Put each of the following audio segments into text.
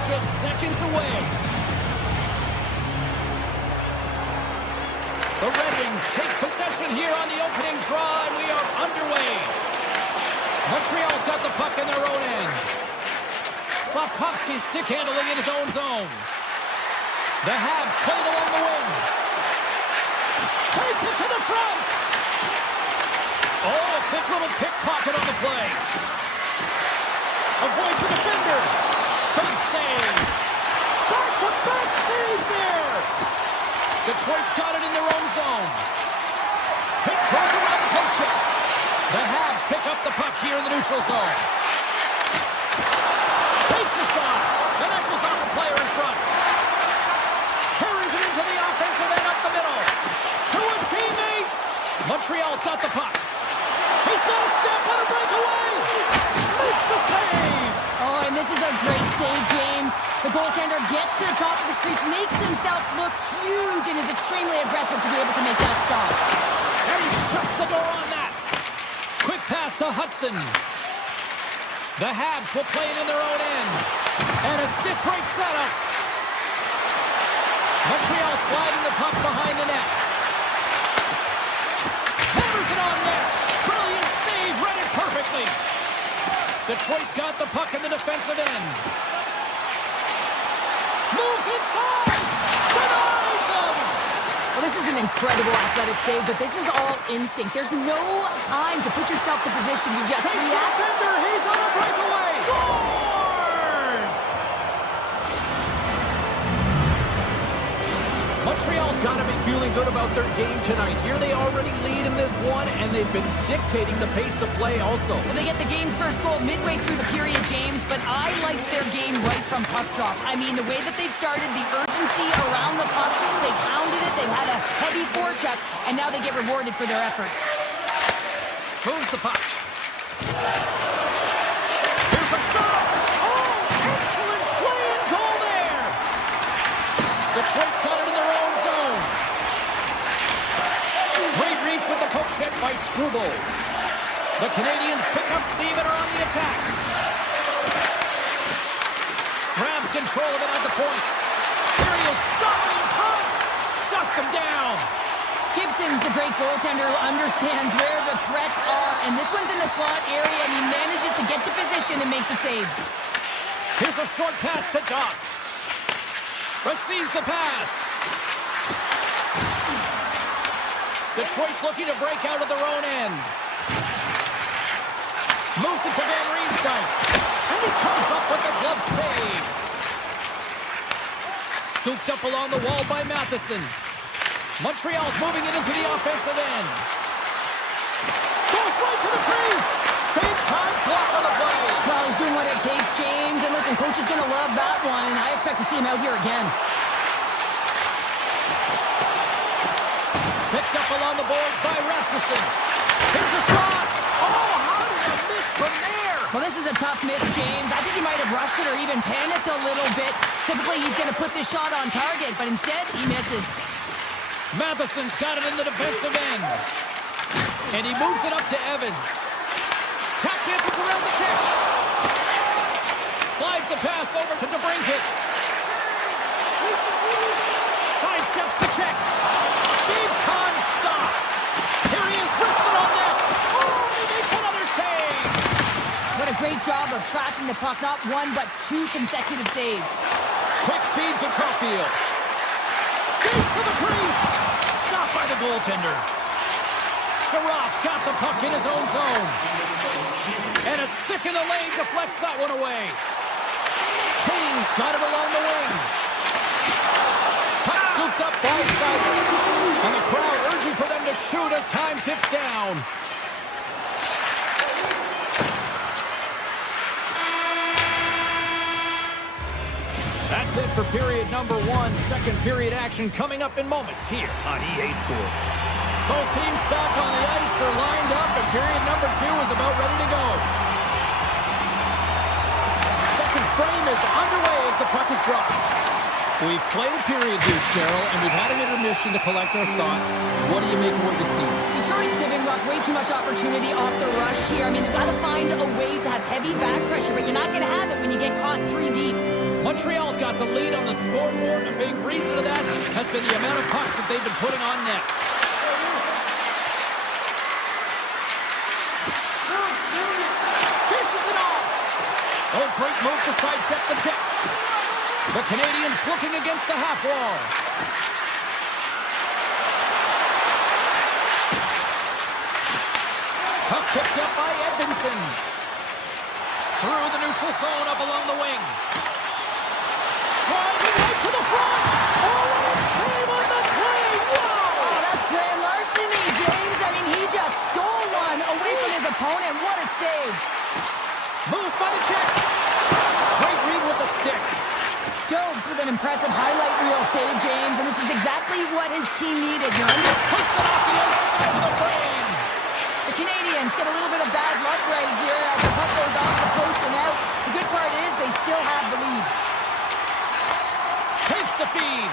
is just seconds away. The Red Wings take possession here on the opening draw, and we are underway. Montreal's got the puck in their own end. Slavkovsky stick handling in his own zone. The Habs played along the wing. Takes it to the front. Oh, a quick little pickpocket on the play. Avoids the defender. Big save. Back-to-back saves there. Detroit's got it in their own zone. Tiptoes around the poke check. The Habs pick up the puck here in the neutral zone. Takes a shot. And that goes off the player in front. Carries it into the offensive end up the middle. To his teammate. Montreal's got the puck. He's got a step on a breakaway. Makes the save. Oh, and this is a great save, James. The goaltender gets to the top of the crease, makes himself look huge, and is extremely aggressive to be able to make that stop. And he shuts the door on that. Quick pass to Hudson. The Habs will play it in their own end. And a stiff break setup. Montreal sliding the puck behind the net. Hammers it on net. Brilliant save, read it perfectly. Detroit's got the puck in the defensive end. Moves inside. Denies him. Well, this is an incredible athletic save, but this is all instinct. There's no time to put yourself in position. You just react. Defender, he's on a breakaway. Scores! Montreal's got to be feeling good about their game tonight. Here they already lead in this one, and they've been dictating the pace of play also. Well, they get the game's first goal midway through the period, James, but I liked their game right from puck drop. I mean, the way that they started, the urgency around the puck, they pounded it, they had a heavy forecheck, and now they get rewarded for their efforts. Moves the puck. Here's a shot! Oh, excellent play and goal there! Detroit's got it in their own zone. Great reach with the poke check by Struble. The Canadiens pick up steam and are on the attack. Grabs control of it at the point. Here he is, shot in front. Shuts him down. Gibson's a great goaltender who understands where the threats are, and this one's in the slot area, and he manages to get to position and make the save. Here's a short pass to Doc. Receives the pass. Detroit's looking to break out of their own end. Moves it to Van Riemsdyk. And he comes up with the glove save. Scooped up along the wall by Matheson. Montreal's moving it into the offensive end. Goes right to the crease. Big time block on the play. Well, he's doing what it takes, James. And listen, coach is going to love that one. I expect to see him out here again. Picked up along the boards by Rasmussen. Here's a shot. Oh, how did he miss from there? Well, this is a tough miss, James. I think he might have rushed it or even panicked a little bit. Typically, he's going to put this shot on target, but instead, he misses. Matheson's got it in the defensive end. And he moves it up to Evans. Tap dances around the check. Slides the pass over to DeBrincat. Sidesteps the check. Big time stop. Here he is, wristed on net. Oh, he makes another save. What a great job of tracking the puck. Not one, but two consecutive saves. Quick feed to Caulfield. Skates to the crease. Stopped by the goaltender. Sharof's got the puck in his own zone. And a stick in the lane deflects that one away. Kane's got it along the wing. Puck scooped up by Sider. And the crowd urging for them to shoot as time ticks down. That's it for period number one. Second period action coming up in moments here on EA Sports. Both teams back on the ice. They're lined up, and period number two is about ready to go. Second frame is underway as the puck is dropped. We've played a period here, Cheryl, and we've had an intermission to collect our thoughts. What do you make of what you see? Detroit's giving up way too much opportunity off the rush here. I mean, they've got to find a way to have heavy back pressure, but you're not going to have it when you get caught 3 deep. Montreal's got the lead on the scoreboard. A big reason of that has been the amount of pucks that they've been putting on net. Dishes it off. Oh, great move to sidestep the check. The Canadiens looking against the half wall. Puck picked up by Edvinsson. Through the neutral zone, up along the wing. Driving right to the front. Oh, what a save on the play. Wow! Oh, that's grand larceny, James. I mean, he just stole one away from his opponent. What a save. Moves by the check. Great read with the stick. Dobes with an impressive highlight reel save, James, and this is exactly what his team needed. Puts it off the outside of the frame. The Canadiens get a little bit of bad luck right here as the puck goes off the post and out. The good part is they still have the lead. Takes the feed.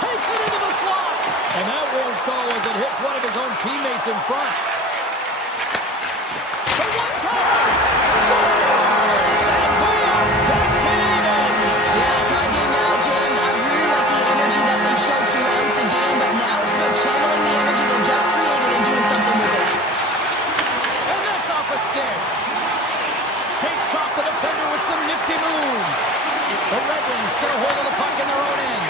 Takes it into the slot. And that won't go as it hits one of his own teammates in front. The one-timer. Scores! And we are back to even. Yeah, tie game now, James. I really like the energy that they showed throughout the game, but now it's about channeling the energy they've just created and doing something with it. And that's off a stick. Shakes off the defender with some nifty moves. The Red Wings get a hold of the puck in their own end.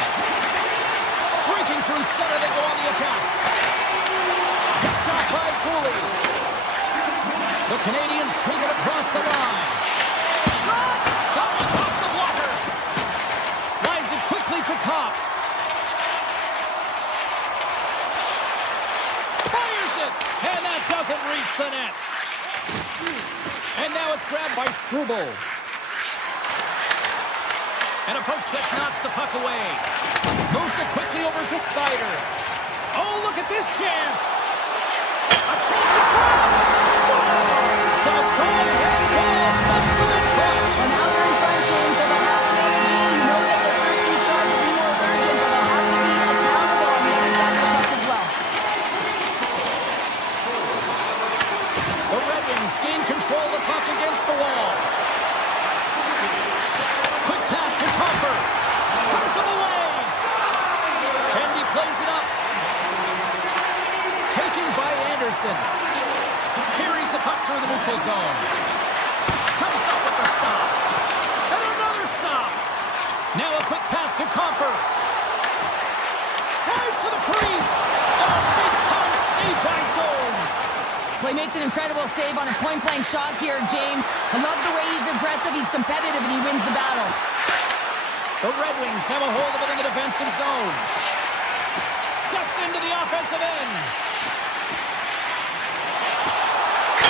Streaking through center, they go on the attack. Picked off by Cooley. The Canadiens take it across the line. Shot! That one's off the blocker. Slides it quickly to Kopp. Fires it! And that doesn't reach the net. And now it's grabbed by Struble. And a poke check knocks the puck away. Moves it quickly over to Sider. Oh, look at this chance. A chance in front. Scores! The goal-ahead goal puts them in front. And now they're in front, James, so they'll have some energy. You know that their first two starts will be more urgent, but they'll have to be accountable on the other side of the puck as well. The Red Wings gain control of the puck against the wall. Quick pass to Comper. Turns him away. Kendi plays it up. Taken by Anderson. Carries the puck through the neutral zone. Comes up with the stop. And another stop. Now a quick pass to Comper. Drives to the crease. Oh, big-time save by Domes. Well, he makes an incredible save on a point-blank shot here, James. I love the way he's aggressive, he's competitive, and he wins the battle. The Red Wings have a hold of it in the defensive zone. Steps into the offensive end.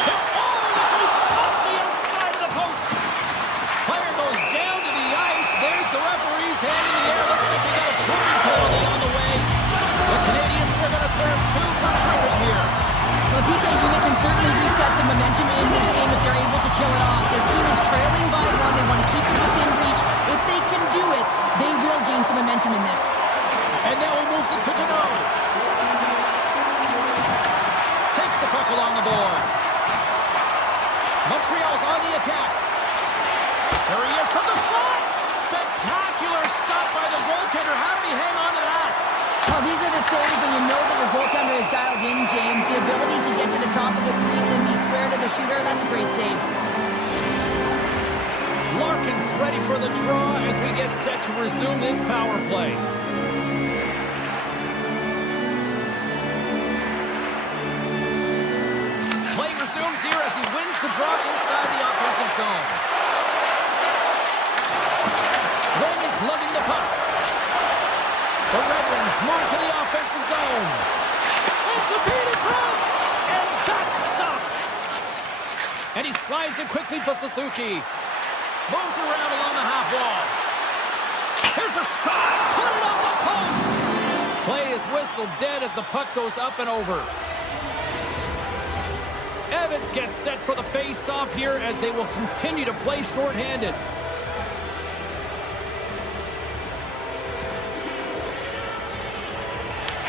Oh, it goes off the outside of the post. Player goes down to the ice. There's the referee's hand in the air. Looks like they got a tripping penalty on the way. The Canadiens are going to serve 2 for tripping here. Well, the PK unit can certainly reset the momentum in this game if they're able to kill it off. Their team is trailing by 1. They want to keep it within reach. If they can do it, they will gain some momentum in this. And now he moves it to Deneau. Takes the puck along the boards. Montreal's on the attack. There he is from the slot. Spectacular stop by the goaltender. How did he hang on to that? Well, these are the saves when you know that your goaltender is dialed in, James. The ability to get to the top of the crease and be square to the shooter, that's a great save. Larkin's ready for the draw as we get set to resume this power play. Play resumes here as he wins the draw inside the offensive zone. Wing is lugging the puck. The Red Wings move to the offensive zone. Sends the feed in front. And that's stopped. And he slides it quickly to Suzuki. Moves around along the half wall. Here's a shot. Put it on the post. Play is whistled dead as the puck goes up and over. Evans gets set for the face-off here as they will continue to play shorthanded.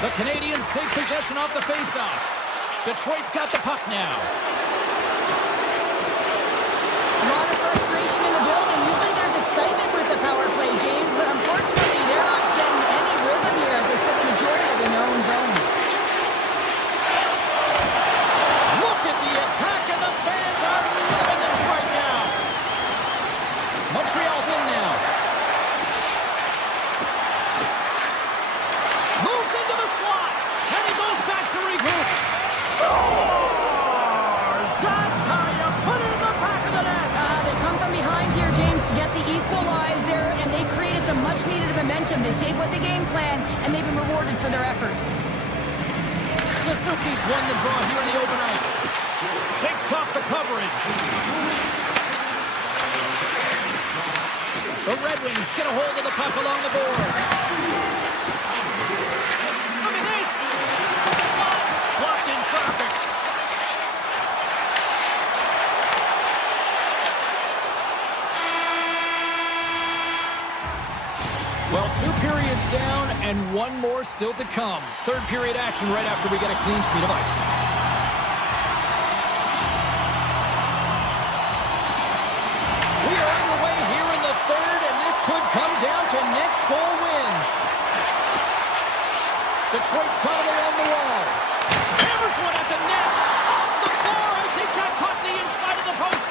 The Canadiens take possession off the face-off. Detroit's got the puck now. much needed momentum. They stayed with the game plan, and they've been rewarded for their efforts. Suzuki's won the draw here in the open ice. Shakes off the coverage. The Red Wings get a hold of the puck along the boards. Look at this! Shot! Blocked in traffic. Well, 2 periods down and 1 more still to come. Third period action right after we get a clean sheet of ice. We are underway here in the third, and this could come down to next goal wins. Detroit's caught him along the wall. Hammers one at the net. Off the floor. I think that caught the inside of the post.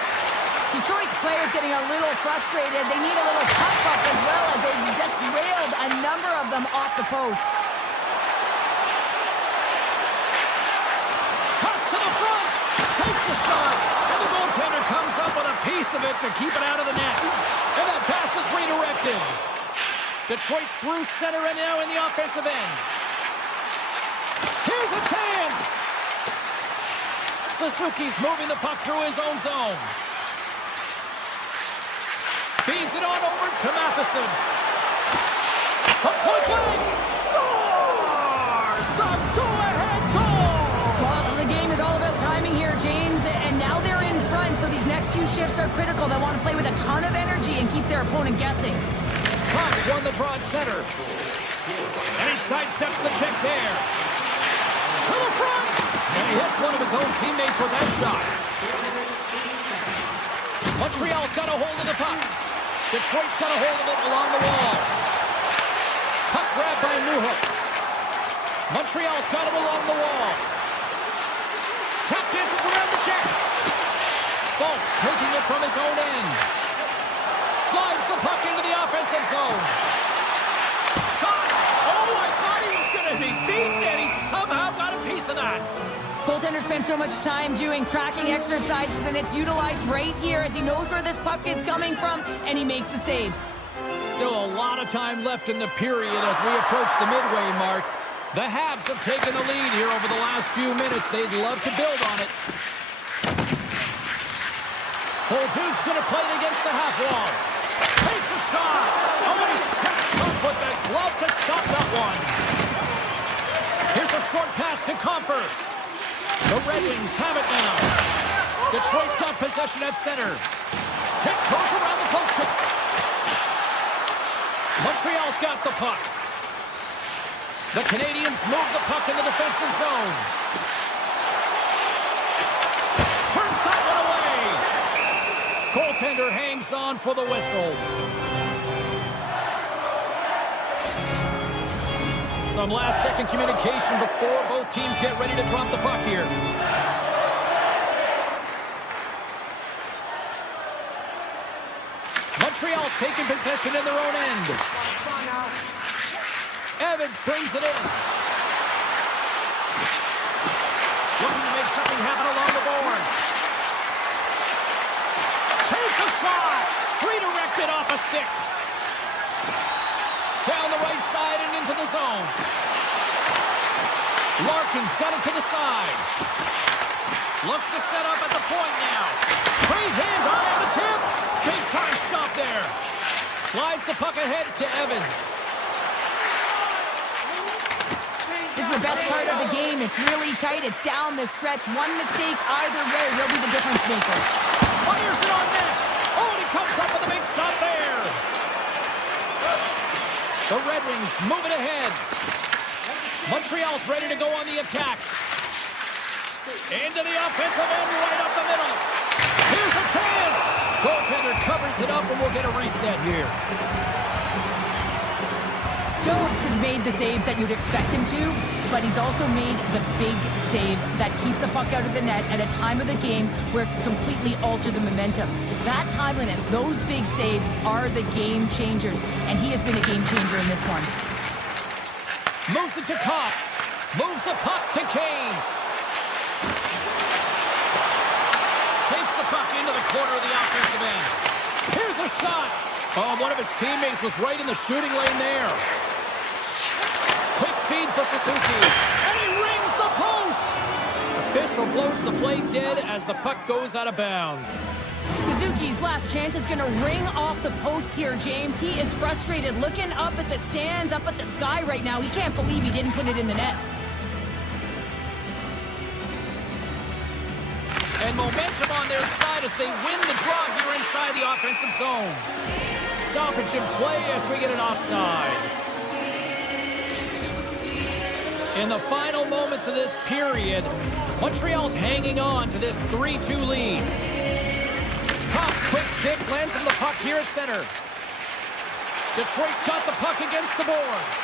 Detroit's players getting a little frustrated. They need a little pump up as well, as they just railed a number of them off the post. Cuts to the front. Takes a shot. And the goaltender comes up with a piece of it to keep it out of the net. And that pass is redirected. Detroit's through center and now in the offensive end. Here's a chance. Suzuki's moving the puck through his own zone. Feeds it on over to Matheson. From point blank, scores! The go-ahead goal! Well, the game is all about timing here, James, and now they're in front, so these next few shifts are critical. They want to play with a ton of energy and keep their opponent guessing. Cox won the draw at center. And he sidesteps the check there. To the front! And he hits one of his own teammates with that shot. Montreal's got a hold of the puck. Detroit's got a hold of it along the wall. Puck grabbed by Newhook. Montreal's got it along the wall. Tap dances around the check. Folks taking it from his own end. Slides the puck into the offensive zone. Shot! Oh, I thought he was going to be beaten, and he somehow got a piece of that. Goaltender spends so much time doing tracking exercises, and it's utilized right here as he knows where this puck is coming from, and he makes the save. Still a lot of time left in the period as we approach the midway mark. The Habs have taken the lead here over the last few minutes. They'd love to build on it. Bolduc's going to play it against the half wall. Takes a shot. Oh, and he steps up with that glove to stop that one. Here's a short pass to Comfer. The Red Wings have it now. Detroit's got possession at center. Tiptoes around the poke check. Montreal's got the puck. The Canadiens move the puck in the defensive zone. Turns that one away. Goaltender hangs on for the whistle. Some last-second communication before both teams get ready to drop the puck here. Montreal's taking possession in their own end. Evans brings it in. Looking to make something happen along the boards. Takes a shot. Redirected off a stick. Down the right side and into the zone. Larkin's got it to the side. Looks to set up at the point now. Great hand eye on the tip. Big time stop there. Slides the puck ahead to Evans. This is the best part of the game. It's really tight. It's down the stretch. One mistake either way will be the difference maker. Fires it on net. Oh, and he comes up with a big stop there. The Red Wings move it ahead. Montreal's ready to go on the attack. Into the offensive end, right up the middle. Here's a chance. Goaltender covers it up, and we'll get a reset here. Jones has made the saves that you'd expect him to, but he's also made the big save that keeps the puck out of the net at a time of the game where it completely altered the momentum. That timeliness, those big saves are the game changers, and he has been a game changer in this one. Moves it to Kopp. Moves the puck to Kane. Takes the puck into the corner of the offensive end. Here's a shot. Oh, one of his teammates was right in the shooting lane there. Quick feed to Suzuki. And he rings the post! Official blows the play dead as the puck goes out of bounds. Suzuki's last chance is going to ring off the post here, James. He is frustrated, looking up at the stands, up at the sky right now. He can't believe he didn't put it in the net. And momentum on their side as they win the draw here inside the offensive zone. Stoppage in play as we get an offside. In the final moments of this period, Montreal's hanging on to this 3-2 lead. Cops quick stick lands on the puck here at center. Detroit's got the puck against the boards.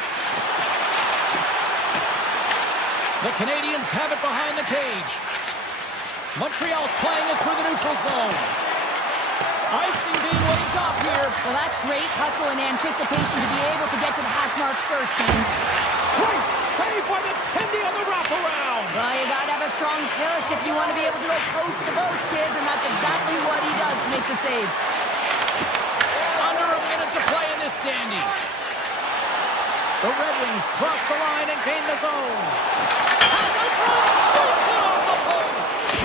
The Canadiens have it behind the cage. Montreal's playing it through the neutral zone. Icing being waved off here. Well, that's great hustle and anticipation to be able to get to the hash marks first, James. Great save by the Kendi on the wraparound. Well, you got to have a strong push if you want to be able to go post to post, kids, and that's exactly what he does to make the save. Under a minute to play in this dandy. The Red Wings cross the line and gain the zone. Pass in front, boots it off the post.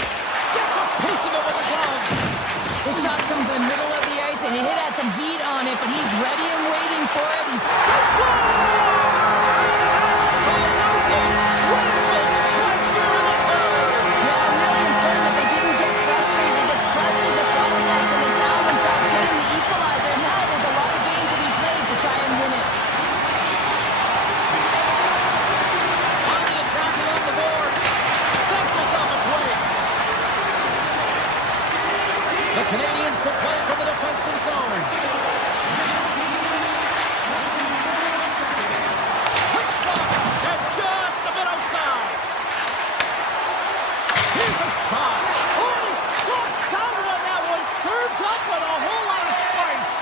Gets a piece of it with a glove. The shot's come from the middle of the ice, and it has some heat on it, but he's ready and waiting for it. He's Canadiens to play from the defensive zone. Quick shot, and just a bit outside. Here's a shot. Oh, he stops that one. That was served up with a whole lot of spice.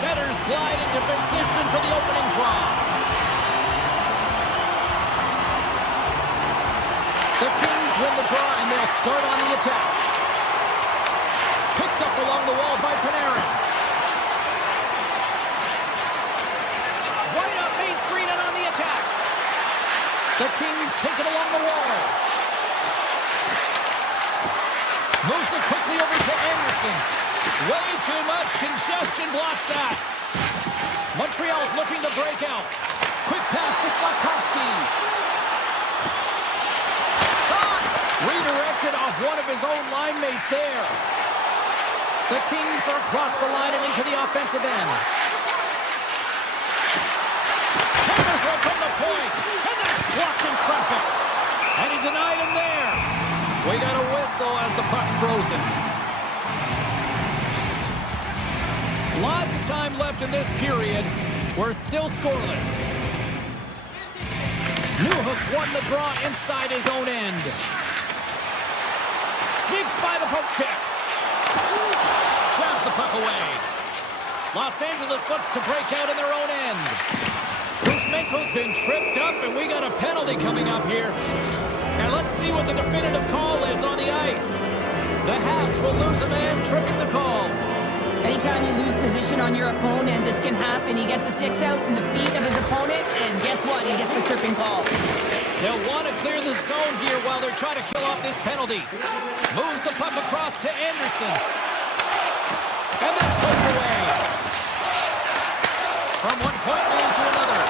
Setters glide into position for the opening draw. The Kings win the draw, and they'll start on the attack. Picked up along the wall by Panarin. Right up Main Street and on the attack. The Kings take it along the wall. Moves it quickly over to Anderson. Way too much congestion blocks that. Montreal's looking to break out. Quick pass to Slavkovsky. Shot! Redirected off one of his own line mates there. The Kings are across the line and into the offensive end. Henderson from the point. And that's blocked in traffic. And he denied him there. We got a whistle as the puck's frozen. Lots of time left in this period. We're still scoreless. Newhook's won the draw inside his own end. Sneaks by the poke check. Grabs the puck away. Los Angeles looks to break out in their own end. Kuzmenko's been tripped up, and we got a penalty coming up here. And let's see what the definitive call is on the ice. The Habs will lose a man tripping the call. Anytime you lose position on your opponent, this can happen. He gets the sticks out in the feet of his opponent, and guess what? He gets the tripping call. They'll want to clear the zone here while they're trying to kill off this penalty. Moves the puck across to Anderson. And that's poked away. From one point man to another.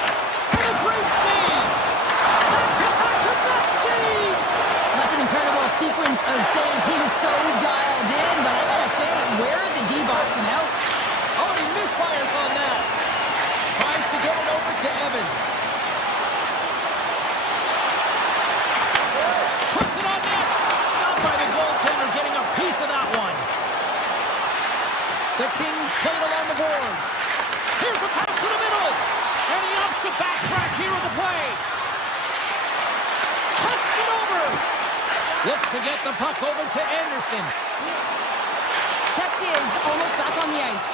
And a great save! Back-to-back saves! That's an incredible sequence of saves. He is so dialed in, but I gotta say, where are the D-boxing out? Oh, he misfires on that. Tries to get it over to Evans. Puts it on net. Stopped by the goaltender, getting a piece of that one. The Kings played along the boards. Here's a pass to the middle. And he opts to backtrack here on the play. Passes it over. Looks to get the puck over to Anderson. Texas is almost back on the ice.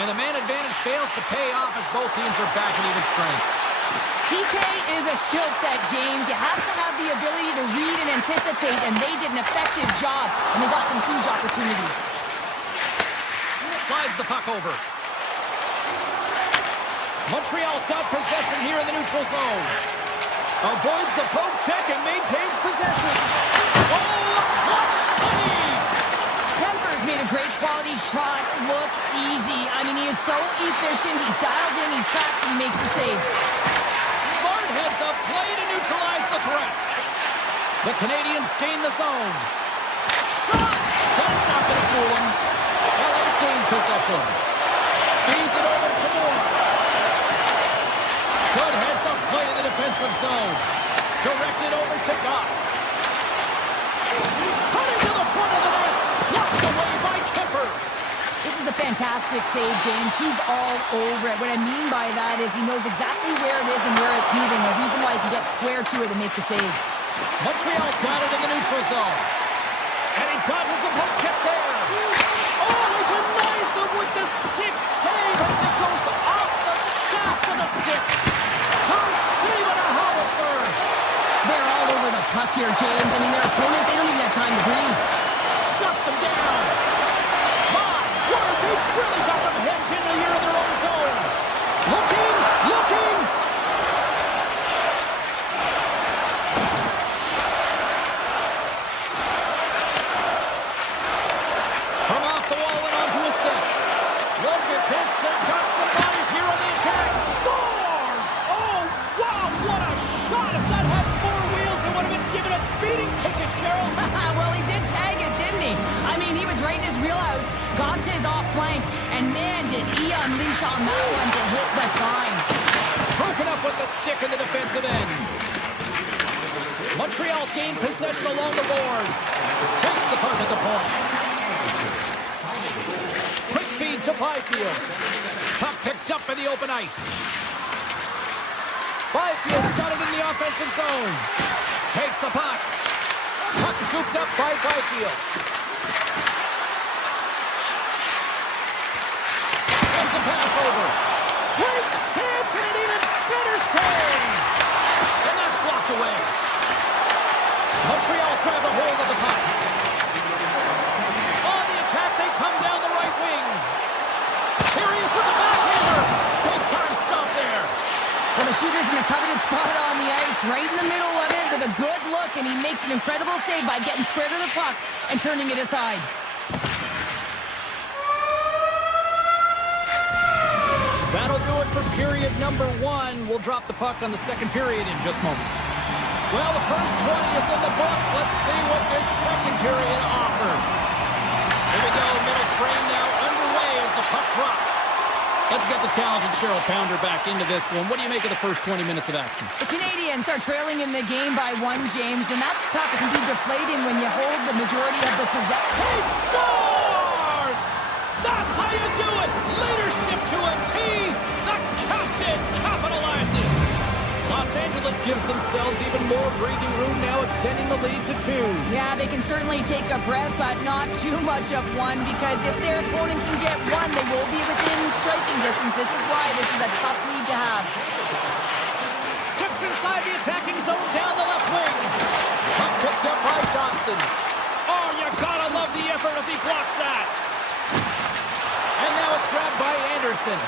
And the man advantage fails to pay off as both teams are back in even strength. PK is a skill set, James. You have to have the ability to read and anticipate, and they did an effective job, and they got some huge opportunities. Slides the puck over. Montreal's got possession here in the neutral zone. Avoids the poke check and maintains possession. Oh, a clutch save! Kemper's made a great quality shot look easy. I mean, he is so efficient. He's dialed in, he tracks, and he makes the save. Smart heads up play to neutralize the threat. The Canadiens gain the zone. Shot! That's not going to fool him. LA's gained possession. Feeds it over to Moore. Good heads-up play in the defensive zone. Directed over to Doc. Cutting to the front of the net. Blocked away by Kemper. This is a fantastic save, James. He's all over it. What I mean by that is he knows exactly where it is and where it's moving. The reason why he can get square to it and make the save. Montreal's got it in the neutral zone. And he dodges the poke check there. Oh, he denies him with the stick save as it goes off the shaft of the stick. Can't save it a howitzer. They're all over the puck here, James. I mean, their opponent, they don't even have time to breathe. Shuts them down. My word, they really got them hemmed in here in their own zone. Looking. From off the wall and onto a stick. Look at this. They've got some bodies here on the attack. Scores! Oh, wow, what a shot. If that had four wheels, it would have been given a speeding ticket, Cheryl. Well, he did tag it, didn't he? I mean, he was right in his wheelhouse. Got to his off flank, and man, did he unleash on that one to hit the line. Broken up with the stick in the defensive end. Montreal's gained possession along the boards. Takes the puck at the point. Quick feed to Byfield. Puck picked up in the open ice. Byfield's got it in the offensive zone. Takes the puck. Puck scooped up by Byfield. Sends a pass over. Great chance and an even better save. And that's blocked away. Montreal's grabbed a hold of the puck. On the attack, they come down the right wing. Here he is with the backhander. Big time stop there. Well, the shooter's in a coveted spot on the ice, right in the middle of it with a good look, and he makes an incredible save by getting square to the puck and turning it aside. period number 1. We'll drop the puck on the second period in just moments. Well, the first 20 is in the books. Let's see what this second period offers. Here we go, middle frame now underway as the puck drops. Let's get the talented Cheryl Pounder back into this one. What do you make of the first 20 minutes of action? The Canadiens are trailing in the game by 1, James, and that's tough. It can be deflating when you hold the majority of the possession. He scores! That's how you do it! Leadership to a T! The captain capitalizes! Los Angeles gives themselves even more breathing room now, extending the lead to 2. Yeah, they can certainly take a breath, but not too much of one, because if their opponent can get 1, they will be within striking distance. This is why this is a tough lead to have. Steps inside the attacking zone down the left wing. Puck picked up by Dawson. Oh, you gotta love the effort as he blocks that. And now it's grabbed by Anderson.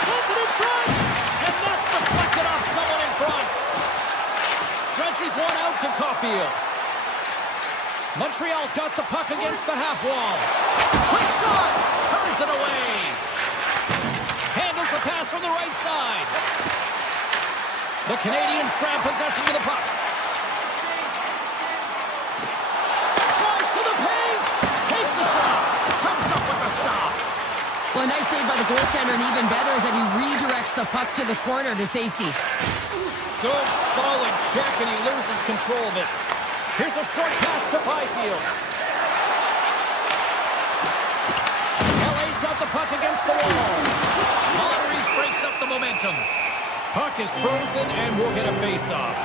Sends it in front! And that's deflected off someone in front. Stretches one out to Caulfield. Montreal's got the puck against the half wall. Quick shot! Turns it away. Handles the pass from the right side. The Canadiens grab possession of the puck. Drives to the paint. Takes a shot. Comes up with a stop. Well, a nice save by the goaltender, and even better is that he redirects the puck to the corner to safety. Good, solid check, and he loses control of it. Here's a short pass to Byfield. LA's got the puck against the wall. Monreach breaks up the momentum. Puck is frozen, and we'll get a face-off.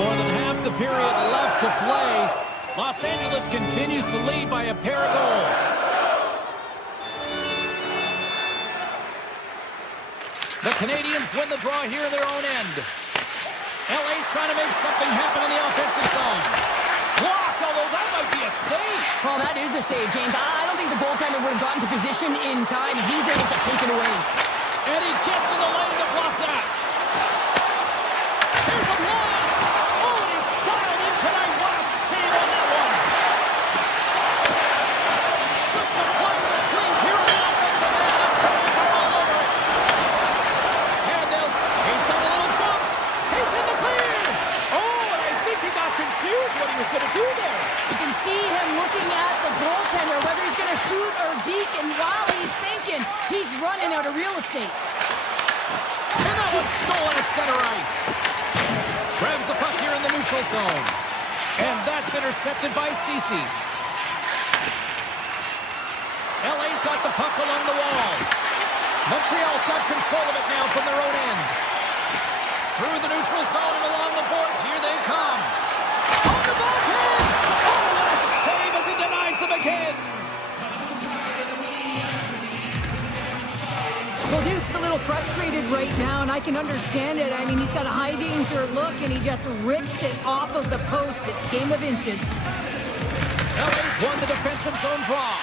More than half the period left to play. Los Angeles continues to lead by a pair of goals. The Canadiens win the draw here in their own end. LA's trying to make something happen in the offensive zone. Blocked, although that might be a save. Well, that is a save, James. I don't think the goaltender would have gotten to position in time. He's able to take it away. And he gets in the lane to block that. Here's a blast. Oh, and he's dialed in tonight. What a save on that one. Just a play of the screens here in the offensive end. The Canadiens are all over it. And he's got a little jump. He's in the clear. Oh, and I think he got confused what he was going to do there. You can see him looking at the goaltender, whether he's going to shoot or deke, and while he's thinking, he's running out of real estate. And that one's stolen at center ice. Grabs the puck here in the neutral zone. And that's intercepted by Ceci. LA's got the puck along the wall. Montreal's got control of it now from their own end. Through the neutral zone and along the boards. Here they come. On the backhand! Oh, what a save as he denies them again! Well, Duke's a little frustrated right now, and I can understand it. I mean, he's got a high-danger look, and he just rips it off of the post. It's game of inches. LA's won the defensive zone draw.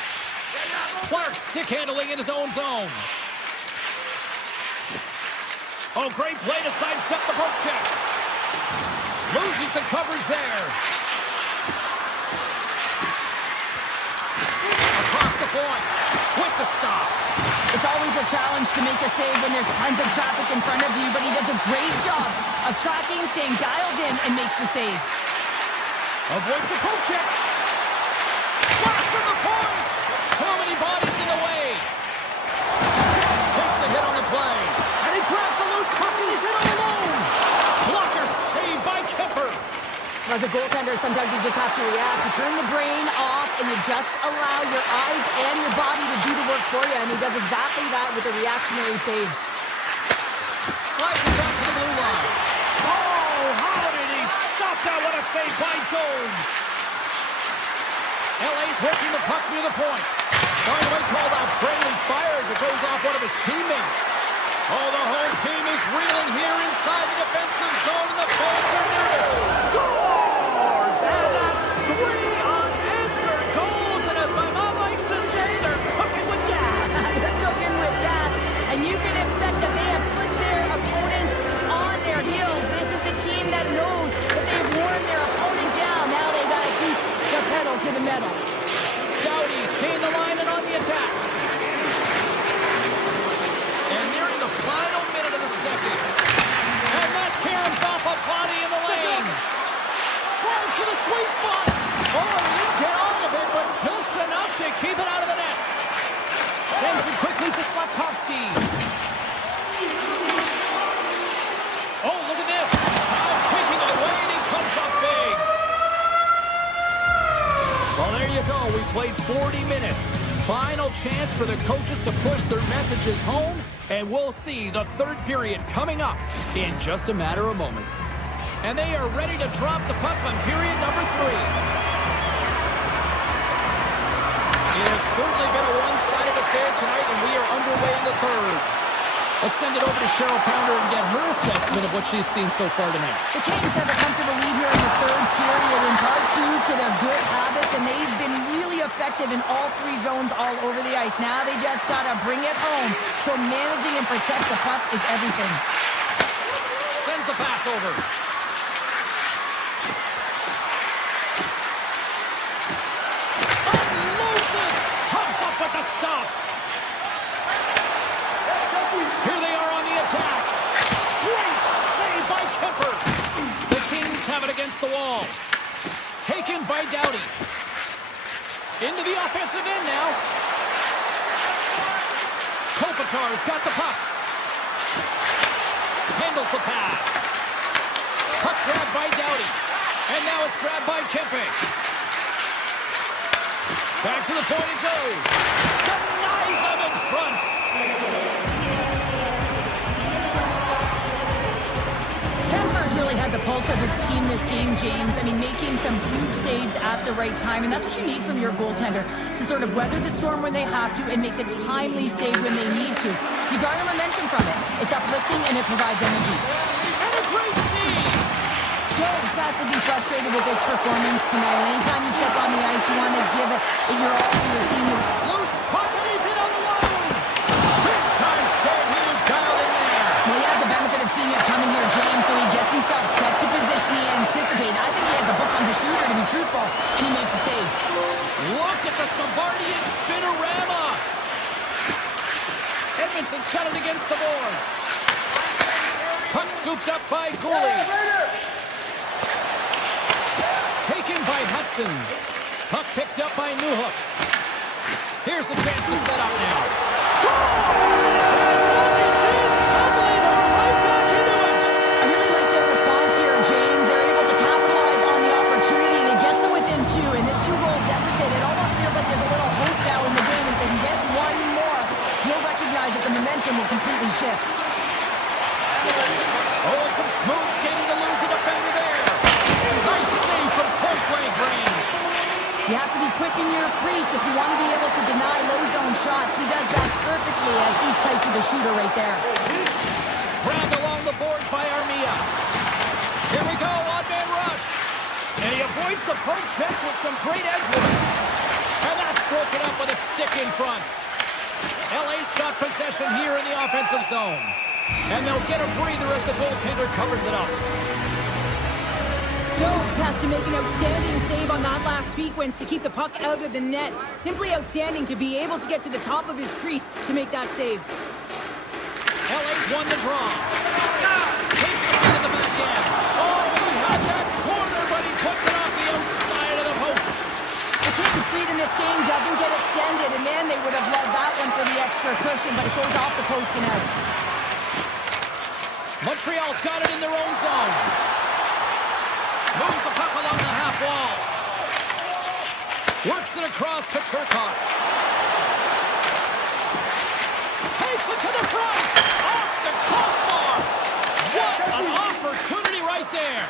Clark stick handling in his own zone. Oh, great play to sidestep the poke check. Loses the coverage there. Across the point with the stop. It's always a challenge to make a save when there's tons of traffic in front of you, but he does a great job of tracking, staying dialed in, and makes the save. Avoids the poke check. Flash from the point. Too many bodies in the way. Takes a hit on the play. And he grabs the loose puck and he's hit all alone. Blocker saved by Kemper. As a goaltender, sometimes you just have to react. You turn the brain off, and you just allow your eyes and your body to do the work for you, and he does exactly that with a reactionary save. Slides it down to the blue line. Oh, how did he stop that? What a save by Jones. LA's working the puck near the point. Dynamite called out friendly fire as it goes off one of his teammates. Oh, the home team is reeling here inside the defensive zone, and the fans are nervous. Scores! And that's 3 unanswered goals, and as my mom likes to say, they're cooking with gas. They're cooking with gas, and you can expect that they have put their opponents on their heels. This is a team that knows that they've worn their opponent down. Now they got to keep the pedal to the metal. Doughty's gained the line and on the attack. the final minute of the second. And that caroms off a body in the lane. Drives to the sweet spot. Oh, he didn't get all of it, but just enough to keep it out of the net. Sends it quickly to Slafkovsky. Oh, look at this. Time ticking away, and he comes up big. Well, there you go. We played 40 minutes. Final chance for the coaches to push their messages home, and we'll see the third period coming up in just a matter of moments. And they are ready to drop the puck on period number 3. It has certainly been a one-sided affair tonight, and we are underway in the third. Let's send it over to Cheryl Pounder and get her assessment of what she's seen so far tonight. The Canadiens have a comfortable lead here in the third period, in part due to their good habits, and they've been really effective in all 3 zones all over the ice. Now they just got to bring it home, so managing and protect the puck is everything. Sends the pass over. Unloads it! Comes up with the stop. Here they are on the attack. Great save by Kemper. The Kings have it against the wall. Taken by Doughty. Into the offensive end now. Kopitar's got the puck. Handles the pass. Puck grabbed by Doughty. And now it's grabbed by Kempe. Back to the point it goes. Denies him in front. Kemper's really had the pulse of his team this game, James. I mean, making some huge saves at the right time, and that's what you need from your goaltender, to sort of weather the storm when they have to and make the timely save when they need to. You garner momentum from it. It's uplifting and it provides energy. And a great save! Jones has to be frustrated with his performance tonight. Anytime you step on the ice, you want to give it your all to your team. Loose puck, and he's in on the alone! Big time save, he was dialed in there! Well, he has the benefit of seeing it coming here, James, so he gets himself set to position he anticipated. I think he has a book on the shooter, to be truthful, and he makes a save. Look at the Savardian spinorama! Edmondson's got it against the boards. Puck scooped up by Gooley. Taken by Hudson. Puck picked up by Newhook. Here's a chance to set up now. Scores! And look at this! Suddenly they're right back into it! I really like their response here, James. They're able to capitalize on the opportunity, and it gets them within 2. In this 2-goal deficit, it almost feels like there's a little hope now in the game. If they can get one more, you'll recognize that the momentum will completely shift. Oh, some smooth skating to lose the defender there. Nice save from point-blank range. You have to be quick in your crease if you want to be able to deny low-zone shots. He does that perfectly as he's tight to the shooter right there. Grabbed along the boards by Armia. Here we go, odd-man rush. And he avoids the poke check with some great edge work. And that's broken up with a stick in front. LA's got possession here in the offensive zone. And they'll get a breather as the goaltender covers it up. Jones has to make an outstanding save on that last sequence to keep the puck out of the net. Simply outstanding to be able to get to the top of his crease to make that save. LA's won the draw. Takes the feed at the back end. Oh, he had that corner, but he puts it off the outside of the post. The Kings' lead in this game doesn't get extended, and man, they would have loved that one for the extra cushion, but it goes off the post and out. Montreal's got it in their own zone. Moves the puck along the half wall. Works it across to Turcotte. Takes it to the front. Off the crossbar. What an opportunity right there.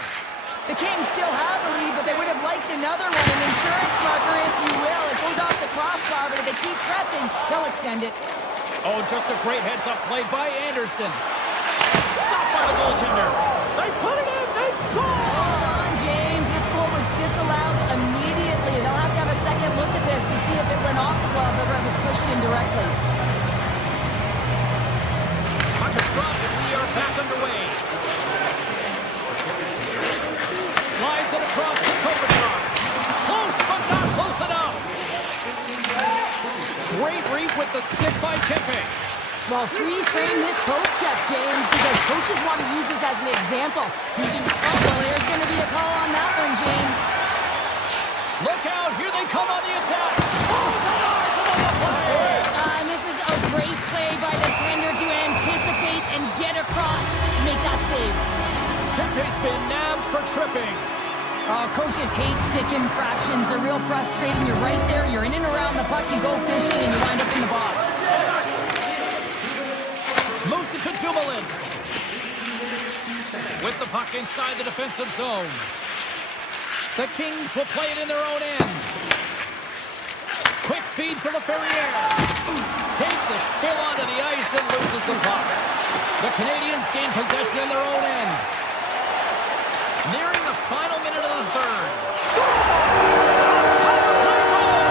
The Kings still have the lead, but they would have liked another one, an insurance marker, if you will. It goes off the crossbar, but if they keep pressing, they'll extend it. Oh, just a great heads-up play by Anderson. Stopped by the goaltender. They put it in. They score. Hold on, James. This goal was disallowed immediately. They'll have to have a second look at this to see if it went off the glove or if it was pushed in directly. Puck is dropped, and we are back underway. Slides it across to Kopitar. Close, but not close enough. Great read with the stick by Kempe. Well, freeze frame this poke check, James, because coaches want to use this as an example. You can, oh, well, there's going to be a call on that one, James. Look out, here they come on the attack. Oh, denies him on the play. And this is a great play by the tender to anticipate and get across to make that save. Kempe's been nabbed for tripping. Oh, coaches hate stick infractions. They're real frustrating. You're right there. You're in and around the puck. You go fishing, and you wind up in the box. Moves it to Dumoulin. With the puck inside the defensive zone. The Kings will play it in their own end. Quick feed to LaFerriere. Takes a spill onto the ice and loses the puck. The Canadiens gain possession in their own end. Nearing the final minute of the third. Scores! Power play goal!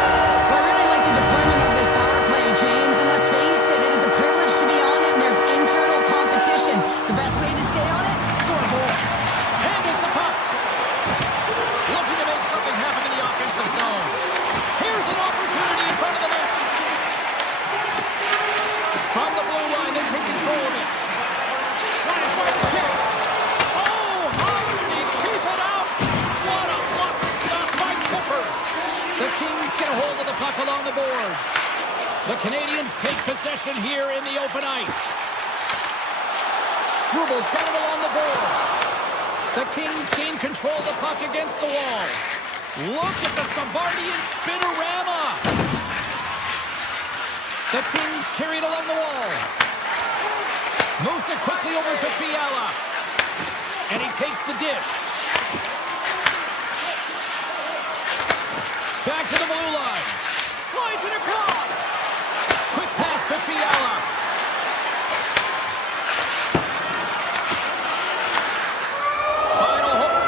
Well, I really like the deployment of this power play, James. And let's face it, it is a privilege to be on it, and there's internal competition. The best way to stay on it, score a goal. Handles the puck. Looking to make something happen in the offensive zone. Here's an opportunity in front of the net. From the blue line, they take control of it. Slides by the kick. Oh, how did he keep it out? What a block stop by Kemper. The Kings get a hold of the puck along the boards. The Canadiens take possession here in the open ice. Strubal's got it along the boards. The Kings gain control of the puck against the wall. Look at the Savardian spinorama. The Kings carry it along the wall. Moves it quickly over to Fiala. And he takes the dish. Back to the blue line. Slides it across. Quick pass to Fiala. Final hook.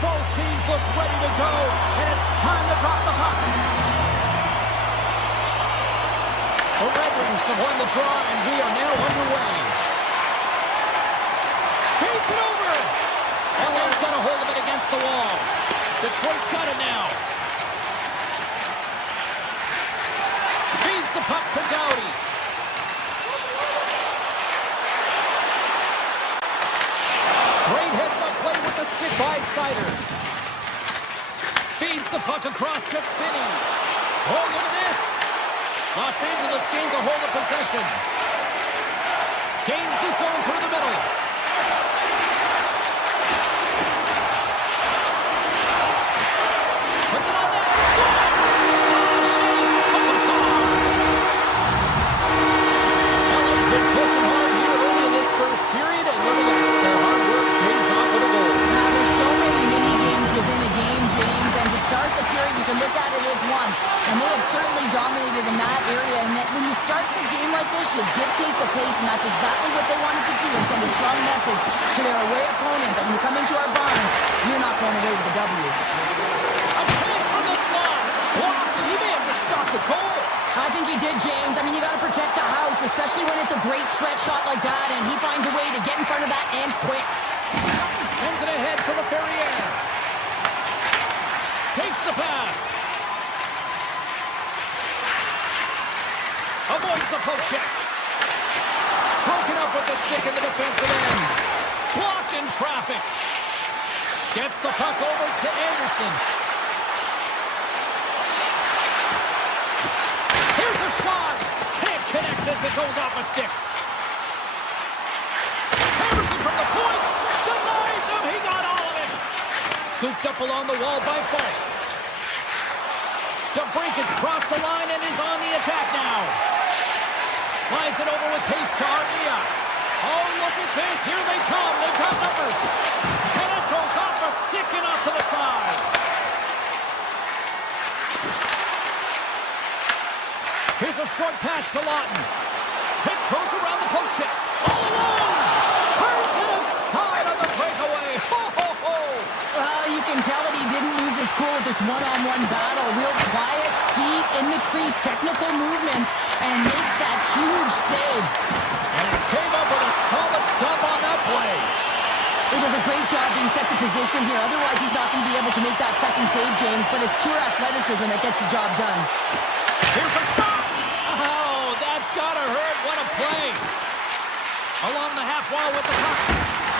Both teams look ready to go, and it's time to drop the puck. The Red Wings have won the draw, and we are now underway. Feeds it over. LA's got a hold of it against the wall. Detroit's got it now. Feeds the puck to Doughty. Great heads-up play with the stick by Sider. Feeds the puck across to Finney. Oh, look at this. Los Angeles gains a hold of possession. Gains the zone through the middle. Puts it on net. Scores! LA's been pushing hard here early in this first period, and look at that. Their hard work pays off with a goal. Now, there's so many mini-games within a game, James, and to start the period, you can look at it as one. And they have certainly dominated in that area. And when you start the game like this, you dictate the pace, and that's exactly what they wanted to do, and send a strong message to their away opponent that when you come into our barn, you're not going away with the W. A chance from the slot. Blocked, and he may have just stopped the goal. I think he did, James. I mean, you got to protect the house, especially when it's a great threat shot like that, and he finds a way to get in front of that and quick. Sends it ahead to the Ferrier. Takes the pass. Avoids the poke check. Broken up with the stick in the defensive end. Blocked in traffic. Gets the puck over to Anderson. Here's a shot. Can't connect as it goes off a stick. Anderson from the point. Denies him. He got all of it. Scooped up along the wall by Falk. DeBrinket's crossed the line and is on the attack now. Slides it over with pace to Armia. Oh, look at this. Here they come. They've got numbers. And it goes off a stick and off to the side. Here's a short pass to Lawton. Tiptoes around the poke check. All alone. Turns it aside on the breakaway. Ho, ho, ho. Well, you can tell that he didn't lose his cool with this one-on-one battle. Real quiet, feet in the crease, technical movements, and makes that huge save. And he came up with a solid stop on that play. He does a great job being set to position here. Otherwise, he's not going to be able to make that second save, James, but it's pure athleticism that gets the job done. Here's a shot. Oh, that's got to hurt. What a play. Along the half wall with the puck.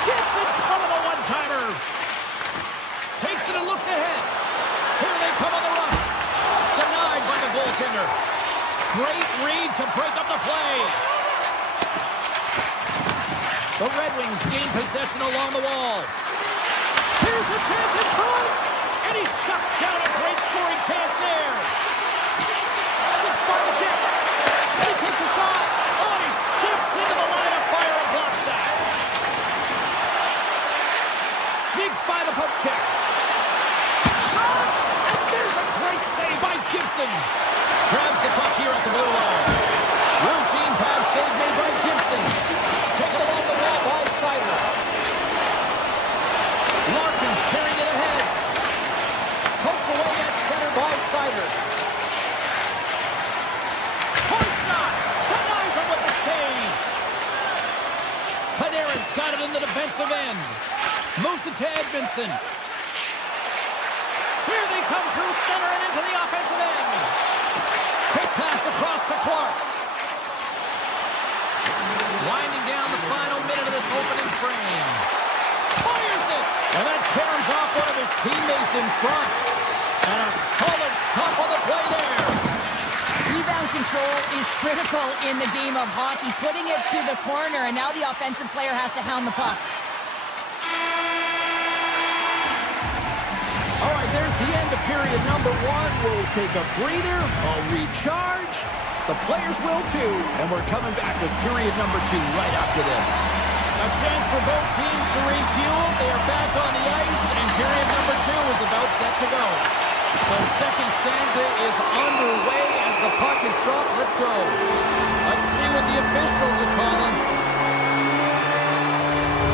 Gets in front of the one-timer. Takes it and looks ahead. Here they come on the rush. Denied by the goaltender. Great read to break up the play. The Red Wings gain possession along the wall. Here's a chance in front. And he shuts down a great scoring chance there. By the check. And he takes a shot. Oh, and he steps into the line of fire and blocks that. Sneaks by the poke check. Shot! And there's a great save by Gibson. Grabs the puck here at the blue line. Routine pass save made by Gibson. Taken along the wall by Sider. Larkin's carrying it ahead. Poked away at center by Sider. Panarin's got it in the defensive end. Moves it to Edmondson. Here they come through center and into the offensive end. Quick pass across to Clark. Winding down the final minute of this opening frame. Fires it! And that tears off one of his teammates in front. And a solid stop on the play there. Rebound control is critical in the game of hockey, putting it to the corner, and now the offensive player has to hound the puck. All right, there's the end of period number one. We'll take a breather, a recharge. The players will too, and we're coming back with period number two right after this. A chance for both teams to refuel. They are back on the ice, and period number two is about set to go. The second stanza is underway as the puck is dropped. Let's go. Let's see what the officials are calling.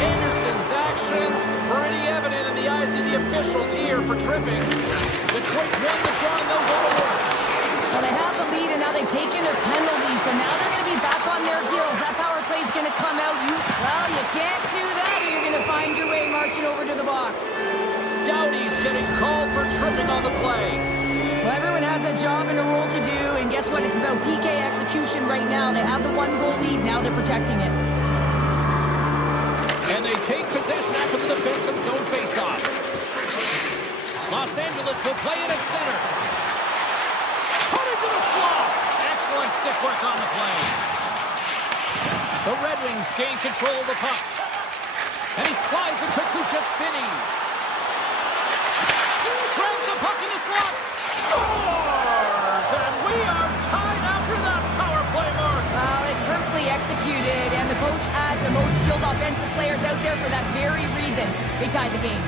Anderson's actions pretty evident in the eyes of the officials here for tripping. Detroit's won the draw and they'll go to work. Well, they have the lead, and now they've taken their penalties, so now they're going to be back on their heels. That power play is going to come out. Well, you can't do that, or you're going to find your way marching over to the box. Doughty's getting called for tripping on the play. Well, everyone has a job and a role to do, and guess what? It's about PK execution right now. They have the one-goal lead. Now they're protecting it. And they take possession after the defensive zone faceoff. Los Angeles will play it at center. Cut into the slot. Excellent stick work on the play. The Red Wings gain control of the puck. And he slides it quickly to Finney. Grabs the puck in the slot. Scores! And we are tied after that power play mark. Well, it's perfectly executed, and the coach has the most skilled offensive players out there for that very reason. They tied the game.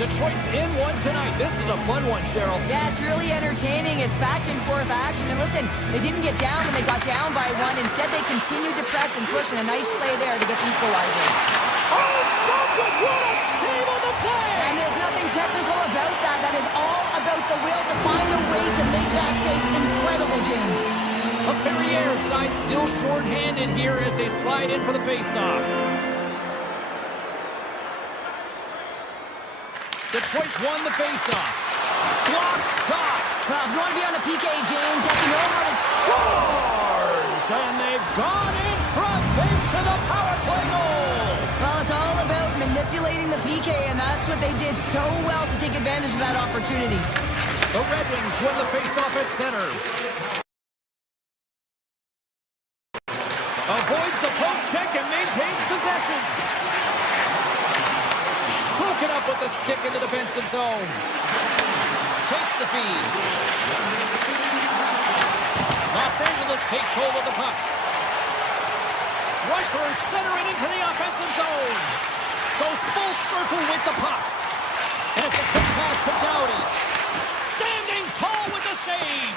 Detroit's in one tonight. This is a fun one, Cheryl. Yeah, it's really entertaining. It's back and forth action. And listen, they didn't get down when they got down by one. Instead, they continued to press and push, and a nice play there to get the equalizer. Oh, stopped it! What a save on the play! And there's nothing technical about that. That is all about the will to find a way to make that save incredible, James. A Ferrier side still short-handed here as they slide in for the face-off. Detroit's won the face-off. Block shot. Well, if you want to be on the PK, James, you have to know how to... Scores! And they've gone in front thanks to the power play goal. Well, it's all about manipulating the PK, and that's what they did so well to take advantage of that opportunity. The Red Wings win the face-off at center. Avoids the poke check and maintains possession. Broken up with the stick in the defensive zone. Takes the feed. Los Angeles takes hold of the puck. Right through center and into the offensive zone. Goes full circle with the puck. And it's a quick pass to Doughty. Standing tall with the save.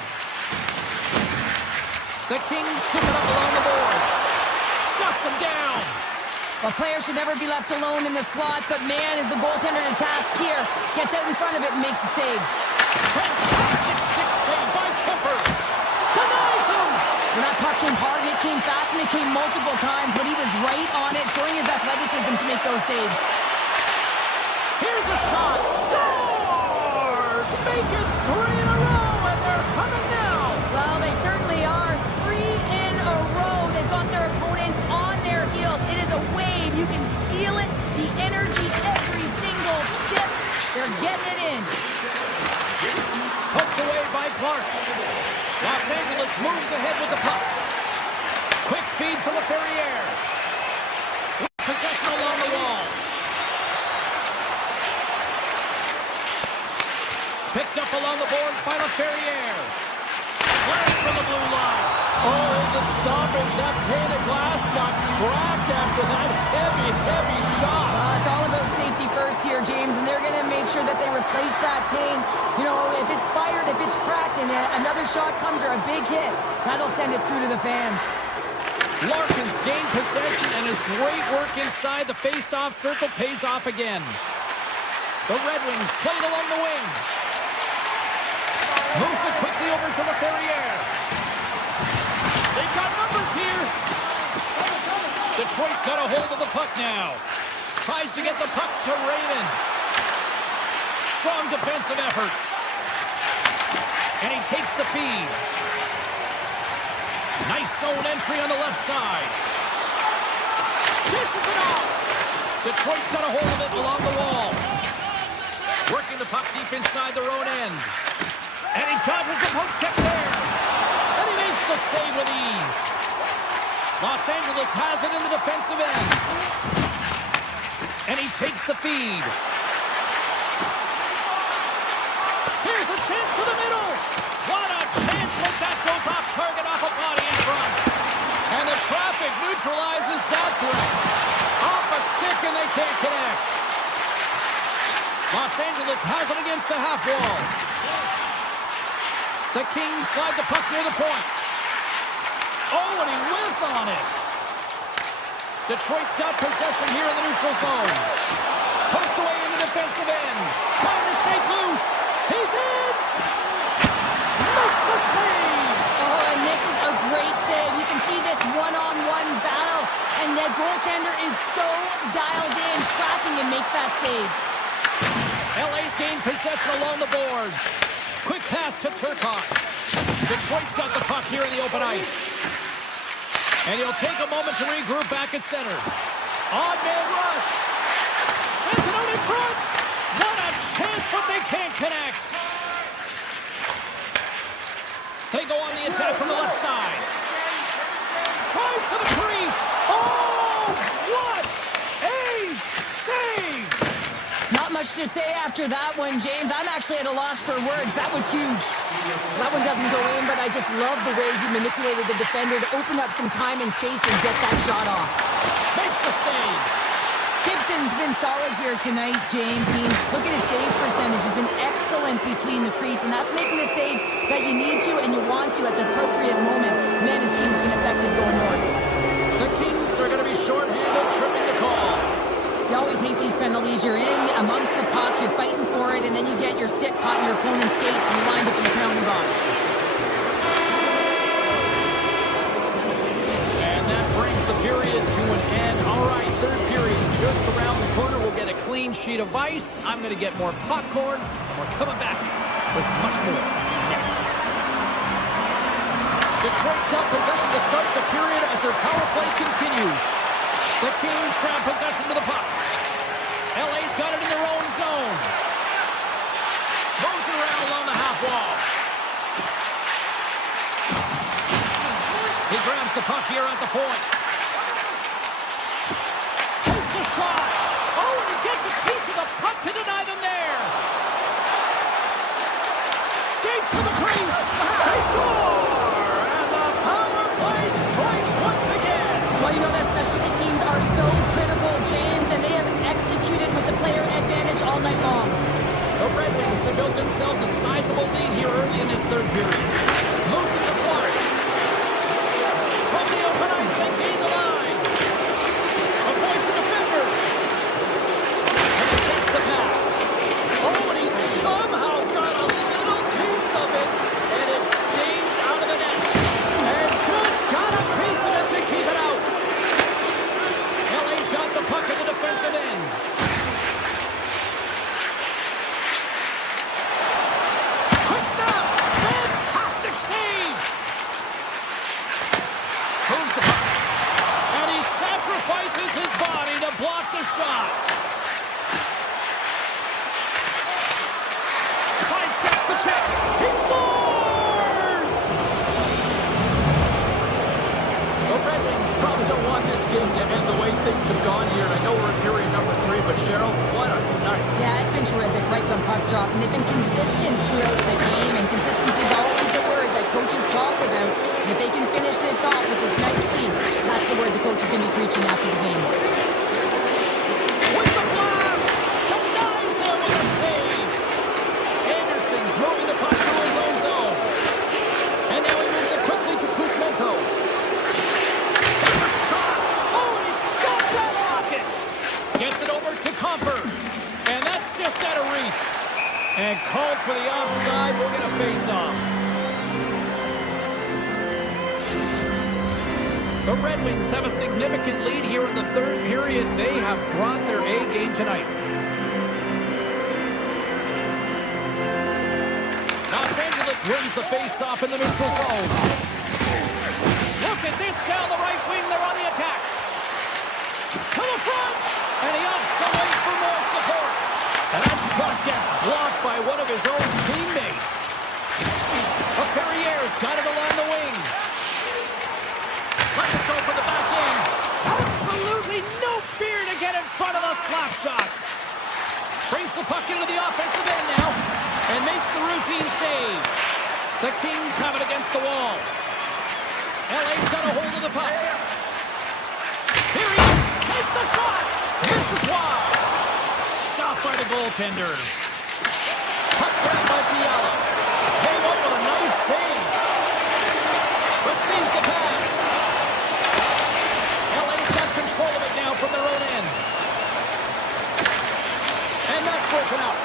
The Kings scoop it up along the boards. Shuts them down. Well, players should never be left alone in the slot, but man, is the goaltender to task here. Gets out in front of it and makes the save. Fantastic stick save by Kemper. Denies him. Well, that puck came hard and it came fast and it came multiple times, but he was right on it, showing his athleticism to make those saves. Here's a shot. Scores! Make it 3 in a row, and they're humming now. Well, they certainly are. 3 in a row. They've got their opponents on their heels. It is a wave. You can feel it. The energy every single shift. They're getting it in. Poked away by Clark. Los Angeles moves ahead with the puck. Quick feed from the Ferrier. Possession along the wall. Picked up along the boards by the Ferrier. Flash from the blue line. Oh, there's a stoppage. That pane of glass got cracked after that heavy shot. It's all about safety first here, James, and they're going to make sure that they replace that pane. You know, if it's fired, if it's cracked, and another shot comes or a big hit, that'll send it through to the fans. Larkin's gained possession, and his great work inside the face-off circle pays off again. The Red Wings played along the wing. Moves it quickly over to the Ferrier. They've got numbers here. Detroit's got a hold of the puck now. Tries to get the puck to Raymond. Strong defensive effort. And he takes the feed. Nice zone entry on the left side. Dishes it off. Detroit's got a hold of it along the wall. Working the puck deep inside their own end. And he dodges the poke check there. And he makes the save with ease. Los Angeles has it in the defensive end. And he takes the feed. Here's a chance to the middle. What a chance, but that goes off target off a body in front. And the traffic neutralizes that threat. Off a stick and they can't connect. Los Angeles has it against the half wall. The Kings slide the puck near the point. Oh, and he whiffs on it. Detroit's got possession here in the neutral zone. Poked away in the defensive end. Trying to shake loose. He's in. Makes the save. Oh, and this is a great save. You can see this one-on-one battle. And the goaltender is so dialed in, tracking and makes that save. LA's gained possession along the boards. Quick pass to Turcotte. Detroit's got the puck here in the open ice. And he'll take a moment to regroup back at center. Odd man rush. Sends it out in front. What a chance, but they can't connect. They go on the attack from the left side. to say after that one, James. I'm actually at a loss for words. That was huge. That one doesn't go in, but I just love the way he manipulated the defender to open up some time and space and get that shot off. Makes the save. Gibson's been solid here tonight, James. I mean, look at his save percentage. He's been excellent between the crease, and that's making the saves that you need to and you want to at the appropriate moment. Man, his team's been effective going north. The Kings are going to be shorthanded, tripping the call. You always hate these penalties. You're in amongst the puck, you're fighting for it, and then you get your stick caught in your opponent's skates, and you wind up in the penalty box. And that brings the period to an end. All right, third period just around the corner. We'll get a clean sheet of ice. I'm going to get more popcorn, and we're coming back with much more next. Detroit's got possession to start the period as their power play continues. The Kings grab possession to the puck. LA's got it in their own zone. Moves it around along the half wall. He grabs the puck here at the point. Takes a shot. Oh, and he gets a piece of the puck to deny them there. Skates to the crease. They score! And the power play strikes once again. Well, you know that specialty teams are so critical, James, and they have executed with the player advantage all night long. The Red Wings have built themselves a sizable lead here early in this third period. Moves it to Clark. From the open ice, they gain the line. Avoids the defender. And he takes the pass. Oh, and he somehow got a little piece of it, and it stays out of the net. And just got a piece of it to keep it out. LA's got the puck at the defensive end. Quick snap! Fantastic save! Moves the puck. And he sacrifices his body to block the shot. Sidesteps the check. He scores! The Red Wings probably don't want this game to end the way things have gone here. I know we're in period number 3, but Cheryl, what a night. Yeah, it's been terrific right from puck drop, and they've been consistent throughout the game, and consistency is always the word that coaches talk about. And if they can finish this off with this nice lead, that's the word the coach is going to be preaching after the game. With the blast! Denies him with a save! Anderson's moving the puck through his own zone. And now he moves it quickly to Kuzmenko. That's a shot! Oh, and he stopped that rocket! Gets it over to Comper. And that's just out of reach. And called for the offside. We're going to face off. The Red Wings have a significant lead here in the third period. They have brought their A game tonight. Los Angeles wins the face-off in the neutral zone. Look at this down the right wing. They're on the attack. To the front. And he opts to wait for more support. And that shot gets blocked by one of his own teammates. Perrier's got it along the wing. Let's go for the back end. Absolutely no fear to get in front of the slap shot. Brings the puck into the offensive end now. And makes the routine save. The Kings have it against the wall. LA's got a hold of the puck. Here he is. Takes the shot. This is wide. Stopped by the goaltender. Puck grabbed by Fiala. Came up with a nice save. Receives the pass. LA's got control of it now from their own end. And that's broken up.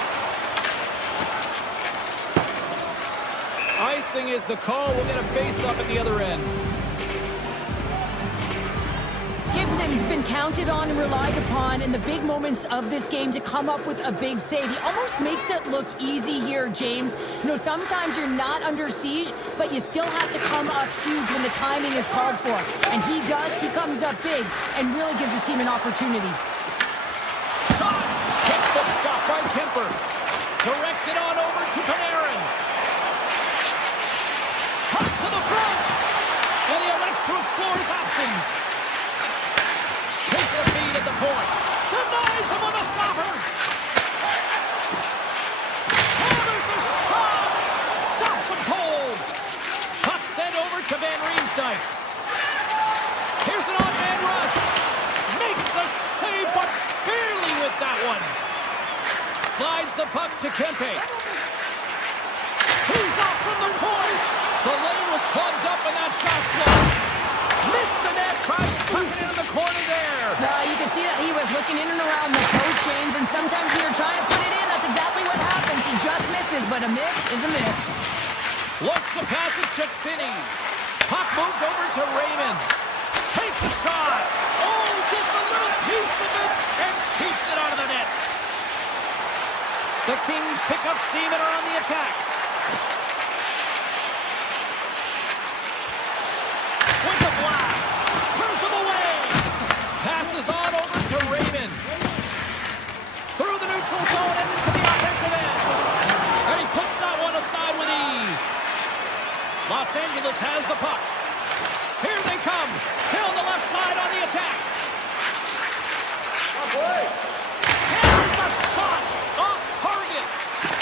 Icing is the call. We'll get a face-up at the other end. Gibson's been counted on and relied upon in the big moments of this game to come up with a big save. He almost makes it look easy here, James. You know, sometimes you're not under siege, but you still have to come up huge when the timing is called for. And he does. He comes up big and really gives his team an opportunity. Shot! Textbook stop by Kemper. Directs it on over to Panarin. Cuts to the front. And he elects to explore his options. Takes the feed at the point. Denies him with a slapper. the puck to Kempe. Tees off from the point. The lane was plugged up and that shot's blocked. Missed the net, tried to tuck it in the corner there. You can see that he was looking in and around the post, James, and sometimes when you're trying to put it in, that's exactly what happens. He just misses, but a miss is a miss. Looks to pass it to Finney. Puck moved over to Raymond. Takes a shot. Oh, gets a little piece of it and keeps it out of the net. The Kings pick up steam and are on the attack. With a blast. Turns him away. Passes on over to Raymond. Through the neutral zone and into the offensive end. And he puts that one aside with ease. Los Angeles has the puck. Here they come. Down the left side on the attack. Here's a shot off target.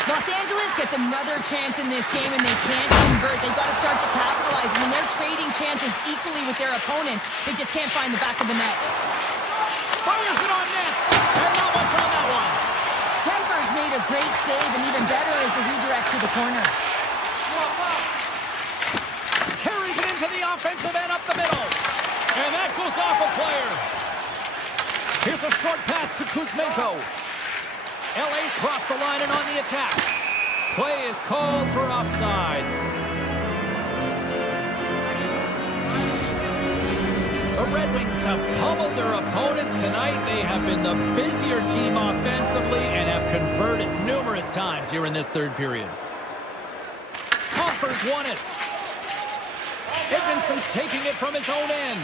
Los Angeles gets another chance in this game, and they can't convert. They've got to start to capitalize. I mean, they're trading chances equally with their opponent. They just can't find the back of the net. Fires it on net. And not much on that one. Kemper's made a great save, and even better is the redirect to the corner. Carries it into the offensive end up the middle. And that goes off a player. Here's a short pass to Kuzmenko. LA's crossed the line and on the attack. Play is called for offside. The Red Wings have pummeled their opponents tonight. They have been the busier team offensively and have converted numerous times here in this third period. Compher's won it. Edmondson's taking it from his own end.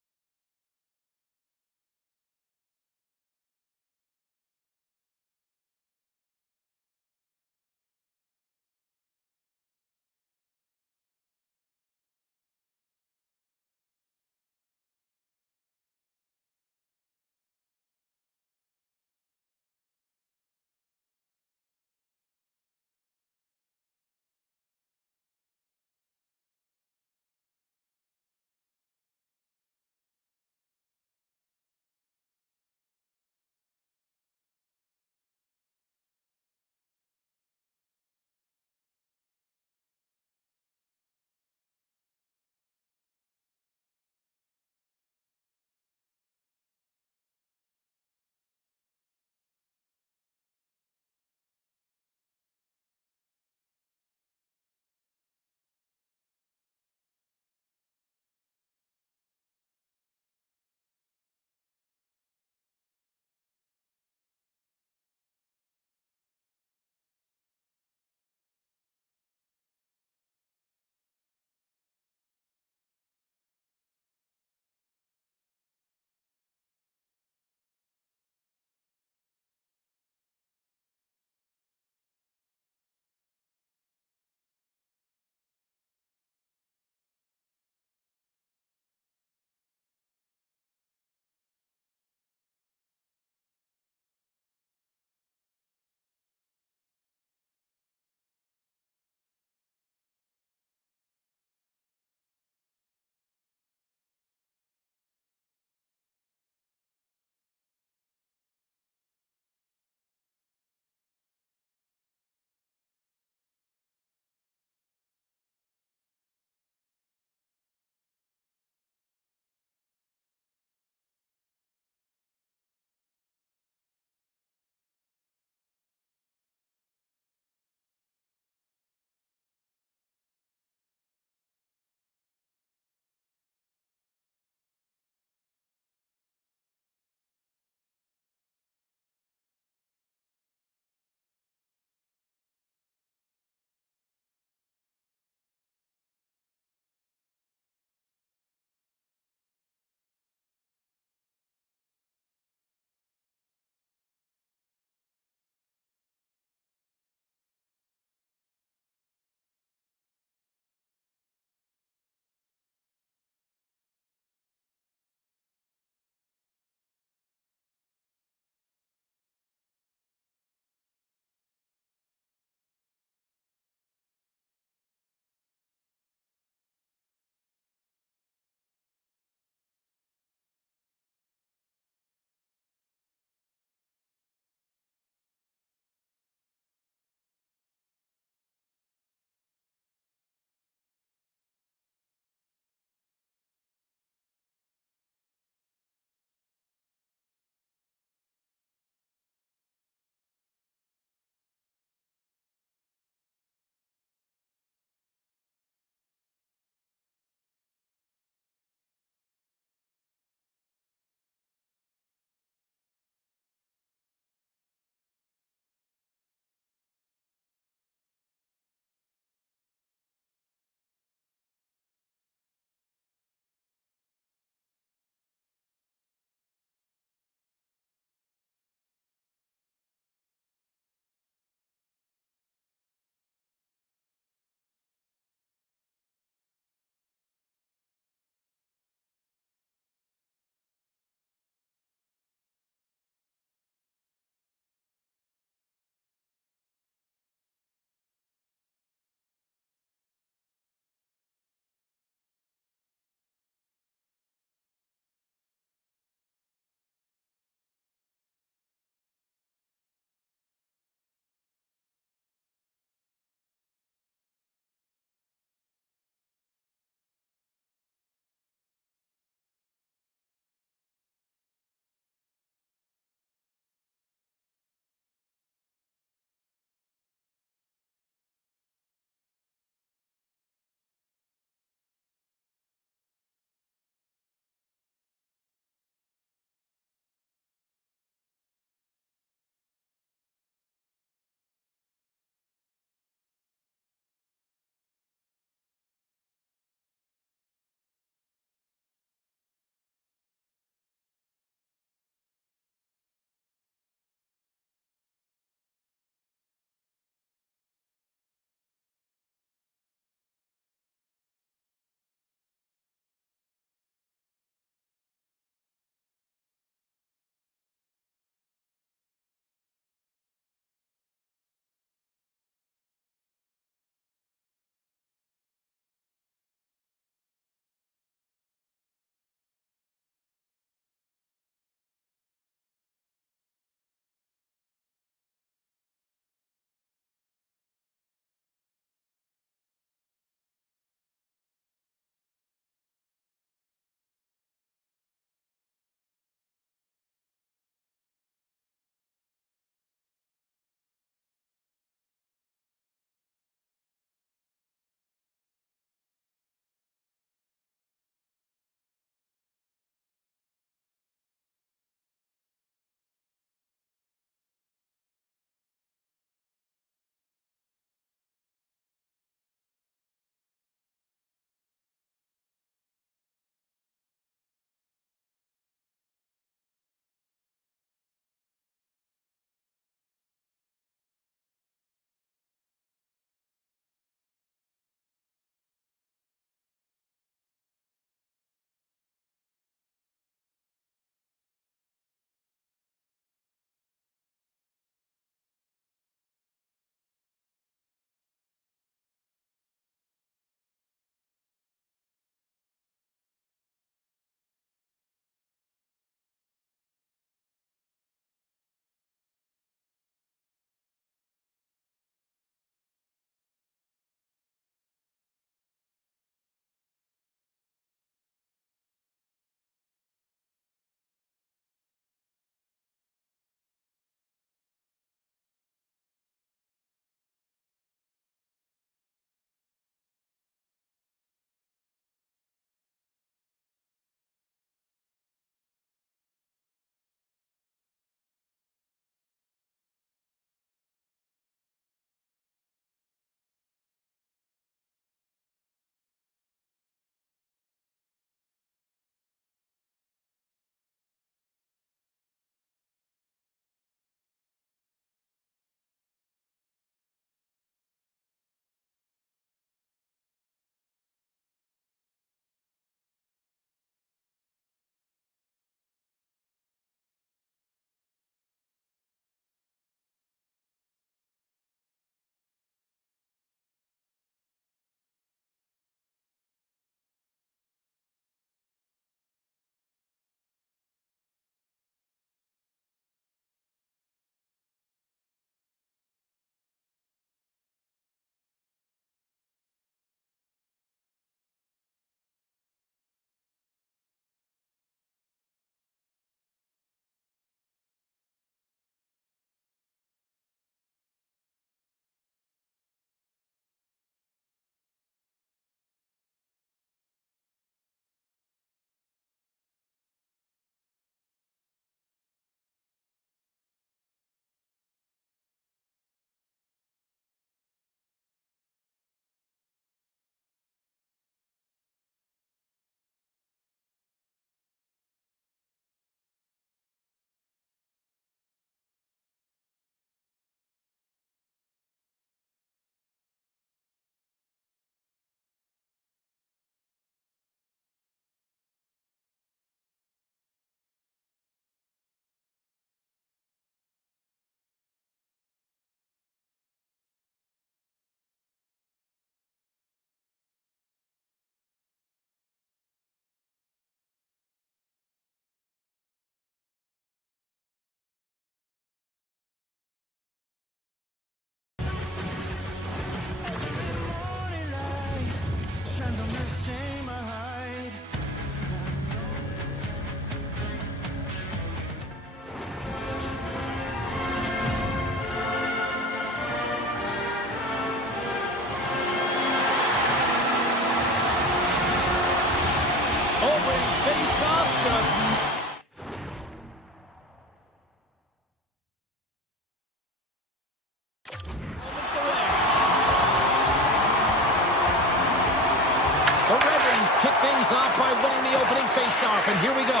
off, and here we go.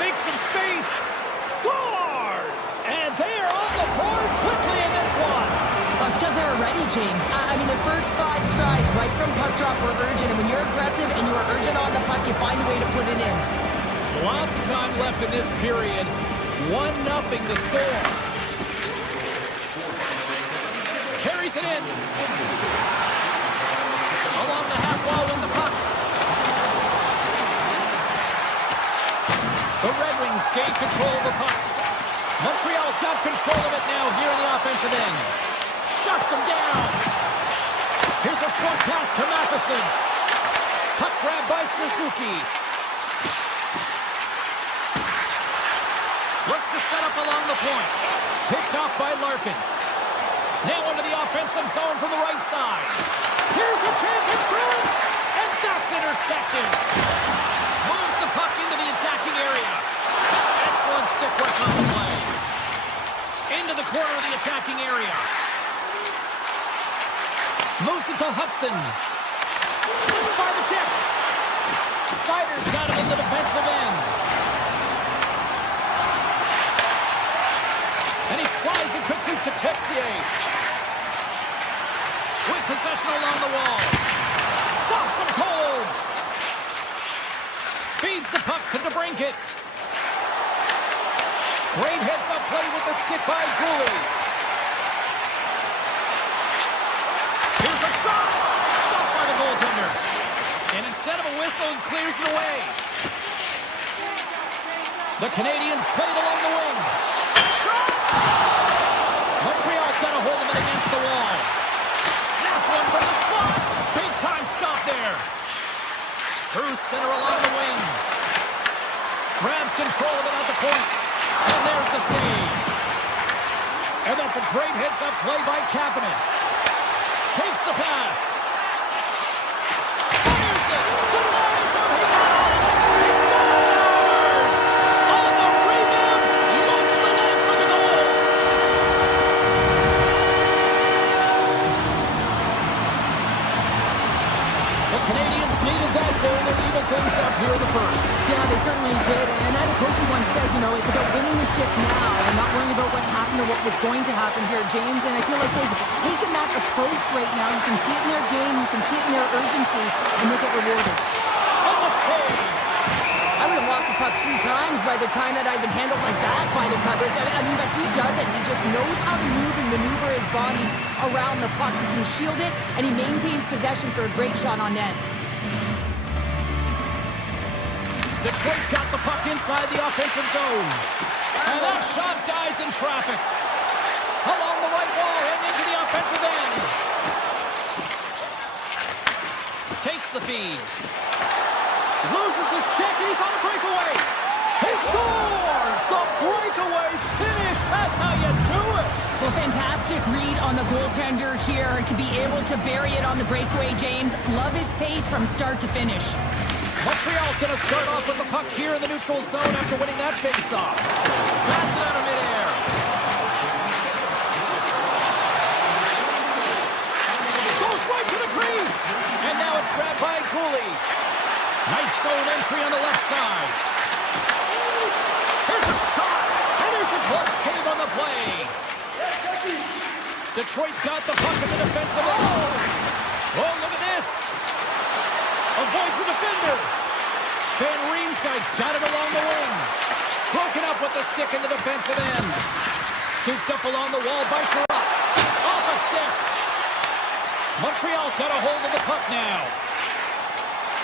Makes some space. Scores! And they are on the board quickly in this one. Well, it's because they were ready, James. I mean, the first 5 strides right from puck drop were urgent, and when you're aggressive and you are urgent on the puck, you find a way to put it in. Lots of time left in this period. 1-0 to score. Carries it in. Along the half wall with the puck. The Red Wings gain control of the puck. Montreal's got control of it now here in the offensive end. Shuts him down. Here's a short pass to Matheson. Puck grab by Suzuki. Looks to set up along the point. Picked off by Larkin. Now into the offensive zone from the right side. Here's a chance in front. And that's intercepted. Moves the puck into the attacking area. Excellent stick work on the play. Into the corner of the attacking area. Moves it to Hudson. Slips by the check. Sider's got it in the defensive end. And he slides it quickly to Texier. With possession along the wall. Stops him cold. Feeds the puck to DeBrincat. Great heads-up play with the stick by Cooley. Here's a shot. Stopped by the goaltender. And instead of a whistle, he clears it away. The Canadiens played along the wing. Shot! Montreal's got a hold of it against the wall. Snaps one from the slot. Big time stop there. Through center along the wing. Grabs control of it at the point. And there's the save. And that's a great heads-up play by Kapanen. Takes the pass. Fires it. Denies him. He scores! On the rebound. Lights the net for the goal. The Canadiens needed that goal to even things up here in the first. Yeah, they certainly did. And I had a coach who once said, you know, it's about winning the shift now and not worrying about what happened or what was going to happen here, James. And I feel like they've taken that approach right now. You can see it in their game, you can see it in their urgency, and they get rewarded. On the save. I would have lost the puck 3 times by the time that I'd been handled like that by the coverage. I mean, but he doesn't. He just knows how to move and maneuver his body around the puck. He can shield it, and he maintains possession for a great shot on net. Detroit's got the puck inside the offensive zone. And that shot dies in traffic. Along the right wall and into the offensive end. Takes the feed. Loses his check and he's on a breakaway. He scores! The breakaway finish. That's how you do it. Well, fantastic read on the goaltender here to be able to bury it on the breakaway, James. Love his pace from start to finish. Montreal's going to start off with the puck here in the neutral zone after winning that face-off. Bats it out of midair. Goes right to the crease. And now it's grabbed by Cooley. Nice zone entry on the left side. Here's a shot. And there's a close save on the play. Detroit's got the puck in the defensive zone. Oh, look at this. Avoids the defender. Van Riemsdyk's got it along the wing. Broken up with the stick in the defensive end. Scooped up along the wall by Sherratt. Off a stick. Montreal's got a hold of the puck now.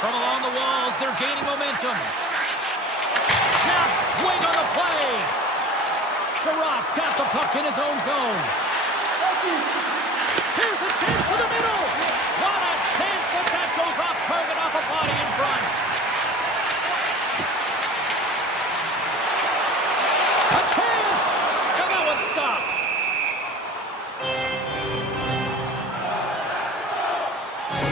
From along the walls, they're gaining momentum. Snap, swing on the play. Sherratt's got the puck in his own zone. Here's a chance to the middle. What a chance, but that goes off target, off a body in front. A chance, and that one's stopped.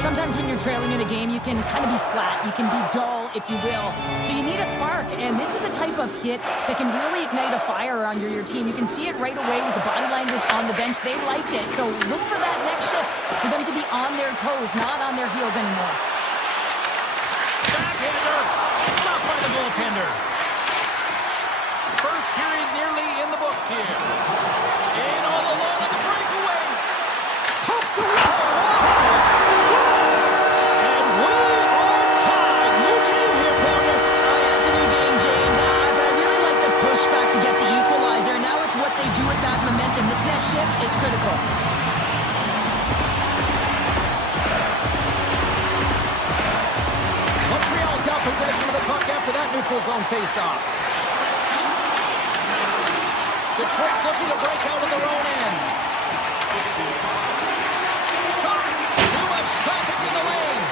Sometimes when you're trailing in a game, you can kind of be flat. You can be dull, if you will. So you need a spark, and this is a type of hit that can really ignite a fire under your team. You can see it right away with the body language on the bench. They liked it. So look for that next shift, for them to be on their toes, not on their heels anymore. Backhander, goaltender. First period nearly in the books here. In all alone on the breakaway. Pumped away. Scores! And we are tied. New game here, partner. Oh, yeah, it's a new game, James. But I really like the pushback to get the equalizer. Now it's what they do with that momentum. This next shift is critical. Montreal's got possession of the puck after that neutral zone face-off. Detroit's looking to break out of their own end. Shot. Too much traffic in the lane.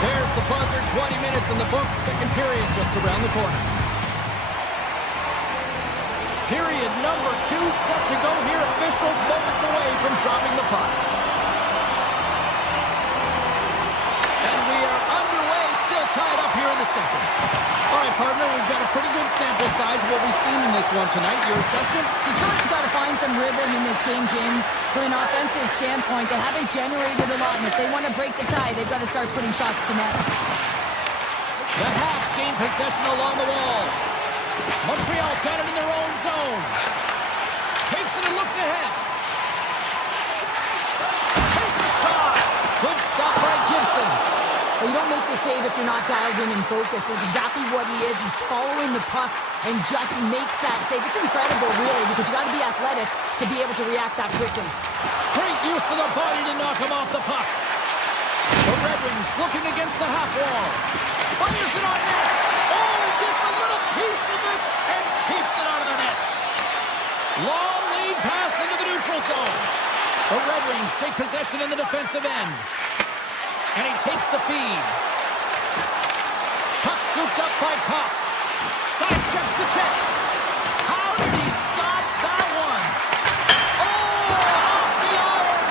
There's the buzzer. 20 minutes in the books. Second period just around the corner. Period number 2 set to go here. Officials moments away from dropping the puck. And we are underway. Still tied up here in the second. All right, partner, we've got a pretty good sample size of what we've seen in this one tonight. Your assessment? Detroit's got to find some rhythm in this game, James. From an offensive standpoint, they haven't generated a lot, and if they want to break the tie, they've got to start putting shots to net. The Habs gain possession along the wall. Montreal's got it in their own zone. Takes it and looks ahead. Takes a shot. Good stop by Gibson. Well, you don't make the save if you're not dialed in and focused. That's exactly what he is. He's following the puck and just makes that save. It's incredible, really, because you got to be athletic to be able to react that quickly. Great use of the body to knock him off the puck. The Red Wings looking against the half wall. Fires it on net. Oh, gets a little piece of it and keeps it out of the net. Long lead pass into the neutral zone. The Red Wings take possession in the defensive end. And he takes the feed. Puck scooped up by Kopp. Sidesteps the check. How did he stop that one? Oh, off the iron.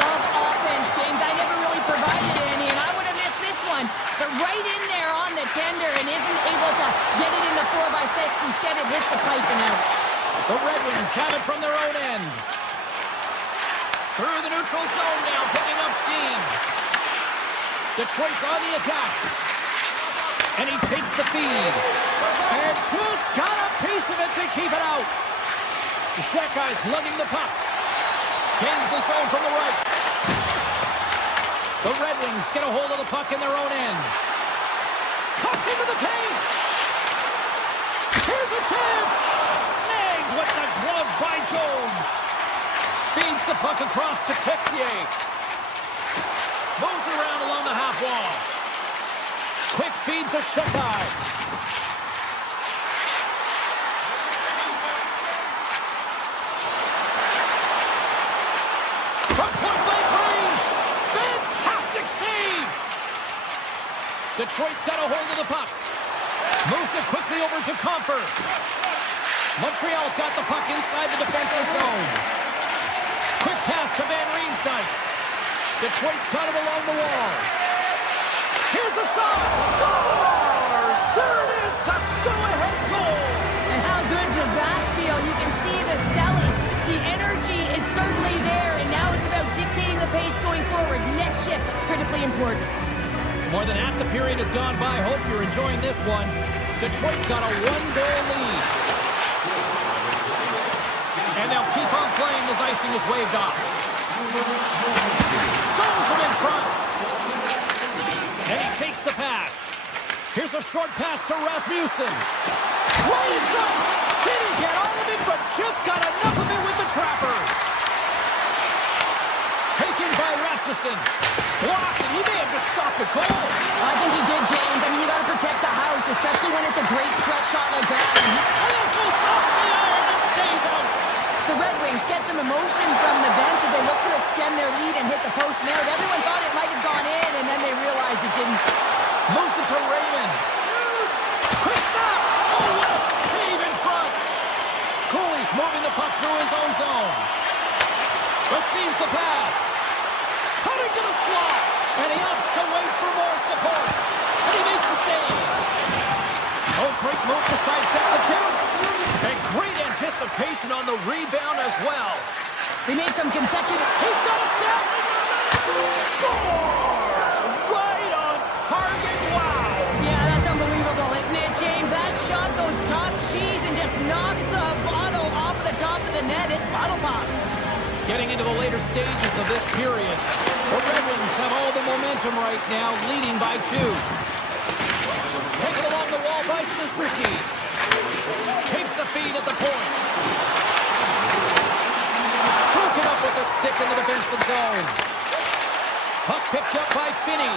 Love offense, James. I never really provided any, and I would have missed this one. But right in there on the tender and isn't able to get it in the 4x6. Instead, it hits the pipe and out. The Red Wings have it from their own end. Through the neutral zone now, picking up steam. Detroit's on the attack. And he takes the feed. And just got a piece of it to keep it out. The Shakey's lugging the puck. Gains the zone from the right. The Red Wings get a hold of the puck in their own end. Cuts into the paint. Here's a chance. Snagged with the glove by Jones. Feeds the puck across to Texier. Moves around along the half wall. Quick feed to Shakey. From point-blank range. Fantastic save. Detroit's got a hold of the puck. Moves it quickly over to Comfer. Montreal's got the puck inside the defensive zone. Quick pass to Van Riemsdyk. Detroit's got it along the wall. Here's a shot. Scores! There it is, the go-ahead goal. And how good does that feel? You can see the selling. The energy is certainly there, and now it's about dictating the pace going forward. Next shift, critically important. More than half the period has gone by. Hope you're enjoying this one. Detroit's got a one-goal lead. And they'll keep on playing as icing is waved off. Stones him in front. And he takes the pass. Here's a short pass to Rasmussen. Way in front. Didn't get all of it, but just got enough of it with the trapper. Taken by Rasmussen. Blocked, and he may have just stopped the goal. I think he did, James. I mean, you got to protect the house, especially when it's a great threat shot like that. And it goes off the iron and stays out. The Red Wings get some emotion from the bench as they look to extend their lead and hit the post and out. Everyone thought it might have gone in, and then they realized it didn't. Moves it to Raymond. Quick snap. Oh, what a save in front. Cooley's moving the puck through his own zone. Receives the pass. Cutting to the slot. And he opts to wait for more support. And he makes the save. Oh, great move to sidestep the chip. And great anticipation on the rebound as well. They made some consecutive... He's got a step. Scores! Right on Wow! Yeah, that's unbelievable, isn't it, James? That shot goes top cheese and just knocks the bottle off of the top of the net. It's bottle pops. Getting into the later stages of this period, the Red Wings have all the momentum right now, leading by 2. Taken along the wall by Suzuki. Keeps the feed at the point. Broken up with the stick in the defensive zone. Puck picked up by Finney.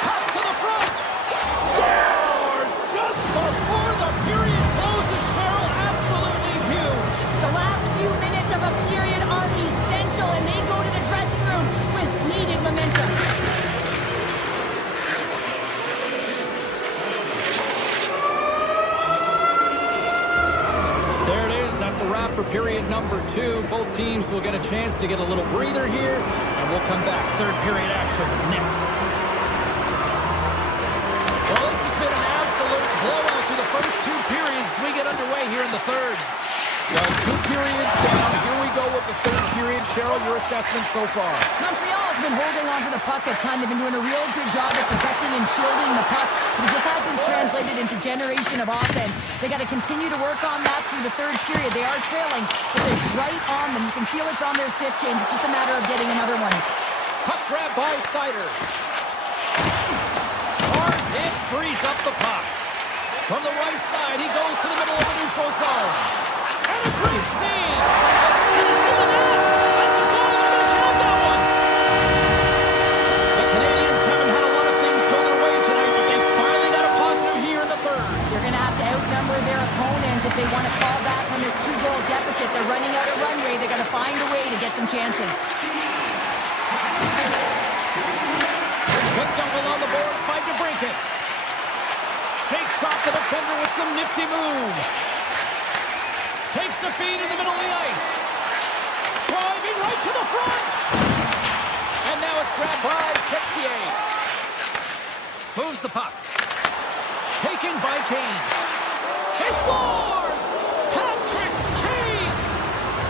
Cuts to the front. Scores just before the period closes, Cheryl. Absolutely huge. The last few minutes of a period are essential, and they go to the dressing room with needed momentum. There it is. That's a wrap for period number 2. Both teams will get a chance to get a little breather here, and we'll come back. Third period action next. Well, this has been an absolute blowout through the first 2 periods as we get underway here in the third. Well, 2 periods down. Here we go with the third period. Cheryl, your assessment so far? Montreal has been holding on to the puck a ton. They've been doing a real good job of protecting and shielding the puck, but it just hasn't translated into generation of offense. They got to continue to work on that through the third period. They are trailing, but it's right on them. You can feel it's on their stick, James. It's just a matter of getting another one. Puck grab by Sider. Hard hit frees up the puck. From the right side, he goes to the middle of the neutral zone. And a great save! And it's in the net! That's a goal! They're going to count that one! The Canadiens haven't had a lot of things go their way tonight, but they finally got a positive here in the third. They're going to have to outnumber their opponent if they want to fall back from this 2-goal deficit. They're running out of runway. They got to find a way to get some chances. Picked up along the boards by DeBrincat. Shakes off the defender with some nifty moves. Takes the feed in the middle of the ice. Driving right to the front. And now it's grabbed by Texier. Moves the puck. Taken by Kane. He scores! Patrick Kane!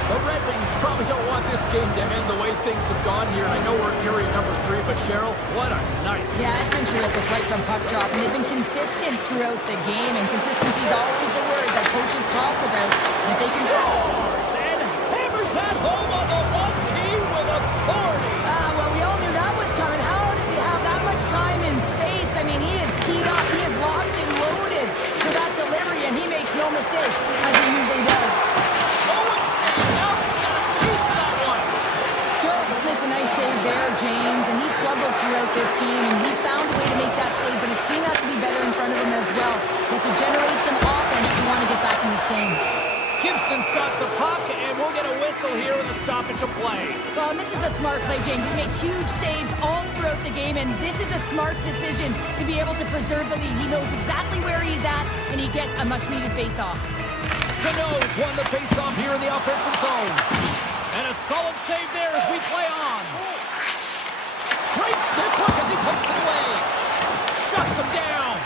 The Red Wings probably don't want this game to end the way things have gone here. I know we're in period number 3, but Cheryl, what a night. Yeah, it's been terrific right from puck drop, and they've been consistent throughout the game, and consistency is always the word that coaches talk about. And if they can... Scores and hammers that home on the 1T with authority. Well, we all knew that was coming. How does he have that much time and space? I mean, he is teed up, he is locked and loaded for that delivery, and he makes no mistake, as he usually does. Smith's a nice save there, James, and he struggled throughout this game, and he's found a way to make that save, but his team has to be better in front of him as well. They have to generate some offense if you want to get back in this game. Gibson's got the puck, and we'll get a whistle here with a stoppage of play. Well, and this is a smart play, James. He makes huge saves all throughout the game, and this is a smart decision to be able to preserve the lead. He knows exactly where he's at, and he gets a much-needed face-off. Cano's won the face-off here in the offensive zone. And a solid save there as we play on. Great stick work as he pokes it away. Shuts him down.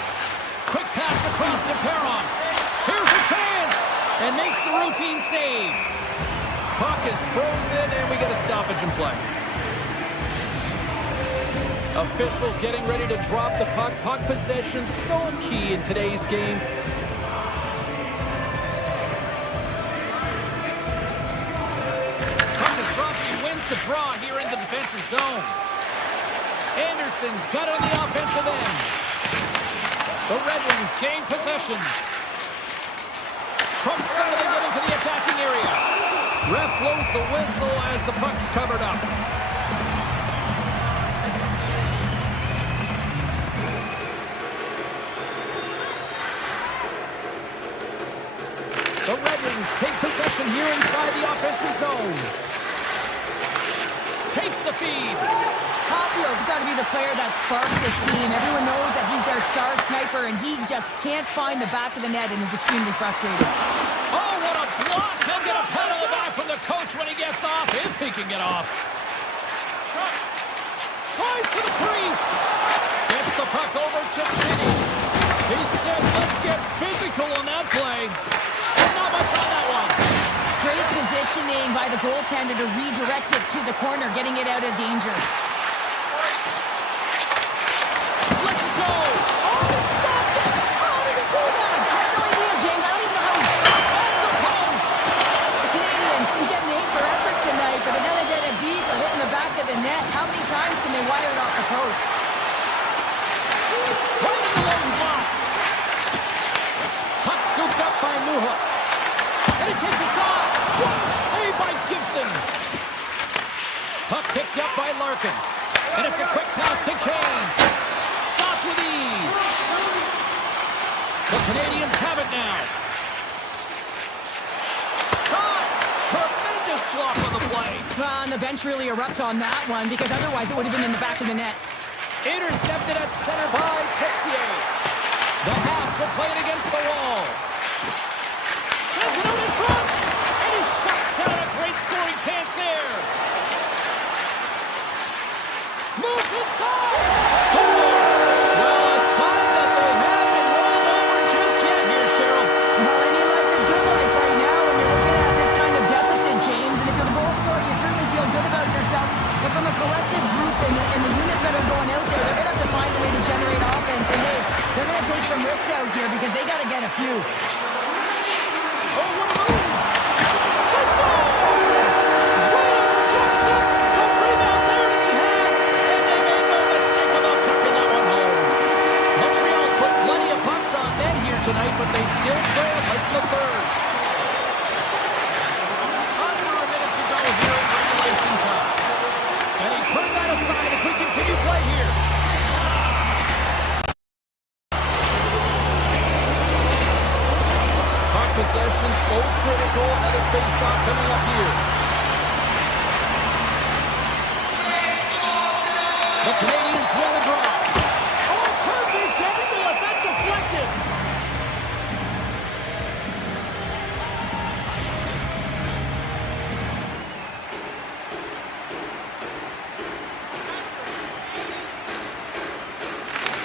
Quick pass across to Perron. Here's a chance. And makes the routine save. Puck is frozen and we get a stoppage in play. Officials getting ready to drop the puck. Puck possession so key in today's game. The draw here in the defensive zone. Anderson's got it on the offensive end. The Red Wings gain possession. From center they get into the attacking area. Ref blows the whistle as the puck's covered up. The Red Wings take possession here inside the offensive zone. Takes the feed. Caulfield's got to be the player that sparks this team. Everyone knows that he's their star sniper, and he just can't find the back of the net and is extremely frustrated. Oh, what a block! He'll get a pat on the back from the coach when he gets off, if he can get off. Tries to the crease. Gets the puck over to Finney. He says, let's get physical on that play. And not much on that one. Great positioning by the goaltender to redirect it to the corner, getting it out of danger. through hook. And he takes a shot. What a save by Gibson. Puck picked up by Larkin. And it's a quick pass to Kane. Stopped with ease. The Canadiens have it now. Shot. Tremendous block on the play. Well, and the bench really erupts on that one because otherwise it would have been in the back of the net. Intercepted at center by Texier. The Hawks are playing against the wall. Sends it out in front. And he shuts down a great scoring chance there. Moves inside. Scores. Well, a sign that they haven't been rolled over just yet here, Cheryl. Well, any life is good life right now when you're looking at this kind of deficit, James. And if you're the goal scorer, you certainly feel good about yourself. But from a collective group and the units that are going out there, they're going to have to find a way to generate offense. And hey, they're going to take some risks out here because they got to get a few. Oh, what a move! Let's go! Right on the doorstep. The rebound there to be had. And they made no mistake about tucking that one home. Montreal's put plenty of pucks on net here tonight, but they still trail late in the third. Under a minute to go here in regulation time. And he turned that aside as we continue play here. Puck possession so critical. Another face-off coming up here. The Canadiens win the draw. Oh, perfect angle as that deflected.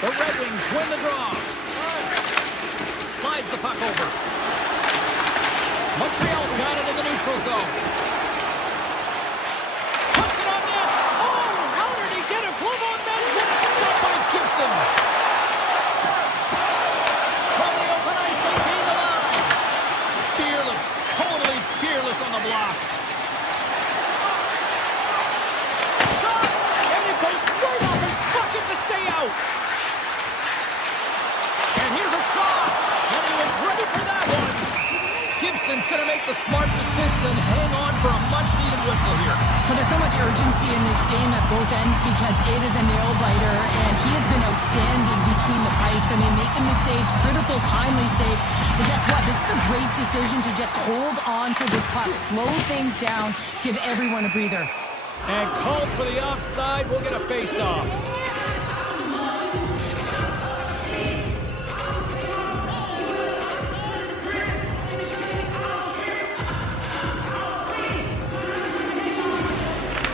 The Red Wings win the draw. Slides the puck over. Montreal's got it in the neutral zone. Puts it on net. Oh, how did he get a glove on that? What a stop by Gibson. From the open ice, they gain the line. Fearless, totally fearless on the block. Shot, and it goes right off his bucket to stay out. And here's a shot, and he was ready for that one. Gibson's going to make the smart decision and hang on for a much-needed whistle here. Well, there's so much urgency in this game at both ends because it is a nail-biter, and he has been outstanding between the pipes. I mean, making the saves, critical, timely saves. But guess what? This is a great decision to just hold on to this puck, slow things down, give everyone a breather. And called for the offside. We'll get a face-off.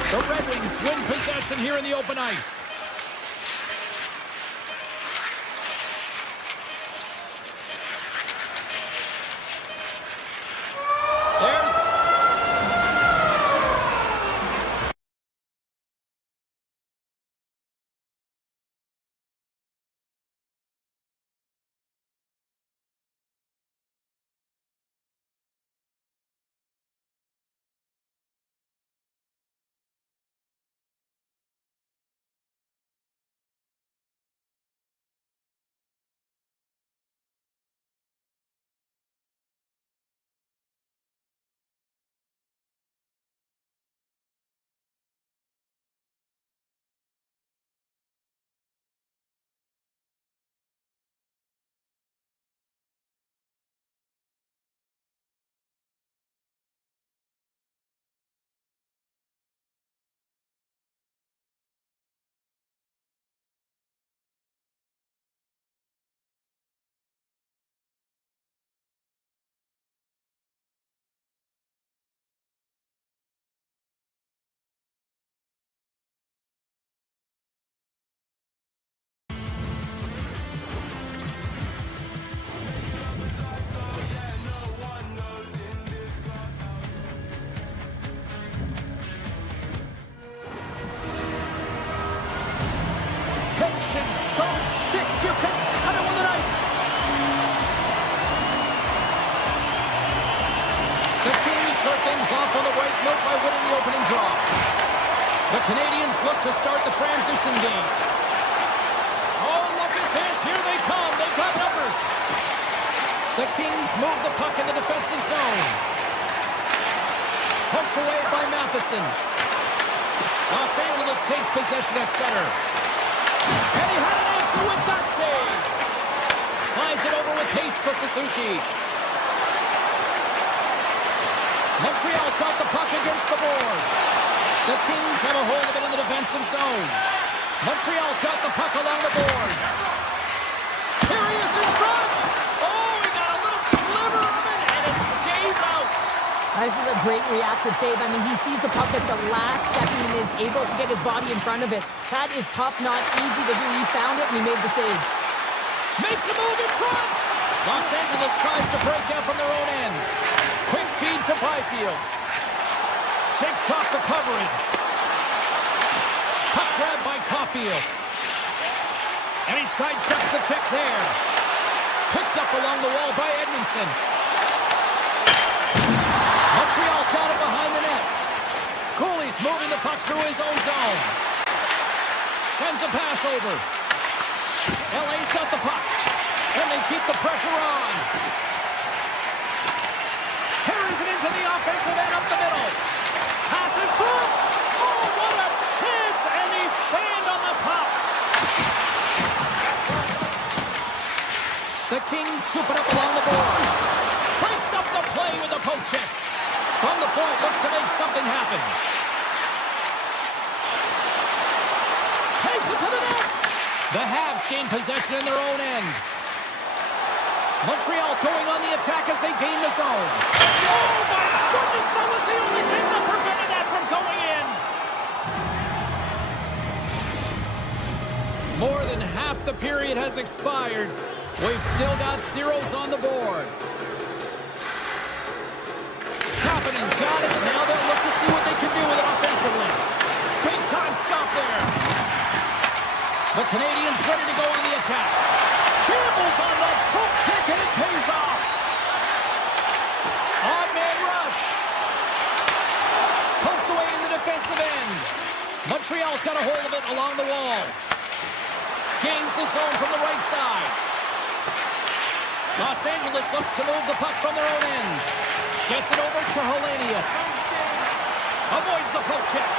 The Red Wings win possession here in the open ice. There's... The Canadiens look to start the transition game. Oh, look at this. Here they come. They've got numbers. The Kings move the puck into the zone. Poked away by Matheson. Los Angeles takes possession at center. And he had an answer with that save. Slides it over with pace to Suzuki. Montreal's got the puck against the boards. The Kings have a hold of it in the defensive zone. Montreal's got the puck along the boards. Here he is in front. Oh, he got a little sliver of it, and it stays out. This is a great reactive save. I mean, he sees the puck at the last second and is able to get his body in front of it. That is tough, not easy to do. He found it, and he made the save. Makes the move in front. Los Angeles tries to break out from their own end. Quick feed to Byfield. Shakes off the coverage. Puck grab by Caulfield. And he sidesteps the check there. Picked up along the wall by Edmondson. Montreal's got it behind the net. Cooley's moving the puck through his own zone. Sends a pass over. LA's got the puck. And they keep the pressure on. Carries it into the offensive end up the middle. Pass in front. Oh, what a chance. And he fanned on the puck. The Kings scoop it up along the boards. Breaks up the play with a poke check. From the point, looks to make something happen. Takes it to the net. The Habs gain possession in their own end. Montreal's going on the attack as they gain the zone. Oh, my goodness, that was the only thing that prevented that from going in. More than half the period has expired. We've still got zeros on the board. Kapanen's got it. Now they'll look to see what they can do with it offensively. Big time stop there. The Canadiens ready to go on the attack. Campbell's on the poke check and it pays off. Odd man rush. Poked away in the defensive end. Montreal's got a hold of it along the wall. Gains the zone from the right side. Los Angeles looks to move the puck from their own end. Gets it over to Hellenius. Avoids the poke check.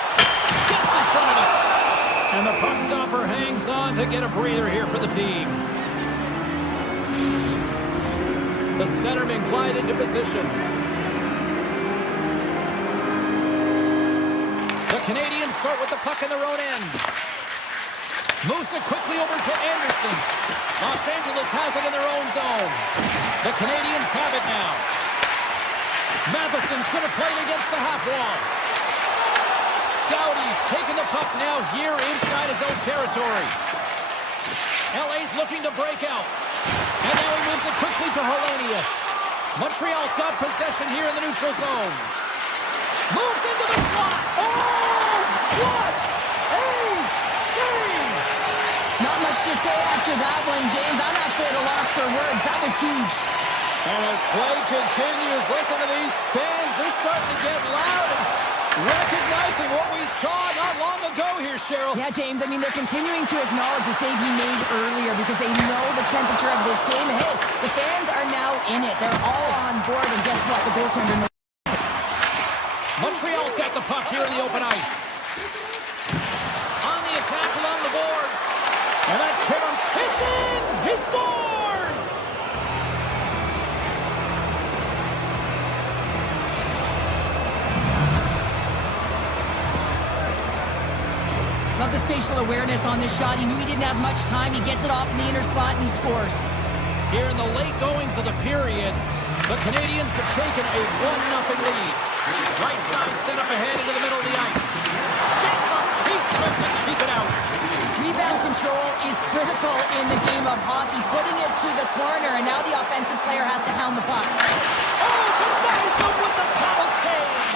Gets in front of it. And the puck stopper hangs on to get a breather here for the team. The centerman glide into position. The Canadiens start with the puck in their own end. Moves it quickly over to Anderson. Los Angeles has it in their own zone. The Canadiens have it now. Matheson's going to play it against the half wall. Doughty's taking the puck now here inside his own territory. LA's looking to break out. And now he moves it quickly to Hellenius. Montreal's got possession here in the neutral zone. Moves into the slot. Oh, what a save! Not much to say after that one, James. I'm actually at a loss for words. That was huge. And as play continues, listen to these fans. They're starting to get loud and recognizing what we saw not long ago here, Cheryl. Yeah, James, I mean, they're continuing to acknowledge the save he made earlier because they know the temperature of this game. And hey, the fans are now in it. They're all on board, and guess what? The goaltender knows. Montreal's got the puck here in the open ice. On the attack along the boards. And that Karam hits in! He scores! Love the spatial awareness on this shot. He knew he didn't have much time. He gets it off in the inner slot, and he scores. Here in the late goings of the period, the Canadiens have taken a 1-0 lead. Right side set up ahead into the middle of the ice. Gets a piece of it to keep it out. Rebound control is critical in the game of hockey. Putting it to the corner, and now the offensive player has to hound the puck. Oh, to Madison with the paddle save.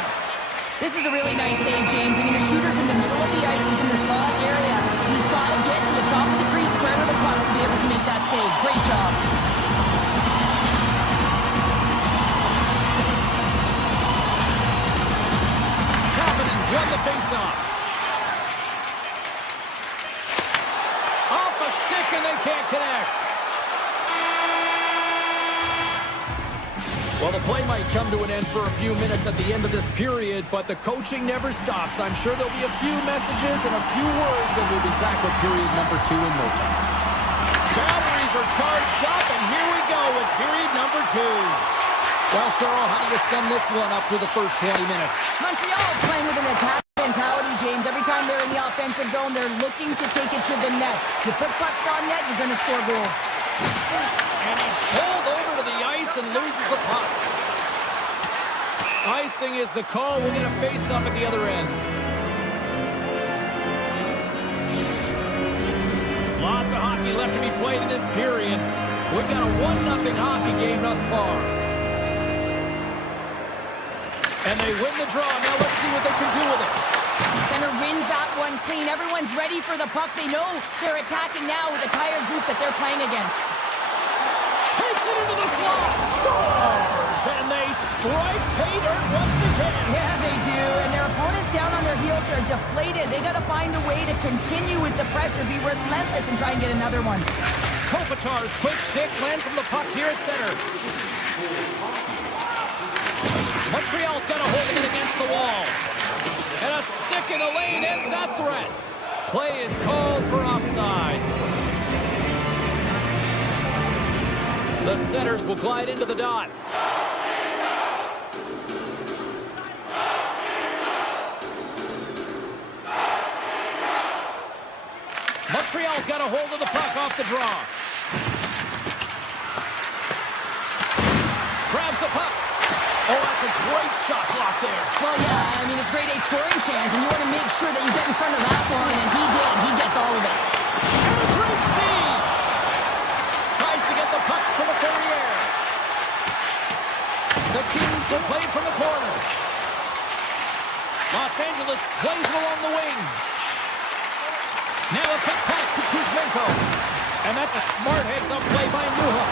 This is a really nice save, James. I mean, the shooter's in the middle of the ice. He's in the slot area. He's got to get to the top of the crease, square to the puck to be able to make that save. Great job. Kapanen's won the faceoff. Off a stick and they can't connect. Well, the play might come to an end for a few minutes at the end of this period, but the coaching never stops. I'm sure there'll be a few messages and a few words, and we'll be back with period number 2 in no time. Batteries are charged up, and here we go with period number 2. Well, Cheryl, how do you sum this one up through the first 20 minutes? Montreal is playing with an attack mentality, James. Every time they're in the offensive zone, they're looking to take it to the net. You put pucks on net, you're going to score goals. And he's pulled over to the ice and loses the puck. Icing is the call. We'll get a face-off at the other end. Lots of hockey left to be played in this period. We've got a 1-0 hockey game thus far. And they win the draw. Now let's see what they can do with it. Center wins that one clean. Everyone's ready for the puck. They know they're attacking now with a tired group that they're playing against. Takes it into the slot. Scores! And they strike pay dirt once again. Yeah, they do. And their opponents down on their heels are deflated. They got to find a way to continue with the pressure, be relentless, and try and get another one. Kopitar's quick stick lands from the puck here at center. Montreal's got a hold of it against the wall. And a stick in the lane ends that threat. Play is called for offside. The Senators will glide into the dot. Montreal's got a hold of the puck off the draw. Grabs the puck. Oh, that's a great shot block there. Well, yeah, I mean, it's a great A scoring chance, and you want to make sure that you get in front of that one, and he did. He gets all of it. And a great save. Tries to get the puck to the Ferrier. The Kings have played from the corner. Los Angeles plays it along the wing. Now a quick pass to Kuzmenko. And that's a smart heads-up play by Newhook.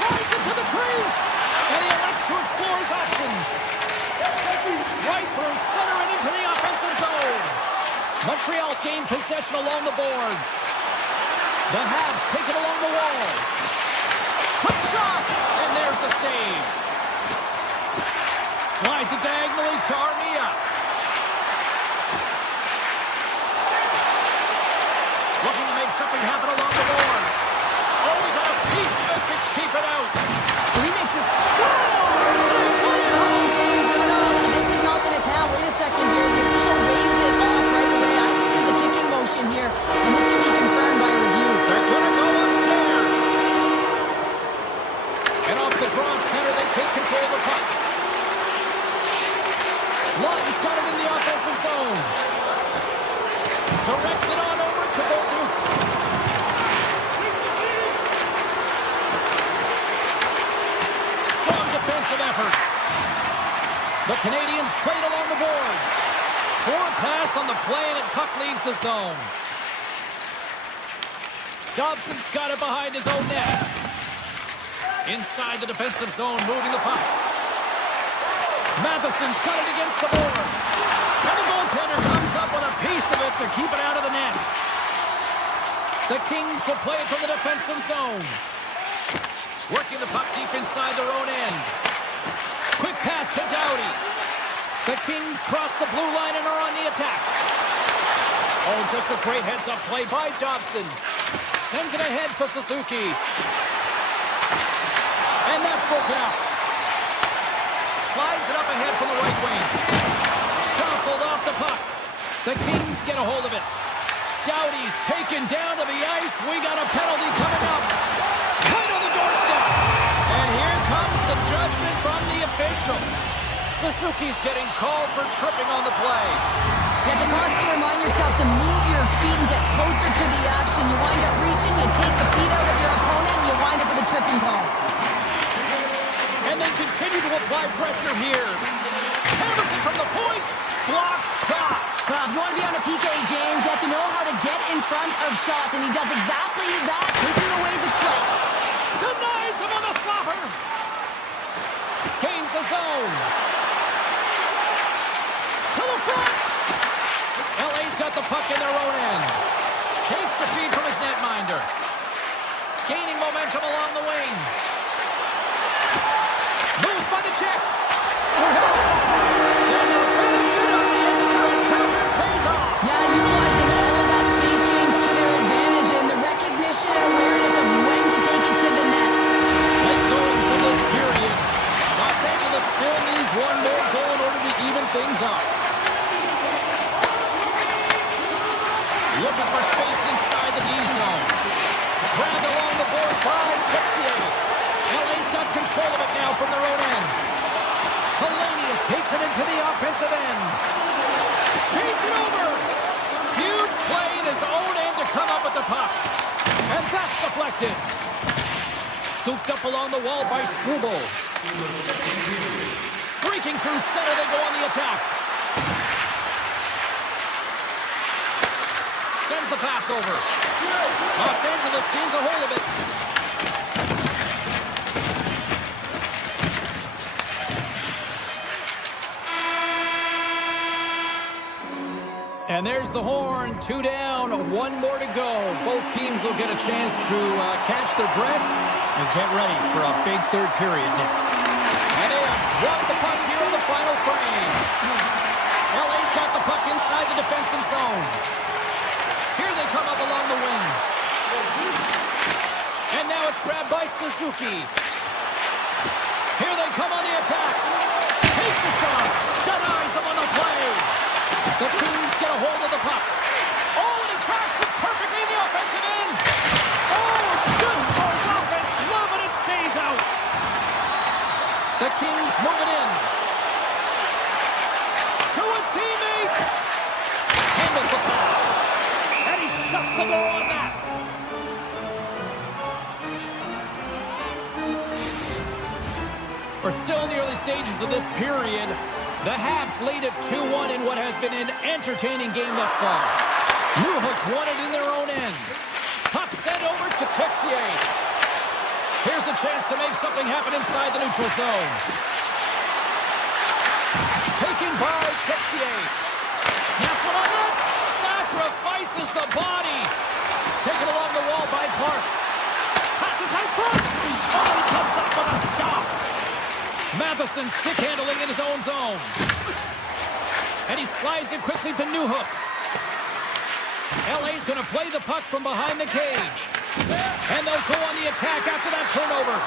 Tries it to the crease. And he elects to explore his options. Right through center and into the offensive zone. Montreal's gained possession along the boards. The Habs take it along the wall. Quick shot. And there's the save. Slides it diagonally to Armia. Looking to make something happen along the boards. Oh, he got a piece of it to keep it out. He makes it. Scores! No, this is not going to count. Wait a second here. The official waves it off right away. I think there's a kicking motion here, and this can be confirmed by review. They're going to go upstairs. And off the draw center, they take control of the puck. Lund's got it in the offensive zone. Directs it on over to Baltic. Strong defensive effort. The Canadiens played along the boards. Poor pass on the play, and puck leaves the zone. Dobson's got it behind his own net. Inside the defensive zone, moving the puck. Matheson's got it against the boards. And the goaltender comes up with a piece of it to keep it out of the net. The Kings will play it from the defensive zone. Working the puck deep inside their own end. Quick pass to Doughty. The Kings cross the blue line and are on the attack. Oh, just a great heads-up play by Dobson. Sends it ahead to Suzuki. And that's broken up. Slides it up ahead from the right wing. Jostled off the puck. The Kings get a hold of it. Doughty's taken down to the ice. We got a penalty coming up. Right on the doorstep. And here comes the judgment from the official. Suzuki's getting called for tripping on the play. You have to constantly remind yourself to move your feet and get closer to the action. You wind up reaching, you take the feet out of your opponent, and you wind up with a tripping call. And they continue to apply pressure here. Hammers it from the point. Block shot. Well, if you want to be on a PK, James, you have to know how to get in front of shots, and he does exactly that, taking away the threat. Denies him on the slapper. Gains the zone. To the front. LA's got the puck in their own end. Takes the feed from his netminder. Gaining momentum along the wing. deflected. Scooped up along the wall by Struble. Streaking through center, they go on the attack. Sends the pass over. Los Angeles gains a hold of it. And there's the horn. 2 down, 1 more to go. Both teams will get a chance to catch their breath and get ready for a big third period next. And they have dropped the puck here in the final frame. LA's got the puck inside the defensive zone. Here they come up along the wing. And now it's grabbed by Suzuki. Here they come on the attack. Takes a shot. Denies him on the play. The Kings get a hold of the puck. Oh, and he cracks it perfectly in the offensive end. Oh, just goes off his glove and it stays out. The Kings move it in. To his teammate. Handles the pass. And he shuts the door on that. We're still in the early stages of this period. The Habs lead at 2-1 in what has been an entertaining game thus far. Newhook's won it in their own end. Puck sent over to Texier. Here's a chance to make something happen inside the neutral zone. Taken by Texier. Snaps one on net. Sacrifices the body. Taken along the wall by Clark. Passes out front. Oh, he comes up with a stop. Matheson stick handling in his own zone. And he slides it quickly to Newhook. LA's going to play the puck from behind the cage. And they'll go on the attack after that turnover.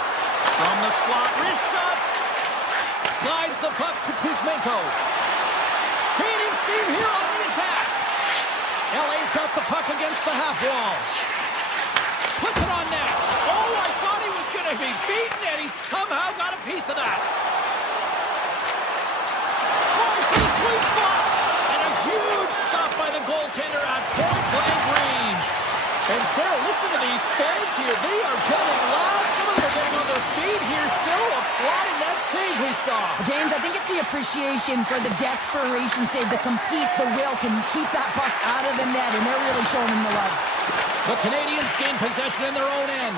From the slot, wrist shot. Slides the puck to Kuzmenko. Gaining steam here on the attack. LA's got the puck against the half wall. Puts it on net. Oh, I thought he was going to be beaten, and he somehow got a piece of that. Tries to the sweet spot. And a huge stop by the goaltender at point-blank range. And Sarah, listen to these fans here. They are getting loud. Some of them are getting on their feet here, still applauding that save we saw. James, I think it's the appreciation for the desperation save, the compete, the will to keep that puck out of the net, and they're really showing him the love. The Canadiens gain possession in their own end.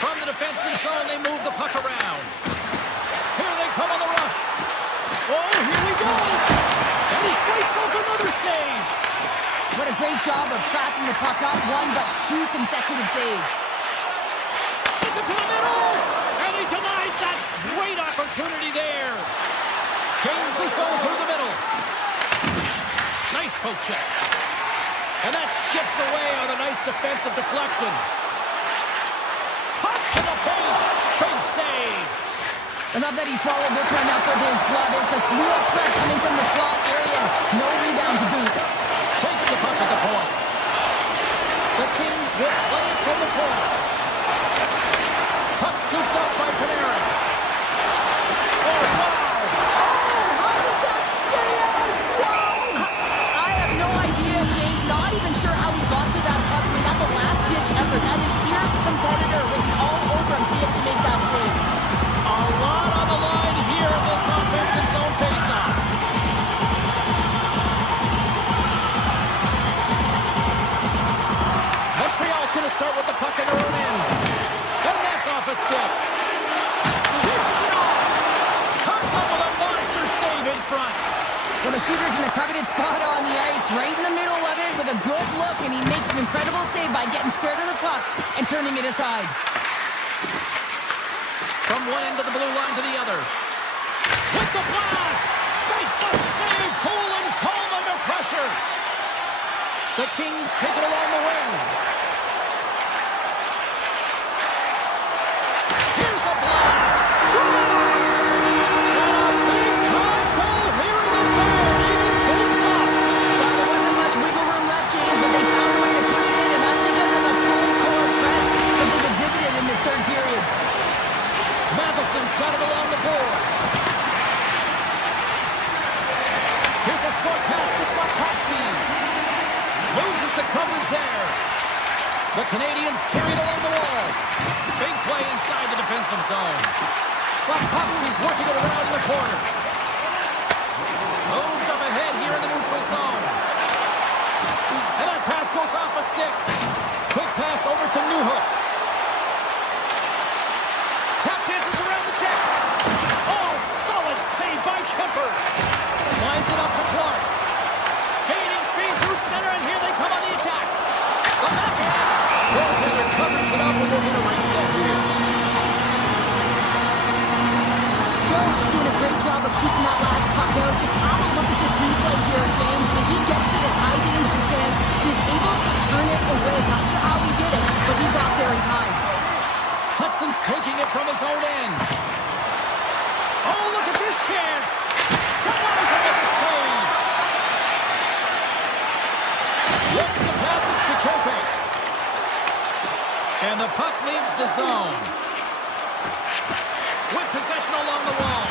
From the defensive zone, they move the puck around. Here they come on the rush. Oh, here we go. And he fights off another save. What a great job of tracking the puck, not 1 but 2 consecutive saves. Sends it to the middle. And he denies that great opportunity there. Gains the zone through the middle. Nice poke check. And that skips away on a nice defensive deflection. Cuts to the paint. Big save. I love that he swallowed this one up with his glove. It's a real threat coming from the slot area. No rebound to boot. Takes the puck at the point. The Kings will play it from the corner. Puck scooped up by Panarin. Oh, wow. Oh, how did that stay out? Wow. I have no idea, James. Not even sure how he got to that puck. I mean, that's a last-ditch effort. That is fierce competitor written all over him to be able to make that save. A lot on the line here in this offensive zone faceoff. Montreal's going to start with the puck in their own end. And that's off a stick. Dishes it off. Comes up with a monster save in front. Well, the shooter's in a coveted spot on the ice, right in the middle of it with a good look, and he makes an incredible save by getting square to the puck and turning it aside. From one end of the blue line to the other. With the blast! Makes the save, cool and calm under pressure. The Kings take it along the wing. Here's a blast! Scores! And a big-time goal here in the third. Evens things up. Well, there wasn't much wiggle room left, James, but they found a way to put it in, and that's because of the full-court press that they've exhibited in this third period. Matheson's got it along the boards. Here's a short pass to Slafkovsky. Loses the coverage there. The Canadiens carried along the wall. Big play inside the defensive zone. Slafkovsky's working it around in the corner. Moved up ahead here in the neutral zone. And that pass goes off a stick. Quick pass over to Newhook. Tap dances around the check. Oh, solid save by Kemper. Slides it up to Clark. Gaining speed through center, and here they come on the attack. The backhand. Goaltender covers it up, and we'll get a reset here. Jones doing a great job of keeping that last puck out. Just have a look at this replay here, James. And if he gets to this high danger chance and is able to turn it away, not sure how he did it, but he got there in time. Hudson's taking it from his own end. Oh, look at this chance. Denies him with the save. Looks to pass it to Kemper. And the puck leaves the zone. With possession along the wall.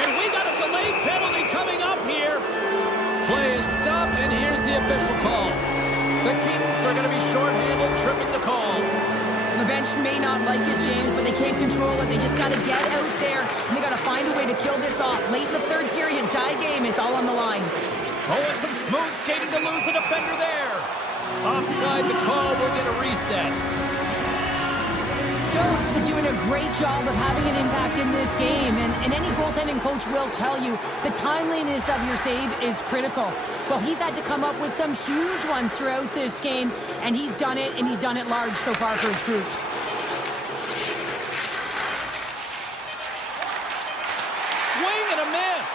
And we got a delayed penalty coming up here. Play is stopped, and here's the official call. The Kings are going to be shorthanded, tripping the call. The bench may not like it, James, but they can't control it. They just got to get out there, and they got to find a way to kill this off. Late in the third period, tie game, it's all on the line. Oh, and some smooth skating to lose a defender there. Offside the call, we'll get a reset. Jones is doing a great job of having an impact in this game, and any goaltending coach will tell you the timeliness of your save is critical. Well, he's had to come up with some huge ones throughout this game, and he's done it, and he's done it large so far for his group. Swing and a miss.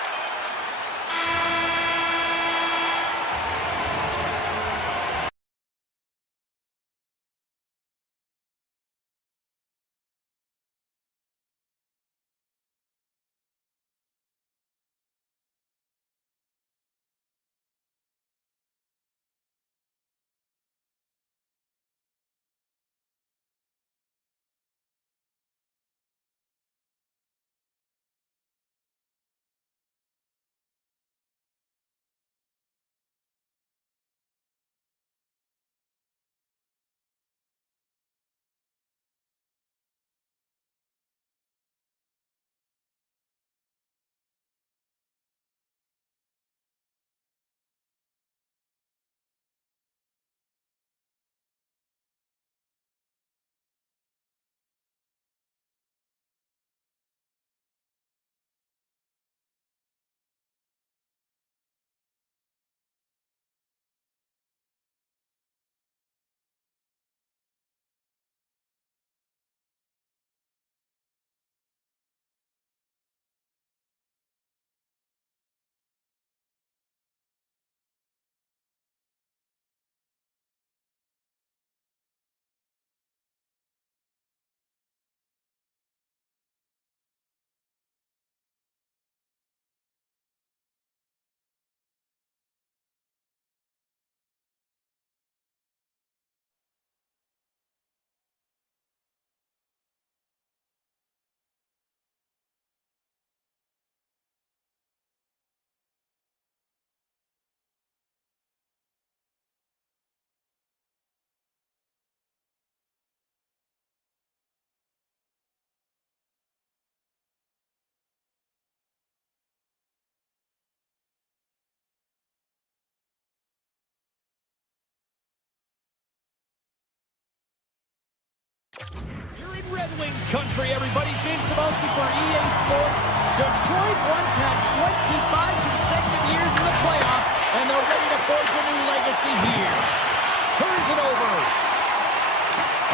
You're in Red Wings country, everybody. James Cebulski for EA Sports. Detroit once had 25 consecutive years in the playoffs, and they're ready to forge a new legacy here. Turns it over.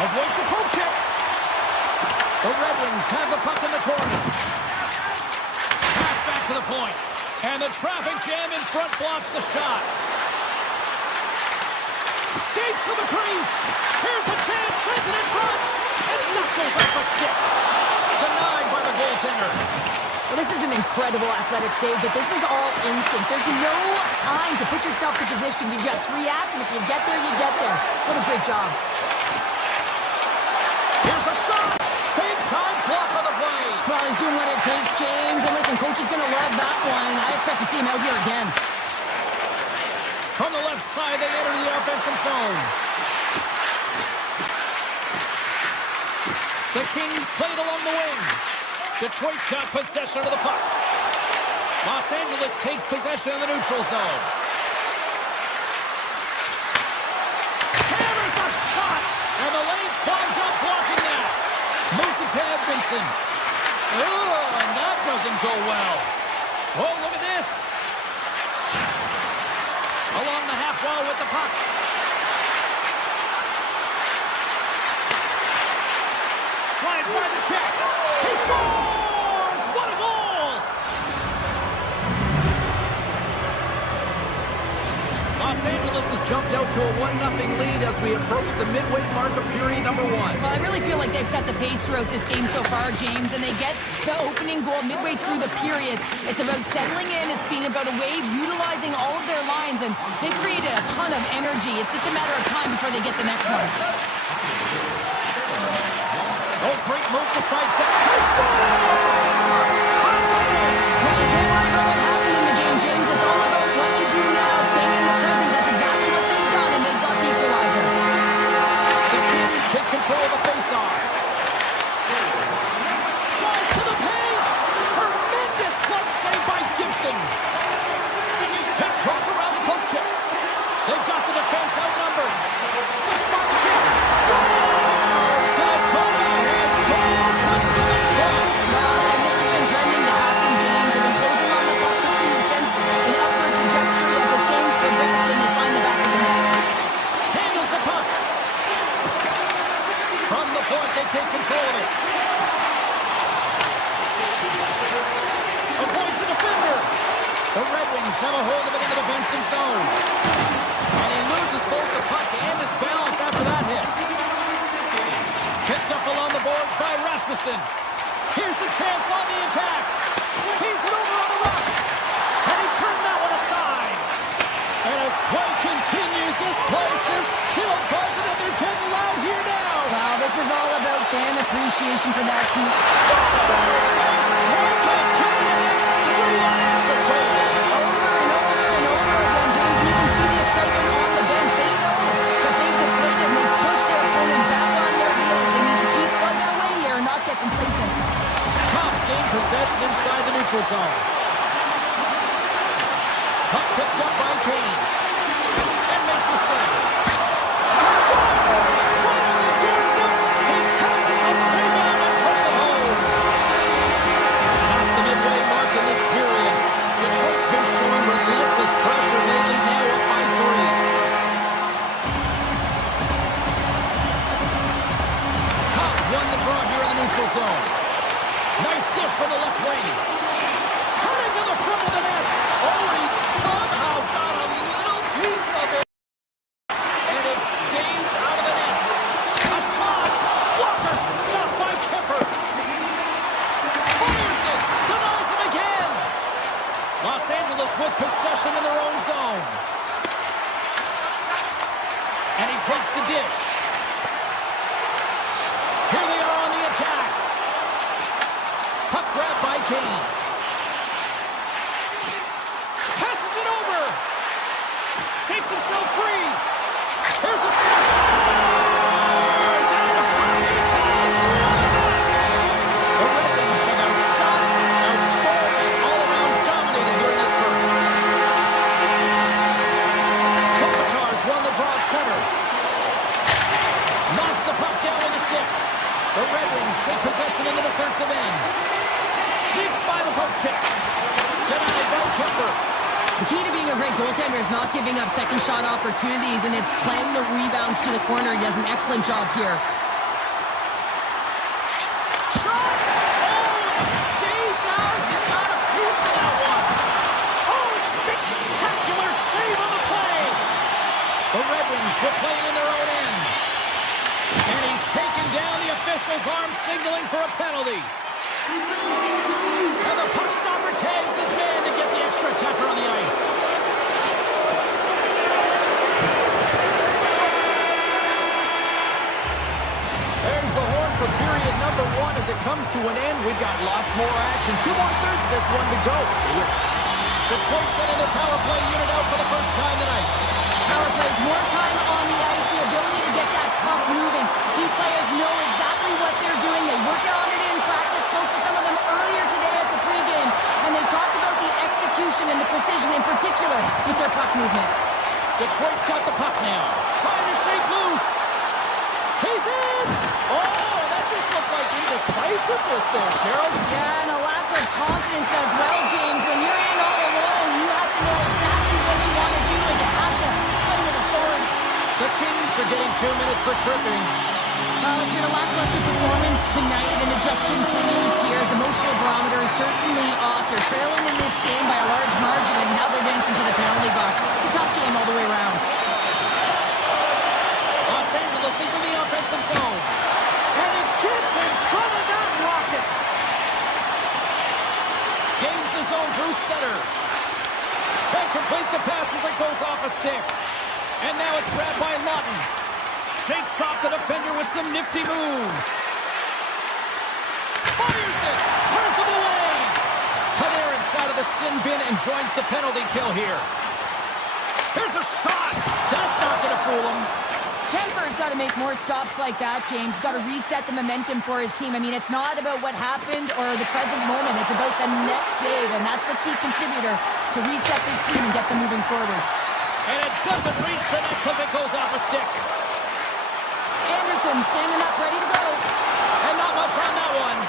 Avoids the poke check. The Red Wings have the puck in the corner. Pass back to the point. And the traffic jam in front blocks the shot. Skates to the crease. Here's a chance. Sends it in front. And knuckles off a stick. Denied by the goaltender. Well, this is an incredible athletic save, but this is all instinct. There's no time to put yourself in position. You just react, and if you get there, you get there. What a great job. Here's a shot. Big time block on the play. Well, he's doing what it takes, James. And listen, coach is going to love that one. I expect to see him out here again. From the left side, they enter the offensive zone. The Kings played along the wing. Detroit's got possession of the puck. Los Angeles takes possession of the neutral zone. Hammers a shot, and the lane's clogged up blocking that. Moves it to Edmondson. Oh, and that doesn't go well. Oh, look at this. Along the half wall with the puck. Slides by the check. He scores! What a goal! Los Angeles has jumped out to a 1-0 lead as we approach the midway mark of period number 1. Well, I really feel like they've set the pace throughout this game so far, James, and they get the opening goal midway through the period. It's about settling in. It's being about a wave, utilizing all of their lines, and they've created a ton of energy. It's just a matter of time before they get the next one. Oh, great move to side set. He scores! Well, you can't worry about what happened in the game, James. It's all about what you do now, staying in the present. That's exactly what they've done, and they've got the equalizer. The Kings take control of the faceoff. Tries to the paint. Tremendous clutch save by Gibson. Tiptoes around the poke check. They've got the defense outnumbered. 6-spot check. Scores! The go-ahead goal puts them in front. And this has been trending to happen, James. They've been closing on the puck since an upward trajectory as this game's progressed, and they find the back of the net. Handles the puck. From the point, they take control of it. Avoids the defender. The Red Wings have a hold of it in the defensive zone. And he loses both the puck and his balance after that hit. Picked up along the boards by Rasmussen. Here's a chance on the attack. Feeds it over on the rush. And he turned that one aside. And as play continues, this place is still buzzing, and they're getting loud here now. Wow, this is all about fan appreciation for that team. Scores! They strike again, and it's 3 unanswered goals. Over and over and over again, James, and you can see the excitement on the bench. They know that they've deflated and they've pushed their opponent back on their heels. They need to keep plugging away here and not get complacent. Cops gain possession inside the neutral zone. Puck picked up by Kane. And makes the save. Scores! Right on the doorstep. He passes a rebound and puts it home. That's the midway mark in this period. Detroit's been showing relentless pressure lately, now up by 3. Cops won the draw here in the neutral zone. Nice dish from the left wing. Cutting to the front of the net. Oh, he somehow got a little piece of it. And it stays out of the net. A shot. Walker stopped by Kemper. Fires it. Denies him again. Los Angeles with possession in their own zone. And he takes the dish. Here they are on the attack. Puck grab by Kane. Passes it over. Shakes himself free. Here's a scores! And hockey tags the Red Wings have outshot, outscored, and all-around dominated here in this first. Kopitar's won the draw at center. Knocks the puck down with a stick. The Red Wings take possession in the defensive end. Sneaks by the poke check. Denied by Kemper. The key to being a great goaltender is not giving up second shot opportunities, and it's playing the rebounds to the corner. He does an excellent job here. Shot! Oh, it stays out. You got a piece of that one. Oh, spectacular save on the play. The Red Wings were playing in their own end. And he's taken down. The official's arm signaling for a penalty. And the puck stopper tags his man to get the extra attacker on the ice. There's the horn for period number 1 as it comes to an end. We've got lots more action. 2 more thirds of this one to go. Stay with us. Detroit sending their power play unit out for the first time tonight. Power plays, more time on the ice, the ability to get that puck moving. These players know exactly what they're doing. Detroit's got the puck now. Trying to shake loose. He's in! Oh, that just looked like indecisiveness there, Cheryl. Yeah, and a lack of confidence as well, James. When you're in all alone, you have to know exactly what you want to do, and you have to play with authority. The Kings are getting 2 minutes for tripping. Well, it's been a lackluster performance tonight, and it just continues here. The emotional barometer is certainly off. They're trailing in this game by a large margin, and now they're dancing to the penalty box. It's a tough game all the way around. Los Angeles is in the offensive zone. And it gets in front of that rocket. Gains the zone through center. Can't complete the pass as it goes off a stick. And now it's grabbed by Lawton. Shakes off the defender with some nifty moves. Fires it. Turns him away. Hunter inside of the sin bin and joins the penalty kill here. Here's a shot. That's not going to fool him. Kemper's got to make more stops like that, James. He's got to reset the momentum for his team. I mean, it's not about what happened or the present moment. It's about the next save, and that's the key contributor to reset this team and get them moving forward. And it doesn't reach the net because it goes off a stick. Anderson standing up, ready to go. And not much on that one.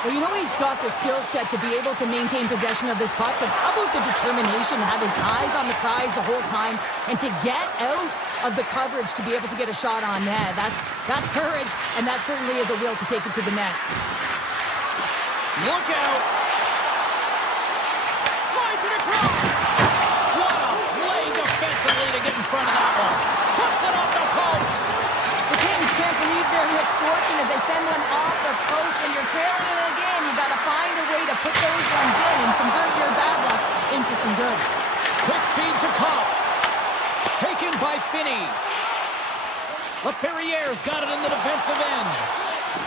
Well, you know he's got the skill set to be able to maintain possession of this puck, but how about the determination to have his eyes on the prize the whole time and to get out of the coverage to be able to get a shot on net? That's courage, and that certainly is a will to take it to the net. Look out. Slides it across. What a play defensively to get in front of that one. Puts it off the post. The Kings can't believe their misfortune as they send one off the post. When you're trailing it again, you got to find a way to put those ones in and convert your bad luck into some good. Quick feed to Kopp. Taken by Finney. LaFerriere's got it in the defensive end.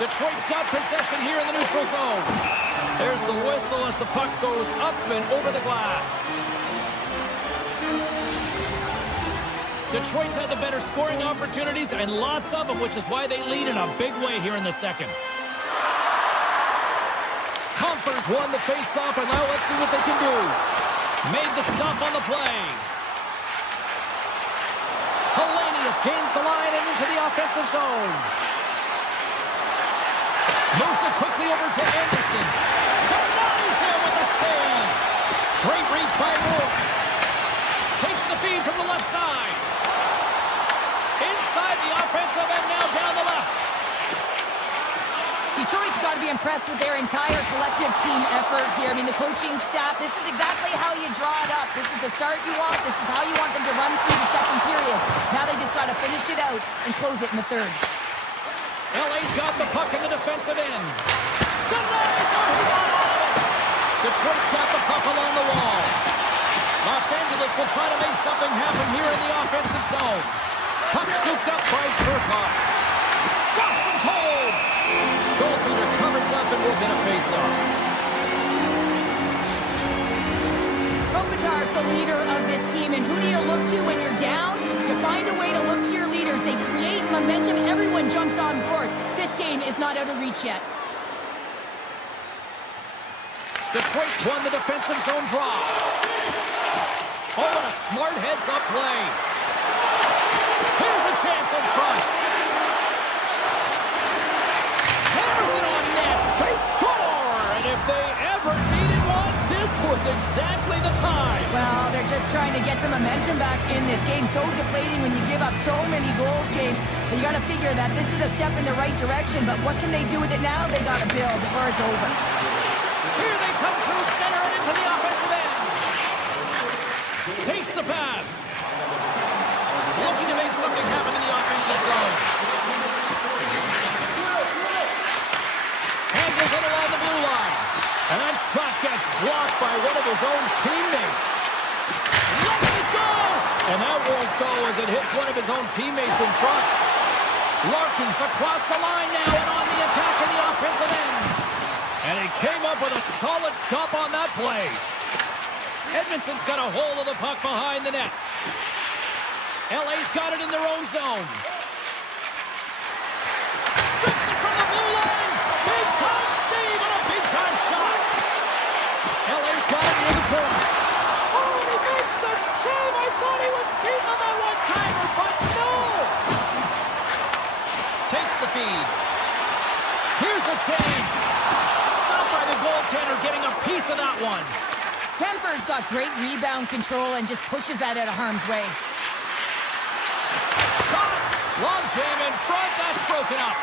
Detroit's got possession here in the neutral zone. There's the whistle as the puck goes up and over the glass. Detroit's had the better scoring opportunities and lots of them, which is why they lead in a big way here in the second. Compher's won the face-off, and now let's see what they can do. Made the stop on the play. Hellenius gains the line and into the offensive zone. Moves it quickly over to Anderson. Denies him with a save. Great reach by Moore. Takes the feed from the left side. Inside the offensive and now down the left. Detroit's got to be impressed with their entire collective team effort here. I mean, the coaching staff, this is exactly how you draw it up. This is the start you want. This is how you want them to run through the second period. Now they just got to finish it out and close it in the third. LA's got the puck in the defensive end. Denies him. He got all of it. Detroit's got the puck along the wall. Los Angeles will try to make something happen here in the offensive zone. Puck scooped up by Kurkov. Stops him cold. Goaltender covers up and will get a face-off. Kopitar's the leader of this team, and who do you look to when you're down? You find a way to look to your leaders. They create momentum. Everyone jumps on board. This game is not out of reach yet. Detroit's won the defensive zone draw. Oh, and a smart heads-up play. Here's a chance in front. Hammers it on net. They score! And if they ever needed one, this was exactly the time. Well, they're just trying to get some momentum back in this game. So deflating when you give up so many goals, James. But you got to figure that this is a step in the right direction. But what can they do with it now? They got to build or it's over. Here they come through center and into the offensive end. Takes the pass. Looking to make something happen in the offensive zone. Handles it along the blue line. And that shot gets blocked by one of his own teammates. Lets it go! And that won't go as it hits one of his own teammates in front. Larkin's across the line now and on the attack in the offensive end. And he came up with a solid stop on that play. Edmonton's got a hold of the puck behind the net. LA's got it in their own zone. Rips it from the blue line. Big time save and a big time shot. LA's got it near the corner. Oh, and he makes the save. I thought he was beaten on that one. Takes the feed. Here's a chance. Stopped by the goaltender, getting a piece of that one. Kemper's got great rebound control and just pushes that out of harm's way. Shot. Long jam in front. That's broken up.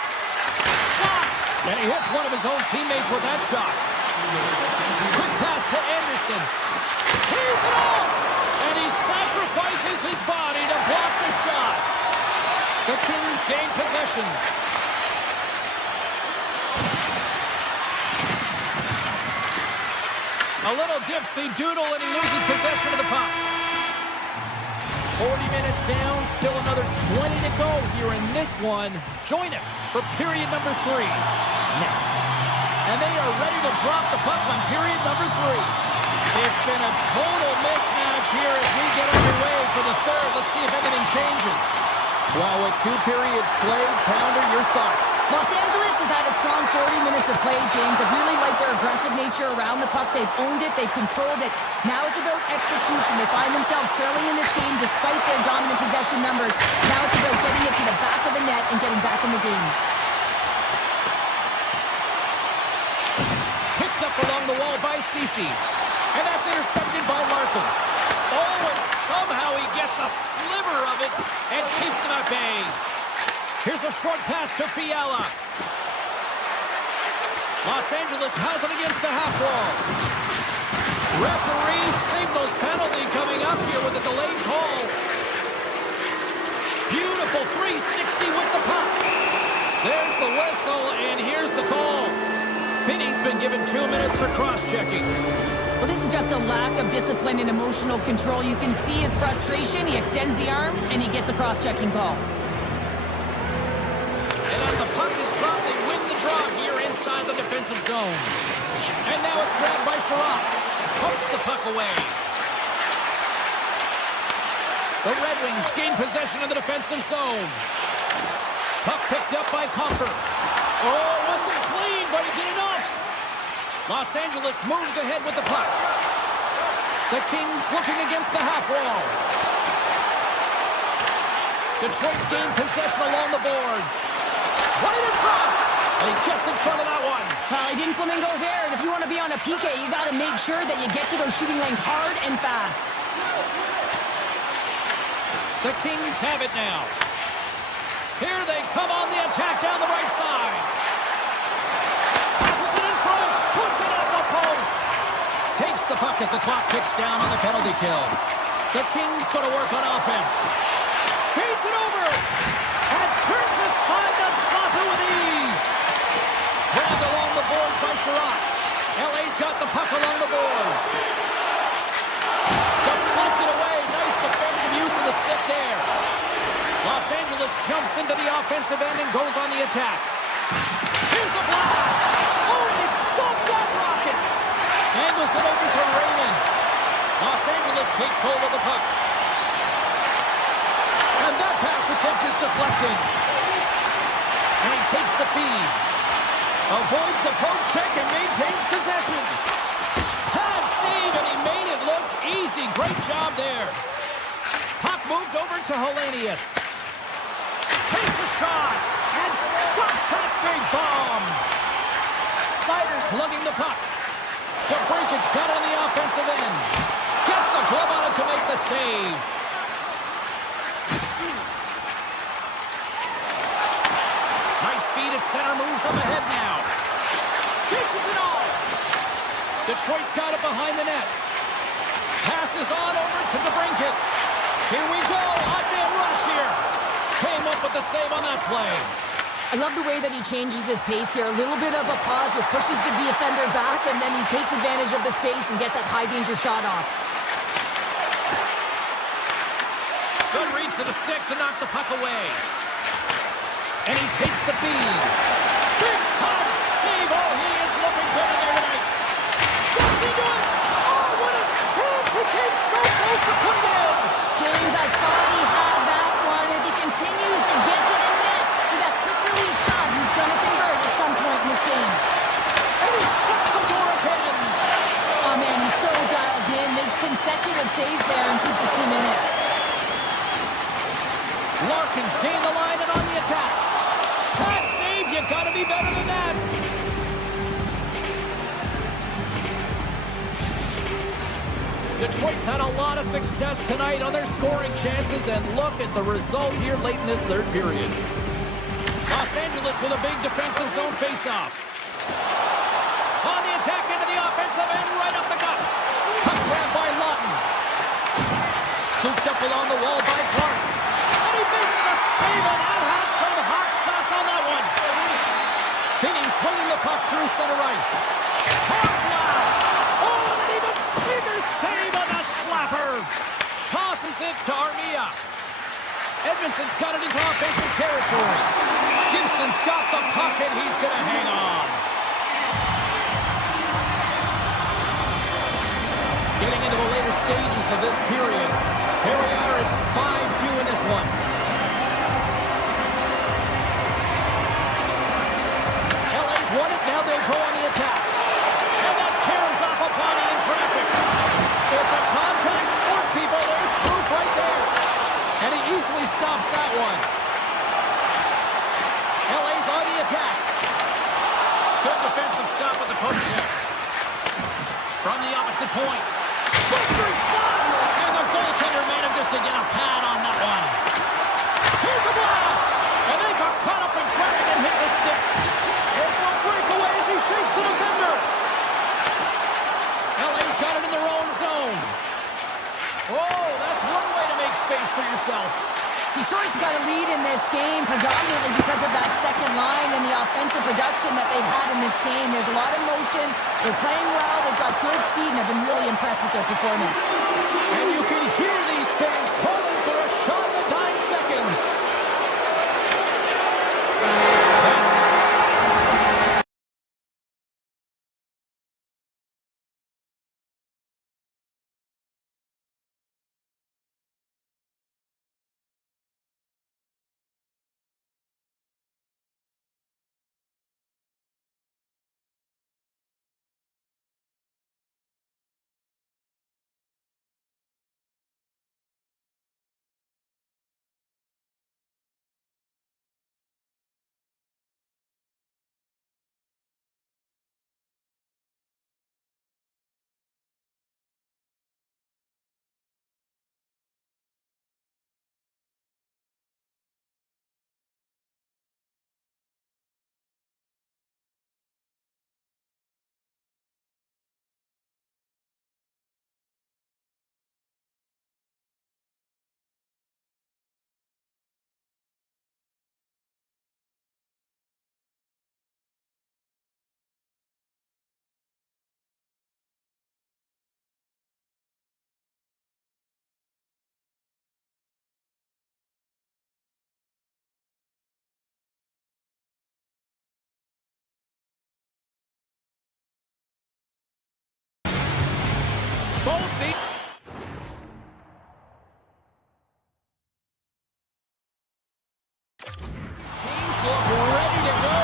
Shot. And he hits one of his own teammates with that shot. Quick pass to Anderson. He's it off. And he sacrifices his body to block the shot. The Kings gain possession. A little dipsy doodle and he loses possession of the puck. 40 minutes down, still another 20 to go here in this one. Join us for period number 3 next. And they are ready to drop the puck on period number 3. It's been a total mismatch here as we get underway for the third. Let's see if anything changes. Well, with 2 periods played, Pounder, your thoughts? Los Angeles has had a strong 40 minutes of play, James. I really like their aggressive nature around the puck. They've owned it. They've controlled it. Now it's about execution. They find themselves trailing in this game despite their dominant possession numbers. Now it's about getting it to the back of the net and getting back in the game. Picked up along the wall by Ceci. And that's intercepted by Larkin. Oh, and somehow he gets a sliver of it and keeps it at bay. Here's a short pass to Fiala. Los Angeles has it against the half wall. Referee signals penalty coming up here with a delayed call. Beautiful 360 with the puck. There's the whistle, and here's the call. Finney's been given 2 minutes for cross-checking. Well, this is just a lack of discipline and emotional control. You can see his frustration. He extends the arms, and he gets a cross-checking call. And as the puck is dropped, they win the draw here inside the defensive zone. And now it's grabbed by Sherratt. Pokes the puck away. The Red Wings gain possession of the defensive zone. Puck picked up by Comfer. Oh, it wasn't clean, but he did enough. Los Angeles moves ahead with the puck. The Kings looking against the half wall. Detroit's gained possession along the boards. Right in front. And he gets in front of that one. Well, he didn't flamingo there, and if you want to be on a PK, you got to make sure that you get to those shooting lanes hard and fast. The Kings have it now. Here they come on the attack down the right side. Passes it in front. Puts it off the post. Takes the puck as the clock ticks down on the penalty kill. The Kings going to work on offense. Feeds it over. And turns aside the slapper with ease. Grabbed along the boards by Sherratt. LA's got the puck along the boards. Deflected away. Nice defensive use of the stick there. Los Angeles jumps into the offensive end and goes on the attack. Here's a blast. Oh, he stopped that rocket. Angles it over to Raymond. Los Angeles takes hold of the puck. And that pass attempt is deflected. And he takes the feed. Avoids the poke check and maintains possession. Pad save, and he made it look easy. Great job there. Puck moved over to Hellenius. Takes a shot and stops that big bomb. Siders lugging the puck. DeBrinket's got on the offensive end. Gets a glove on it to make the save. Nice feed at center, moves up ahead now. Dishes it off. Detroit's got it behind the net. Passes on over to DeBrinket. Here we go, hot-man rush here. Came up with the save on that play. I love the way that he changes his pace here. A little bit of a pause, just pushes the defender back, and then he takes advantage of the space and gets that high-danger shot off. Good reach for the stick to knock the puck away. And he takes the feed. Big time save. Oh, he is looking good in there tonight. Steps into it. Oh, what a chance. He came so close to putting it in. James, I thought he had that one. If he continues to get to the net with that quick release shot, he's going to convert at some point in this game. And he shuts the door again. Oh, man, he's so dialed in. Makes consecutive saves there and keeps his team in it. Larkin's gained the line and on the attack. be better than that. Detroit's had a lot of success tonight on their scoring chances, and look at the result here late in this third period. Los Angeles with a big defensive zone faceoff. On the attack into the offensive end, right up the gut. Puck grab by Lawton. Scooped up along the wall by Clark. And he makes the save, and that has some hot sauce on that one. Finney swinging the puck through center ice. Hard blast. Oh, and an even bigger save on the slapper. Tosses it to Armia. Edmondson's got it into offensive territory. Gibson's got the puck, and he's going to hang on. Getting into the later stages of this period. Here we are, it's 5-2 in this one. LA's won it, now they'll go on the attack. And that caroms off a body in traffic. It's a contact sport, people. There's proof right there. And he easily stops that one. LA's on the attack. Good defensive stop with the poke check. From the opposite point. Blistering shot! And the goaltender manages to get a pad on that one. Here's a blast! And they got caught up in traffic and hits a stick. It's a breakaway as he shakes the defender. LA's got it in their own zone. Oh, that's one way to make space for yourself. Detroit's got a lead in this game predominantly because of that second line and the offensive production that they've had in this game. There's a lot of motion. They're playing well. They've got good speed, and I've been really impressed with their performance. And you can hear these fans calling for a shot in the dying seconds. Both the teams look ready to go,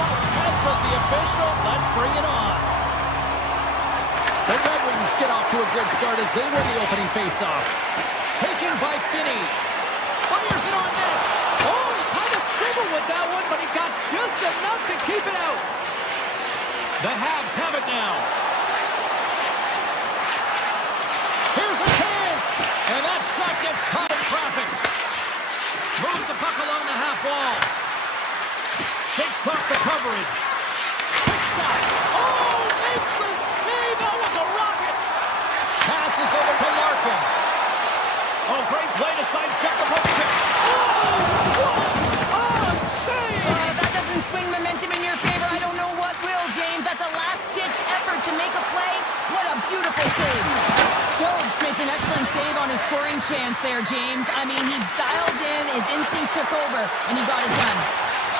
as does the official. Let's bring it on. The Red Wings get off to a good start as they win the opening faceoff. Taken by Finney. Fires it on net. Oh, he kind of struggled with that one, but he got just enough to keep it out. The Habs have it now. Here's a chance! And that shot gets caught in traffic. Moves the puck along the half wall. Shakes off the coverage. Quick shot. Oh, makes the save. That was a rocket. Passes over to Larkin. Oh, great play to sidestep the poke check. Oh, what a save! That doesn't swing momentum in your favor. I don't know what will, James. That's a last-ditch effort to make a play. What a beautiful save. Jones makes an excellent save on his scoring chance there, James. I mean, he's dialed in, his instincts took over, and he got it done.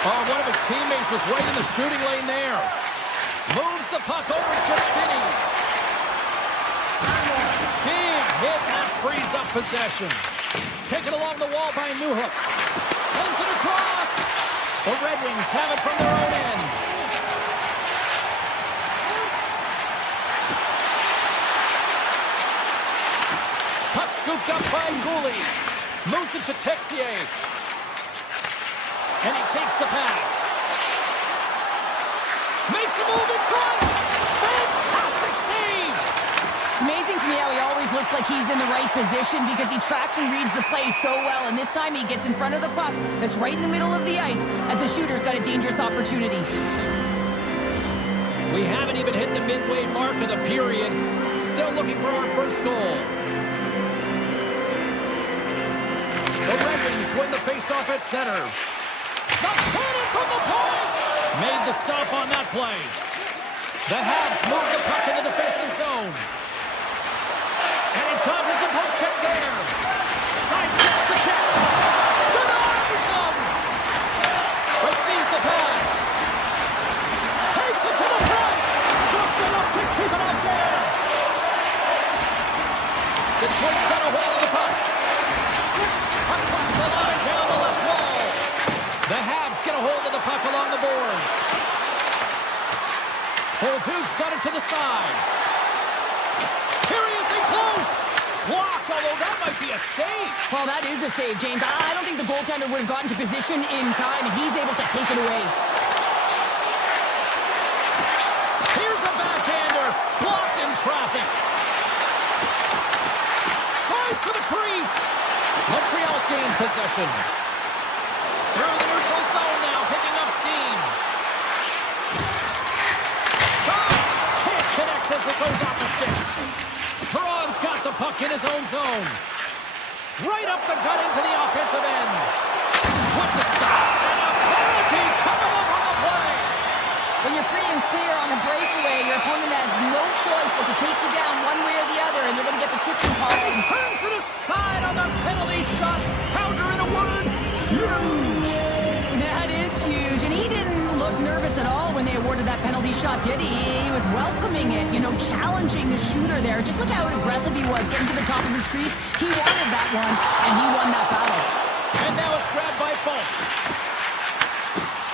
Oh, one of his teammates was right in the shooting lane there. Moves the puck over to Finney. Big hit, and that frees up possession. Taken along the wall by Newhook. Sends it across. The Red Wings have it from their own end. Puck scooped up by Goulet. Moves it to Texier. And he takes the pass. front! Fantastic save! It's amazing to me how he always looks like he's in the right position because he tracks and reads the play so well. And this time he gets in front of the puck that's right in the middle of the ice as the shooter's got a dangerous opportunity. We haven't even hit the midway mark of the period. Still looking for our first goal. The Red Wings win the faceoff at center. The cannon from the point! Made the stop on that play. The Habs move the puck in the defensive zone. And he dodges the poke check there. Sidesteps the check. Denies him! Receives the pass. Takes it to the front. Just enough to keep it out there. Detroit's got a hold of the puck. Across the line down the left wall. The Habs get a hold of the puck along the boards. Duke's got it to the side. Here he is in close. Blocked, although that might be a save. Well, that is a save, James. I don't think the goaltender would have gotten to position in time, and he's able to take it away. Here's a backhander. Blocked in traffic. Tries to the crease. Montreal's gained possession. Through the neutral zone now, picking up steam. Can't connect as it goes off the stick. Perron's got the puck in his own zone. Right up the gut into the offensive end. With the stop. And a penalty's coming up on the play. When you're free and clear on a breakaway, your opponent has no choice but to take you down one way or the other, and they're going to get the tripping call. He turns it aside on the penalty shot. Pounder in a word. Huge. That is huge, and he didn't look nervous at all when they awarded that penalty shot, did he? He was welcoming it, challenging the shooter there. Just look how aggressive he was, getting to the top of his crease. He wanted that one, and he won that battle. And now it's grabbed by Falk.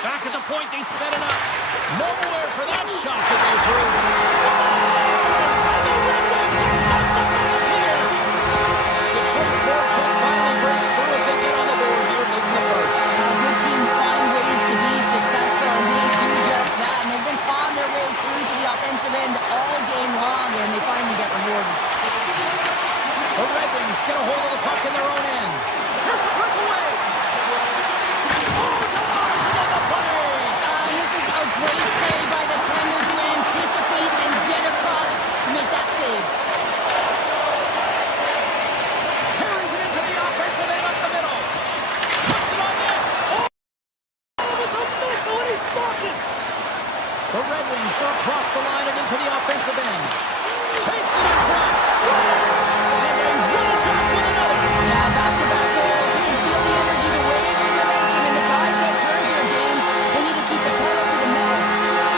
Back at the point, they set it up. Nowhere for that shot to go through. Scores! And the Red Wings have got the fans here. Detroit's fortune finally breaks through as they get on the board here late in the first. Good teams find ways to be successful, and they do just that. And they've been clawing their way through to the offensive end all game long, and they finally get rewarded. The Red Wings get a hold of the puck in their own end. Here's a breakaway. Oh, denies him on the play. This is a great play by the tender to anticipate and get across to make that save. Carries it into the offensive end up the middle. Puts it on net. Oh, it was a missile and he stopped it. The Red Wings are across the line and into the offensive end. Takes it in front. Scores. And they run it back with another. Yeah, back-to-back goals. You can feel the energy, the wave, the momentum, and the tides have turned here, James. They need to keep the pedal to the metal.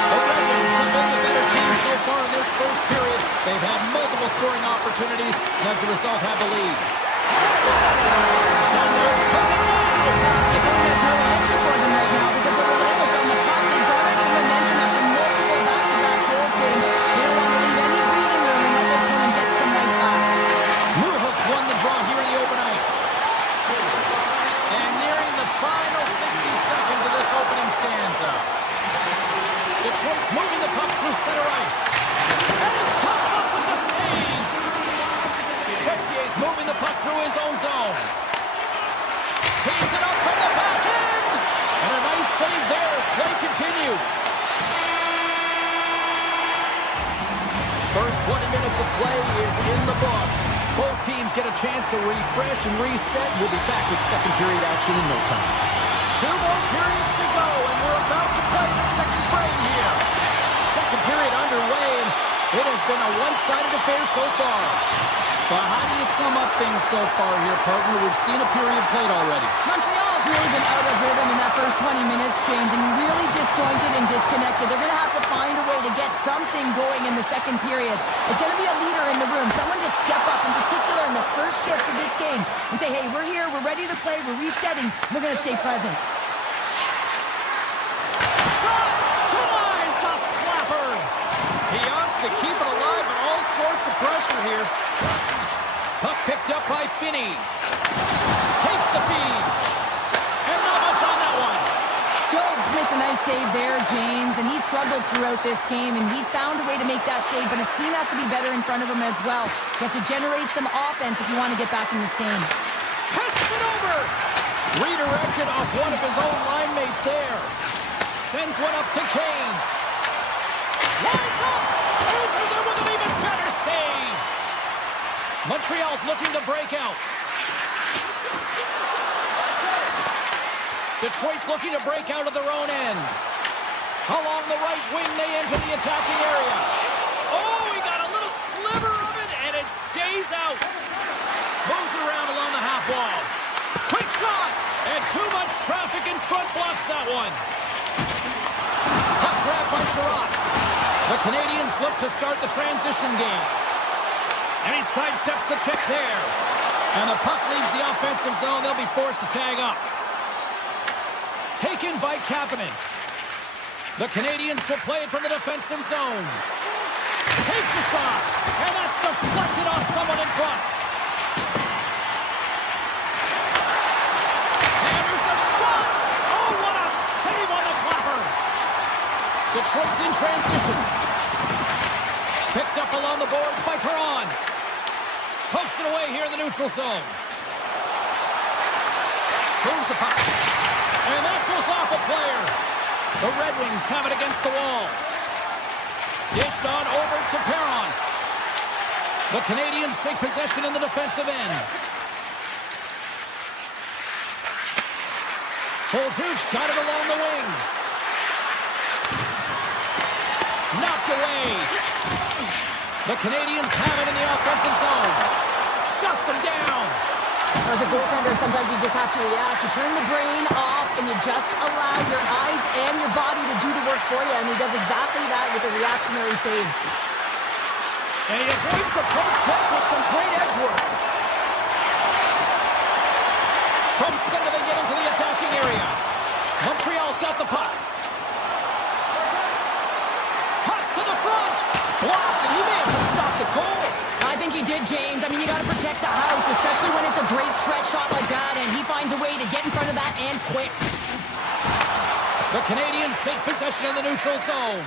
The Red Wings have been the better team so far in this first period. They've had multiple scoring opportunities and as a result have the lead. Scores! And they're cooking now. The opponent has no answer for them right now because they're relentless on the puck. They garnered some momentum after multiple back-to-back goals, James. They don't want to leave any breathing room and let their opponent get some right back. Newhook's won the draw here in the open ice. And nearing the final 60 seconds of this opening stanza. Detroit's moving the puck through center ice. And he comes up with the save. Petier's moving the puck through his own zone. Tees it up from the back end. And a nice save there as play continues. First 20 minutes of play is in the books. Both teams get a chance to refresh and reset. We'll be back with second period action in no time. 2 more periods to go, and we're about to play the second frame here. Second period underway, and it has been a one-sided affair so far. But how do you sum up things so far here, partner? We've seen a period played already. Montreal has really been out of rhythm in that first 20 minutes, James, and really disjointed and disconnected. They're going to have to find a way to get something going in the second period. There's going to be a leader in the room, someone to step up, in particular in the first shifts of this game, and say, hey, we're here, we're ready to play, we're resetting, we're going to stay present. Shot! Denies the slapper! He opts to keep it alive, but all sorts of pressure here. Puck picked up by Finney. Takes the feed. And not much on that one. Jones makes a nice save there. James, and he struggled throughout this game, and he's found a way to make that save, but his team has to be better in front of him as well. You have to generate some offense if you want to get back in this game. Passes it over! Redirected off one of his own line mates there. Sends one up to Kane. Lines up! Answers it with an even better save! Montreal's looking to break out. Detroit's looking to break out of their own end. Along the right wing, they enter the attacking area. Oh, he got a little sliver of it, and it stays out. Moves it around along the half wall. Quick shot! And too much traffic in front blocks that one. Puck grab by Sherratt. The Canadiens look to start the transition game. And he sidesteps the check there. And the puck leaves the offensive zone. They'll be forced to tag up. Taken by Kapanen. The Canadiens will play it from the defensive zone. Takes a shot, and that's deflected off someone in front. And there's a shot! Oh, what a save on the clapper! Detroit's in transition. Picked up along the boards by Perron. Pokes it away here in the neutral zone. Moves the puck. And that goes off a player. The Red Wings have it against the wall. Dished on over to Perron. The Canadiens take possession in the defensive end. Bolduc got it along the wing. Knocked away. The Canadiens have it in the offensive zone. Shuts them down. As a goaltender, sometimes you just have to react. You turn the brain off, and you just allow your eyes and your body to do the work for you, and he does exactly that with a reactionary save. And he avoids the poke check with some great edge work. From center, they get into the attacking area. Montreal's got the puck. Toss to the front. Blocked, and he may have to stop the goal. I think he did, James. I mean, you got to protect the house, especially when it's a great threat shot like that, and he finds a way to get in front of that and quick. The Canadiens take possession in the neutral zone.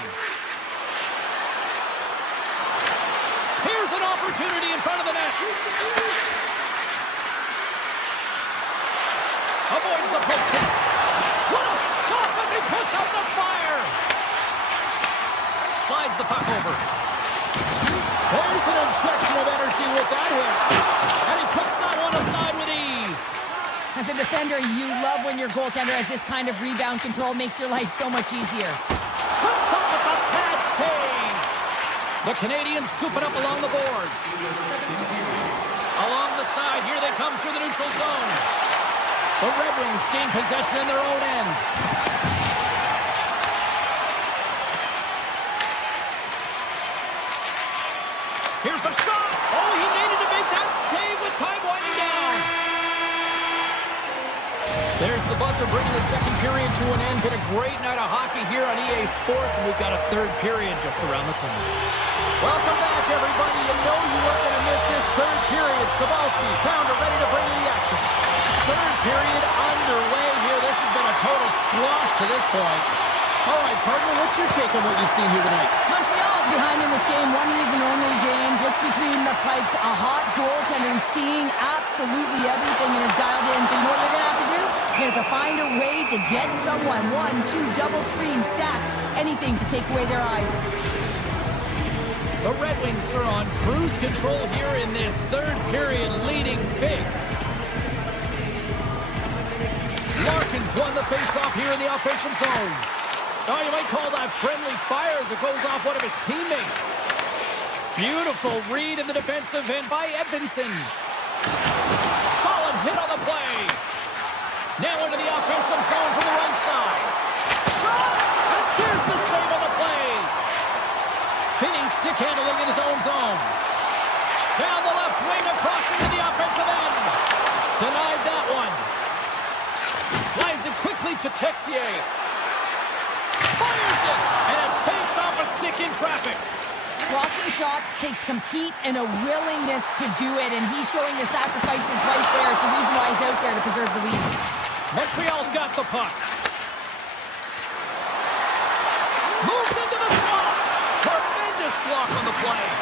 Here's an opportunity in front of the net. Avoids the poke check. What a stop as he puts out the fire. Slides the puck over. There's an injection of energy with that hit. And he puts that one aside with ease. As a defender, you love when your goaltender has this kind of rebound control. Makes your life so much easier. Puts up with the pad save. The Canadiens scoop it up along the boards. Along the side, here they come through the neutral zone. The Red Wings gain possession in their own end. Here's a shot. Oh, he needed to make that save with time winding down. There's the buzzer bringing the second period to an end. Been a great night of hockey here on EA Sports, and we've got a third period just around the corner. Welcome back, everybody. You know you weren't going to miss this third period. Sabalski, Pounder ready to bring you the action. Third period underway here. This has been a total squash to this point. All right, partner, what's your take on what you've seen here tonight? Montreal's behind in this game. One reason only, James. Look between the pipes. A hot goaltender who's seeing absolutely everything and is dialed in. So you know what they're going to have to do? You're going to have to find a way to get someone. 1, 2, double screen, stack. Anything to take away their eyes. The Red Wings are on cruise control here in this third period, leading big. Larkin's won the faceoff here in the offensive zone. Oh, you might call that friendly fire as it goes off one of his teammates. Beautiful read in the defensive end by Edvinsson. Solid hit on the play. Now into the offensive zone from the right side. Shot! And there's the save on the play. Finney stick handling in his own zone. Down the left wing across into the offensive end. Denied that one. Slides it quickly to Texier. Fires it, and it banks off a stick in traffic. Blocking shots takes compete and a willingness to do it, and he's showing the sacrifices right there. It's a reason why he's out there to preserve the lead. Montreal's got the puck.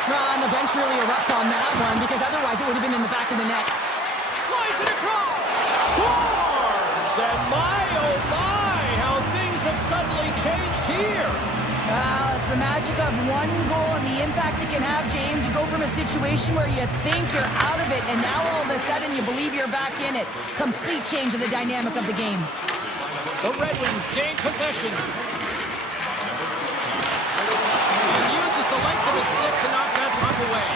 And the bench really erupts on that one because otherwise it would have been in the back of the net. Slides it across. Scores! And my, oh my, how things have suddenly changed here. Well, it's the magic of one goal and the impact it can have, James. You go from a situation where you think you're out of it, and now all of a sudden you believe you're back in it. Complete change of the dynamic of the game. The Red Wings gain possession. And uses the length of his stick to knock that puck away.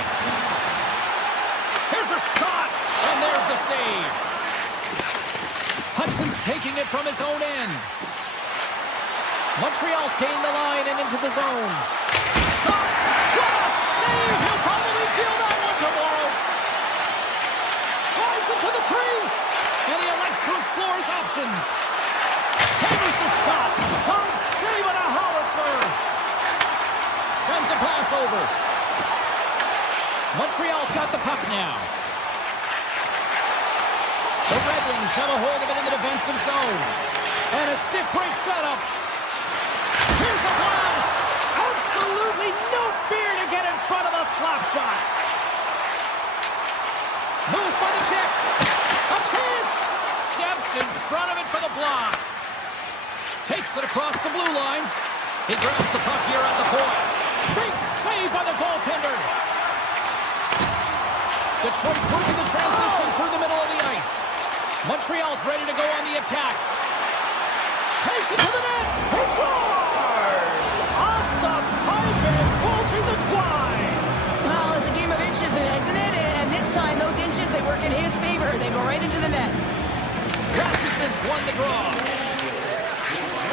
Here's a shot, and there's the save. Hudson's taking it from his own end. Montreal's gained the line and into the zone. Shot! What a save! He'll probably feel that one tomorrow. Drives it to the crease, and he elects to explore his options. Hammers the shot. Tom save on a howitzer. Sends a pass over. Montreal's got the puck now. The Red Wings have a hold of it in the defensive zone. And a stiff break setup. Here's a blast! Absolutely no fear to get in front of the slap shot. Moves by the check. A chance! Steps in front of it for the block. Takes it across the blue line. He grabs the puck here at the point. Big save by the goaltender. Detroit's working the transition through the middle of the ice. Montreal's ready to go on the attack. Takes it to the net. He scores! Off the pipe and bulging the twine. Well, it's a game of inches, isn't it? And this time, those inches, they work in his favor. They go right into the net. Rasmussen's won the draw.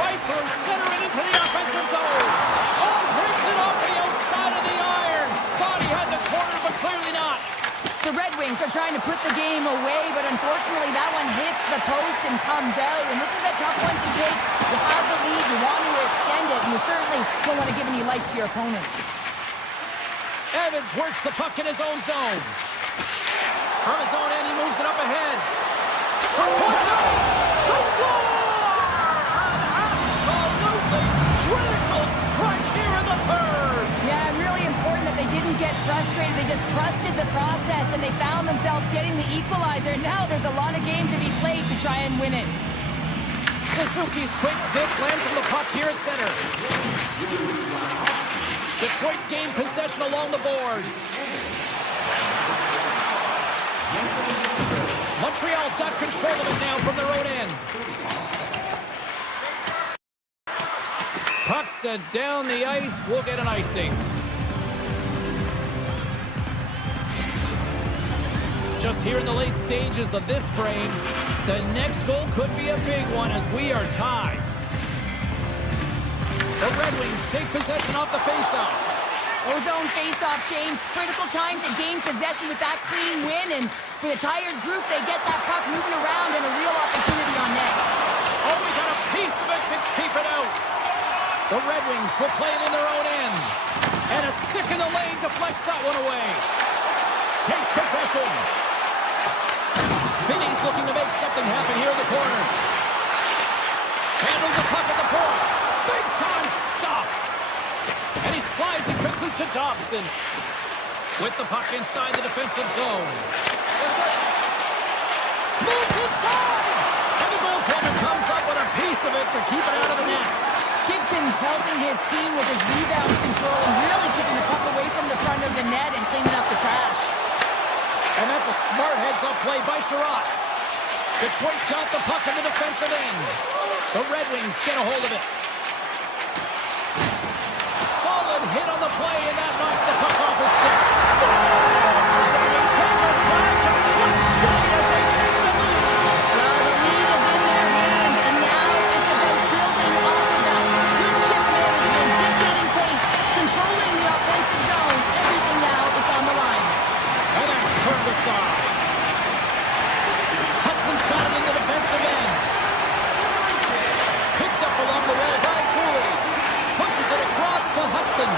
Right through center and into the offensive zone. Oh, breaks it off the outside of the iron. Thought he had the corner, but clearly not. The Red Wings are trying to put the game away, but unfortunately that one hits the post and comes out. And this is a tough one to take. You have the lead, you want to extend it, and you certainly don't want to give any life to your opponent. Evans works the puck in his own zone. From his own end, he moves it up ahead. For point out! They score! An absolutely critical strike here in the third. Yeah, and really important that they didn't get frustrated. They just trusted the process, and they found themselves getting the equalizer. Now there's a lot of game to be played to try and win it. Suzuki's quick stick lands on the puck here at center. Detroit's gained possession along the boards. Montreal's got control of it now from their own end. Puck sent down the ice. We'll get an icing. Just here in the late stages of this frame, the next goal could be a big one as we are tied. The Red Wings take possession off the faceoff. Ozone face-off, James. Critical time to gain possession with that clean win, and with a tired group, they get that puck moving around and a real opportunity on net. Oh, we got a piece of it to keep it out. The Red Wings will play it in their own end. And a stick in the lane deflects that one away. Takes possession. Vinny's looking to make something happen here in the corner. Handles the puck at the point. Big time stop. And he slides it quickly to Dobson. With the puck inside the defensive zone. Moves inside. And the goaltender comes up with a piece of it to keep it out of the net. Gibson's helping his team with his rebound control and really keeping the puck away from the front of the net and cleaning up the trash. And that's a smart heads-up play by Sherratt. Detroit's got the puck in the defensive end. The Red Wings get a hold of it. Solid hit on the play, and that knocks the puck off his stick. Stars! And they take a drive to clutch city as they take the lead. Well, the lead is in their hands, and now it's about building off of that. Good shift management, dictating pace, controlling the offensive zone. Everything now, it's on the line. And that's turned aside. Hudson's got him in the defensive end. Picked up along the wall by Cooley. Pushes it across to Hudson.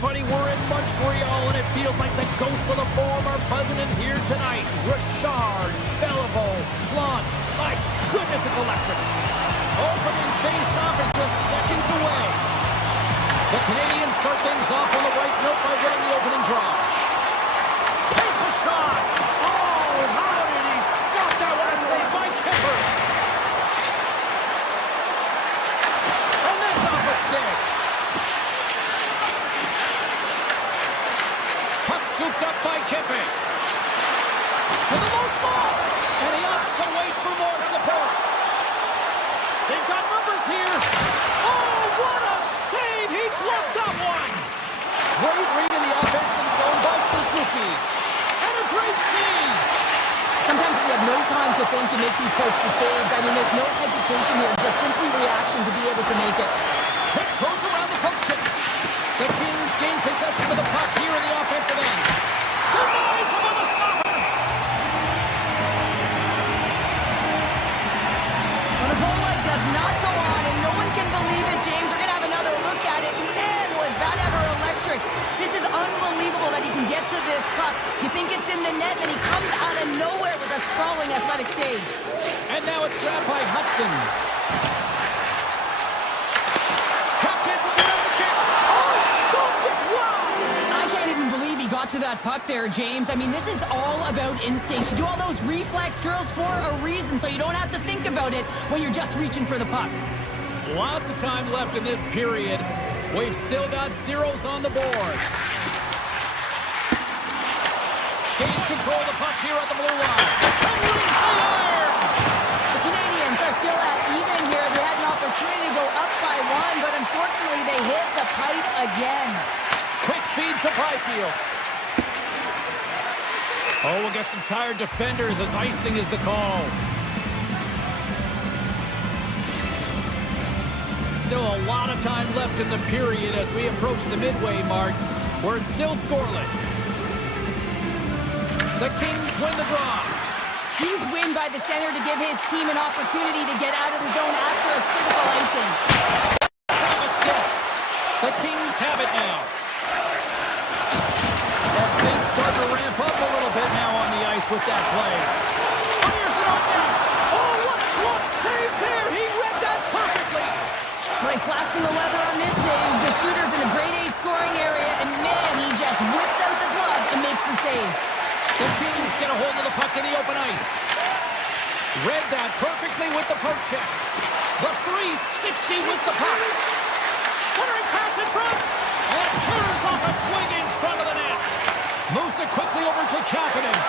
everybody, we're in Montreal, and it feels like the ghosts of the Forum are buzzing in here tonight. Richard, Beliveau, Blount. My goodness, it's electric. Opening face-off is just seconds away. The Canadiens start things off on the right note by winning the opening draw. Takes a shot. Oh, how did he stop that? What a save by Kemper. And that's off a stick. Puck scooped up by Kemper. To the low slot. And he opts to wait for more support. They've got numbers here. Oh, what a save. He bluffed that one. Great read in the offensive zone by Suzuki. And a great save. Sometimes we have no time to think and make these types of saves. I mean, there's no hesitation here, just simply reaction to be able to make it. Tiptoes around the poke check. The Kings gain possession of the puck here in the offensive end. Denies him on the stopper. Well, the goal line does not go on, and no one can believe it, James. We're going to have another look at it. Man, was that ever electric. This is unbelievable that he can get to this puck. You think it's in the net, and he comes out of nowhere with a sprawling athletic save. And now it's grabbed by Hudson. Tap dances around the check. Oh, scoped it. Wow. I can't even believe he got to that puck there, James. I mean, this is all about instinct. You do all those reflex drills for a reason, so you don't have to think about it when you're just reaching for the puck. Lots of time left in this period. We've still got zeros on the board. Gains control of the puck here on the blue line. And rings the iron! The Canadiens are still at even here. They had an opportunity to go up by one, but unfortunately they hit the pipe again. Quick feed to Byfield. Oh, we'll get some tired defenders as icing is the call. Still a lot of time left in the period as we approach the midway mark. We're still scoreless. The Kings win the draw. Huge win by the center to give his team an opportunity to get out of the zone after a critical icing. From a stick. The Kings have it now. And things start to ramp up a little bit now on the ice with that play. Fires it on net. Oh, what a glove save there. He read that perfectly. Nice flash from the leather on this save. The shooter's in a grade A scoring area, and man, he just whips out the glove and makes the save. The Kings get a hold of the puck in the open ice. Read that perfectly with the poke check. The 360 with the puck. Centering pass in front. And it tears off a twig in front of the net. Moves it quickly over to Kapanen.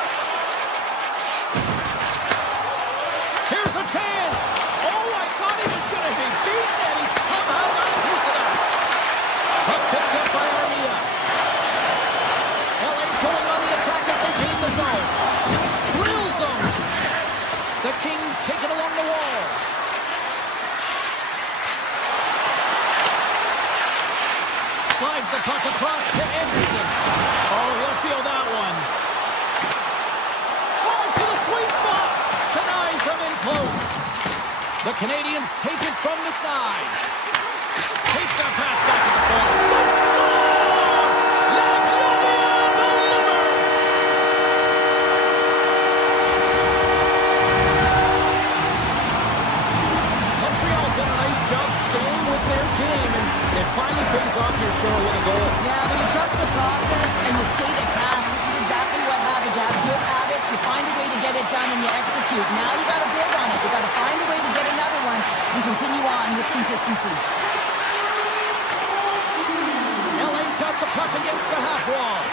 Here's a chance. Oh, I thought he was going to be beaten, and he somehow got a piece of that. Puck picked up by Armia. LA's going on the attack as they gain the zone. Drills them. The Kings take it along the wall. Slides the puck across to Anderson. Oh, he'll feel that one. Drives to the sweet spot. Denies him in close. The Canadiens take it from the side. Takes that pass back to the corner. The score! La Gloria delivered! Montreal's done a nice job staying with their game, and it finally pays off here, Cheryl, with a goal. Yeah, when you trust the process and you stay the task, this is exactly what happens. You have good habits, you find a way to get it done, and you execute. Now you got to build on it. You got to find a way to get another one and continue on with consistency. LA's got the puck against the half wall.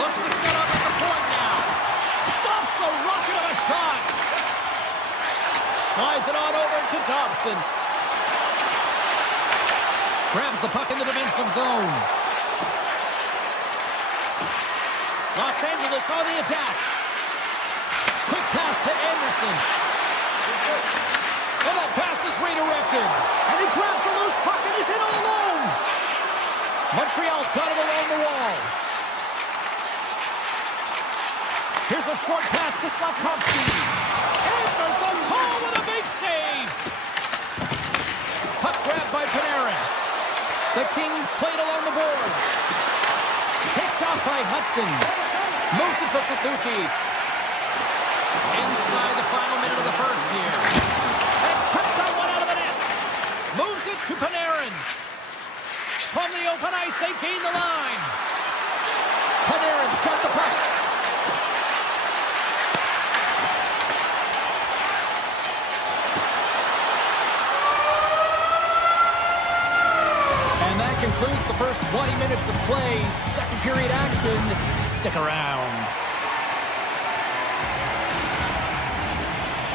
Looks to set up at the point now. Stops the rocket of a shot. Slides it on over to Dobson. Grabs the puck in the defensive zone. Los Angeles on the attack. Quick pass to Anderson. And that pass is redirected. And he grabs the loose puck and he's in all alone. Montreal's got it along the wall. Here's a short pass to Slavkovsky. Answers the call with a big save. Puck grabbed by Panarin. The Kings played along the boards. Picked off by Hudson. Moves it to Suzuki. Inside the final minute of the first here. And kept that one out of the net. Moves it to Panarin. From the open ice, they gain the line. Panarin's got the puck. And that concludes the first 20 minutes of play. Second period action. Stick around.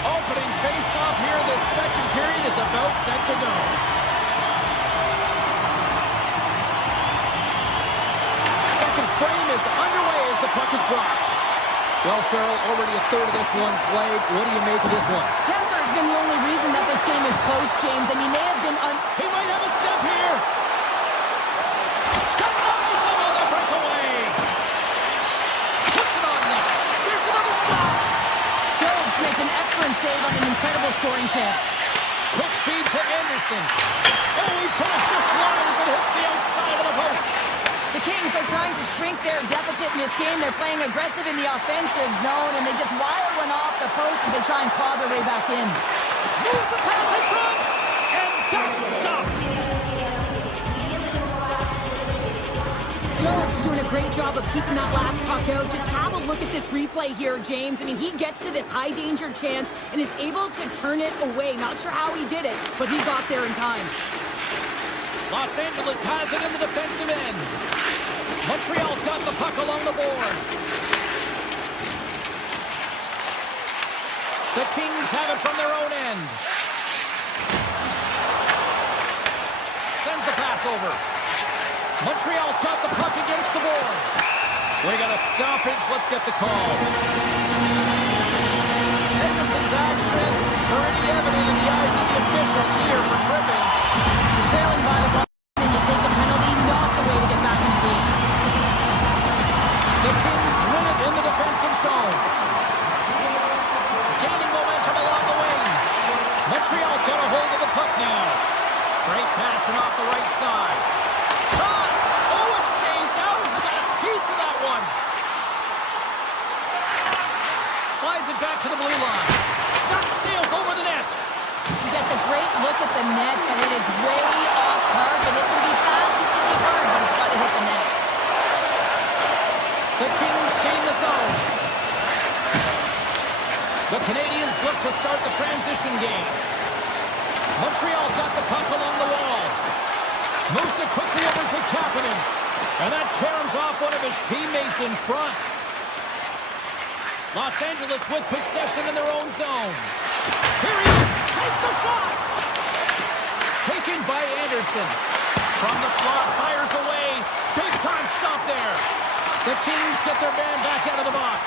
Opening face-off here in the second period is about set to go. Second frame is underway as the puck is dropped. Well, Cheryl, already a third of this one played. What do you make of this one? Denver's been the only reason that this game is close, James. I mean, they have been He might have a step here. Denies him on the breakaway. Puts it on net. There's another stop. Jones makes an excellent save on an incredible scoring chance. Quick feed to Anderson. Oh, he put it just wide as it hits the outside of the post. The Kings are trying to shrink their deficit in this game. They're playing aggressive in the offensive zone, and they just wire one off the post as they try and claw their way back in. Moves the pass in front, and that's stopped. Jones is doing a great job of keeping that last puck out. Just have a look at this replay here, James. I mean, he gets to this high-danger chance and is able to turn it away. Not sure how he did it, but he got there in time. Los Angeles has it in the defensive end. Montreal's got the puck along the boards. The Kings have it from their own end. Sends the pass over. Montreal's got the puck against the boards. We got a stoppage. Let's get the call. Edmonton's actions pretty evident in the eyes of the officials here for tripping. Trailing by the ball, and you take the penalty, not the way to get back in the game. The Kings win it in the defensive zone. Gaining momentum along the wing. Montreal's got a hold of the puck now. Great pass from off the right side. Shot! Oh, it stays out. He got a piece of that one. Slides it back to the blue line. That sails over the net. He gets a great look at the net, and it is way off target. It can be fast, it can be hard, but it's got to hit the net. The Kings gain the zone. The Canadiens look to start the transition game. Montreal's got the puck along the wall. Moves it quickly over to Kapanen. And that caroms off one of his teammates in front. Los Angeles with possession in their own zone. Here he is. Takes the shot. Taken by Anderson. From the slot, fires away. Big time stop there. The Kings get their man back out of the box.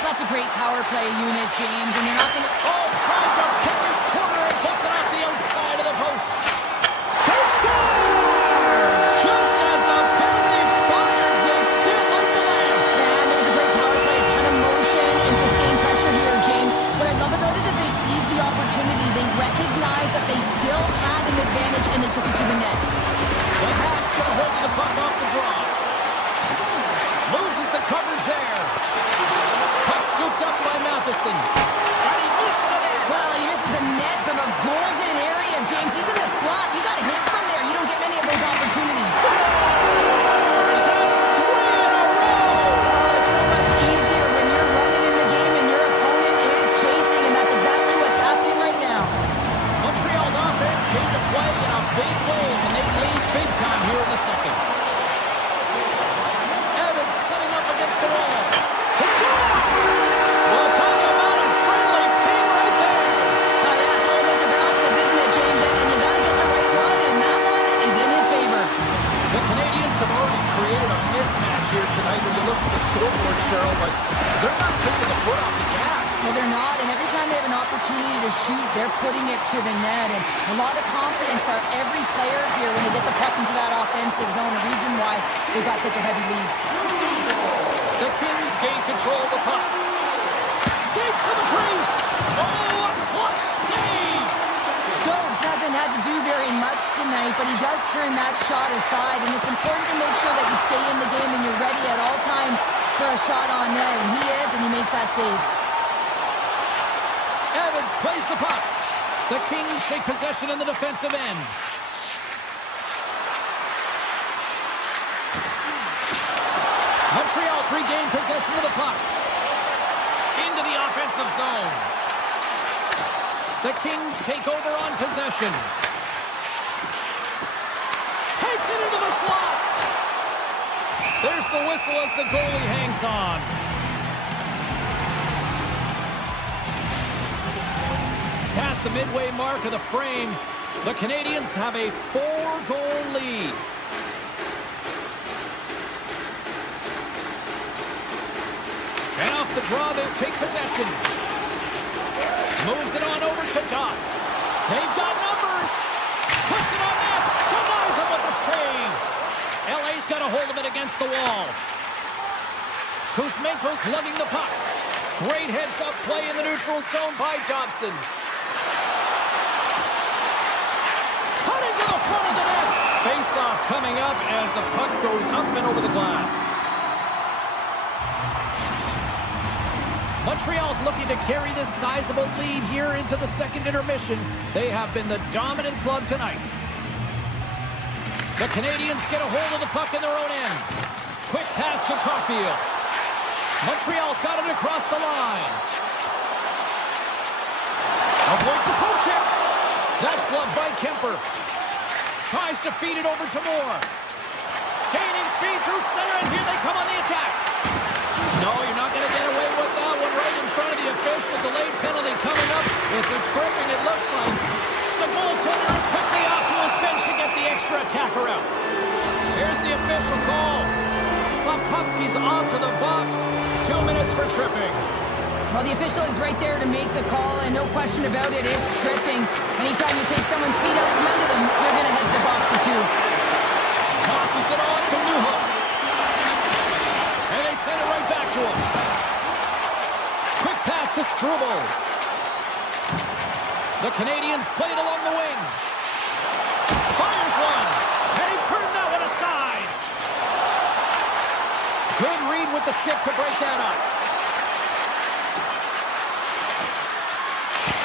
That's a great power play unit, James, and they're not going to... Oh, trying to pick his corner and puts it off the outside of the post. They score! Just as the penalty expires, they still light the lamp. And there was a great power play, a ton of motion and sustained pressure here, James. What I love about it is they seized the opportunity. They recognized that they still had an advantage, and they took it to the net. The Habs get a hold of the puck off the draw. Loses the coverage there. Puck scooped up by Matheson. And he missed the net. Well, he misses the net from a golden area, James. He's in the slot. You got to hit from there. You don't get many of those opportunities. Scores! That's 3 in a row. Oh, it's so much easier when you're running in the game and your opponent is chasing, and that's exactly what's happening right now. Montreal's offense came to play in a big way, and they lead big time here in the second. Evans setting up against the wall. He scores! Well, talk about a friendly ping right there. Oh, yeah, it's all about the bounces, isn't it, James? And you got to get the right one, and that one is in his favor. The Canadiens have already created a mismatch here tonight when you look at the scoreboard, Cheryl, but they're not taking the foot off the gas. No, they're not, and every time they have an opportunity to shoot, they're putting it to the net, and a lot of confidence for every player here when they get the puck into that offensive zone, the reason why they've got such a heavy lead. The Kings gain control of the puck. Skates to the crease. Oh, a clutch save! Jones has an hasn't had to do very much tonight, but he does turn that shot aside, and it's important to make sure that you stay in the game and you're ready at all times for a shot on net, and he is, and he makes that save. Evans plays the puck. The Kings take possession in the defensive end. Montreal's regained possession of the puck. Into the offensive zone. The Kings take over on possession. Takes it into the slot. There's the whistle as the goalie hangs on. Past the midway mark of the frame, the Canadiens have a 4-goal lead. And off the draw, they'll take possession. Moves it on over to Dot. They've got numbers. Puts it on net. Denies him with the save. LA's got a hold of it against the wall. Kuzmenko's lugging the puck. Great heads-up play in the neutral zone by Dobson. Cutting to the front of the net. Face-off coming up as the puck goes up and over the glass. Montreal's looking to carry this sizable lead here into the second intermission. They have been the dominant club tonight. The Canadiens get a hold of the puck in their own end. Quick pass to Caulfield. Montreal's got it across the line. Avoids the poke check. That's gloved by Kemper. Tries to feed it over to Moore. Gaining speed through center, and here they come on the attack. No, you're not going to get away with that one right in front of the official. Delayed penalty coming up. It's a tripping, it looks like. The goaltender is quickly off to his bench to get the extra attacker out. Here's the official call. Slavkovsky's off to the box. 2 minutes for tripping. Well, the official is right there to make the call, and no question about it, it's tripping. Anytime you take someone's feet out from under them, they're going to head to the box for 2. Tosses it on to Newhook. And they send it right back to him. Quick pass to Struble. The Canadiens play it along the wing. Fires one. And he turned that one aside. Good read with the stick to break that up.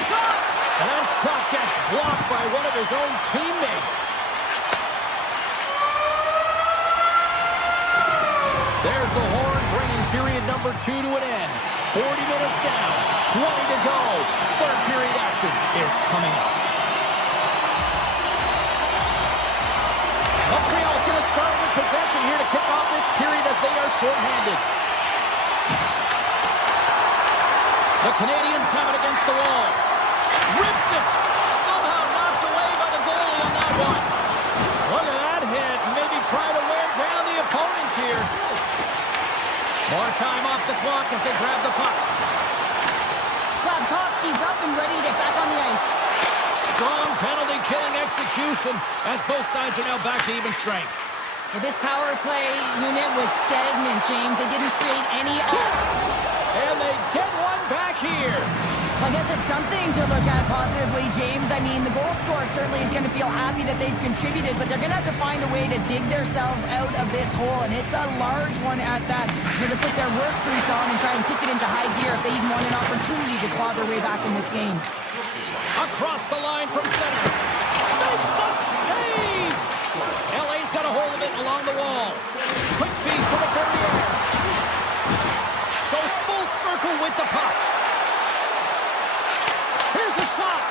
Shot! And that shot gets blocked by one of his own teammates. There's the horn, bringing period number 2 to an end. 40 minutes down, 20 to go. Third period action is coming up. Montreal's going to start with possession here to kick off this period as they are shorthanded. The Canadiens have it against the wall. Rips it. Somehow knocked away by the goalie on that one. Look at that hit. Maybe try to wear down the opponents here. More time off the clock as they grab the puck. Slavkovsky's up and ready to get back on the ice. Strong penalty-killing execution as both sides are now back to even strength. Well, this power play unit was stagnant, James. They didn't create any offense. And they get one back here. I guess it's something to look at positively, James. I mean, the goal scorer certainly is going to feel happy that they've contributed, but they're going to have to find a way to dig themselves out of this hole, and it's a large one at that. They're going to put their work boots on and try and kick it into high gear if they even want an opportunity to claw their way back in this game. Across the line from center. Makes the save! LA's got a hold of it along the wall. Quick feed to the Ferrier. Goes full circle with the puck. Here's a shot.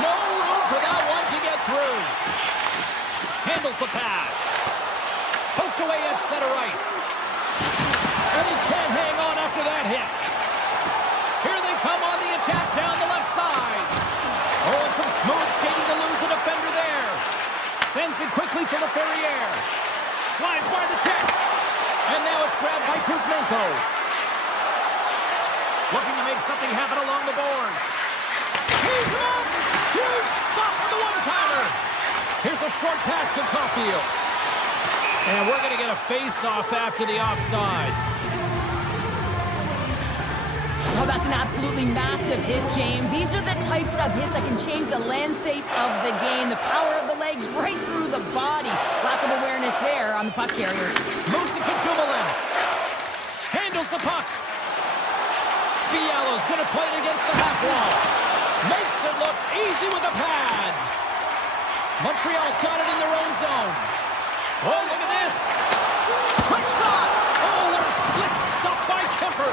No room for that one to get through. Handles the pass. Poked away at center ice. And he can't hang on after that hit. Here they come on the attack down the left side. Oh, some smooth skating to lose the defender there. Sends it quickly to the Ferrier. Slides by the check. And now it's grabbed by Kuzmenko. Looking to make something happen along the boards. He's up! Huge stop for the one-timer! Here's a short pass to Caulfield. And we're going to get a face-off after the offside. Oh, that That's an absolutely massive hit, James. These are the types of hits that can change the landscape of the game. The power of the legs right through the body. Lack of awareness there on the puck carrier. Moves the Dumoulin. Handles the puck. Fiala's going to play it against the half wall. Makes it look easy with a pad. Montreal's got it in their own zone. Oh, look at this. Quick shot. Oh, what a slick stop by Kemper.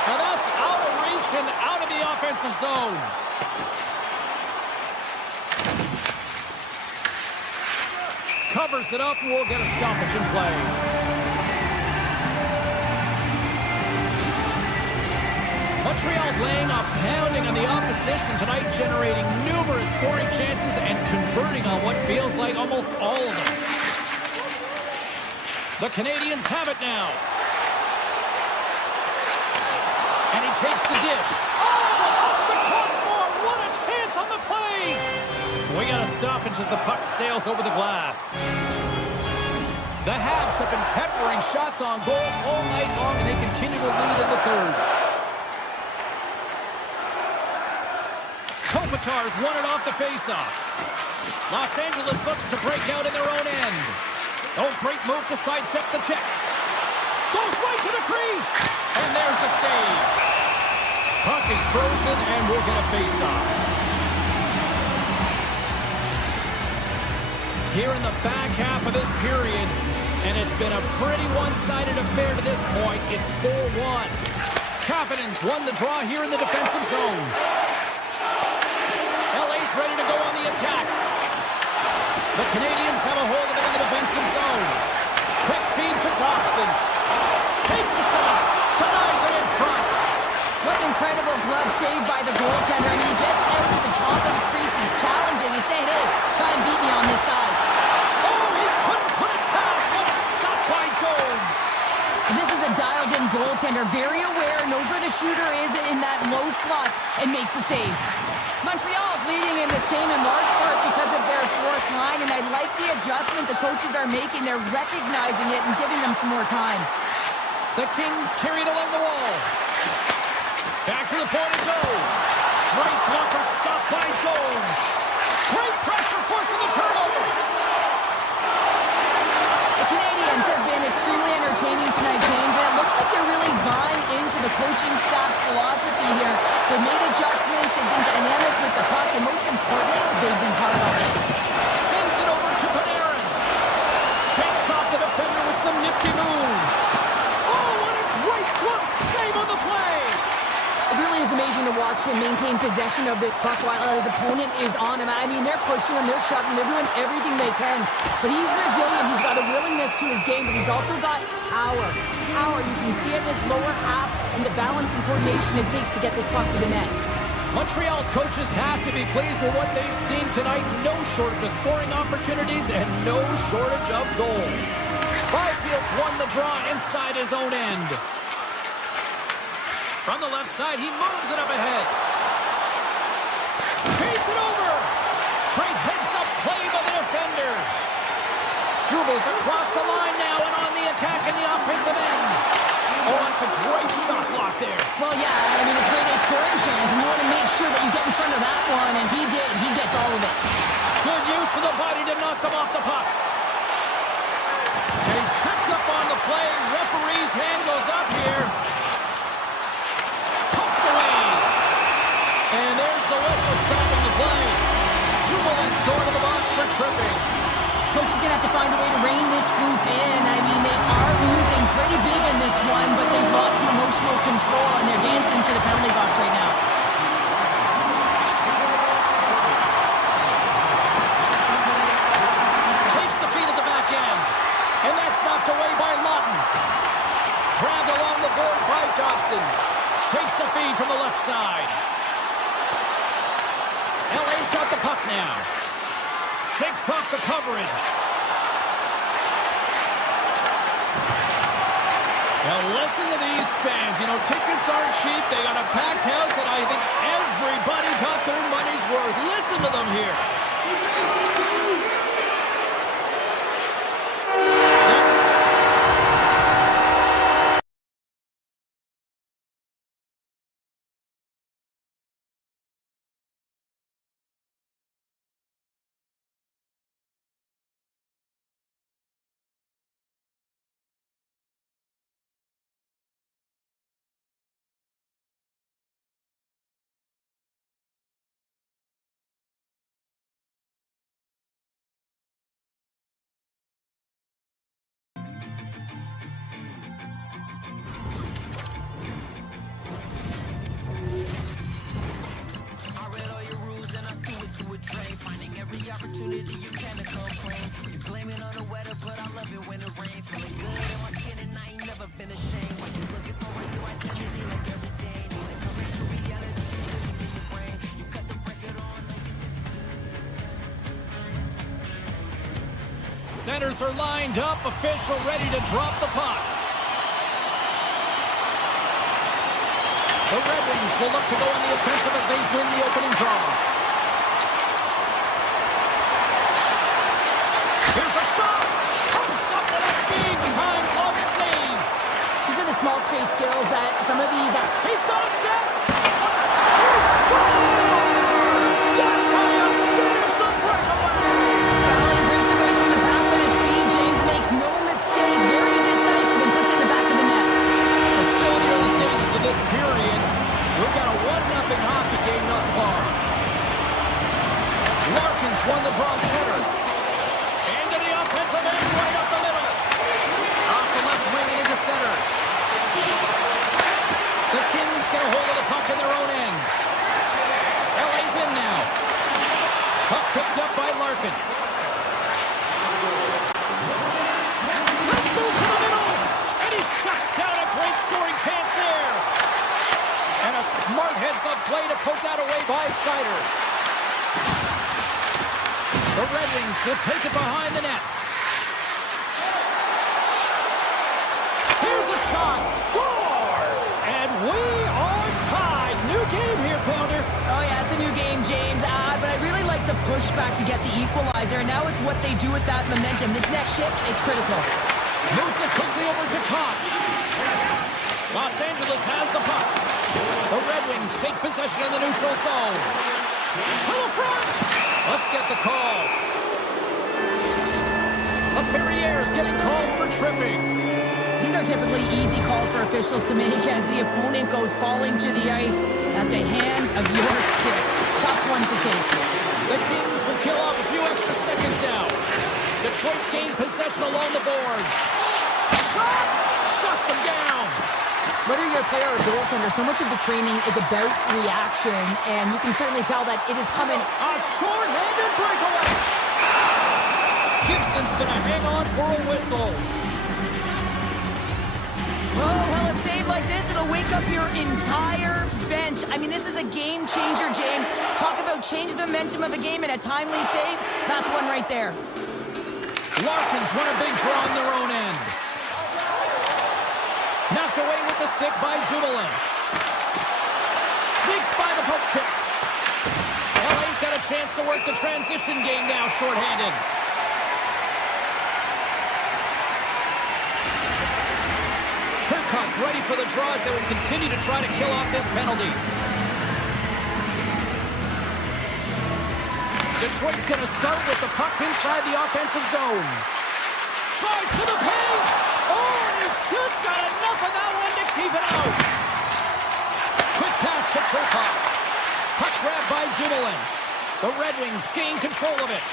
Now that's out of reach and out of the offensive zone. Covers it up and we'll get a stoppage in play. Montreal's laying a pounding on the opposition tonight, generating numerous scoring chances and converting on what feels like almost all of them. The Canadiens have it now. And he takes the dish. Oh, off the crossbar! What a chance on the play! We got a stoppage as the puck sails over the glass. The Habs have been peppering shots on goal all night long, and they continue to lead in the third. Kopitar's won it off the faceoff. Los Angeles looks to break out in their own end. Oh, great move to sidestep the check. Goes right to the crease. And there's the save. Puck is frozen, and we'll get a faceoff. Here in the back half of this period, and it's been a pretty one-sided affair to this point. It's 4-1. Canadiens won the draw here in the defensive zone. LA's ready to go on the attack. The Canadiens have a hold of it in the defensive zone. Quick feed to Thompson. Takes a shot. Denies it in front. What an incredible glove save by the goaltender. I mean, he gets out to the top of his crease. He's challenging. He's saying, hey, try and beat me on this side. Oh, he couldn't put it past. What a stop by Jones. And this is a dialed-in goaltender. Very aware, knows where the shooter is in that low slot, and makes the save. Montreal's leading in this game in large part because of their fourth line, and I like the adjustment the coaches are making. They're recognizing it and giving them some more time. The Kings carry it along the wall. Back to the point it goes. Great blocker stop by Jones. Great pressure forcing the turnover. The Canadiens have been extremely entertaining tonight, James, and it looks like they're really buying into the coaching staff's philosophy here. They've made adjustments, they've been dynamic with the puck, and most importantly, they've been hard on it. Sends it over to Panarin. Shakes off the defender with some nifty moves. Oh, what a great glove save on the play. It really is amazing to watch him maintain possession of this puck while his opponent is on him. I mean, they're pushing him, they're shoving, they're doing everything they can. But he's resilient, he's got a willingness to his game, but he's also got power. Power, you can see it in his lower half and the balance and coordination it takes to get this puck to the net. Montreal's coaches have to be pleased with what they've seen tonight. No shortage of scoring opportunities and no shortage of goals. Byfield's won the draw inside his own end. From the left side, he moves it up ahead. Feeds it over. Great heads-up play by the defender. Strubles across the line now and on the attack in the offensive end. Oh, that's a great shot block there. Well, yeah, I mean, it's great a scoring chance, and you want to make sure that you get in front of that one, and he did. He gets all of it. Good use of the body to knock them off the puck. And he's tripped up on the play. Referee's hand goes up here. Poked away. And there's the whistle stopping the play. Dumoulin's going to the box for tripping. Coach is going to have to find a way to rein this group in. I mean, they are losing pretty big in this one, but they've lost some emotional control, and they're dancing to the penalty box right now. Takes the feed at the back end, and that's knocked away by Lawton. Grabbed along the boards by Johnson. Takes the feed from the left side. LA's got the puck now. Takes off the coverage. Now listen to these fans. You know, tickets aren't cheap. They got a packed house, and I think everybody got their money's worth. Listen to them here. Centers are lined up. Official ready to drop the puck. The Red Wings will look to go on the offensive as they win the opening draw. Here's a shot. Comes up with a big-time glove save. These are the small space skills that some of these... He's got a step. He scores! That's how you finish the breakaway. Well, he breaks away from the pack with his speed. James makes no mistake. Very decisive and puts it in the back of the net. We're still in the early stages of this period. We've got a 1-0 hockey game thus far. Larkin's won the draw center. Into the offensive end, right up the middle. Off the left wing and into center. The Kings get a hold of the puck in their own end. LA's in now. Puck picked up by Larkin. Let's move to the middle. And he shuts down a great scoring chance there. And a smart heads-up play to poke that away by Sider. The Red Wings will take it behind the net. Here's a shot. Scores! And we are tied. New game here, Pounder. Oh, yeah, it's a new game, James. But I really like the pushback to get the equalizer. Now it's what they do with that momentum. This next shift, it's critical. Moves it quickly over to Cobb. Los Angeles has the puck. The Red Wings take possession in the neutral zone. To the front. Let's get the call. A Ferrier's getting called for tripping. These are typically easy calls for officials to make as the opponent goes falling to the ice at the hands of your stick. Tough one to take. The Kings will kill off a few extra seconds now. Detroit's gained possession along the boards. Shot! Shuts them down. Whether you're a player or a goaltender, so much of the training is about reaction, and you can certainly tell that it is coming. A short-handed breakaway. Gibson's gonna hang on for a whistle. Oh, well, a save like this, it'll wake up your entire bench. I mean, this is a game changer, James. Talk about change the momentum of the game in a timely save. That's one right there. Larkin's won a big draw on their own end. Knocked away with the stick by Dumoulin. Sneaks by the poke check. LA's got a chance to work the transition game now, shorthanded. Turcotte's ready for the draws. They will continue to try to kill off this penalty. Detroit's going to start with the puck inside the offensive zone. Tries to the paint. Oh, and he's just got enough of that one to keep it out. Quick pass to Turcotte. Puck grab by Dumoulin. The Red Wings gain control of it.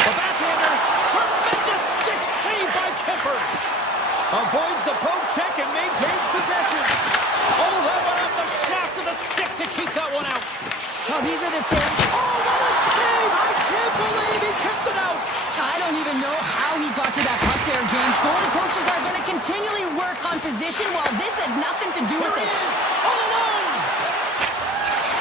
The backhander. Tremendous stick save by Kemper. Avoids the poke check and maintains possession. Oh, that one off the shaft of the stick to keep that one out. Oh, these are the same. Oh, what a save! I can't believe he kicked it out. I don't even know how he got to that puck there, James. Goalie coaches are going to continually work on position while this has nothing to do with it. Here he is, all alone.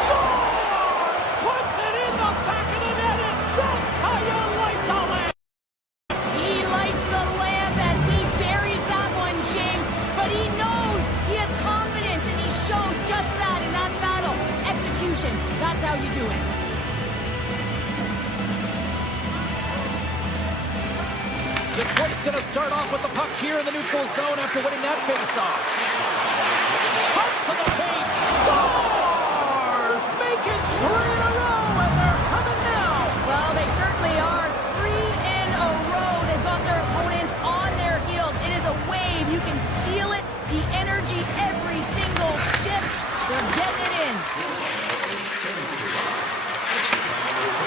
Scores! Puts it in the back of the net, and that's how you light the lamp. He lights the lamp as he buries that one, James. But he knows he has confidence, and he shows just that in that battle. Execution, that's how you do it. Detroit's going to start off with the puck here in the neutral zone after winning that face-off. Cuts to the paint. Stars! Make it 3 in a row, and they're coming now. Well, they certainly are. 3 in a row. They've got their opponents on their heels. It is a wave. You can feel it. The energy every single shift. They're getting it in.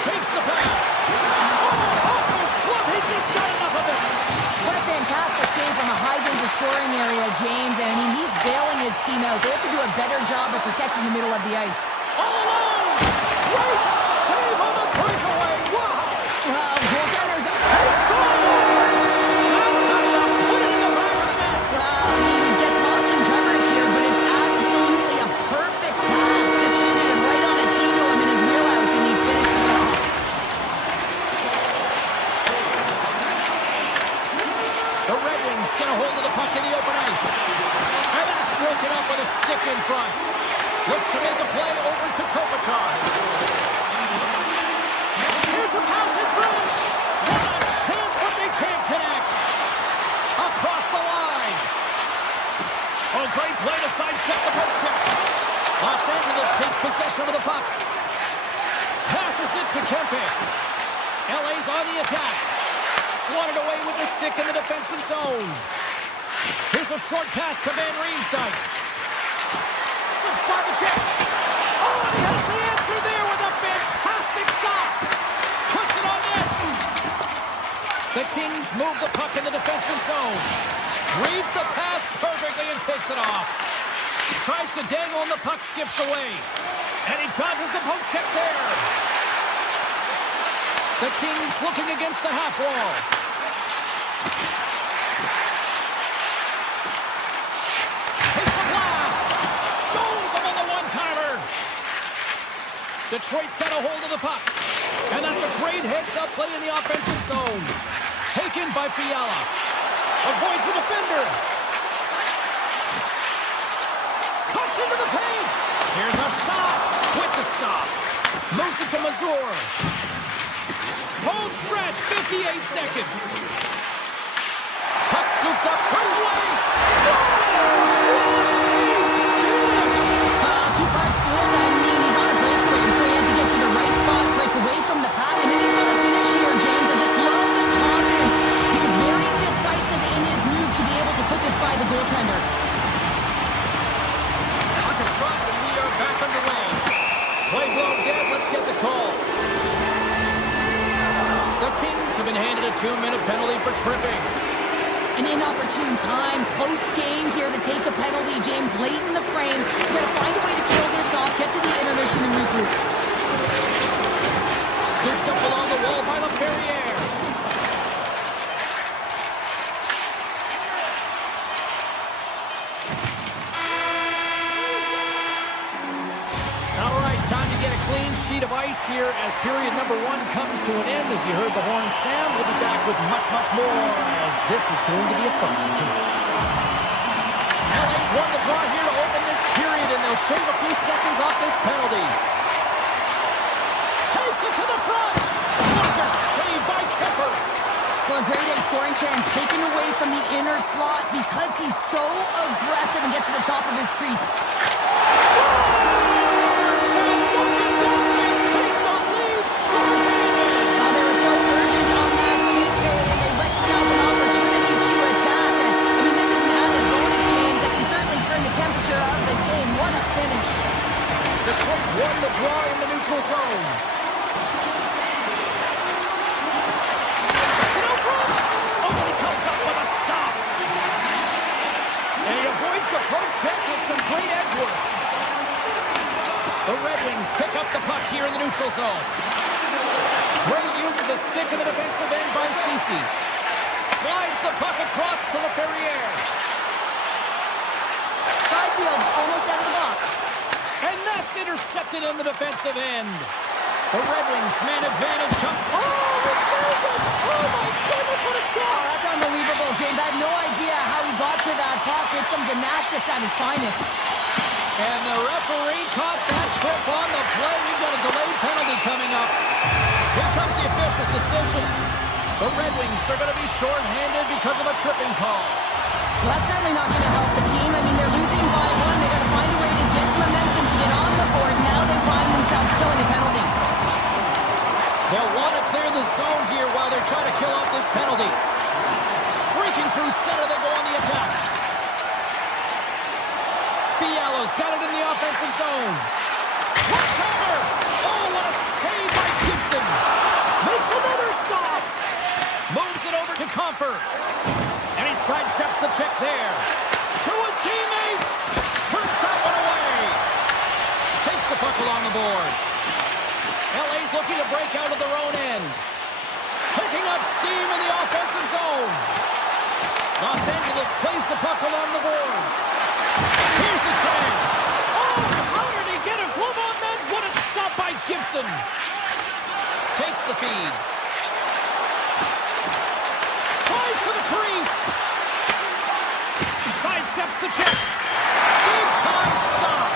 Takes the pass. Oh, off his glove. He just got enough of it. What a fantastic save from a high-danger scoring area, James. And I mean, he's bailing his team out. They have to do a better job of protecting the middle of the ice. All alone. Great save on the breakaway. Wow. Goaltenders. He scores. That's how you put it in the back of the net. He gets lost in coverage here, but it's absolutely a perfect pass distributed right on a tee to him in his wheelhouse, and he finishes it off. the puck in the open ice. And that's broken up with a stick in front. Looks to make a play over to Kopitar. Here's a pass in front. What a chance, but they can't connect. Across the line. Oh, great play to sidestep the poke check. Los Angeles takes possession of the puck. Passes it to Kempe. LA's on the attack. Swatted away with the stick in the defensive zone. Here's a short pass to Van Riemsdyk. Slips by the check. Oh, and he has the answer there with a fantastic stop. Puts it on net. The Kings move the puck in the defensive zone. Reads the pass perfectly and picks it off. Tries to dangle and the puck skips away. And he dodges the poke check there. The Kings looking against the half wall. Takes a blast. Stones him on the one-timer. Detroit's got a hold of the puck. And that's a great heads-up play in the offensive zone. Taken by Fiala. Avoids the defender. Cuts into the paint. Here's a shot with the stop. Moves it to Mazur. Home stretch, 58 seconds. Puck scooped up, breakaway. Scores! Two parts to this. I mean, he's on a breakaway, so he had to get to the right spot, break away from the pack, and then he's going to finish here, James. I just love the confidence. He was very decisive in his move to be able to put this by the goaltender. Puck is dropped, and we are back underway. Play blown dead. Let's get the call. The Kings have been handed a 2-minute penalty for tripping. An inopportune time, close game here to take a penalty, James, late in the frame. You got to find a way to kill this off, get to the intermission and regroup. Scooped up along the wall by LaFerriere. All right, time to get a clean sheet of ice here as period number 1 comes to an end. As you heard the horn sound, we'll be back with much, much more as this is going to be a fun one too. LA's won the draw here to open this period, and they'll shave a few seconds off this penalty. Takes it to the front. Blocker save by Kemper. Well, a grade A scoring chance taken away from the inner slot because he's so aggressive and gets to the top of his crease. They were so urgent on that kick, and they recognize an opportunity to attack. I mean, this is an added bonus, James, that can certainly turn the temperature of the game. What a finish. Detroit's won the draw in the neutral zone. Sets it out front. Oh, he comes up with a stop. And he avoids the poke check with some great edge work. The Red Wings pick up the puck here in the neutral zone. Great use of the stick in the defensive end by Ceci. Slides the puck across to LaFerriere. Byfield's almost out of the box. And that's intercepted in the defensive end. The Red Wings man advantage come. Oh, he saved it! Oh my goodness, what a stop! Oh, that's unbelievable, James. I have no idea how he got to that puck. It's some gymnastics at its finest. And the referee caught that trip on the play. We've got a delayed penalty coming up. Here comes the official's decision. The Red Wings are going to be shorthanded because of a tripping call. Well, that's certainly not going to help the team. I mean, they're losing by 1. They got to find a way to get some momentum to get on the board. Now they find themselves killing a penalty. They'll want to clear the zone here while they're trying to kill off this penalty. Streaking through center, they go on the attack. Fiala's got it in the offensive zone. One-timer! Oh, what a save by Gibson! Makes another stop! Moves it over to Comfer. And he sidesteps the check there. To his teammate! Turns that one away! Takes the puck along the boards. LA's looking to break out of their own end. Picking up steam in the offensive zone. Los Angeles plays the puck along the boards. Here's the chance. Oh, how did he get a glove on that? What a stop by Gibson. Takes the feed. Tries to the crease. accepts the check. Big time stop.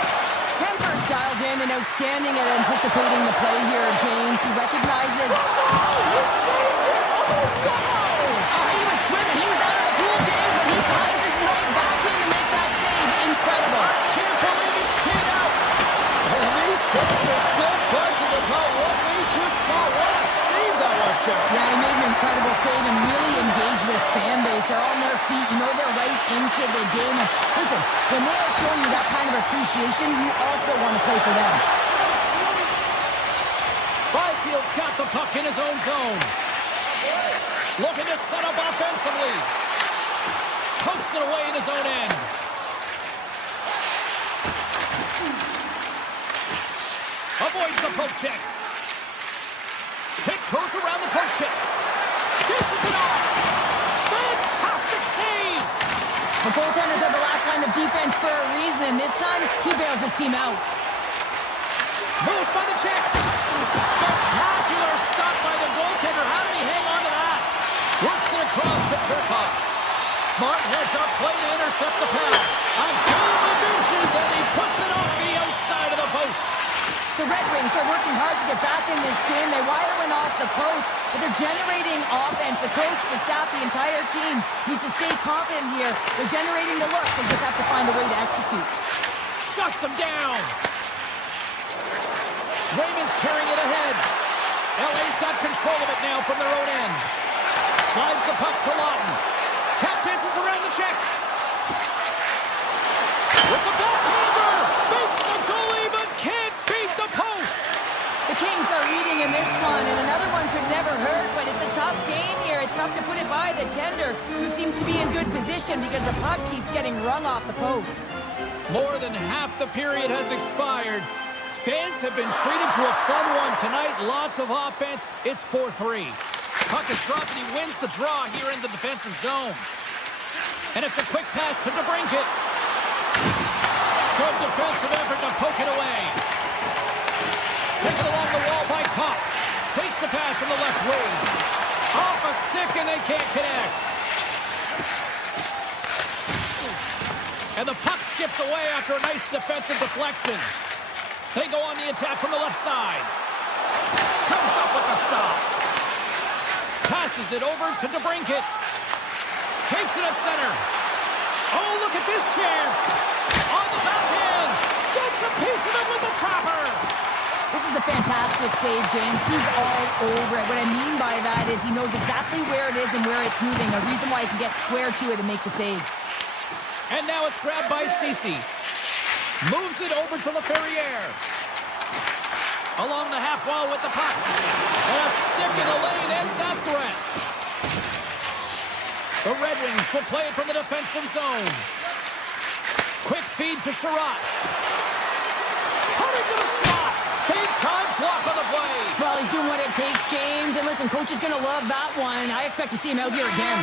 Kemper's dialed in and outstanding at anticipating the play here, James. He recognizes... Oh, he saved it! Oh, wow! He was swimming. He was out of the pool, James, but he finds his way back in to make that save. Incredible. Can't believe he stayed out. And these fans are still buzzing about what we just saw. What a save that was, Shep. Yeah, he made an incredible save and really engaged this fan base. They're on their feet. You know they're right into the game. And listen, when they are showing you that kind of appreciation, you also want to play for them. Byfield's got the puck in his own zone. Looking to set up offensively. Pokes it away in his own end. Avoids the poke check. Tiptoes around the poke check. Dishes it off. Fantastic save. The goaltenders are the last line of defense for a reason. This time, he bails his team out. Moves by the check. Spectacular stop by the goaltender. How did he hang on to that? Works it across to Turcotte. Smart heads up play to intercept the pass. A game of inches, and he puts it off the outside of the post. The Red Wings are working hard to get back in this game. They wire one off the post, but they're generating offense. The coach, the staff, the entire team needs to stay confident here. They're generating the looks. They just have to find a way to execute. Shuts him down. Raymond's carrying it ahead. LA's got control of it now from their own end. Slides the puck to Lawton. Tap dances around the check. With the backhander. Beats the goalie, but can't beat the post. The Kings are eating in this one, and another one could never hurt, but it's a tough game here. It's tough to put it by the tender, who seems to be in good position because the puck keeps getting rung off the post. More than half the period has expired. Fans have been treated to a fun one tonight. Lots of offense. It's 4-3. Puck is dropped, and he wins the draw here in the defensive zone. And it's a quick pass to DeBrincat. Good defensive effort to poke it away. Taken along the wall by Kopp. Takes the pass from the left wing. Off a stick, and they can't connect. And the puck skips away after a nice defensive deflection. They go on the attack from the left side. Comes up with the stop. Passes it over to DeBrincat. Takes it at center. Oh, look at this chance. On the backhand. Gets a piece of it with the trapper. This is a fantastic save, James. He's all over it. What I mean by that is he knows exactly where it is and where it's moving. A reason why he can get square to it and make the save. And now it's grabbed by Ceci. Moves it over to LaFerriere. Along the half wall with the puck. And a stick in the lane ends that threat. The Red Wings will play it from the defensive zone. Quick feed to Sherratt. Cutting to the slot. Big time block on the play. Well, he's doing what it takes, James. And listen, coach is going to love that one. I expect to see him out here again.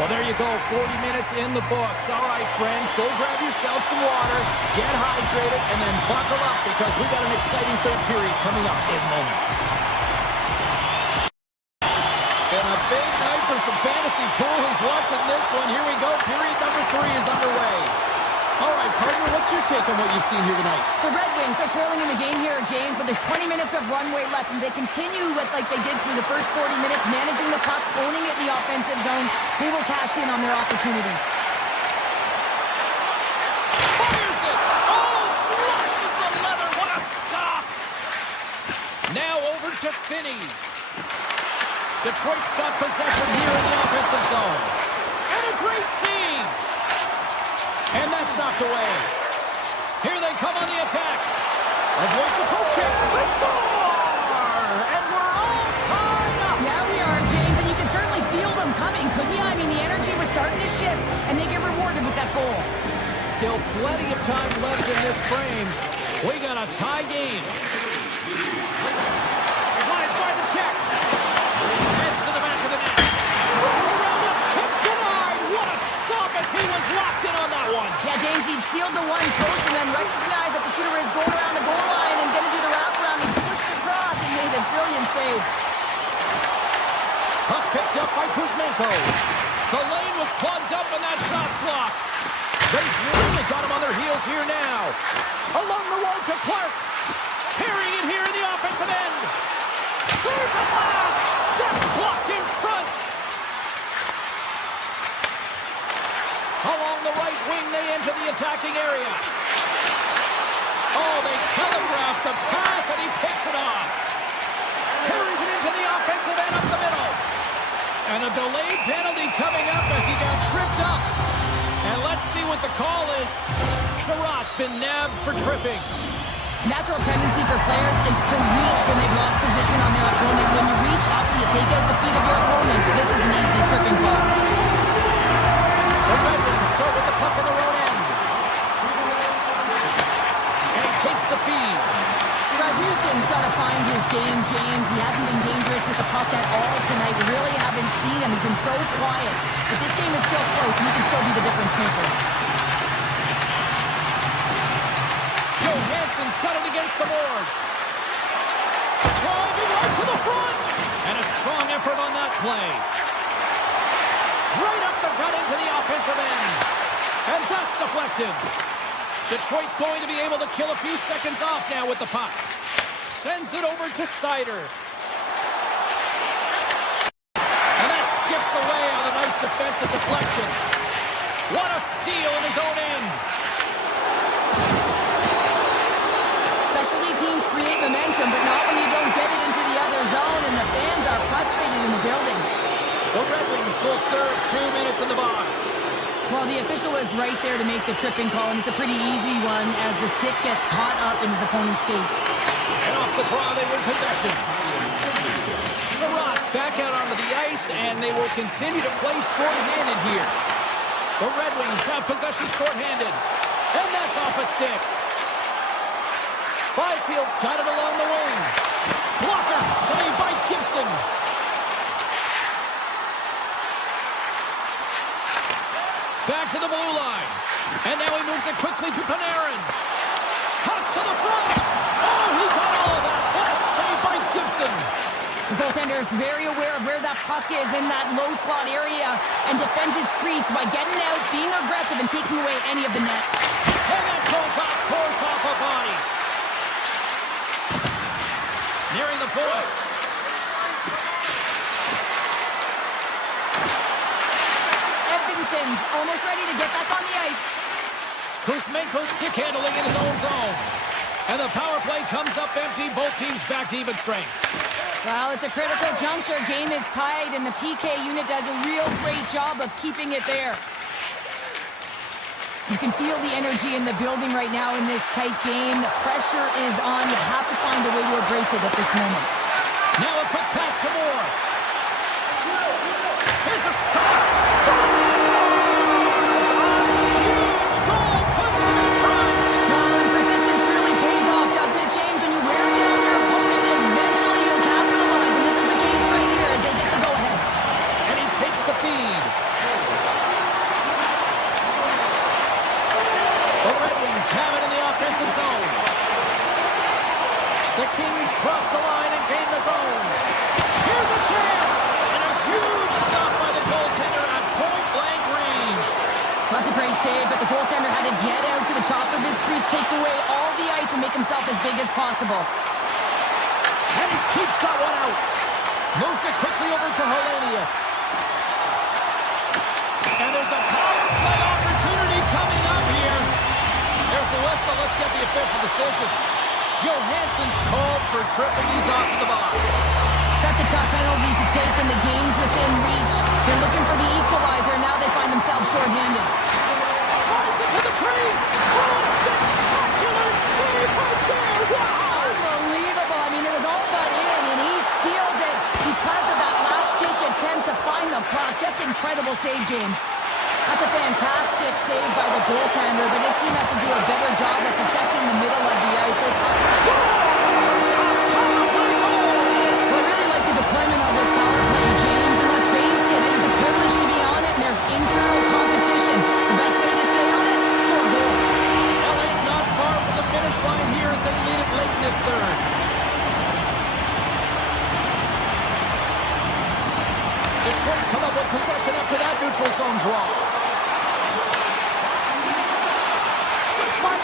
Well, there you go, 40 minutes in the books. All right, friends, go grab yourself some water, get hydrated, and then buckle up because we got an exciting third period coming up in moments. And a big night for some fantasy pool. Who's watching this one? Here we go. Period number 3 is underway. All right, partner, what's your take on what you've seen here tonight? The Red Wings are trailing in the game here, James, but there's 20 minutes of runway left, and they continue like they did through the first 40 minutes, managing the puck, owning it in the offensive zone. They will cash in on their opportunities. Fires it! Oh, flushes the leather. What a stop! Now over to Finney. Detroit's got possession here in the offensive zone. And a great save! And that's knocked away. Here they come on the attack. Avoids the poke check. They score! And we're all tied up. Yeah, we are, James, and you can certainly feel them coming, couldn't you? I mean, the energy was starting to shift, and they get rewarded with that goal. Still plenty of time left in this frame. We got a tie game. Slides by the check. Heads to the back of the net. Around the tip denied. What a stop as he was locked in on that one. Yeah, James, he sealed the one post and then recognized that the shooter is going around the goal line and going to do the wraparound. He pushed across and made a brilliant save. Puck picked up by Kuzmenko. The lane was plugged up. pass here now. Along the wall to Clark. Carrying it here in the offensive end. There's a blast. That's blocked in front. Along the right wing, they enter the attacking area. Oh, they telegraph the pass, and he picks it off. Carries it into the offensive end up the middle. And a delayed penalty coming up as he got tripped up. And let's see what the call is. Sherratt's been nabbed for tripping. Natural tendency for players is to reach when they've lost position on their opponent. When you reach, often you take out the feet of your opponent. This is an easy tripping call. The Red Wings start with the puck in their own end. And he takes the feed. Rasmussen's got to find his game, James. He hasn't been dangerous with the puck at all tonight. We really haven't seen him. He's been so quiet. But this game is still close, and he can still be the difference maker. Johansson's got it against the boards. Driving right to the front. And a strong effort on that play. Right up the gut into the offensive end. And that's deflected. Detroit's going to be able to kill a few seconds off now with the puck. Sends it over to Sider. And that skips away on a nice defensive deflection. What a steal in his own end. Specialty teams create momentum, but not when you don't get it into the other zone, and the fans are frustrated in the building. The Red Wings will serve 2 minutes in the box. Well, the official was right there to make the tripping call, and it's a pretty easy one as the stick gets caught up in his opponent's skates. And off the draw, they win possession. Sherratt's back out onto the ice, and they will continue to play short-handed here. The Red Wings have possession short-handed. And that's off a stick. Byfield's got it along the wing. Blocker saved by Gibson. Back to the blue line. And now he moves it quickly to Panarin. Cuts to the front. Oh, he got all of that. What a save by Gibson. The goaltender is very aware of where that puck is in that low slot area and defends his crease by getting out, being aggressive, and taking away any of the net. And that goes off course off a body. Nearing the point. Edvinson's almost ready to get back on the ice. Kuzmenko stick handling in his own zone. And the power play comes up empty. Both teams back to even strength. Well, it's a critical juncture. Game is tied, and the PK unit does a real great job of keeping it there. You can feel the energy in the building right now in this tight game. The pressure is on. You have to find a way to embrace it at this moment. Now a quick pass to Moore. Here's a shot. Scores! A huge goal puts them in front. Well, and persistence really pays off, doesn't it, James? When you wear down your opponent, eventually you'll capitalize. And this is the case right here as they get the go-ahead. And he takes the feed. The Red Wings have it in the offensive zone. The Kings cross the line and gain the zone. Here's a chance. And a huge stop by the goaltender at point-blank range. That's a great save, but the goaltender had to get out to the top of his crease, take away all the ice, and make himself as big as possible. And he keeps that one out. Moves it quickly over to Hellenius. And there's a power play opportunity coming up here. There's the whistle. Let's get the official decision. Johansson's called for tripping. He's off to the box. Such a tough penalty to take when the game's within reach. They're looking for the equalizer. Now they find themselves shorthanded. Drives it to the crease. Oh, a spectacular save right there. Wow. Unbelievable. I mean, it was all but in, and he steals it because of that last-ditch attempt to find the puck. Just incredible save, James. That's a fantastic save by the goaltender, but his team has to do a better job of protecting the middle of the ice. Scores! A power play goal. Well, I really like the deployment of this power play, James, and let's face it, it is a privilege to be on it, and there's internal competition. The best way to stay on it, score a goal. LA's not far from the finish line here as they lead it late in this third. Detroit's come up with possession after that neutral zone draw. 6 by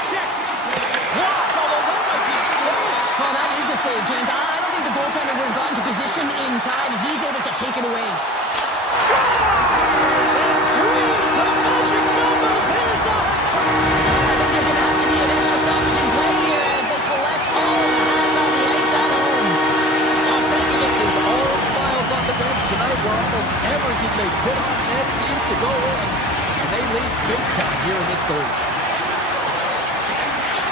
big time here in this third.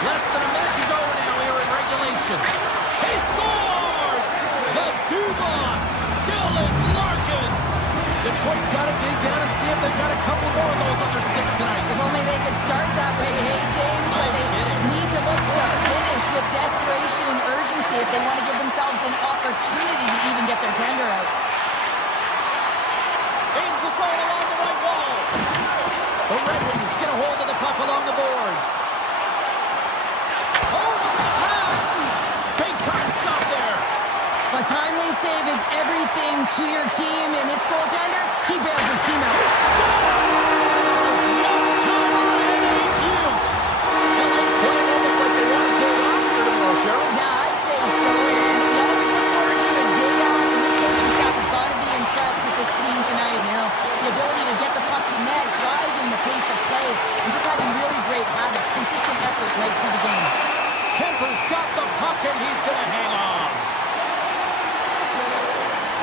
Less than a minute to go now here in regulation. He scores! The Dumas, Dylan Larkin. Detroit's got to dig down and see if they've got a couple more of those on their sticks tonight. If only they could start that way, hey, James, but they need to look to finish with desperation and urgency if they want to give themselves an opportunity to even get their tender out. Aims the zone along the right wall. The Red Wings get a hold of the puck along the boards. Oh, look at the pass! Big time stop there. A timely save is everything to your team, and this goaltender, he bails his team out. One-timer and a beaut. LA's playing almost like they want a day off here tomorrow, Cheryl. Yeah, I'd say so, and you always look forward to a day off, and this coaching staff has got to be impressed with this team tonight. You know, the ability to get the puck to net, driving the pace of play, and just having really great habits, consistent effort right through the game. Kemper's got the puck, and he's going to hang on.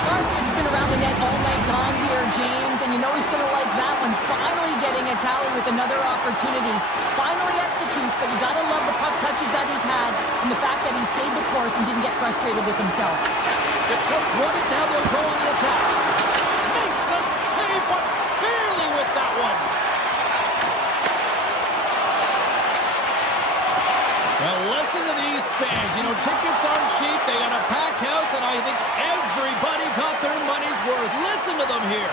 Larkin's been around the net all night long here, James, and you know he's going to like that one. Finally getting a tally with another opportunity. Finally executes, but you got to love the puck touches that he's had and the fact that he stayed the course and didn't get frustrated with himself. Detroit's won it, now they'll go on the attack. Makes the save, but barely with that one. Well, listen to these fans. You know, tickets aren't cheap. They got a packed house, and I think everybody got their money's worth. Listen to them here.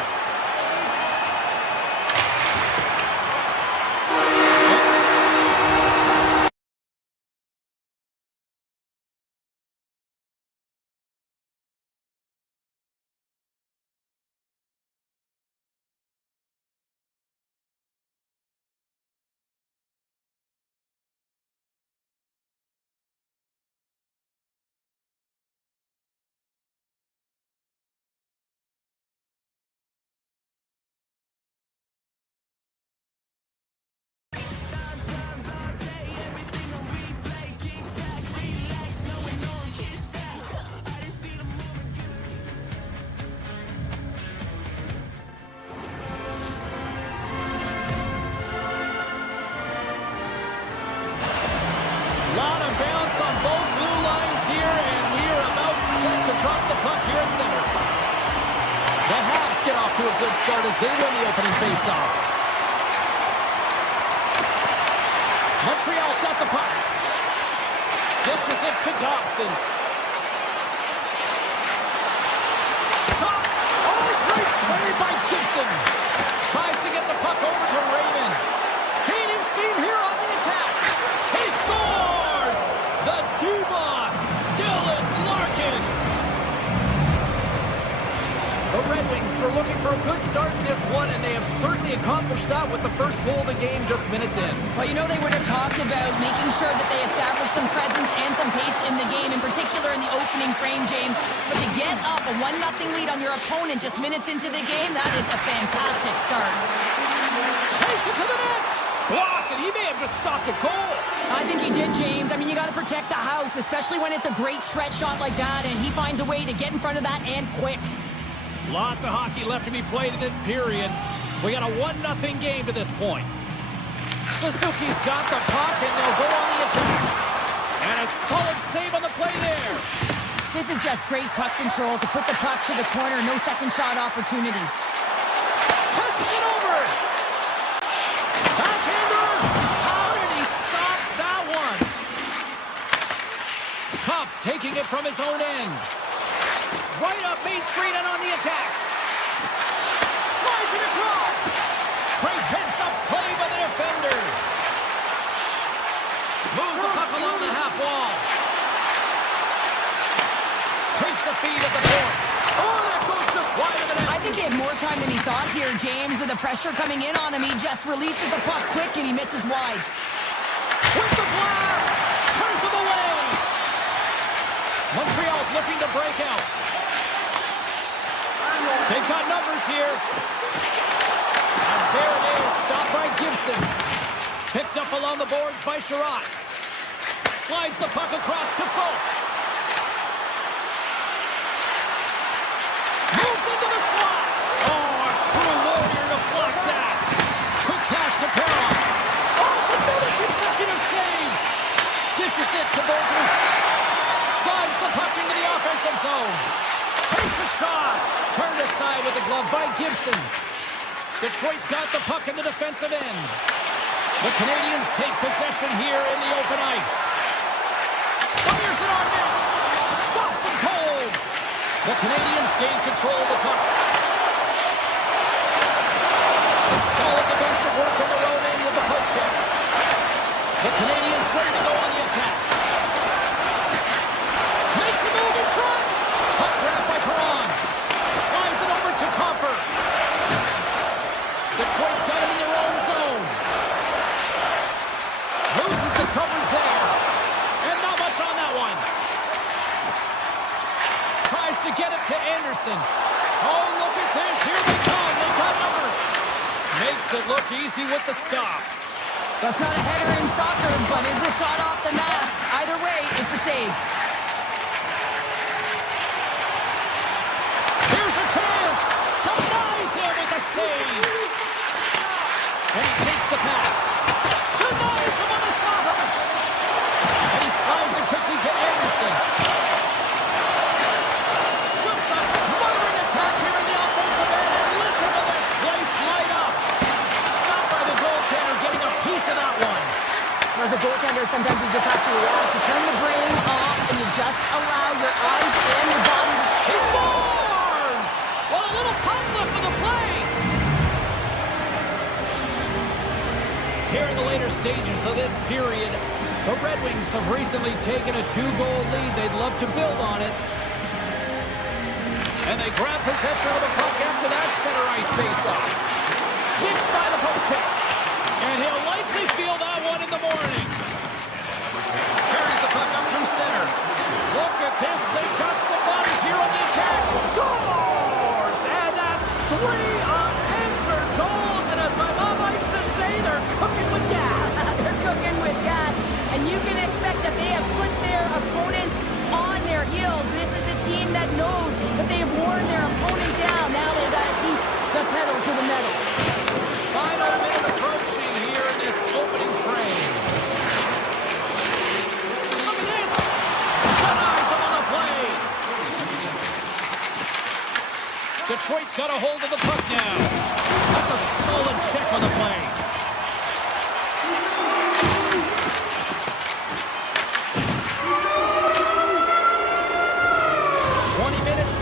Lot of bounce on both blue lines here, and we are about set to drop the puck here at center. The Habs get off to a good start as they win the opening faceoff. Montreal's got the puck. Dishes it to Dobson. Shot! Oh, great save by Gibson. Tries to get the puck over to Raymond. Gaining steam here on the attack. He scores! The Dumas, Dylan Larkin. The Red Wings were looking for a good start in this one, and they have certainly accomplished that with the first goal of the game just minutes in. Well, you know they would have talked about making sure that they establish some presence and some pace in the game, in particular in the opening frame, James. But to get up a 1-0 lead on your opponent just minutes into the game, that is a fantastic start. Takes it to the net. Blocked, and he may have just stopped a goal. I think he did, James. I mean, you got to protect the house, especially when it's a great threat shot like that, and he finds a way to get in front of that and quick. Lots of hockey left to be played in this period. We got a 1-0 game to this point. Suzuki's got the puck, and they'll go on the attack. And a solid save on the play there. This is just great puck control to put the puck to the corner. No second shot opportunity. Passes it over. Backhander. How did he stop that one? Cops taking it from his own end. Right up Main Street and on the attack. Slides it across. Great heads-up play by the defender. Moves the puck along the half wall. Takes the feed at the point. Oh, that goes just wide of the net. I think he had more time than he thought here, James. With the pressure coming in on him, he just releases the puck quick and he misses wide. With the blast. Turns him away. Montreal's looking to break out. They've got numbers here. And there it is. Stopped by Gibson. Picked up along the boards by Sherratt. Slides the puck across to Folk. Moves into the slot. Oh, a true warrior to block that. Quick pass to by with the glove by Gibson. Detroit's got the puck in the defensive end. The Canadiens take possession here in the open ice. Fires it on net. Stops him cold. The Canadiens gain control of the puck. Some solid defensive work on their own end with the poke check. The Canadiens ready to go on the attack. Makes the move in front. Puck grabbed by Perron. Slides it over to Comper. Detroit's got him in their own zone. Loses the coverage there. And not much on that one. Tries to get it to Anderson. Oh, look at this. Here they come. They've got numbers. Makes it look easy with the stop. That's not a header in soccer, but is a shot off the mask. Either way, it's a save. Here's a chance. Denies him with a save. And he takes the pass. Denies him on the stopper. And he slides it quickly to Anderson. Just a smothering attack here in the offensive end. And listen to this place light up. Stopped by the goaltender, getting a piece of that one. As a goaltender, sometimes you just have to react. You turn the brain off, and you just allow your eyes and your body to... He scores! Well, a little pump lift for the play. Here in the later stages of this period, the Red Wings have recently taken a 2-goal lead. They'd love to build on it. And they grab possession of the puck after that center ice face-off. Switched by the poke check. And he'll likely feel that one in the morning. Carries the puck up through center. Look at this. They've got some bodies here on the attack. Scores! And that's 3 unanswered goals. And as my mom likes to say, they're cooking with gas. They're cooking with gas. And you can expect that they have put their opponents on their heels. This is a team that knows that they have worn their opponent down. Now they've got to keep the pedal to the metal. Final minute approaching here in this opening frame. Look at this! Denies him on the play. Detroit's got a hold of the puck now. That's a solid check on the play.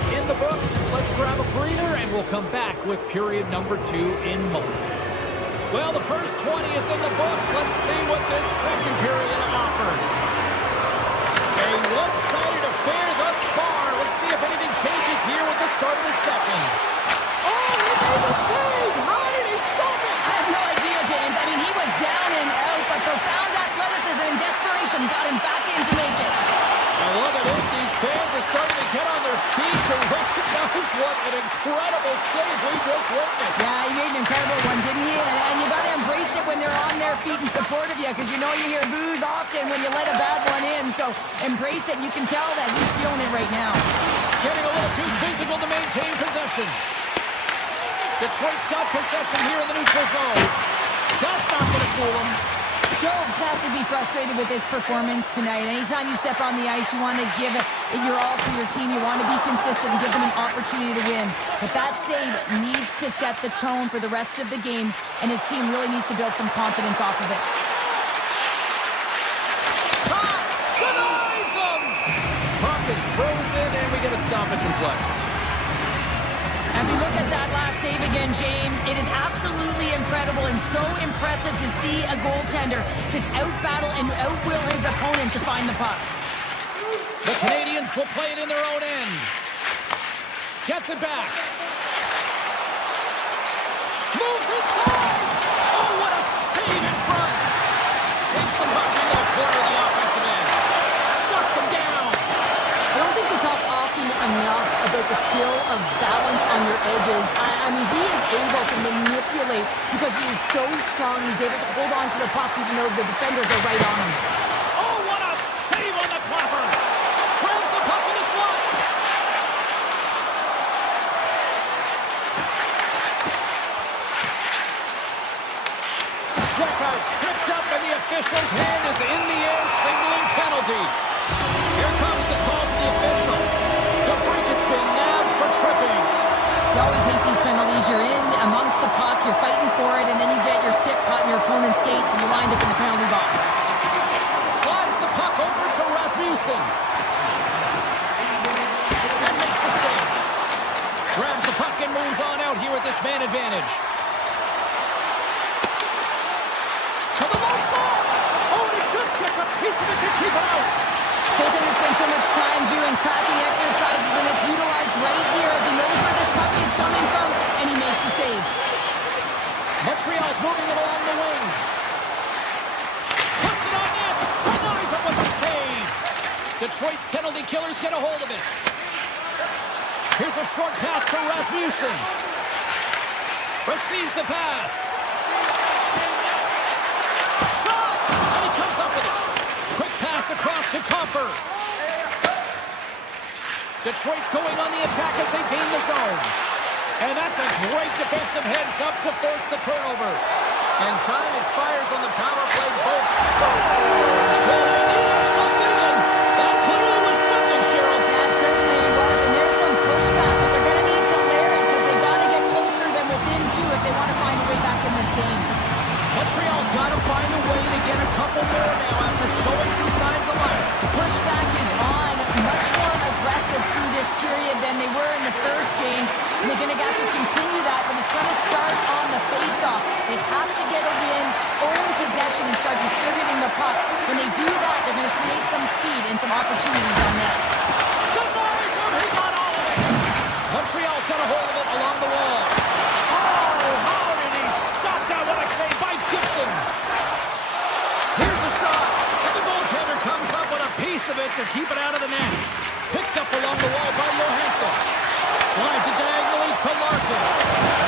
In the books. Let's grab a breather and we'll come back with period number 2 in moments. Well, the first 20 is in the books. Let's see what this second period offers. A one-sided affair thus far. Let's see if anything changes here with the start of the second. Oh, he made the save! How did he stop it? I have no idea, James. I mean, he was down and out, but profound athleticism and desperation got him back in to make it. And look at this. These fans are starting to get on their feet to recognize what an incredible save we just witnessed. Yeah, he made an incredible one, didn't he? And you got to embrace it when they're on their feet in support of you, because you know you hear boos often when you let a bad one in. So embrace it, and you can tell that he's feeling it right now. Getting a little too physical to maintain possession. Detroit's got possession here in the neutral zone. That's not going to fool him. Jobs has to be frustrated with his performance tonight. Anytime you step on the ice, you want to give it your all for your team. You want to be consistent and give them an opportunity to win. But that save needs to set the tone for the rest of the game, and his team really needs to build some confidence off of it. Puck denies him! Puck is frozen, and we get a stoppage in play. As we look at that last save again, James, it is absolutely incredible and so impressive to see a goaltender just out-battle and out-will his opponent to find the puck. The Canadiens will play it in their own end. Gets it back. Moves inside. Oh, what a save in front. Takes the puck into the corner of the offensive end. Shuts him down. I don't think we talk often enough about the skill of balance on your edges. I mean, he is able to manipulate because he is so strong. He's able to hold on to the puck even though the defenders are right on him. Oh, what a save on the clapper. Grabs the puck in the slot. Checkhouse tripped up and the official's hand is in the air, signaling penalty. Here comes the call from the official. The break, it's been nabbed for tripping. He always you're fighting for it, and then you get your stick caught in your opponent's skates, and you wind up in the penalty box. Slides the puck over to Rasmussen. And makes the save. Grabs the puck and moves on out here with this man advantage. To the low slot. Oh, and it just gets a piece of it to keep it out. Colton has spent so much time doing cracking exercises, and it's utilized right here as he knows where this puck is coming from, and he makes the save. Montreal's moving it along the wing. Puts it on net. Denies it with a save. Detroit's penalty killers get a hold of it. Here's a short pass to Rasmussen. Receives the pass. Shot! And he comes up with it. Quick pass across to Copper. Detroit's going on the attack as they gain the zone. And that's a great defensive heads up to force the turnover. And time expires on the power play. Both scores! So they needed something, and that clearly was something, Cheryl. That certainly was, and there's some pushback, but they're going to need to layer it because they've got to get closer than within two if they want to find a way back in this game. Montreal's got to find a way to get a couple more now after showing some signs of life. Pushback is on, much more aggressive through this period than they were in the first games. And they're going to have to continue that, but it's going to start on the face-off. They have to get a win, own possession, and start distributing the puck. When they do that, they're going to create some speed and some opportunities on net. Denies him, he got all of it. Montreal's got a hold of it along the wall. Oh, how did he stop that? What a save by Gibson. Here's a shot, and the goaltender comes up with a piece of it to keep it out of the net. Picked up along the wall by Johansson. Slides it diagonally to Larkin.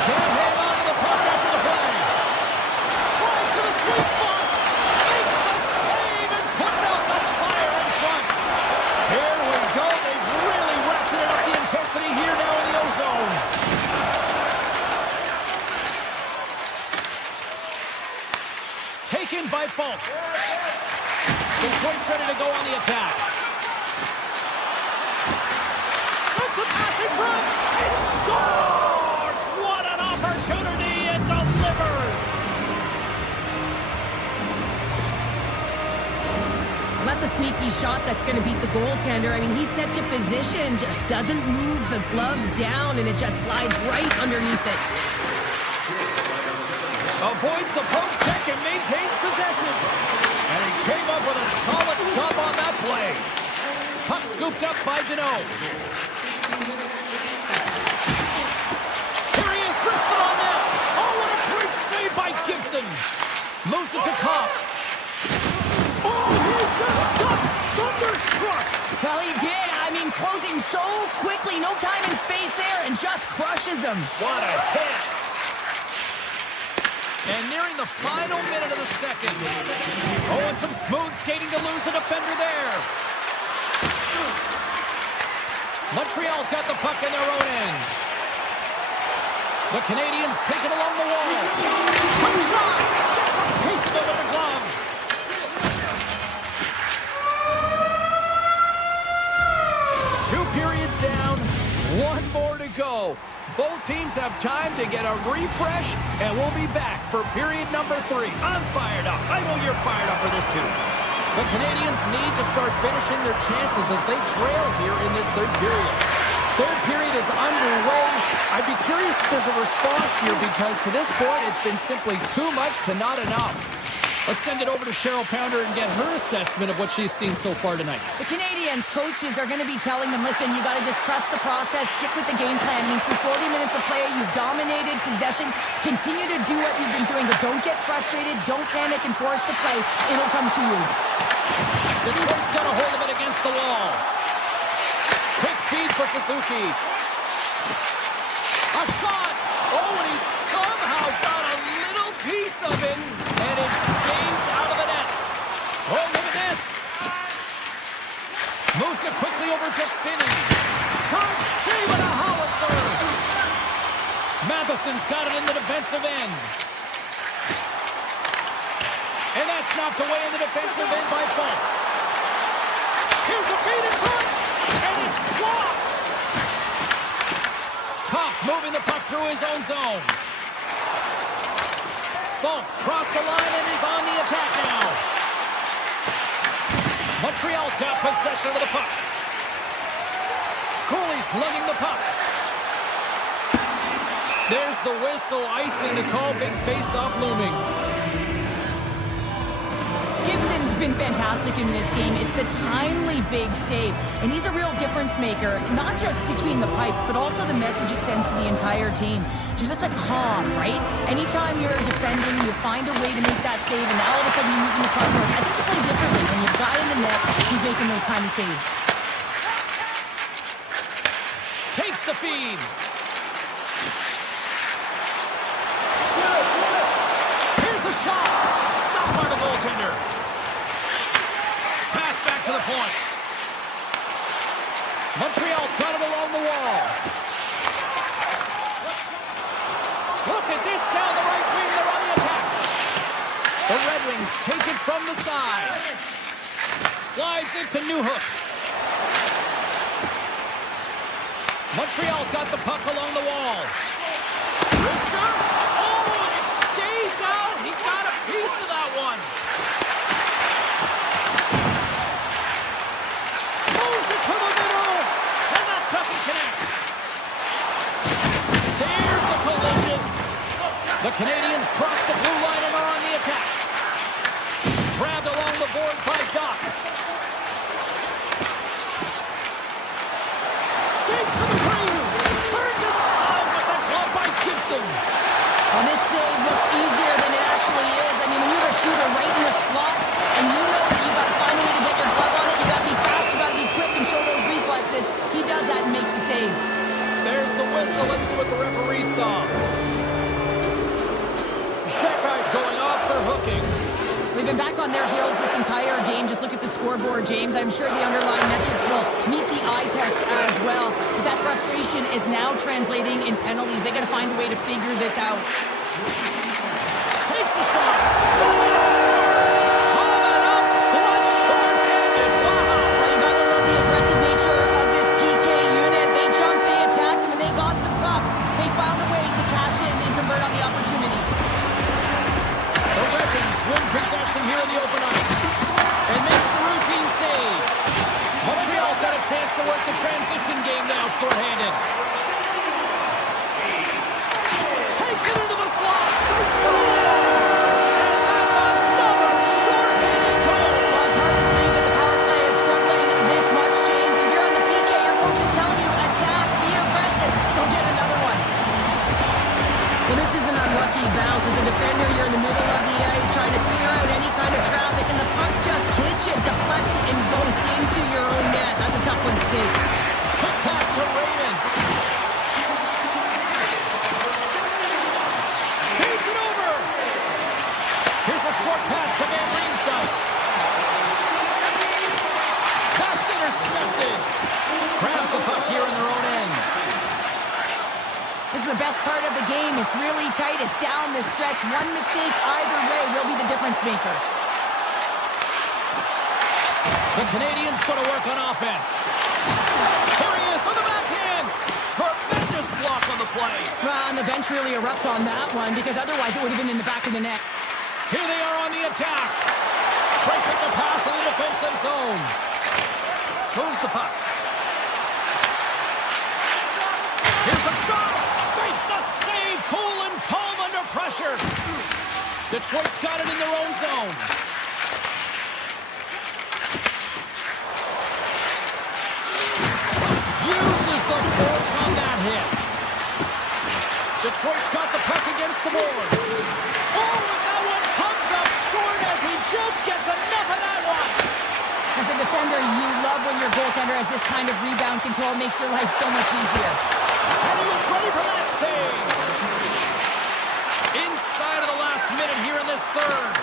Can't hang on to the puck after the play. Tries to the sweet spot. Makes the save and putting out the fire in front. Here we go. They've really ratcheted up the intensity here now in the O-zone. Taken by Falk. Detroit's ready to go on the attack. Sends the pass in front. He scores! What an opportunity and delivers! Well, that's a sneaky shot that's going to beat the goaltender. I mean, he's set to position, just doesn't move the glove down, and it just slides right underneath it. Avoids the poke check and maintains possession. And he came up with a solid stop on that play. Puck scooped up by Deneau. Here he is, wristed on net. Oh, what a great save by Gibson. Moves it to Kopp. Oh, he just got thunderstruck. Well, he did. I mean, closing so quickly, no time and space there, and just crushes him. What a hit. And nearing the final minute of the second. Oh, and some smooth skating to lose a defender there. Montreal's got the puck in their own end. The Canadiens take it along the wall. Quick shot! Gets a piece of it with the glove. Two periods down, one more to go. Both teams have time to get a refresh, and we'll be back for period number 3. I'm fired up. I know you're fired up for this too. The Canadiens need to start finishing their chances as they trail here in this third period. Third period is underway. I'd be curious if there's a response here because to this point it's been simply too much to not enough. Let's send it over to Cheryl Pounder and get her assessment of what she's seen so far tonight. The Canadiens coaches are going to be telling them, listen, you got to just trust the process, stick with the game plan. I mean, through 40 minutes of play, you've dominated possession. Continue to do what you've been doing, but don't get frustrated. Don't panic and force the play. It'll come to you. Detroit's got a hold of it against the wall. Quick feed for Suzuki. A shot. Oh, and he somehow got a little piece of it, and it stays out of the net. Oh, look at this. Moves it quickly over to Finney. Can't see with a howitzer. Matheson's got it in the defensive end. And that's knocked away in the defensive end by Falk. Here's a feed in front, and it's blocked. Kopp's moving the puck through his own zone. Fultz crossed the line and is on the attack now. Montreal's got possession of the puck. Cooley's lugging the puck. There's the whistle, icing to call, big face-off looming. Gibson's been fantastic in this game. It's the timely big save, and he's a real difference maker, not just between the pipes, but also the message it sends to the entire team. Just a calm, right? Anytime you're defending, you find a way to make that save, and now all of a sudden you're moving the puck forward. I think you play differently when you've got in the net who's making those kind of saves. Takes the feed. Here's a shot. Stopped by the goaltender. Pass back to the point. Montreal's got it along the wall. Look at this down the right wing. They're on the attack. The Red Wings take it from the side. Slides it to Newhook. Montreal's got the puck along the wall. Rister. Oh, and it stays out. He got a piece of that one. Moves it to the middle. And that doesn't connect. There's a collision. The Canadiens cross the blue line and are on the attack. Grabbed along the board by Doc. Skates to the crease. Turned aside with the glove by Gibson. Well, this save looks easier than it actually is. I mean, when you have a shooter right in the slot, and you know that you got to find a way to get your glove on it, you got to be fast, you got to be quick and show those reflexes. He does that and makes the save. There's the whistle. Let's see what the referee saw. Shekai's going off for hooking. They've been back on their heels this entire game. Just look at the scoreboard, James. I'm sure the underlying metrics will meet the eye test as well. But that frustration is now translating in penalties. They got to find a way to figure this out. Takes the shot. Scores! Coming up. Blood short-handed. Wow. Well, you got to love the aggressive nature of this PK unit. They jumped, they attacked him, and they got the puck. They found a way to cash in and convert on the opportunity. The Red Wings win possession here in the open ice. And makes the routine save. Montreal's got a chance to work the transition game now, shorthanded. Takes it into the slot. They score! And that's another shorthanded goal. Well, it's hard to believe that the power play is struggling this much, James. If you're on the PK, your coach is telling you, attack, be aggressive. Go get another one. Well, this is an unlucky bounce. As a defender, you're in the middle of the ice trying to clear out any kind of traffic, and the puck just hits you, deflects, and goes into your own net. That's a tough one to take. Quick pass to Raymond. Feeds it over. Here's a short pass to Van Riemsdyk. That's intercepted. Grabs the puck here in their own end. This is the best part of the game. It's really tight. It's down the stretch. One mistake either way will be the difference maker. The Canadiens going to work on offense. Here he is on the backhand. Tremendous block on the play. Well, and the bench really erupts on that one because otherwise it would have been in the back of the net. Here they are on the attack. Breaks up the pass in the defensive zone. Moves the puck. Here's a shot. Makes the save. Cool and calm under pressure. Detroit's got it in their own zone. Uses the force on that hit. Detroit's got the puck against the boards. Oh, and that one comes up short as he just gets enough of that one. As a defender, you love when your goaltender has this kind of rebound control. Makes your life so much easier. And he was ready for that save. Inside of the last minute here in this third.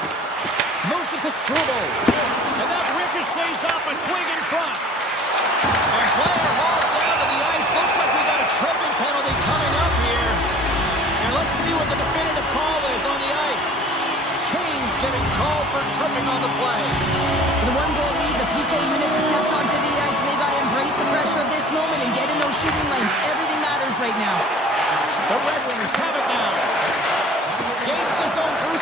Moves it to Struble. And that ricochets off a twig in front. And player hauled down to the ice. Looks like we got a tripping penalty coming up here. And let's see what the definitive call is on the ice. Kane's getting called for tripping on the play. The one-goal lead, the PK unit steps onto the ice, and they got to embrace the pressure of this moment and get in those shooting lanes. Everything matters right now. The Red Wings have it now. Gains the zone through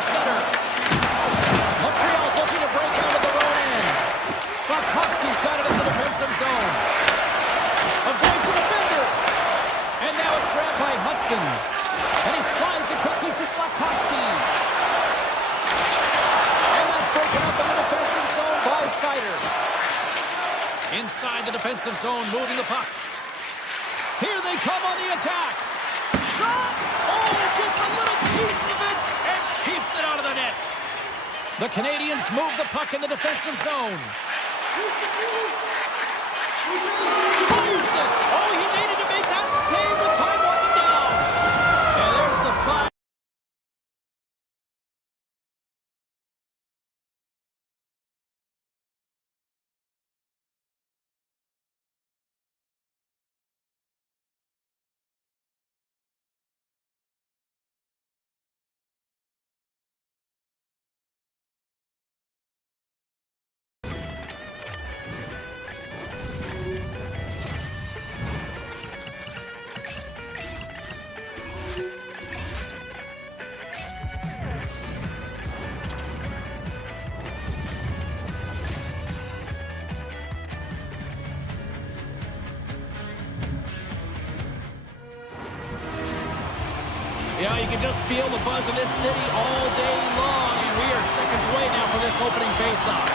defensive zone, moving the puck. Here they come on the attack. Shot! Oh, gets a little piece of it and keeps it out of the net. The Canadiens move the puck in the defensive zone. Fires it! Oh, he needed to make that save with time winding down. And there's the fire. Yeah, you can just feel the buzz in this city all day long, and we are seconds away now for this opening faceoff.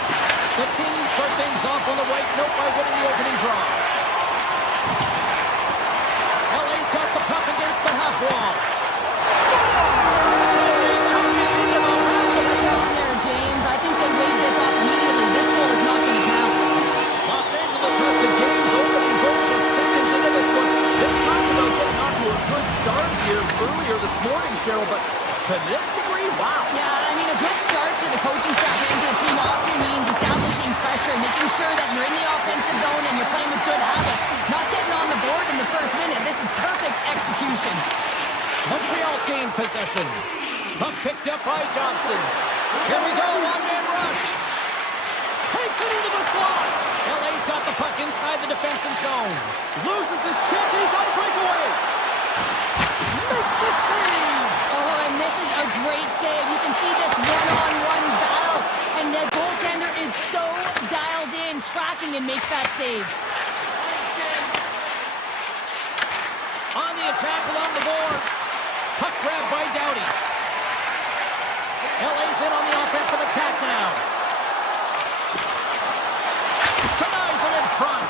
The Kings start things off on the right note by winning the opening draw. LA's got the puck against the half wall. So they took it into the back of the net. There, James. I think they waved this off immediately. This goal is not going to count. Los Angeles has the game's opening goal just seconds into this one. They talked about getting off to a good start here earlier this morning, Cheryl, but to this degree, wow. Yeah, I mean, a good start to the coaching staff and to the team often means establishing pressure, making sure that you're in the offensive zone and you're playing with good habits, not getting on the board in the first minute. This is perfect execution. Montreal's gained possession. Puck picked up by Johnson. Here we go, one-man rush. Takes it into the slot. LA's got the puck inside the defensive zone. Loses his check, and he's on a breakaway. Makes the save. Oh, and this is a great save. You can see this one-on-one battle, and the goaltender is so dialed in, tracking, and makes that save. On the attack along the boards. Puck grab by Doughty. LA's in on the offensive attack now. Denies him in front.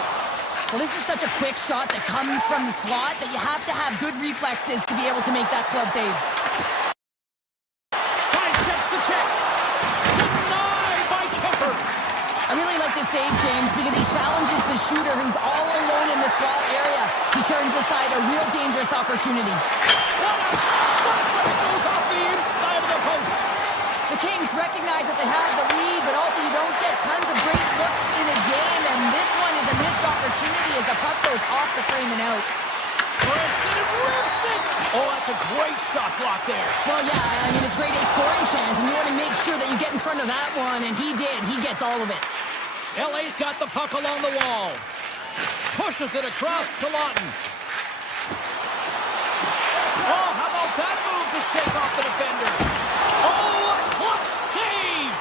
Well, this is such a quick shot that comes from the slot that you have to have good reflexes to be able to make that club save. Sidesteps the check. Denied by Kemper. I really like this save, James, because he challenges the shooter who's all alone in the slot area. He turns aside a real dangerous opportunity. What a shot when it goes off the inside of the post. The Kings recognize that they have the lead, but also you don't get tons of great looks in a game, and this one is a missed opportunity as the puck goes off the frame and out. Branson and rips it. Oh, that's a great shot block there. Well, yeah, I mean, it's grade A scoring chance, and you want to make sure that you get in front of that one, and he did. He gets all of it. LA's got the puck along the wall. Pushes it across to Lawton. Oh, how about that move to shake off the defender? Oh, a clutch save!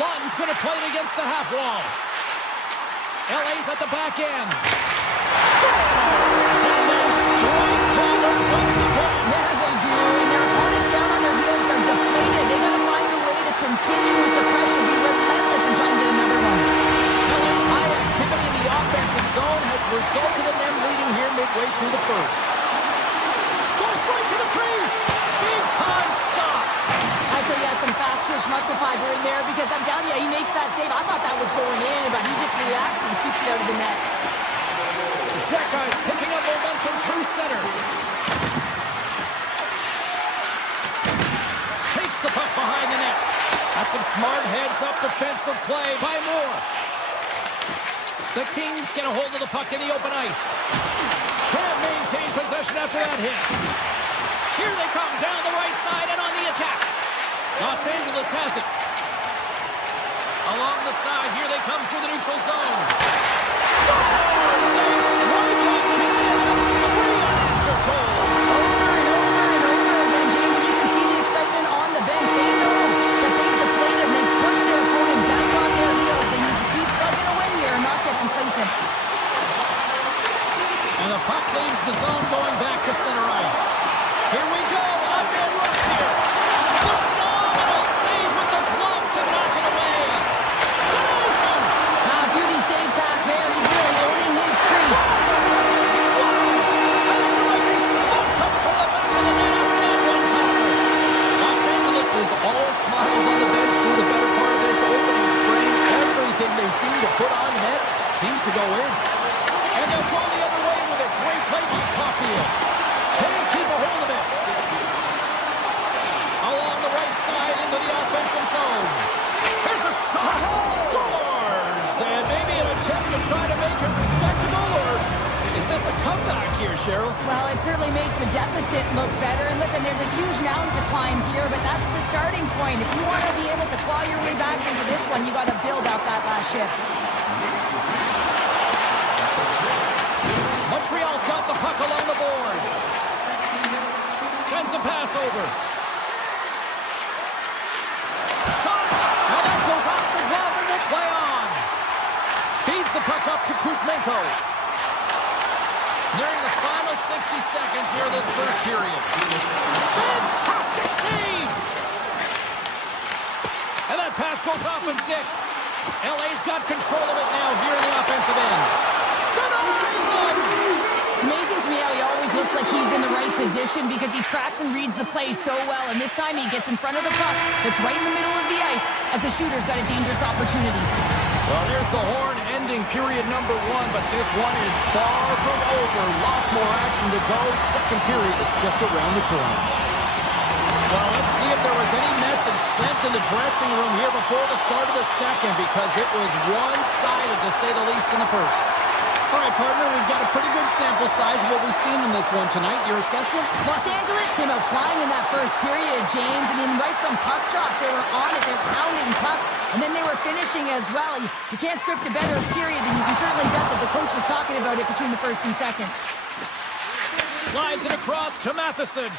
Lawton's going to play it against the half wall. LA's at the back end. Scores! And they strike Calder once again. Yeah, they do, and their opponents down on their heels are deflated. They got to find a way to continue with the pressure, be relentless, and try and get another one. LA's high activity in the offensive zone has resulted in them leading here midway through the first. Goes right to the crease. Big time stop. I'd say, yeah, some fast twitch muscle fiber in there because I'm telling you, he makes that save. I thought that was going in, but he just reacts and keeps it out of the net. That guy's picking up momentum through center. Takes the puck behind the net. That's some smart heads-up defensive play by Moore. The Kings get a hold of the puck in the open ice. Can't maintain possession after that hit. Here they come down the right side and on the attack. Los Angeles has it. Along the side, here they come through the neutral zone. Scores! They strike again! That's 3 unanswered goals. Over and over and over again, James, and you can see the excitement on the bench. They know that they've deflated and they've pushed their opponent back on their heels. They need to keep plugging away here and not get complacent. And the puck leaves the zone going back to center ice. Here we go, one-man rush here. Phenomenal save with the glove to knock it away. Denies him. Beauty save back Cheryl. Well, it certainly makes the deficit look better. And listen, there's a huge mountain to climb here, but that's the starting point. If you want to be able to claw your way back into this one, you got to build out that last shift. Montreal's got the puck along the boards. Sends a pass over. Shot! Now that goes off the glove and will play on. Feeds the puck up to Kuzmenko. Nearing the final 60 seconds here of this first period. Fantastic save! And that pass goes off a stick. LA's got control of it now here in the offensive end. Denies him! It's amazing to me how he always looks like he's in the right position because he tracks and reads the play so well. And this time he gets in front of the puck that's right in the middle of the ice as the shooter's got a dangerous opportunity. Well, here's the horn ending period number 1, but this one is far from over. Lots more action to go. Second period is just around the corner. Well, let's see if there was any message sent in the dressing room here before the start of the second, because it was one-sided, to say the least, in the first. All right, partner, we've got a pretty good sample size of what we've seen in this one tonight. Your assessment? Los Angeles came out flying in that first period, James. I mean, right from puck drop, they were on it. They were pounding pucks, and then they were finishing as well. You can't script a better period, and you can certainly bet that the coach was talking about it between the first and second. Slides it across to Matheson.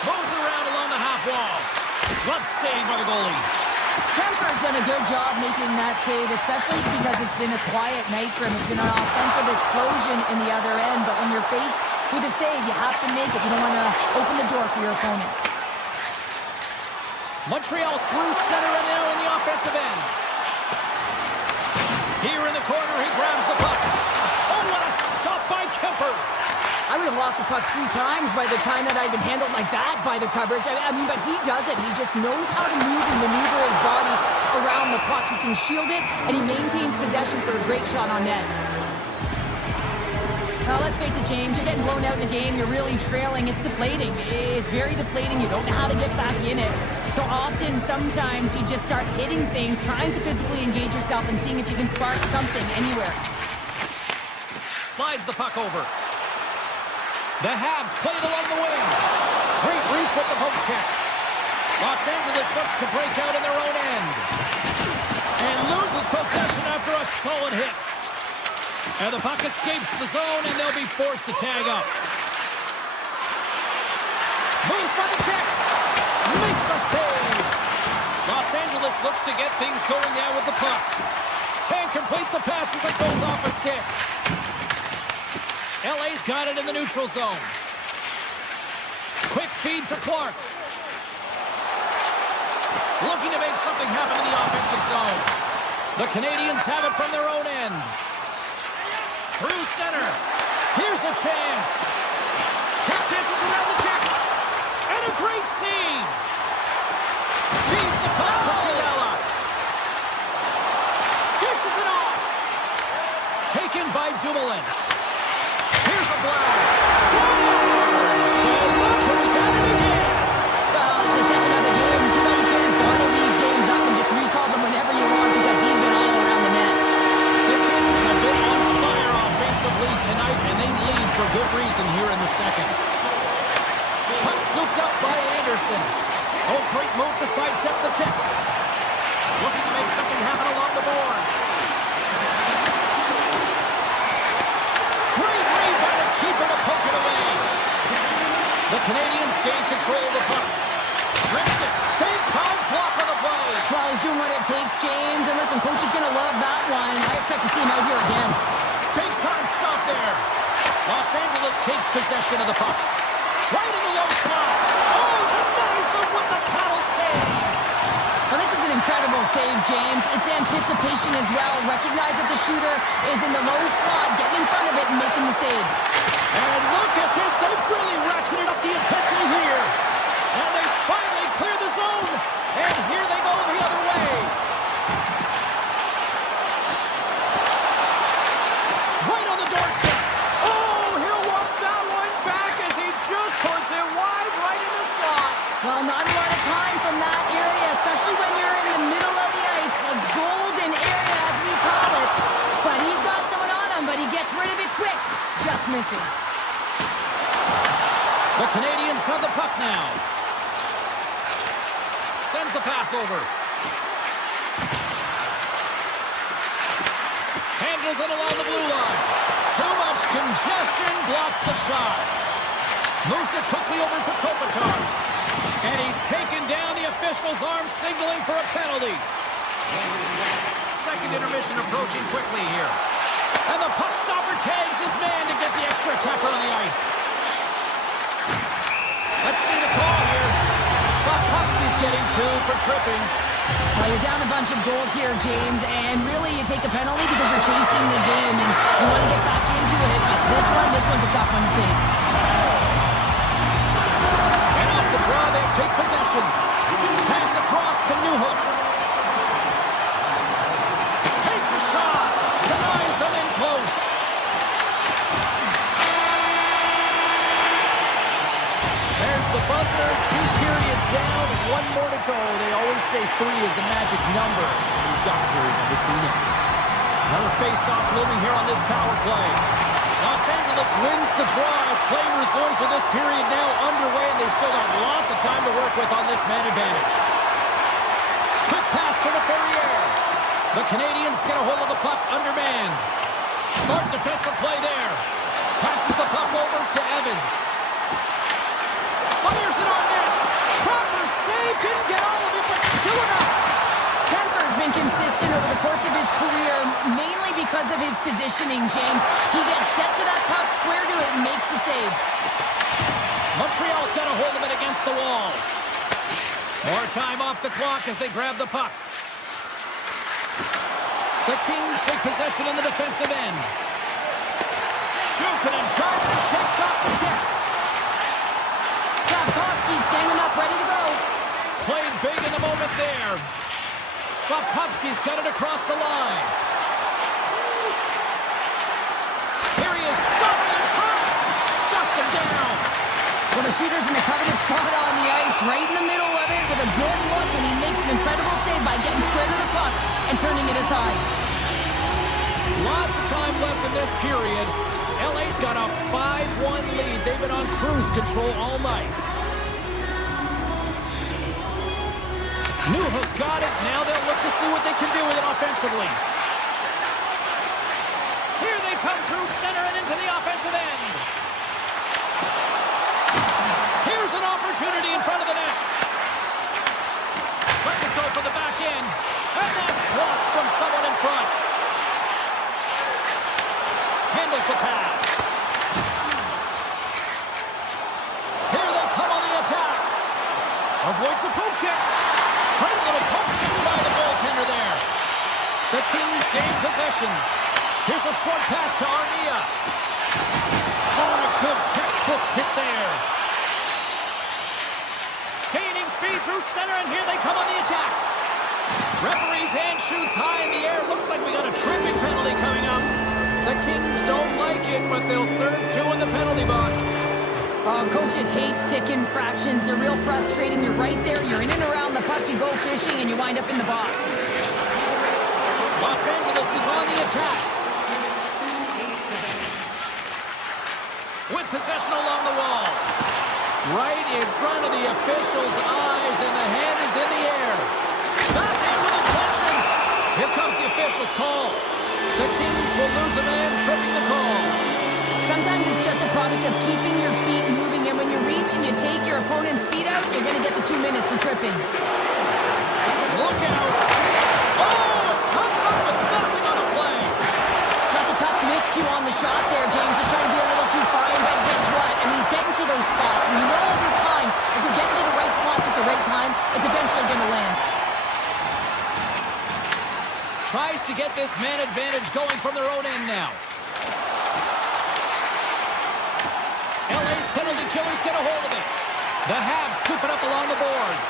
Moves around along the half wall. Glove save by the goalie. Kemper's done a good job making that save, especially because it's been a quiet night for him. It's been an offensive explosion in the other end, but when you're faced with a save, you have to make it. You don't want to open the door for your opponent. Montreal's through center and now in the offensive end. Here in the corner, he grabs the puck. Oh, what a stop by Kemper. I would have lost the puck 3 times by the time that I'd been handled like that by the coverage. I mean, but he does it. He just knows how to move and maneuver his body around the puck. He can shield it, and he maintains possession for a great shot on net. Now, let's face it, James, you're getting blown out in a game. You're really trailing. It's deflating. It's very deflating. You don't know how to get back in it. So often, sometimes, you just start hitting things, trying to physically engage yourself and seeing if you can spark something anywhere. Slides the puck over. The Habs play it along the wing. Great reach with the poke check. Los Angeles looks to break out in their own end. And loses possession after a solid hit. And the puck escapes the zone, and they'll be forced to tag up. Moves by the check. Makes a save. Los Angeles looks to get things going now with the puck. Can't complete the pass as it goes off a stick. LA's got it in the neutral zone. Quick feed to Clark. Looking to make something happen in the offensive zone. The Canadiens have it from their own end. Through center. Here's a chance. Tap dances around the check. And a great save. Feeds the puck to Fiala. Dishes it off. Taken by Dumoulin. Here's a blast. Scores! And look who's at it again. Well, it's the second of the game. Too bad you can't bottle these games up and just recall them whenever you want because he's been all around the net. The Kings have been on fire offensively tonight, and they lead for good reason here in the second. Puck scooped up by Anderson. Oh, great move to sidestep the check. Looking to make something happen along the boards. Great read by the keeper to poke it away. The Canadiens gain control of the puck. Rips it. Big time block on the play. Well, he's doing what it takes, James. And listen, coach is going to love that one. I expect to see him out here again. Big time stop there. Los Angeles takes possession of the puck. Right in the low slot. Oh, denies them with the paddle save. Well, this is an incredible save, James. It's anticipation as well. Recognize that the shooter is in the low slot, getting in front of it and making the save. And look at this. They've really ratcheted up the intensity here. And they finally clear the zone. And here they go the other way. Right on the doorstep. Oh, he'll walk that one back as he just puts it wide right in the slot. Well, not a lot of time from that area, especially when you're in the middle of the ice, the golden area as we call it. But he's got someone on him, but he gets rid of it quick. Just misses. The Canadiens have the puck now. Sends the pass over. Handles it along the blue line. Too much congestion, blocks the shot. Moves it quickly over to Kopitar. And he's taken down. The official's arm signaling for a penalty. Second intermission approaching quickly here. And the puck stopper tags his man to get the extra attacker on the ice. Let's see the call here. Slafkovsky's getting 2 for tripping. Well, you're down a bunch of goals here, James, and really you take a penalty because you're chasing the game and you want to get back into it. But this one's a tough one to take. And off the draw, they take possession. Pass across to Newhook. Takes a shot. Denies him in close. There's the buzzer. 2 periods down. 1 more to go. They always say 3 is the magic number. We've got period number 3 next. Another face-off looming here on this power play. Los Angeles wins the draw as play resumes with this period now underway, and they still got lots of time to work with on this man advantage. Quick pass to the Ferrier. The Canadiens get a hold of the puck undermanned. Smart defensive play there. Passes the puck over to Evans. Fires it on net. Trapper save. Didn't get all of it, but still enough. Kemper's been consistent over the course of his career, mainly because of his positioning, James. He gets set to that puck, square to it, and makes the save. Montreal's got a hold of it against the wall. More time off the clock as they grab the puck. The Kings take possession in the defensive end. Jukunin drives and shakes off the check. Slafkovsky standing up, ready to go. Played big in the moment there. Slafkovsky's got it across the line. Here he is, shot in front. Shuts him down. Well, the shooter's in the coveted spot on the ice, right in the middle of it with a good look, and he makes an incredible save by getting square to the puck and turning it aside. Lots of time left in this period. LA's got a 5-1 lead. They've been on cruise control all night. Newhook's got it. Now they'll look to see what they can do with it offensively. Here they come through center and into the offensive end. Here's an opportunity in front of the net. Let's go for the back end. And that's blocked from someone in front. Handles the pass. Here they come on the attack. Avoids the poke check. Great little poke check by the goaltender there. The Kings gain possession. Here's a short pass to Armia. Oh, and a good textbook hit there. Gaining speed through center, and here they come on the attack. Referee's hand shoots high in the air. Looks like we got a tripping penalty coming up. The Kings don't like it, but they'll serve 2 in the penalty box. Coaches hate stick infractions. They're real frustrating. You're right there. You're in and around the puck. You go fishing, and you wind up in the box. Los Angeles is on the attack. With possession along the wall. Right in front of the official's eyes, and the hand is in the air. Not hand with attention. Here comes the official's call. The Kings will lose a man, tripping the call. Sometimes it's just a product of keeping your feet moving, and when you reach and you take your opponent's feet out, you're going to get the 2 minutes for tripping. Look out. Oh, it comes up with nothing on the play. That's a tough miscue on the shot there, James. Just trying to be a little too fine, but guess what? I mean, he's getting to those spots, and you know over time, if you're getting to the right spots at the right time, it's eventually going to land. Tries to get this man advantage going from their own end now. LA's penalty killers get a hold of it. The Habs scoop it up along the boards.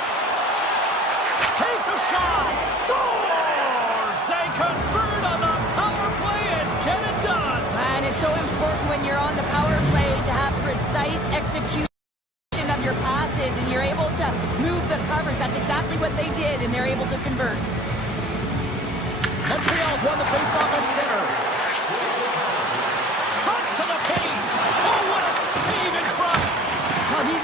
Takes a shot. Scores! They convert on the power play and get it done. And it's so important when you're on the power play to have precise execution of your passes, and you're able to move the coverage. That's exactly what they did, and they're able to convert. Montreal's won the faceoff at center. Cuts to the paint.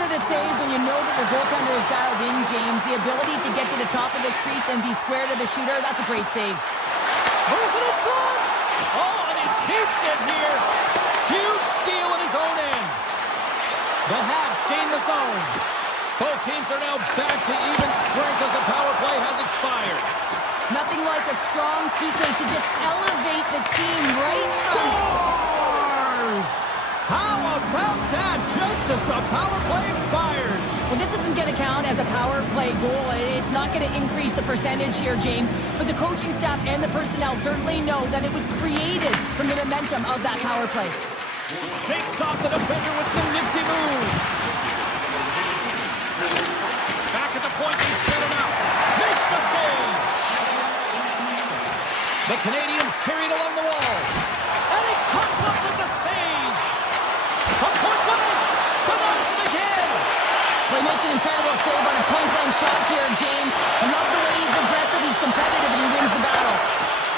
are the saves when you know that the goaltender is dialed in, James. The ability to get to the top of the crease and be square to the shooter, that's a great save. Moves it in front! Oh, and he keeps it here! Huge steal in his own end. The Habs gain the zone. Both teams are now back to even strength as the power play has expired. Nothing like a strong PK to just elevate the team right from... Scores! How about that, just as the power play expires? Well, this isn't going to count as a power play goal. It's not going to increase the percentage here, James. But the coaching staff and the personnel certainly know that it was created from the momentum of that power play. Shakes off the defender with some nifty moves. Back at the point, he's set it up. Makes the save. The Canadiens carried along the wall. And he comes up with the save. From point blank, denies it again. Well, he makes an incredible save on a point-blank shot here, James. I love the way he's aggressive, he's competitive, and he wins the battle.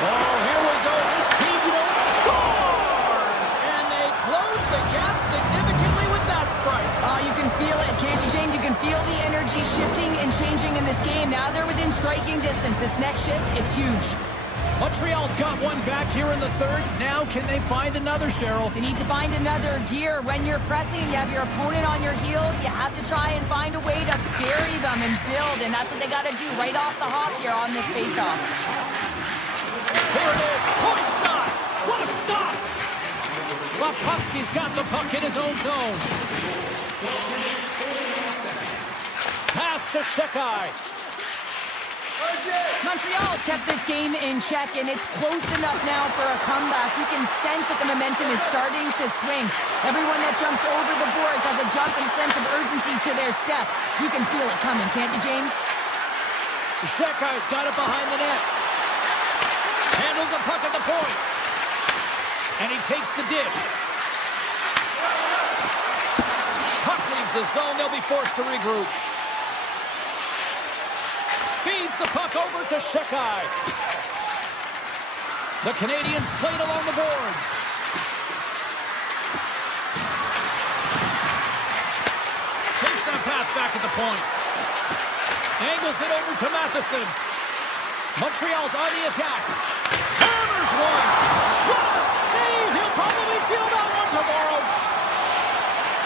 Oh, here we go. This team, scores! And they close the gap significantly with that strike. You can feel it, can't you, James? You can feel the energy shifting and changing in this game. Now they're within striking distance. This next shift, it's huge. Montreal's got one back here in the third. Now can they find another, Cheryl? They need to find another gear. When you're pressing and you have your opponent on your heels, you have to try and find a way to bury them and build, and that's what they got to do right off the hop here on this faceoff. Here it is. Point shot. What a stop. Slavkovsky's got the puck in his own zone. Pass to Shekai. Montreal's kept this game in check, and it's close enough now for a comeback. You can sense that the momentum is starting to swing. Everyone that jumps over the boards has a jump and sense of urgency to their step. You can feel it coming, can't you, James? Shekai's got it behind the net. Handles the puck at the point. And he takes the dish. Puck leaves the zone. They'll be forced to regroup. Feeds the puck over to Shekai. The Canadiens played along the boards. Takes that pass back at the point. Angles it over to Matheson. Montreal's on the attack. Hammers one. What a save. He'll probably feel that one tomorrow.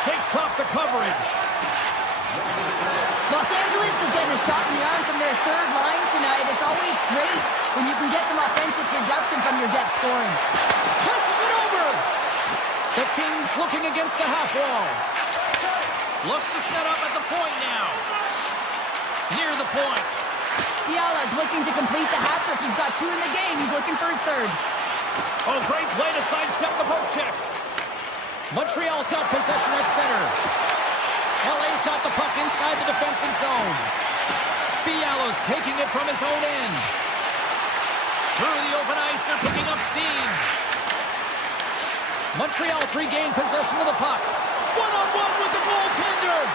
Shakes off the coverage. Los Angeles is getting a shot in the arm from their third line tonight. It's always great when you can get some offensive production from your depth scoring. Passes it over. The Kings looking against the half wall. Looks to set up at the point now. Near the point. Fiala's looking to complete the hat trick. He's got two in the game. He's looking for his third. Oh, great play to sidestep the poke check. Montreal's got possession at center. LA's got the puck inside the defensive zone. Fiala's taking it from his own end. Through the open ice, they're picking up steam. Montreal's regained possession of the puck. One-on-one with the goaltender.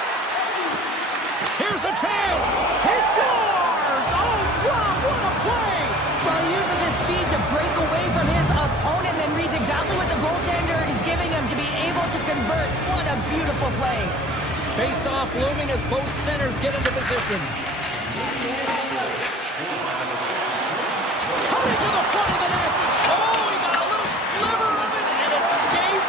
Here's a chance. He scores! Oh, wow, what a play! Well, he uses his speed to break away from his opponent and reads exactly what the goaltender is giving him to be able to convert. What a beautiful play. Face-off looming as both centers get into position. Coming to the front of the net. Oh, he got a little sliver of it, and it stays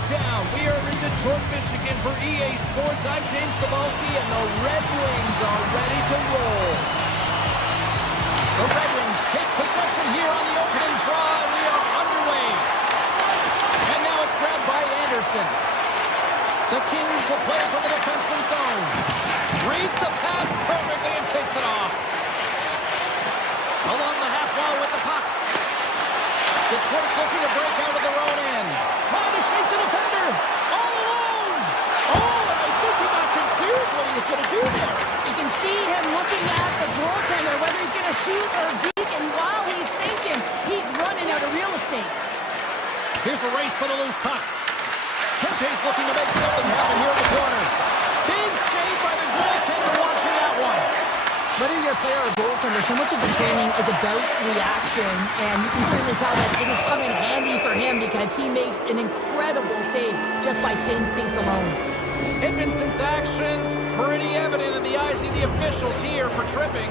countdown. We are in Detroit, Michigan for EA Sports. I'm James Cebulski, and the Red Wings are ready to roll. The Red Wings take possession here on the opening draw, and we are underway. And now it's grabbed by Anderson. The Kings will play from the defensive zone. Reads the pass perfectly and picks it off. Along the half wall with the puck. Detroit's looking to break out of their own end. Trying to shake the defender. All alone. Oh, and I think he got confused what he was going to do there. You can see him looking at the goaltender, whether he's going to shoot or deke, and while he's thinking, he's running out of real estate. Here's a race for the loose puck. Kempe's looking to make something happen here in the corner. Big save by the goaltender watching that one. Whether you're a player or goaltender, so much of the training is about reaction, and you can certainly tell that it is coming handy for him because he makes an incredible save just by instincts alone. Edmondson's actions pretty evident in the eyes of the officials here for tripping.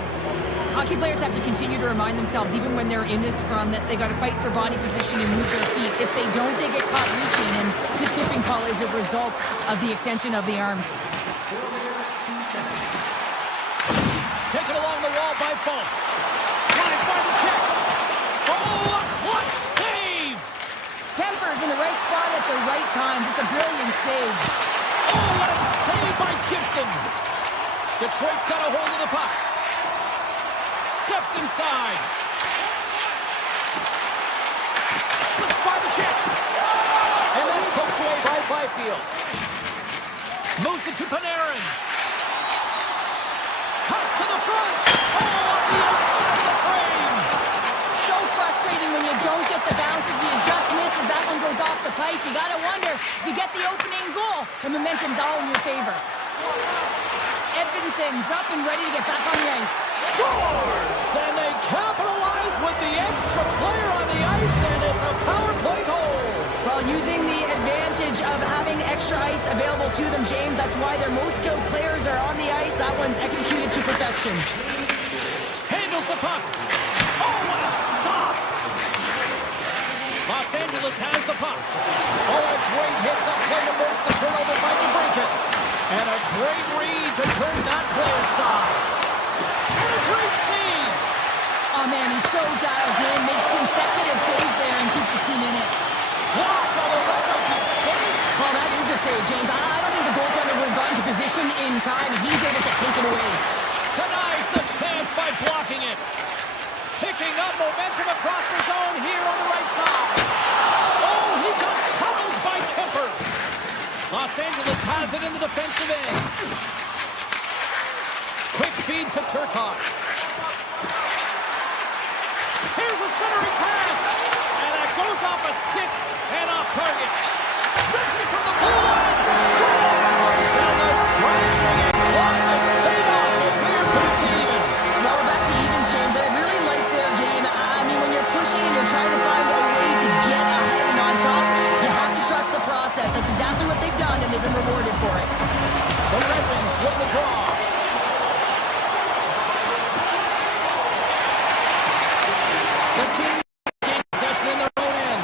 Hockey players have to continue to remind themselves, even when they're in a scrum, that they got to fight for body position and move their feet. If they don't, they get caught reaching, and this tripping call is a result of the extension of the arms. Taken along the wall by Falk. Slides by the check. Oh, a clutch save! Kemper's in the right spot at the right time. Just a brilliant save. Oh, what a save by Gibson! Detroit's got a hold of the puck. Steps inside. Slips by the check. And that's poked away by Byfield. Moves it to Panarin. Cuts to the front. Oh, off the outside of the frame. So frustrating when you don't get the bounces. You just miss as that one goes off the pipe. You got to wonder, if you get the opening goal, the momentum's all in your favor. Edmondson's up and ready to get back on the ice. Scores! And they capitalize with the extra player on the ice, and it's a power play goal. While using the advantage of having extra ice available to them, James, that's why their most skilled players are on the ice. That one's executed to perfection. Handles the puck. Oh, what a stop! Los Angeles has the puck. Oh, a great hits up play to force the turnover by DeBrincat. And a great read to turn that play aside. And a great save! Oh, man, he's so dialed in, makes consecutive saves there and keeps his team in it. Blocked on the right of the save. Well, that is a save, James. I don't think the goaltender would have gotten to position in time. He's able to take it away. Denies the chance by blocking it. Picking up momentum across the zone here on the right side. Oh, he got pummeled by Kemper. Los Angeles has it in the defensive end. Quick feed to Turcotte. Here's a centering pass. And it goes off a stick and off target. Rips it from the blue line. Scores! And the scratching and climb is paid off as we are back to even. Now we're back to evens, James. I really like their game. I mean, when you're pushing and you're trying to find a way to get ahead and on top, you have to trust the process. That's exactly what they've done, and they've been rewarded for it. The Red Wings win the draw. The Kings gain possession in their own end.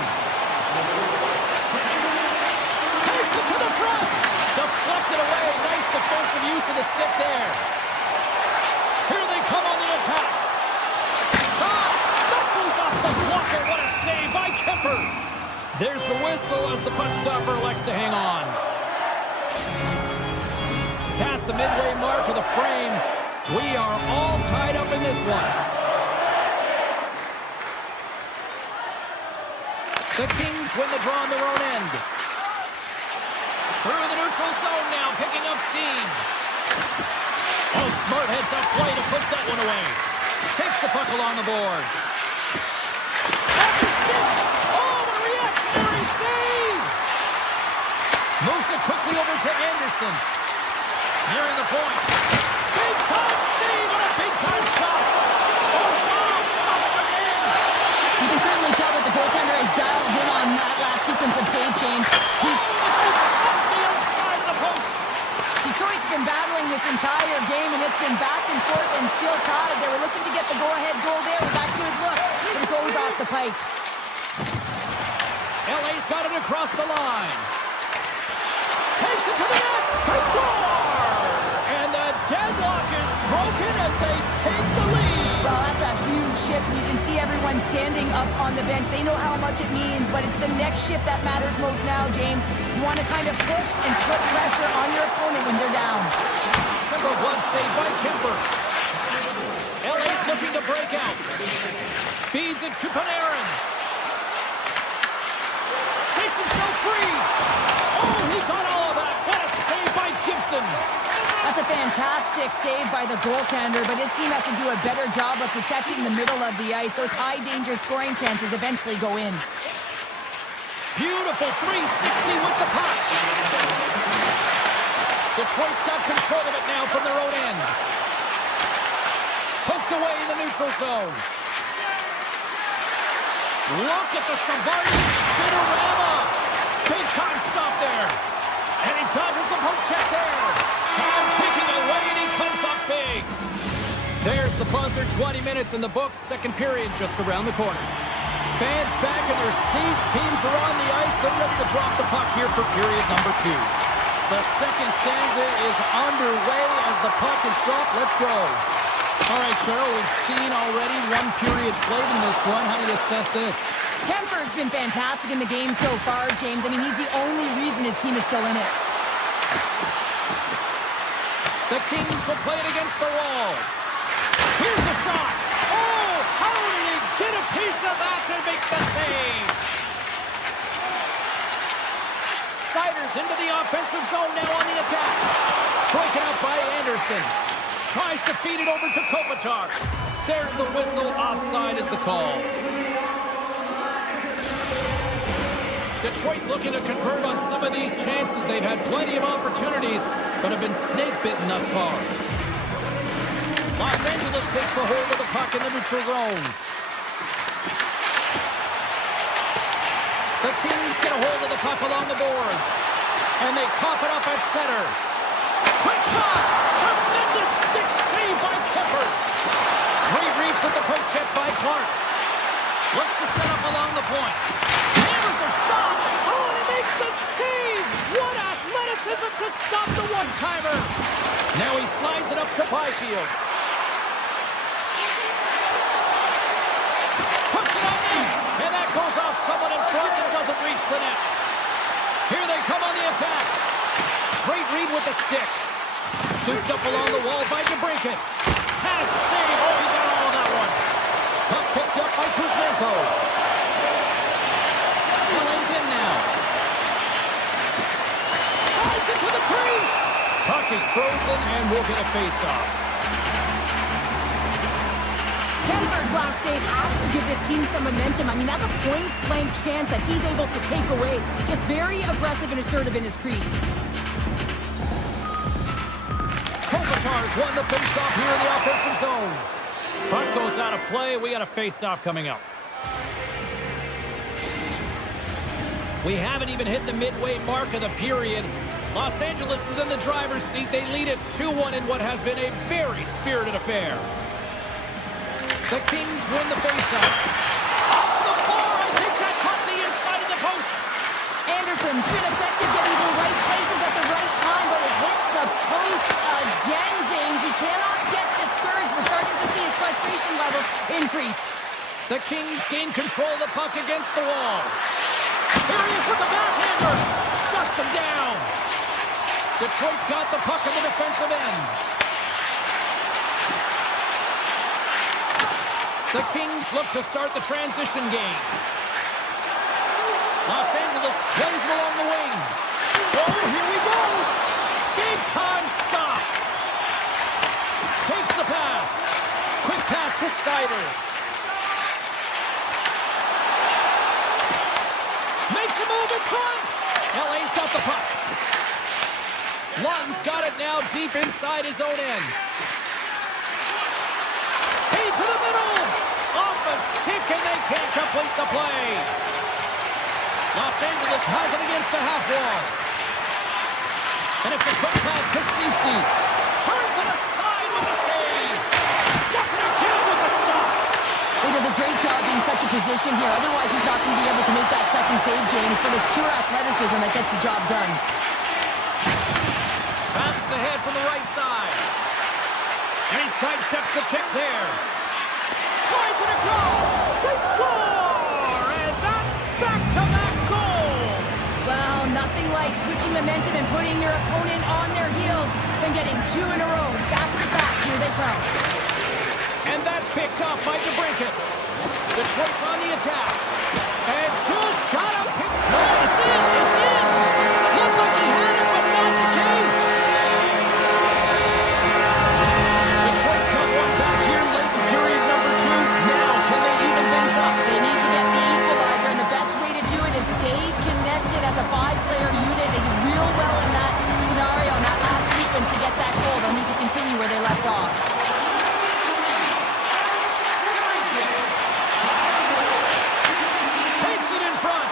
Takes it to the front. Deflected away. Nice defensive use of the stick there. Here they come on the attack. That goes off the blocker. What a save by Kemper. There's the whistle as the puck stopper elects to hang on. Past the midway mark of the frame, we are all tied up in this one. The Kings win the draw on their own end. Through the neutral zone now, picking up steam. Oh, smart heads-up play to put that one away. Takes the puck along the boards. Off the stick! Oh, a reactionary save! Moves it quickly over to Anderson. Nearing the point. Big-time save and a big-time shot. Oh, wow, stops again. You can certainly tell that the goaltender is dialed in on that last sequence of saves, James. He's off the outside of the post. Detroit's been battling this entire game, and it's been back and forth and still tied. They were looking to get the go-ahead goal there with that good look, but it goes off the pipe. LA's got it across the line. they take the lead. Well, that's a huge shift, and you can see everyone standing up on the bench. They know how much it means, but it's the next shift that matters most now, James. You want to kind of push and put pressure on your opponent when they're down. Simple glove save by Kemper. LA's looking to break out. Feeds it to Panarin. Shakes himself free. Oh, he got all of that. What a save by Gibson. That's a fantastic save by the goaltender, but his team has to do a better job of protecting the middle of the ice. Those high-danger scoring chances eventually go in. Beautiful 360 with the puck. Detroit's got control of it now from their own end. Poked away in the neutral zone. Look at the Savardi spinorama. Big time stop there. And he dodges the poke check there. Time ticking away, and he comes up big. There's the buzzer. 20 minutes in the books. Second period just around the corner. Fans back in their seats. Teams are on the ice. They're ready to drop the puck here for period number 2. The second stanza is underway as the puck is dropped. Let's go. All right, Cheryl, we've seen already one period played in this one. How do you assess this? Kemper's been fantastic in the game so far, James. I mean, he's the only reason his team is still in it. The Kings will play it against the wall. Here's the shot. Oh, how did he get a piece of that to make the save? Siders into the offensive zone now on the attack. Broken up by Anderson. Tries to feed it over to Kopitar. There's the whistle. Offside is the call. Detroit's looking to convert on some of these chances. They've had plenty of opportunities, but have been snake-bitten thus far. Los Angeles takes a hold of the puck in the neutral zone. The Kings get a hold of the puck along the boards. And they cough it up at center. Quick shot! Tremendous stick save by Kemper. Great reach with the poke check by Clark. Looks to set up along the point. Hammers a shot! Oh, and he makes the save! What athleticism to stop the one-timer! Now he slides it up to Byfield. Puts it on in! And that goes off someone in front and doesn't reach the net. Here they come on the attack. Great read with the stick. Scooped up along the wall by DeBrincat. Had it saved. Oh, he got all of that one. Puck picked up by Kuzmenko. Williams in now. Slides into the crease. Puck is frozen and we'll get a face-off. Kemper's last save has to give this team some momentum. I mean, that's a point-blank chance that he's able to take away. Just very aggressive and assertive in his crease. Kopitar's won the face-off here in the offensive zone. Puck goes out of play. We got a face-off coming up. We haven't even hit the midway mark of the period. Los Angeles is in the driver's seat. They lead it 2-1 in what has been a very spirited affair. The Kings win the faceoff. Off the bar, I think that caught the inside of the post. Anderson's been effective getting to the right places at the right time, but it hits the post again, James. He cannot get discouraged. We're starting to see his frustration levels increase. The Kings gain control of the puck against the wall. Here he is with the backhander. Shuts him down. Detroit's got the puck on the defensive end. The Kings look to start the transition game. Los Angeles plays it along the wing. Oh, here we go. Big time stop. Takes the pass. Quick pass to Sider. Makes a move in front. LA's got the puck. Lawton's got it now deep inside his own end. Hey, to the middle. Off a stick, and they can't complete the play. Los Angeles has it against the half wall. And it's a quick pass to Ceci. Turns it aside with a save. Does it again with the stop. He does a great job being such a position here. Otherwise, he's not going to be able to make that second save, James. But it's pure athleticism that gets the job done. Passes ahead from the right side. And he sidesteps the check there. Slides it across. They score! And that's back-to-back goals. Well, nothing like switching momentum and putting your opponent on their heels than getting two in a row. Back-to-back. Here they come. And that's picked up by DeBrincat. Detroit's on the attack. And just got him picked. No, it's in. It's in. Looked like he had it, but not the case. Detroit's got one back here late in period number 2. Now, can they even things up? They need to get the equalizer, and the best way to do it is stay connected as a 5-player unit. They did real well in that scenario, in that last sequence to get that goal. They'll need to continue where they left off. Takes it in front.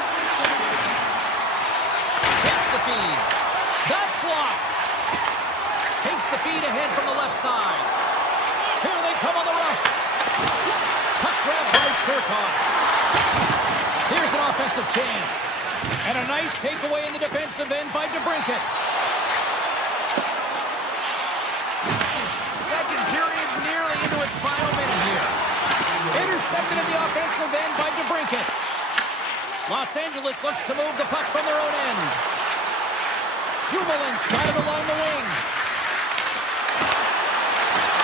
Hits the feed. That's blocked. Takes the feed ahead from the left side. Here they come on the rush. Puck grab by Turcotte. Here's an offensive chance. And a nice takeaway in the defensive end by DeBrincat. Second period nearly into its final minute here. Intercepted in the offensive end by DeBrincat. Los Angeles looks to move the puck from their own end. Jubelant's got it along the wing.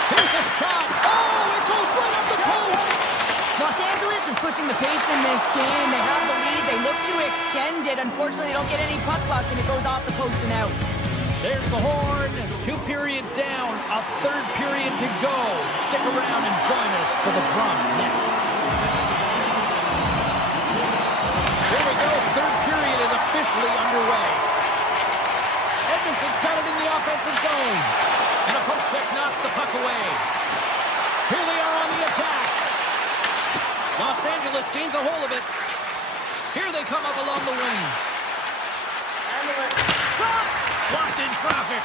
Here's a shot. Oh, it goes right up the post. Los Angeles is pushing the pace in this game. They have the lead. They look to extend it. Unfortunately, they don't get any puck luck, and it goes off the post and out. There's the horn. 2 periods down. A third period to go. Stick around and join us for the drama next. Here we go. Third period is officially underway. Edmondson's got it in the offensive zone. And a poke check knocks the puck away. Here they are on the attack. Los Angeles gains a hold of it. Here they come up along the wing. Shot! Blocked in traffic.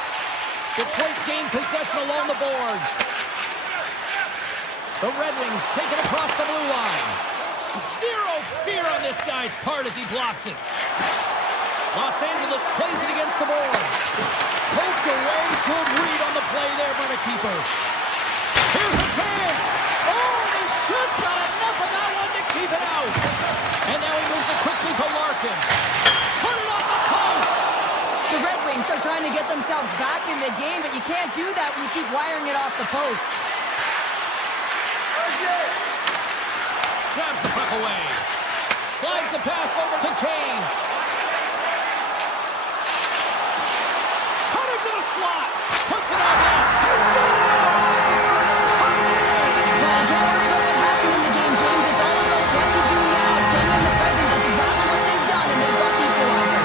Detroit's gained possession along the boards. The Red Wings take it across the blue line. Zero fear on this guy's part as he blocks it. Los Angeles plays it against the boards. Poked away. Good read on the play there by the keeper. Here's a chance. Oh, they just got enough of that one to keep it out. And now he moves it quickly to Larkin. Put it off the post. The Red Wings are trying to get themselves back in the game, but you can't do that when you keep wiring it off the post. Grabs the puck away. Slides the pass over to Kane. Cut into the slot. Puts it on net. He scores! Well, you can't worry about what happened in the game, James. It's all about what you do now. Staying in the present. That's exactly what they've done, and they've got the equalizer.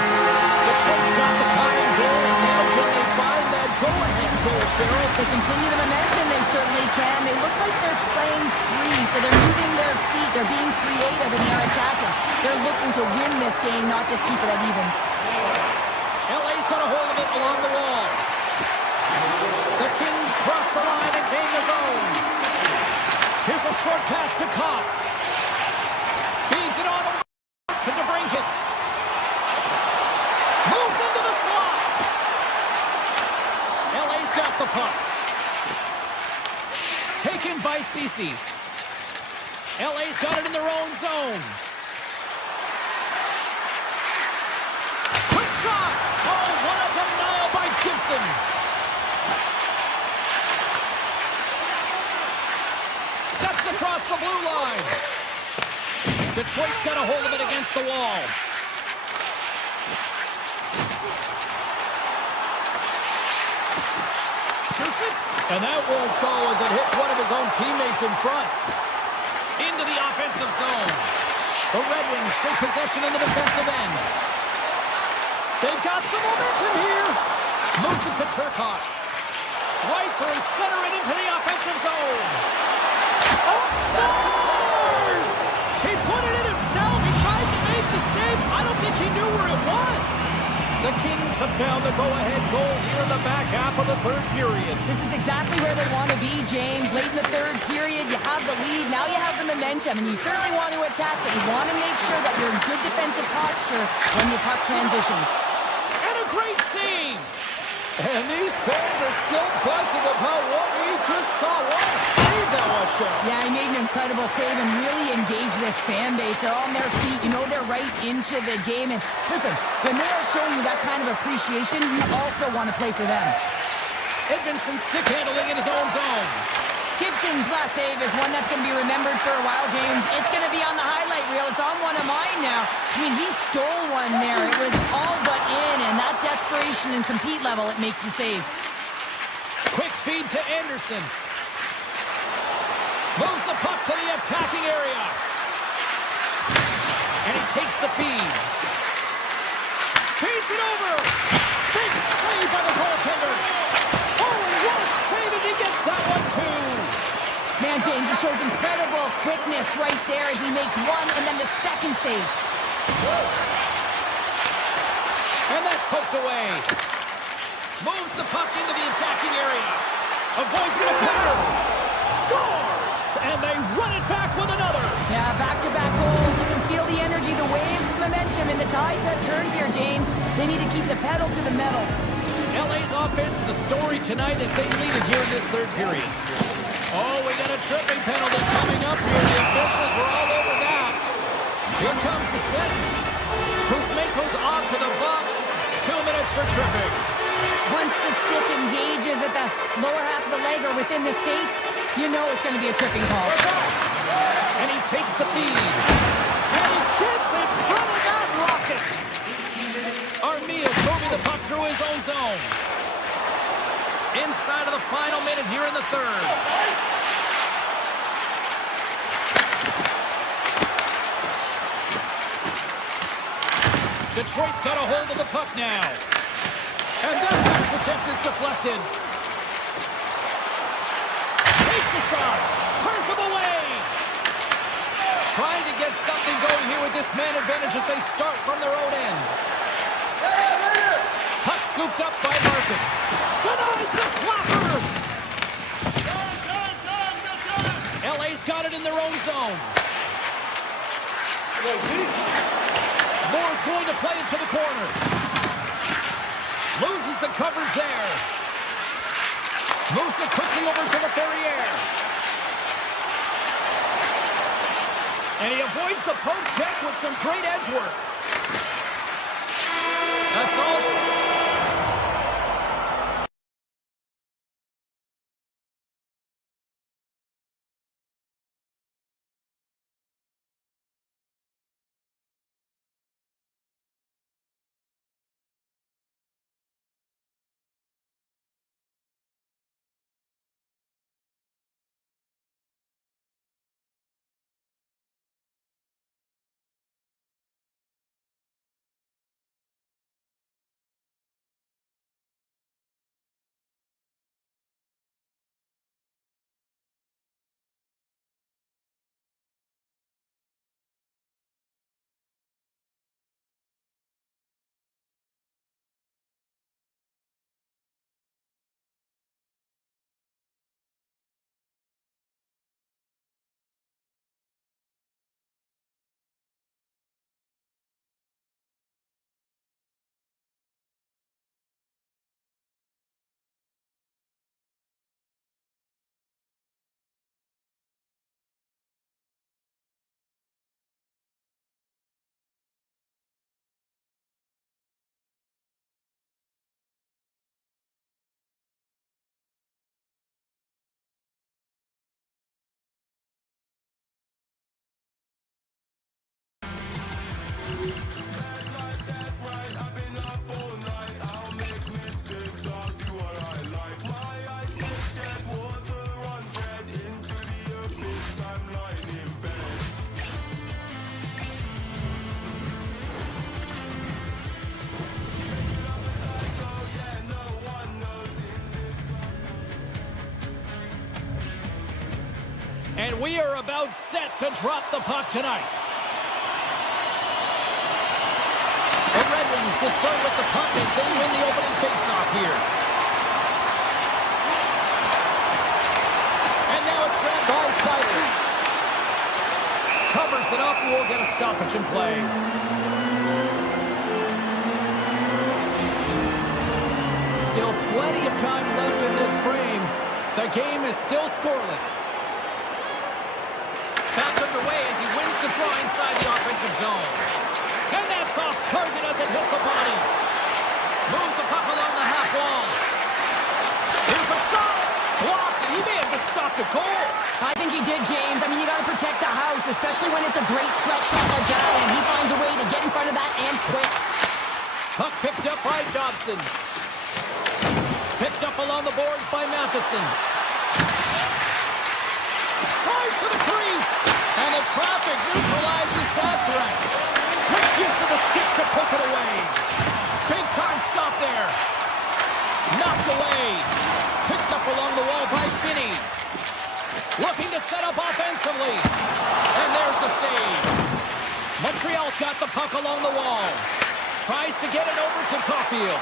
Detroit's got the tying goal. Now can they find that go-ahead goal, Cheryl? If they continue the momentum, they certainly can. They look like they're playing free, so they're moving their feet. They're being creative in their attacking. They're looking to win this game, not just keep it at evens. LA's got a hold of it along the wall. The Kings cross the line and gain the zone. Here's a short pass to Kopp. Feeds it on to DeBrincat. Moves into the slot. LA's got the puck. Taken by Ceci. LA's got it in their own zone. Quick shot. Oh, what a denial by Gibson. Steps across the blue line. Detroit's got a hold of it against the wall. Shoots it. And that won't go as it hits one of his own teammates in front. Into the offensive zone. The Red Wings take possession in the defensive end. They've got some momentum here. Moves it to Turcotte. Right through center and into the offensive zone. Oh, scores! He put it in himself. He tried to make the save. I don't think he knew where it was. The Kings have found the go-ahead goal here in the back half of the third period. This is exactly where they want to be, James. Late in the third period, you have the lead. Now you have the momentum, and you certainly want to attack, but you want to make sure that you're in good defensive posture when your puck transitions. And a great save. And these fans are still buzzing about what we just saw. What a save that was, Shep. Yeah, he made an incredible save and really engaged this fan base. They're on their feet. You know they're right into the game. And listen, when they are showing you that kind of appreciation, you also want to play for them. Edmondson stick handling in his own zone. Gibson's last save is one that's going to be remembered for a while, James. It's going to be on the highlight reel. It's on one of mine now. I mean, he stole one there. It was all but in, and that desperation and compete level, it makes the save. Quick feed to Anderson. Moves the puck to the attacking area. And he takes the feed. Feeds it over. Big save by the goaltender. Oh, and what a save as he gets that one, too. Man, James, it shows incredible quickness right there as he makes one and then the second save. And that's poked away. Moves the puck into the attacking area. Avoids the defender. Scores! And they run it back with another. Yeah, back-to-back goals. You can feel the energy, the wave, the momentum, and the tides have turned here, James. They need to keep the pedal to the metal. LA's offense, the story tonight as they lead it here in this third period. Oh, we got a tripping penalty coming up here. The officials were all over that. Here comes the sentence. Kuzmenko's on to the box. 2 minutes for tripping. Once the stick engages at the lower half of the leg or within the skates, you know it's going to be a tripping call. And he takes the feed. And he gets in front of that rocket. Armia's moving the puck through his own zone. Inside of the final minute here in the third. Detroit's got a hold of the puck now. And that pass attempt is deflected. Takes a shot. Turns him away. Trying to get something going here with this man advantage as they start from their own end. Puck scooped up by Martin. Denies the clapper. LA's got it in their own zone. Moore's going to play it to the corner. Loses the coverage there. Moves it quickly over to the Ferrier. And he avoids the poke check with some great edge work. That's all. And we are about set to drop the puck tonight. The Red Wings to start with the puck as they win the opening faceoff here. And now it's grabbed by Sider. Covers it up, and we'll get a stoppage in play. Still plenty of time left in this frame. The game is still scoreless. Back underway as he wins the draw inside the offensive zone. And that's off target as it hits a body. Moves the puck along the half wall. Here's a shot. Blocked. He may have just stopped a goal. I think he did, James. I mean, you got to protect the house, especially when it's a great threat shot like that, and he finds a way to get in front of that and quick. Puck picked up by Dobson. Picked up along the boards by Matheson. Tries to the crease. And the traffic neutralizes that threat. Quick use of the stick to poke it away. Big time stop there. Knocked away. Picked up along the wall by Finney. Looking to set up offensively. And there's the save. Montreal's got the puck along the wall. Tries to get it over to Caulfield.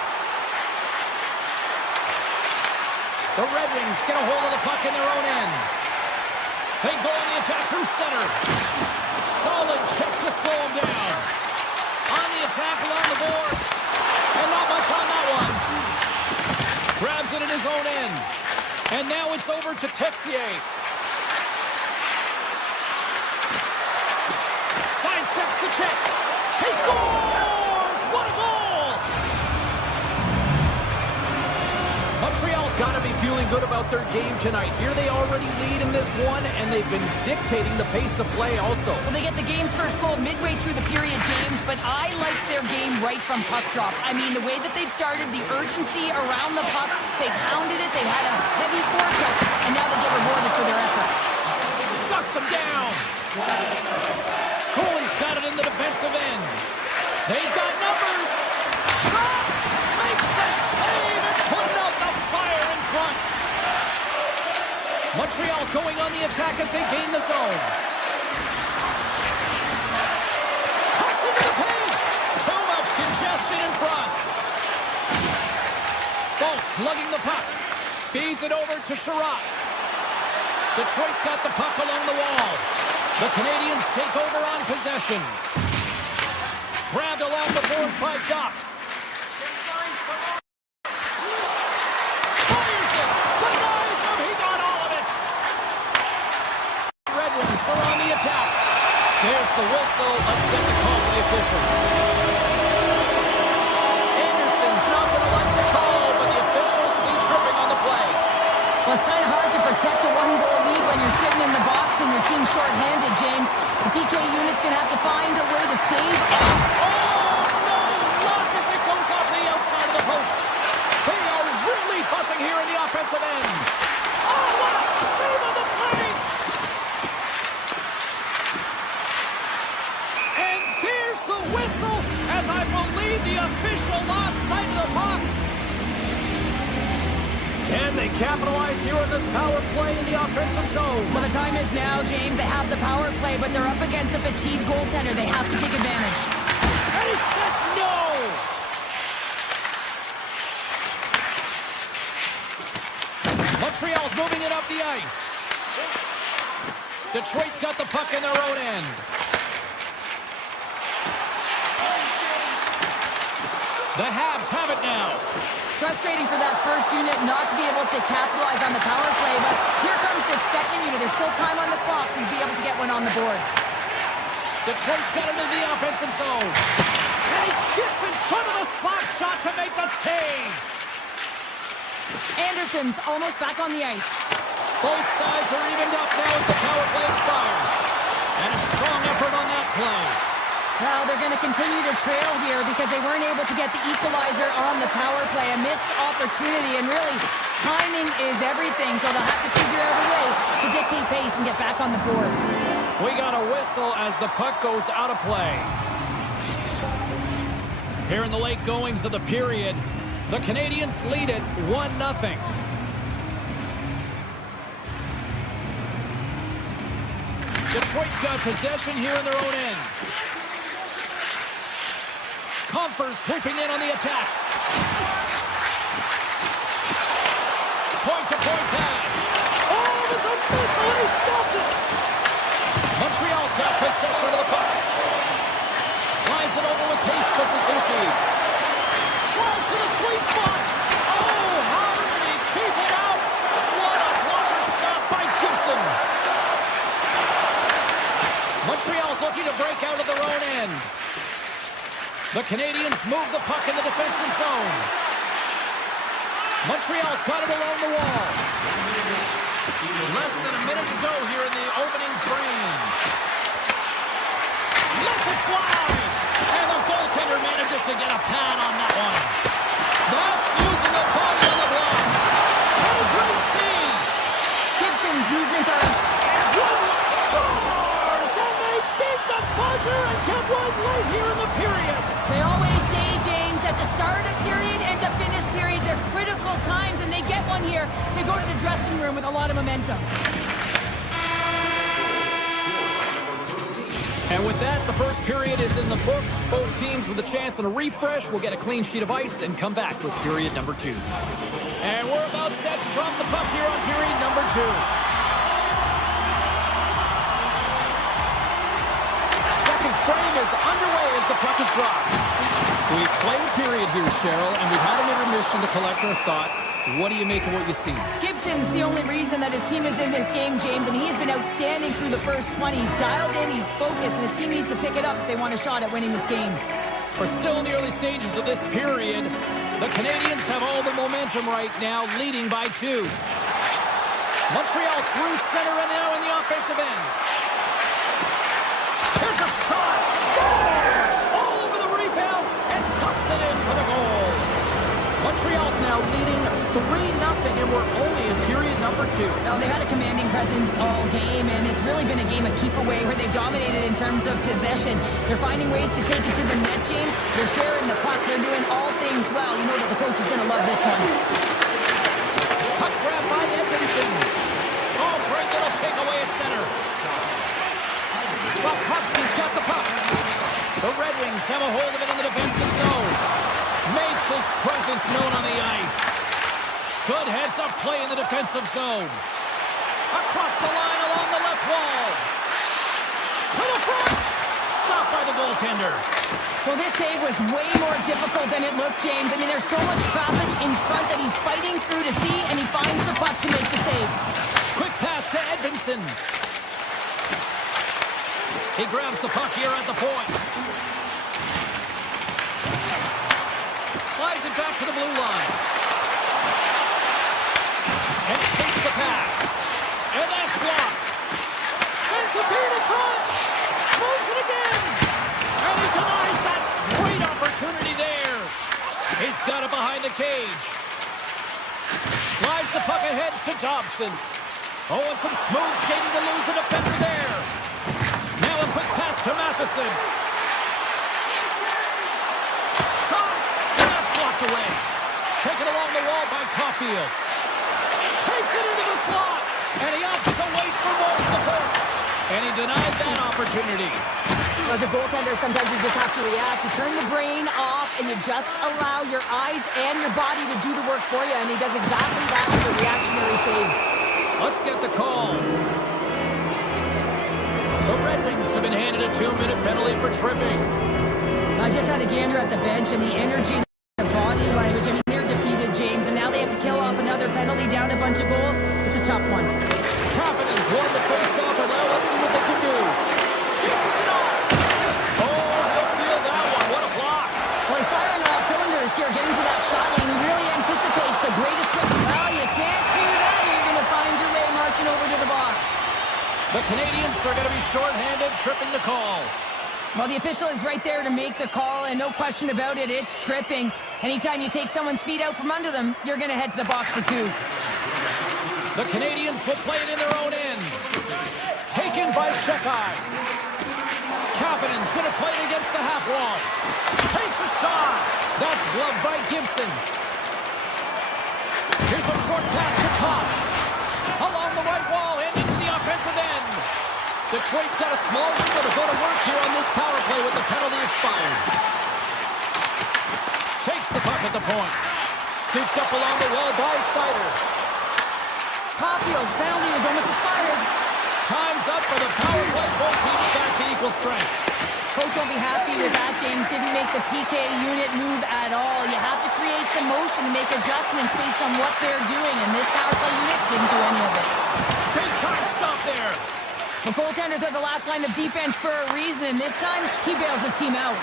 The Red Wings get a hold of the puck in their own end. They go on the attack through center. Solid check to slow him down. On the attack along the boards. And not much on that one. Grabs it in his own end. And now it's over to Texier. Sidesteps the check. He scores! What a goal! Montreal's got to be feeling good about their game tonight. Here they already lead in this one, and they've been dictating the pace of play also. Well, they get the game's first goal midway through the period, James, but I liked their game right from puck drop. I mean, the way that they've started, the urgency around the puck, they pounded it, they had a heavy forecheck, and now they get rewarded for their efforts. Shuts them down. Cooley's got it in the defensive end. They've got numbers. Shot! Makes the save and putting out the fire in front. Montreal's going on the attack as they gain the zone. Cuts into the paint. Too much congestion in front. Bolts lugging the puck. Feeds it over to Sherratt. Detroit's got the puck along the wall. The Canadiens take over on possession. Grabbed along the board by Doc. Fires it! Denies him! He got all of it! Red Wings are on the attack. There's the whistle. Let's get the call for the officials. Anderson's not going to like the call, but the officials see tripping on the play. Well, it's kind of hard to protect a one-goal lead when you're sitting in the box and your team's short-handed, James. The PK unit's going to have to find a way to stave off. Oh, no! Look as it goes off the outside of the post. They are really buzzing here in the offensive end. Oh, what a save on the play! And there's the whistle as I believe the official lost sight of the puck. Can they capitalize here on this power play in the offensive zone? Well, the time is now, James. They have the power play, but they're up against a fatigued goaltender. They have to take advantage. And he says no! Montreal's moving it up the ice. Detroit's got the puck in their own end. The Habs have it now. Frustrating for that first unit not to be able to capitalize on the power play, but here comes the second unit. There's still time on the clock to be able to get one on the board. Detroit's got it into the offensive zone. And he gets in front of the slap shot to make the save. Anderson's almost back on the ice. Both sides are evened up now as the power play expires. And a strong effort on that play. Well, they're going to continue to trail here because they weren't able to get the equalizer on the power play. A missed opportunity, and really, timing is everything, so they'll have to figure out a way to dictate pace and get back on the board. We got a whistle as the puck goes out of play. Here in the late goings of the period, the Canadiens lead it 1-0. Detroit's got possession here in their own end. Compher swooping in on the attack. Point-to-point pass. Oh, there's a missile and he stopped it. Montreal's got possession of the puck. Slides it over with pace to Suzuki. Drives to the sweet spot. Oh, how Canadiens move the puck in the defensive zone. Montreal's got it along the wall. Less than a minute to go here in the opening frame. Lets it fly! And the goaltender manages to get a pad on that one. That's using the body on the block. What a great save! Gibson's movements are... Scores! And they beat the buzzer and get one right here in the period. They always say, James, that to start a period and to finish periods are critical times, and they get one here. They go to the dressing room with a lot of momentum. And with that, the first period is in the books. Both teams with a chance and a refresh will get a clean sheet of ice and come back with period number 2. And we're about set to drop the puck here on period number 2. Second frame is underway as the puck is dropped. We've played a period here, Cheryl, and we've had an intermission to collect our thoughts. What do you make of what you see? Gibson's the only reason that his team is in this game, James. I mean, he's been outstanding through the first 20. He's dialed in, he's focused, and his team needs to pick it up if they want a shot at winning this game. We're still in the early stages of this period. The Canadiens have all the momentum right now, leading by 2. Montreal's through center and now in the offensive end. Here's a shot! Scores! All over the rebound and tucks it in for the goal. Montreal's now leading 3-0, and we're only in period number 2. Oh, they've had a commanding presence all game, and it's really been a game of keep away where they've dominated in terms of possession. They're finding ways to take it to the net, James. They're sharing the puck. They're doing all things well. You know that the coach is going to love this one. Puck grab by Edmondson. Oh, great little takeaway at center. Slavkovsky's got the puck. The Red Wings have a hold of it in the defensive zone. Makes his presence known on the ice. Good heads-up play in the defensive zone. Across the line along the left wall. To the front. Stopped by the goaltender. Well, this save was way more difficult than it looked, James. I mean, there's so much traffic in front that he's fighting through to see, and he finds the puck to make the save. Quick pass to Edmondson. He grabs the puck here at the point. Slides it back to the blue line. And he takes the pass. And that's blocked. Sends the feed in front. Moves it again. And he denies that great opportunity there. He's got it behind the cage. Slides the puck ahead to Dobson. Oh, and some smooth skating to lose the defender there. Now a quick pass to Matheson. Away. Taken along the wall by Caulfield. Takes it into the slot. And he opts to wait for more support. And he denied that opportunity. As a goaltender, sometimes you just have to react. You turn the brain off and you just allow your eyes and your body to do the work for you. And he does exactly that with a reactionary save. Let's get the call. The Red Wings have been handed a 2-minute penalty for tripping. I just had a gander at the bench, and the energy, body language, I mean, they're defeated, James, and now they have to kill off another penalty, down a bunch of goals. It's a tough one. Canadiens won the face-off, and now let's see what they can do. Dishes it off. Oh, he'll feel that one. What a block. Well, he's firing on all cylinders here, getting to that shot lane. He really anticipates the greatest hit. Well, you can't do that. You're going to find your way marching over to the box. The Canadiens are going to be shorthanded, tripping the call. Well, the official is right there to make the call, and no question about it, it's tripping. Anytime you take someone's feet out from under them, you're going to head to the box for 2. The Canadiens will play it in their own end. Taken by Shekai. Kapanen's going to play it against the half wall. Takes a shot. That's gloved by Gibson. Here's a short pass to Top. Along the right wall and into the offensive end. Detroit's got a small window to go to work here on this power play with the penalty expired. Takes the puck at the point. Scooped up along the wall by Sider. Caulfield's penalty is almost expired. Time's up for the power play. Both teams back to equal strength. Coach won't be happy with that, James. Didn't make the PK unit move at all. You have to create some motion and make adjustments based on what they're doing, and this power play unit didn't do any of it. Big time stop there. The goaltenders are the last line of defense for a reason, and this time, he bails his team out.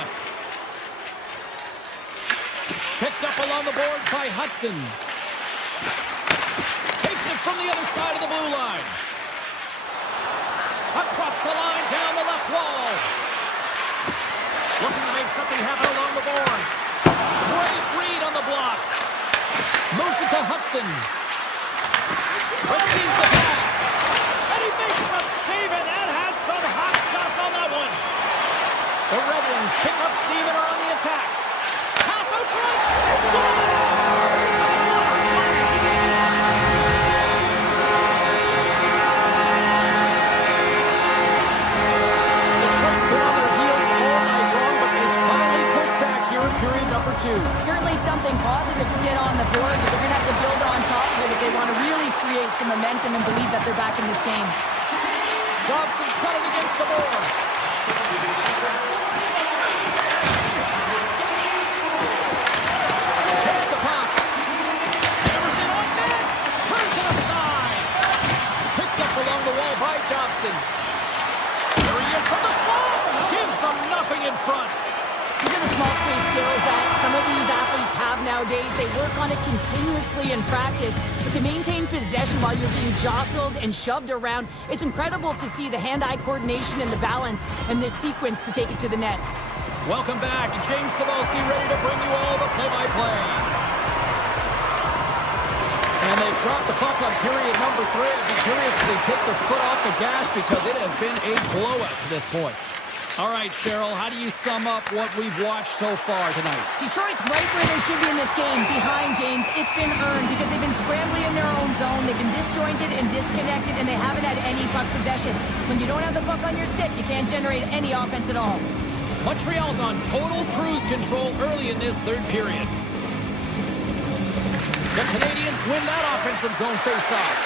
pass. Picked up along the boards by Hudson. Takes it from the other side of the blue line. Across the line, down the left wall. Looking to make something happen along the boards. Great read on the block. Moves it to Hudson. Receives the pass. And he makes the save, and that has some hot sauce on that one. The Red Wings pick up steam and are on the attack. Pass out front. Detroit's been on their heels all night long, but they finally push back here in period number 2. Certainly something positive to get on the board, but they're going to have to build on top of it if they want to really create some momentum and believe that they're back in this game. Dobson's got it against the boards. Takes the puck. Hammers it on net. Turns it aside. Picked up along the wall by Dobson. There he is from the slot. Gives them nothing in front. These are the small space skills that some of these athletes have nowadays. They work on it continuously in practice, but to maintain possession while you're being jostled and shoved around, it's incredible to see the hand-eye coordination and the balance in this sequence to take it to the net. Welcome back. James Cebulski ready to bring you all the play-by-play. And they've dropped the puck on period number 3. I'd be curious if they take their foot off the gas because it has been a blowout to this point. All right, Cheryl, how do you sum up what we've watched so far tonight? Detroit's right where they should be in this game, behind James. It's been earned because they've been scrambling in their own zone. They've been disjointed and disconnected, and they haven't had any puck possession. When you don't have the puck on your stick, you can't generate any offense at all. Montreal's on total cruise control early in this third period. The Canadiens win that offensive zone face-off.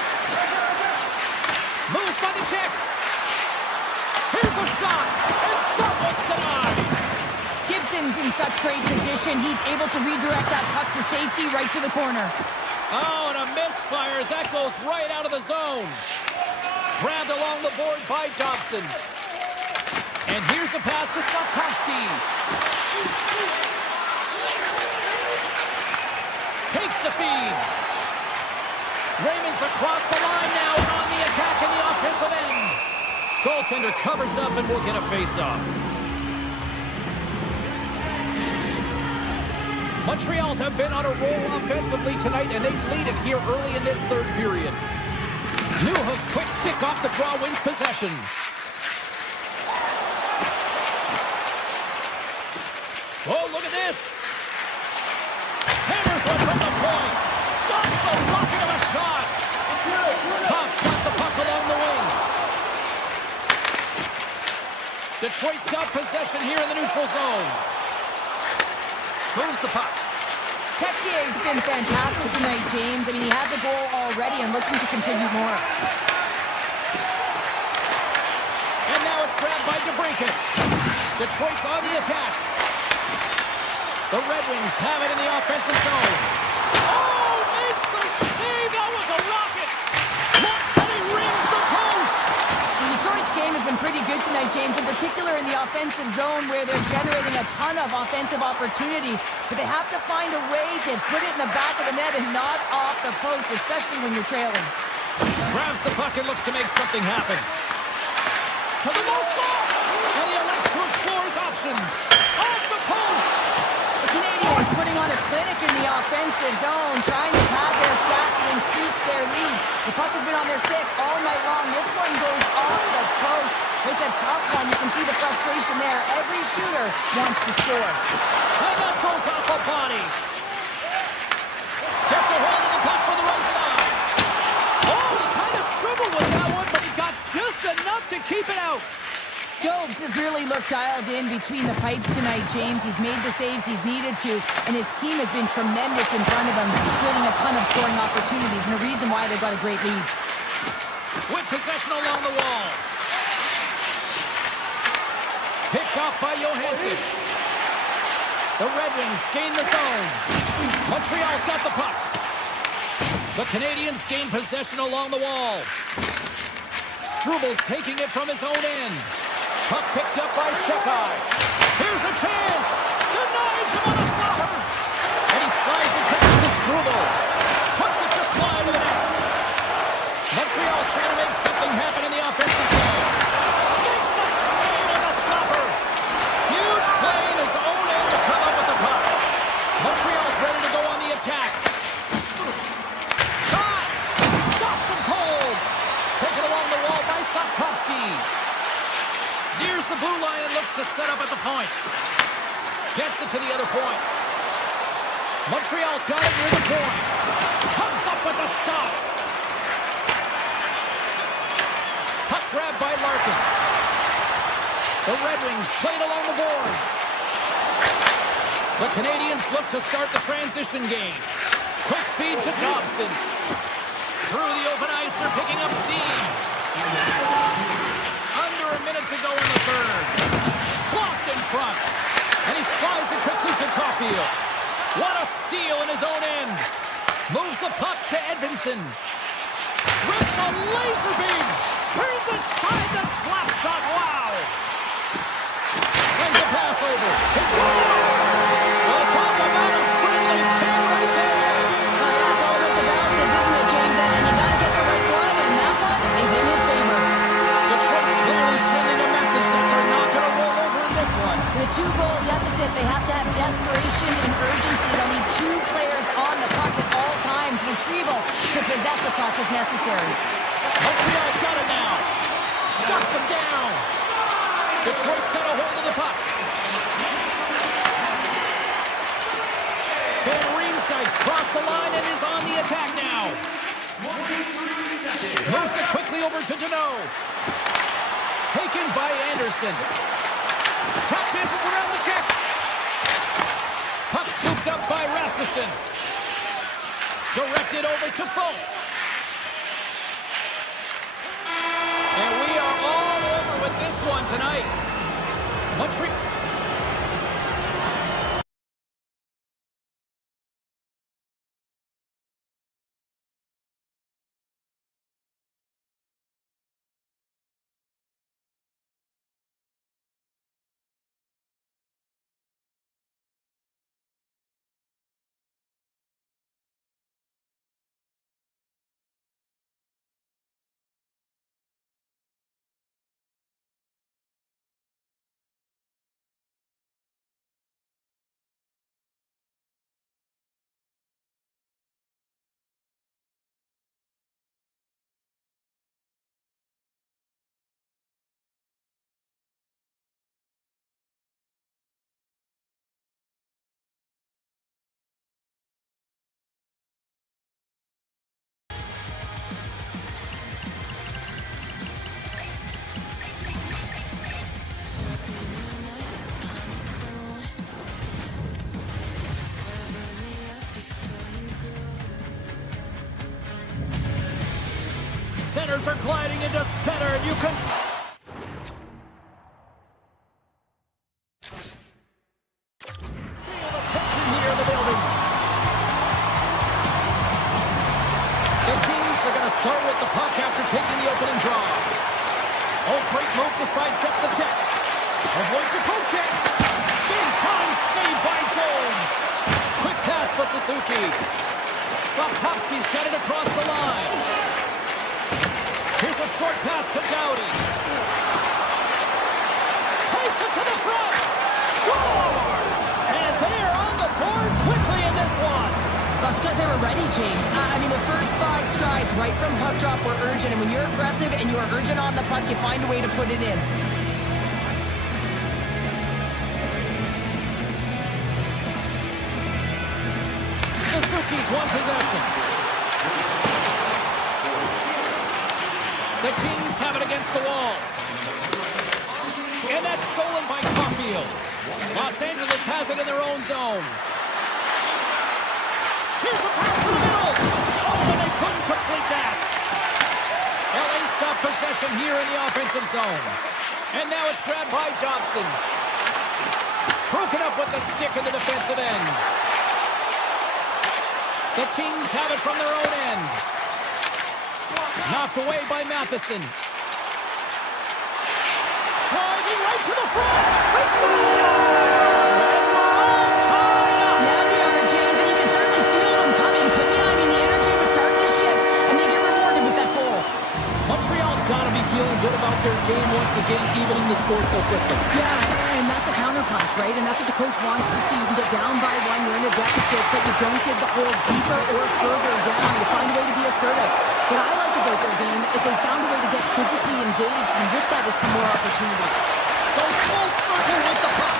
Moves by the check. Here's a shot, and that one's denied. Gibson's in such great position. He's able to redirect that puck to safety right to the corner. Oh, and a misfire as that goes right out of the zone. Grabbed along the boards by Dobson. And here's a pass to Slavkovsky. Takes the feed. Raymond's across the line now and on the attack in the offensive end. Goaltender covers up and will get a face-off. Montreal's have been on a roll offensively tonight, and they lead it here early in this third period. Newhook's quick stick off the draw wins possession. Oh, look at this. Hammers one from the point. Stops the rocket of a shot. Pops got the puck along the wing. Detroit's got possession here in the neutral zone. Moves the puck. Texier's been fantastic tonight, James. I mean, he has a goal already and looking to continue more. And now it's grabbed by DeBrincat. Detroit's on the attack. The Red Wings have it in the offensive zone. Oh, makes the save. That was a rocket. And he rings the post. Detroit's game has been pretty good tonight, James, in particular in the offensive zone where they're generating a ton of offensive opportunities, but they have to find a way to put it in the back of the net and not off the post, especially when you're trailing. Grabs the puck and looks to make something happen. To the low slot. And he elects to explore his options. Off the post. The Canadiens putting on a clinic in the offensive zone, trying to pad their stats and increase their lead. The puck has been on their stick all night long. This one goes off the post. It's a tough one. You can see the frustration there. Every shooter wants to score. And that goes off the body. Gets a hold of the puck for the right side. Oh, he kind of struggled with that one, but he got just enough to keep it out. Jobs has really looked dialed in between the pipes tonight, James. He's made the saves he's needed to, and his team has been tremendous in front of him, creating a ton of scoring opportunities, and a reason why they've got a great lead. With possession along the wall. Picked off by Johansson. The Red Wings gain the zone. Montreal's got the puck. The Canadiens gain possession along the wall. Strubl's taking it from his own end. Puck picked up by Shekai. Here's a chance. Denies him on the slapper. And he slides it quickly to Struble. Puts it just wide of the net. Montreal's trying to make something happen in the offensive zone. Makes the save on the slapper. Huge play in his own end to come up with the puck. Montreal's ready to go on the attack. Shot! Stops him cold. Taken along the wall by Slavkovsky. Nears the blue line and looks to set up at the point. Gets it to the other point. Montreal's got it near the point. Comes up with the stop. Puck grabbed by Larkin. The Red Wings played along the boards. The Canadiens look to start the transition game. Quick feed to Dobson. Through the open ice, they're picking up steam. Under a minute to go in the third. Blocked in front. And he slides it quickly to Caulfield. What a steal in his own end. Moves the puck to Edvinsson. Rips a laser beam. Turns aside the slap shot. Wow. Sends a pass over. It's goal. Well, talk about a friendly pin right there. That's all about the bounces, isn't it, James? And you got to get the right one, and that one is in his favor. Detroit's clearly sending a message that they're not going to roll over in this one. The two-goal deficit, they have to have desperation and urgency. They'll need two players on the puck at all times. Retrieval to possess the puck is necessary. Montreal's got it now. Shuts him down. Detroit's got a hold of the puck. Van Riemsdyk's crossed the line and is on the attack now. Moves it quickly over to Deneau. Taken by Anderson. Tap dances around the check. Puck scooped up by Rasmussen. Directed over to Folk. And we are all over with this one tonight. Montreal. Centers are gliding into center, and you can... feel the tension here in the building. The Kings are going to start with the puck after taking the opening draw. Oh, great move to sidestep the check. Avoids the poke check. Big time save by Jones. Quick pass to Suzuki. Slavkovsky's got it across the line. Here's a short pass to Doughty. Takes it to the front. Scores! And they're on the board quickly in this one. That's because they were ready, James. I mean, the first 5 strides right from puck drop were urgent. And when you're aggressive and you are urgent on the puck, you find a way to put it in. Suzuki's won possession. The Kings have it against the wall. And that's stolen by Caulfield. Los Angeles has it in their own zone. Here's a pass to the middle. Oh, and they couldn't complete that. LA stopped possession here in the offensive zone. And now it's grabbed by Dobson. Broken up with the stick in the defensive end. The Kings have it from their own end. Knocked away by Matheson. Driving right to the front. And we're all tied up. Yeah, we are, James, and you can certainly feel them coming, couldn't you? I mean, the energy was starting to shift, and they get rewarded with that goal. Montreal's got to be feeling good about their game once again, evening the score so quickly. Yeah, and that's a counterpunch, right? And that's what the coach wants to see. You can get down by one, you're in a deficit, but you don't dig the hole deeper or further down. You find a way to be assertive. What I like about their game is they found a way to get physically engaged, and with that has come more opportunity. Goes full circle with the puck.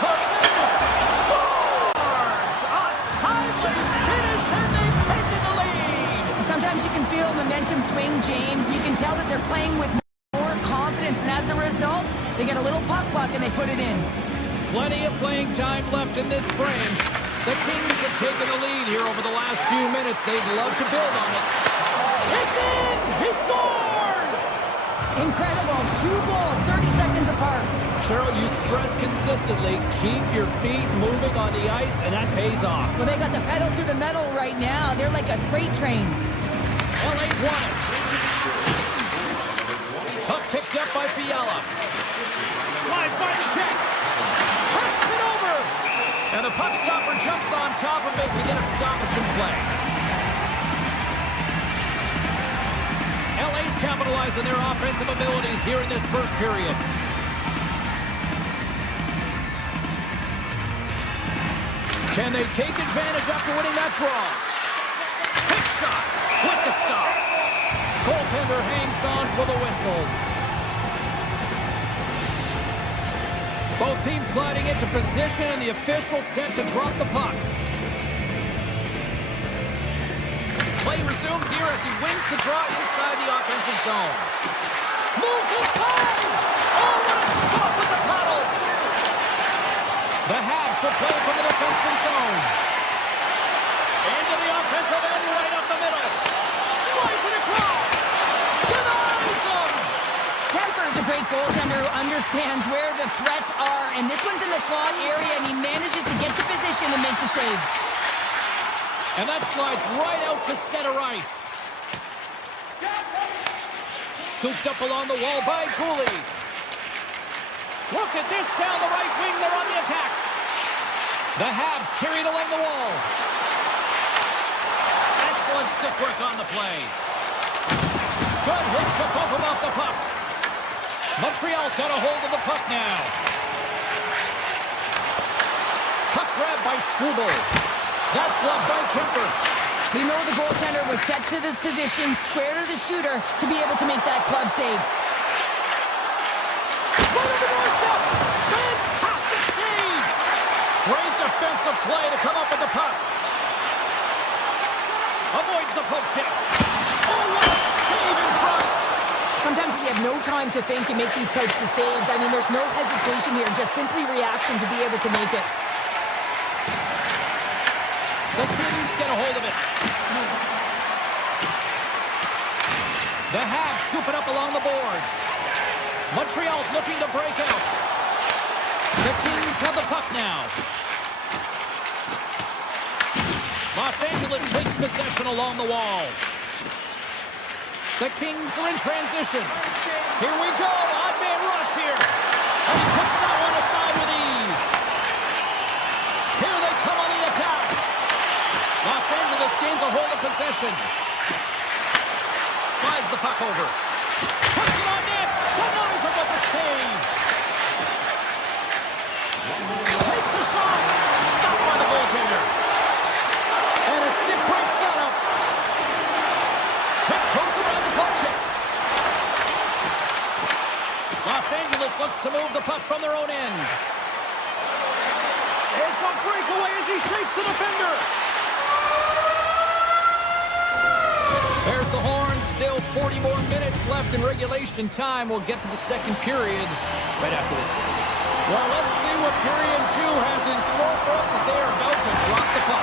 Tremendous scores! A timely finish, and they've taken the lead. Sometimes you can feel momentum swing, James. You can tell that they're playing with more confidence, and as a result, they get a little puck and they put it in. Plenty of playing time left in this frame. The Kings have taken the lead here over the last few minutes. They'd love to build on it. It's in! He scores! Incredible. 2 goals, 30 seconds apart. Cheryl, you stress consistently, keep your feet moving on the ice, and that pays off. Well, they got the pedal to the metal right now. They're like a freight train. LA's won it. Puck picked up by Fiala. Slides by the check. Presses it over. And the puck stopper jumps on top of it to get a stoppage in play. LA's capitalizing their offensive abilities here in this first period. Can they take advantage after winning that draw? Quick shot with the stop. Goaltender hangs on for the whistle. Both teams gliding into position, and the official set to drop the puck. Play resumes here as he wins the draw inside the offensive zone. Moves inside! Oh, what a stop with the paddle! The Habs will play from the defensive zone. Into the offensive end, right up the middle. Slides it across. Denies him! Kemper's a great goaltender who understands where the threats are, and this one's in the slot area, and he manages to get to position and make the save. And that slides right out to center ice. Scooped up along the wall by Cooley. Look at this down the right wing. They're on the attack. The Habs carried along the wall. Excellent stick work on the play. Good hit to bump him off the puck. Montreal's got a hold of the puck now. Puck grab by Struble. That's gloved by Kemper. We know the goaltender was set to this position, square to the shooter, to be able to make that glove save. Right on the doorstep. Fantastic save. Great defensive play to come up with the puck. Avoids the poke check. Oh, what a save in front. Sometimes we have no time to think and make these types of saves. I mean, there's no hesitation here, just simply reaction to be able to make it. The Kings get a hold of it. The Habs scoop it up along the boards. Montreal's looking to break out. The Kings have the puck now. Los Angeles takes possession along the wall. The Kings are in transition. Here we go. Odd man rush here. And he puts that one aside with ease. Here they come on the attack. Los Angeles gains a hold of possession. Slides the puck over. Puts it on net. Denies him with the save. Takes a shot. Stopped by the goaltender. And a stick breaks that up. Tiptoes around the puck check. Los Angeles looks to move the puck from their own end. It's a breakaway as he shakes the defender. There's the horn. Still 40 more minutes left in regulation time. We'll get to the second period right after this. Well, let's see what period 2 has in store for us as they are about to drop the puck.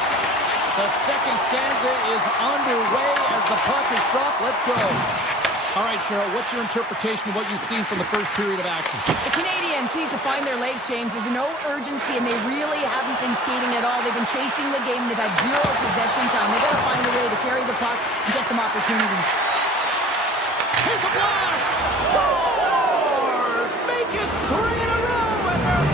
The second stanza is underway as the puck is dropped. Let's go. All right, Cheryl, what's your interpretation of what you've seen from the first period of action? The Canadiens need to find their legs, James. There's no urgency, and they really haven't been skating at all. They've been chasing the game. They've had zero possession time. They've got to find a way to carry the puck and get some opportunities. Here's a blast! Scores! Make it 3 in a row, and they're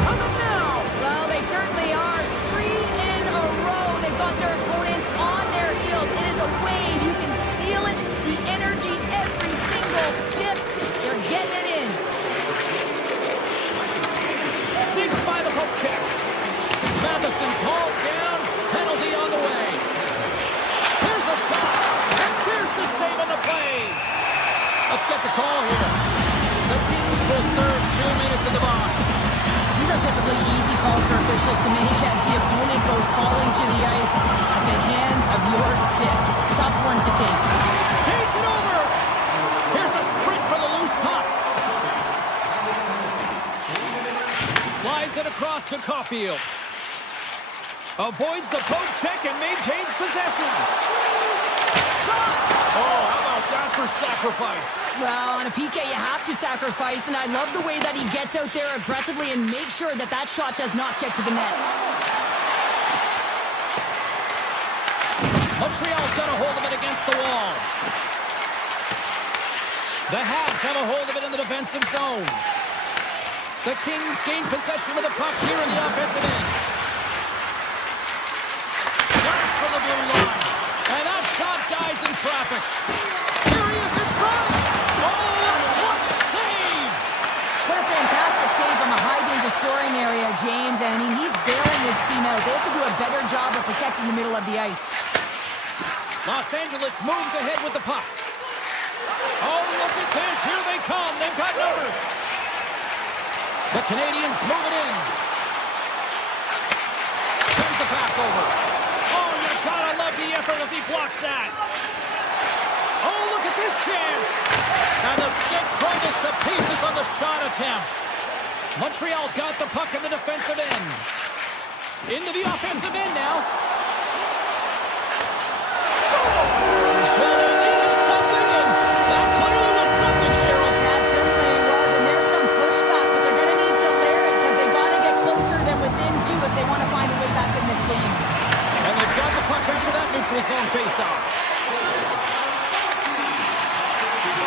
Parsons hauled down. Penalty on the way. Here's a shot. And there's the save on the play. Let's get the call here. The Kings will serve 2 minutes in the box. These are typically easy calls for officials to make as the opponent goes falling to the ice at the hands of your stick. Tough one to take. Paints it over. Here's a sprint for the loose puck. Slides it across to Caulfield. Avoids the poke check and maintains possession. Shot! Oh, how about that for sacrifice? Well, on a PK, you have to sacrifice, and I love the way that he gets out there aggressively and makes sure that that shot does not get to the net. Montreal's got a hold of it against the wall. The Habs have a hold of it in the defensive zone. The Kings gain possession of the puck here in the offensive end. Blast from the blue line. And that shot dies in traffic. Here he is in front. Oh, what save! What a fantastic save from a high-danger scoring area, James. And I mean, he's bailing his team out. They have to do a better job of protecting the middle of the ice. Los Angeles moves ahead with the puck. Oh, look at this. Here they come. They've got numbers. The Canadiens move it in. Sends the pass over. Oh, you gotta love the effort as he blocks that. Oh, look at this chance. And the stick crumbles to pieces on the shot attempt. Montreal's got the puck in the defensive end. Into the offensive end now. Scores! Well, they needed something, and that clearly was something, Cheryl. That certainly was, and there's some pushback, but they're going to need to layer it because they've got to get closer than within two if they want to find a way back in this game. And they've got the puck after that neutral zone faceoff.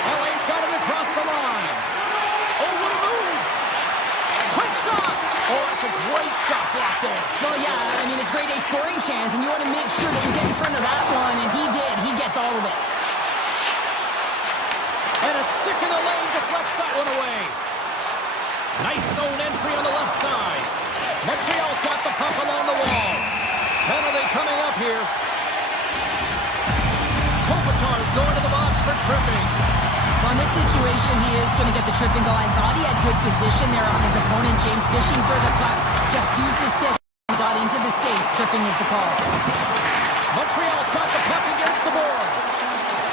LA's got it across the line. Oh, what a move! Quick shot! Oh, that's a great shot block there. Well, yeah, I mean, it's grade A scoring chance, and you want to make sure that you get in front of that one, and he did. He gets all of it. And a stick in the lane deflects that one away. Nice zone entry on the left side. Montreal's got the puck along the wall. Penalty coming up here. Kopitar's going to the box for tripping. Well, in this situation, he is going to get the tripping goal. I thought he had good position there on his opponent. James fishing for the puck. Just used his stick. He got into the skates. Tripping is the call. Montreal's got the puck against the boards.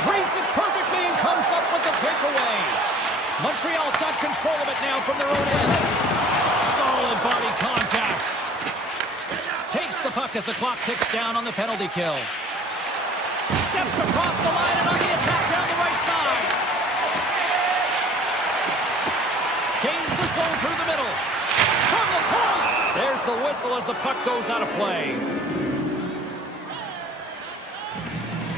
Reads it perfectly and comes up with the takeaway. Montreal's got control of it now from their own end. Solid body contact. Takes the puck as the clock ticks down on the penalty kill. Steps across the line and on the attack down the right side. Gains the zone through the middle. From the point. There's the whistle as the puck goes out of play.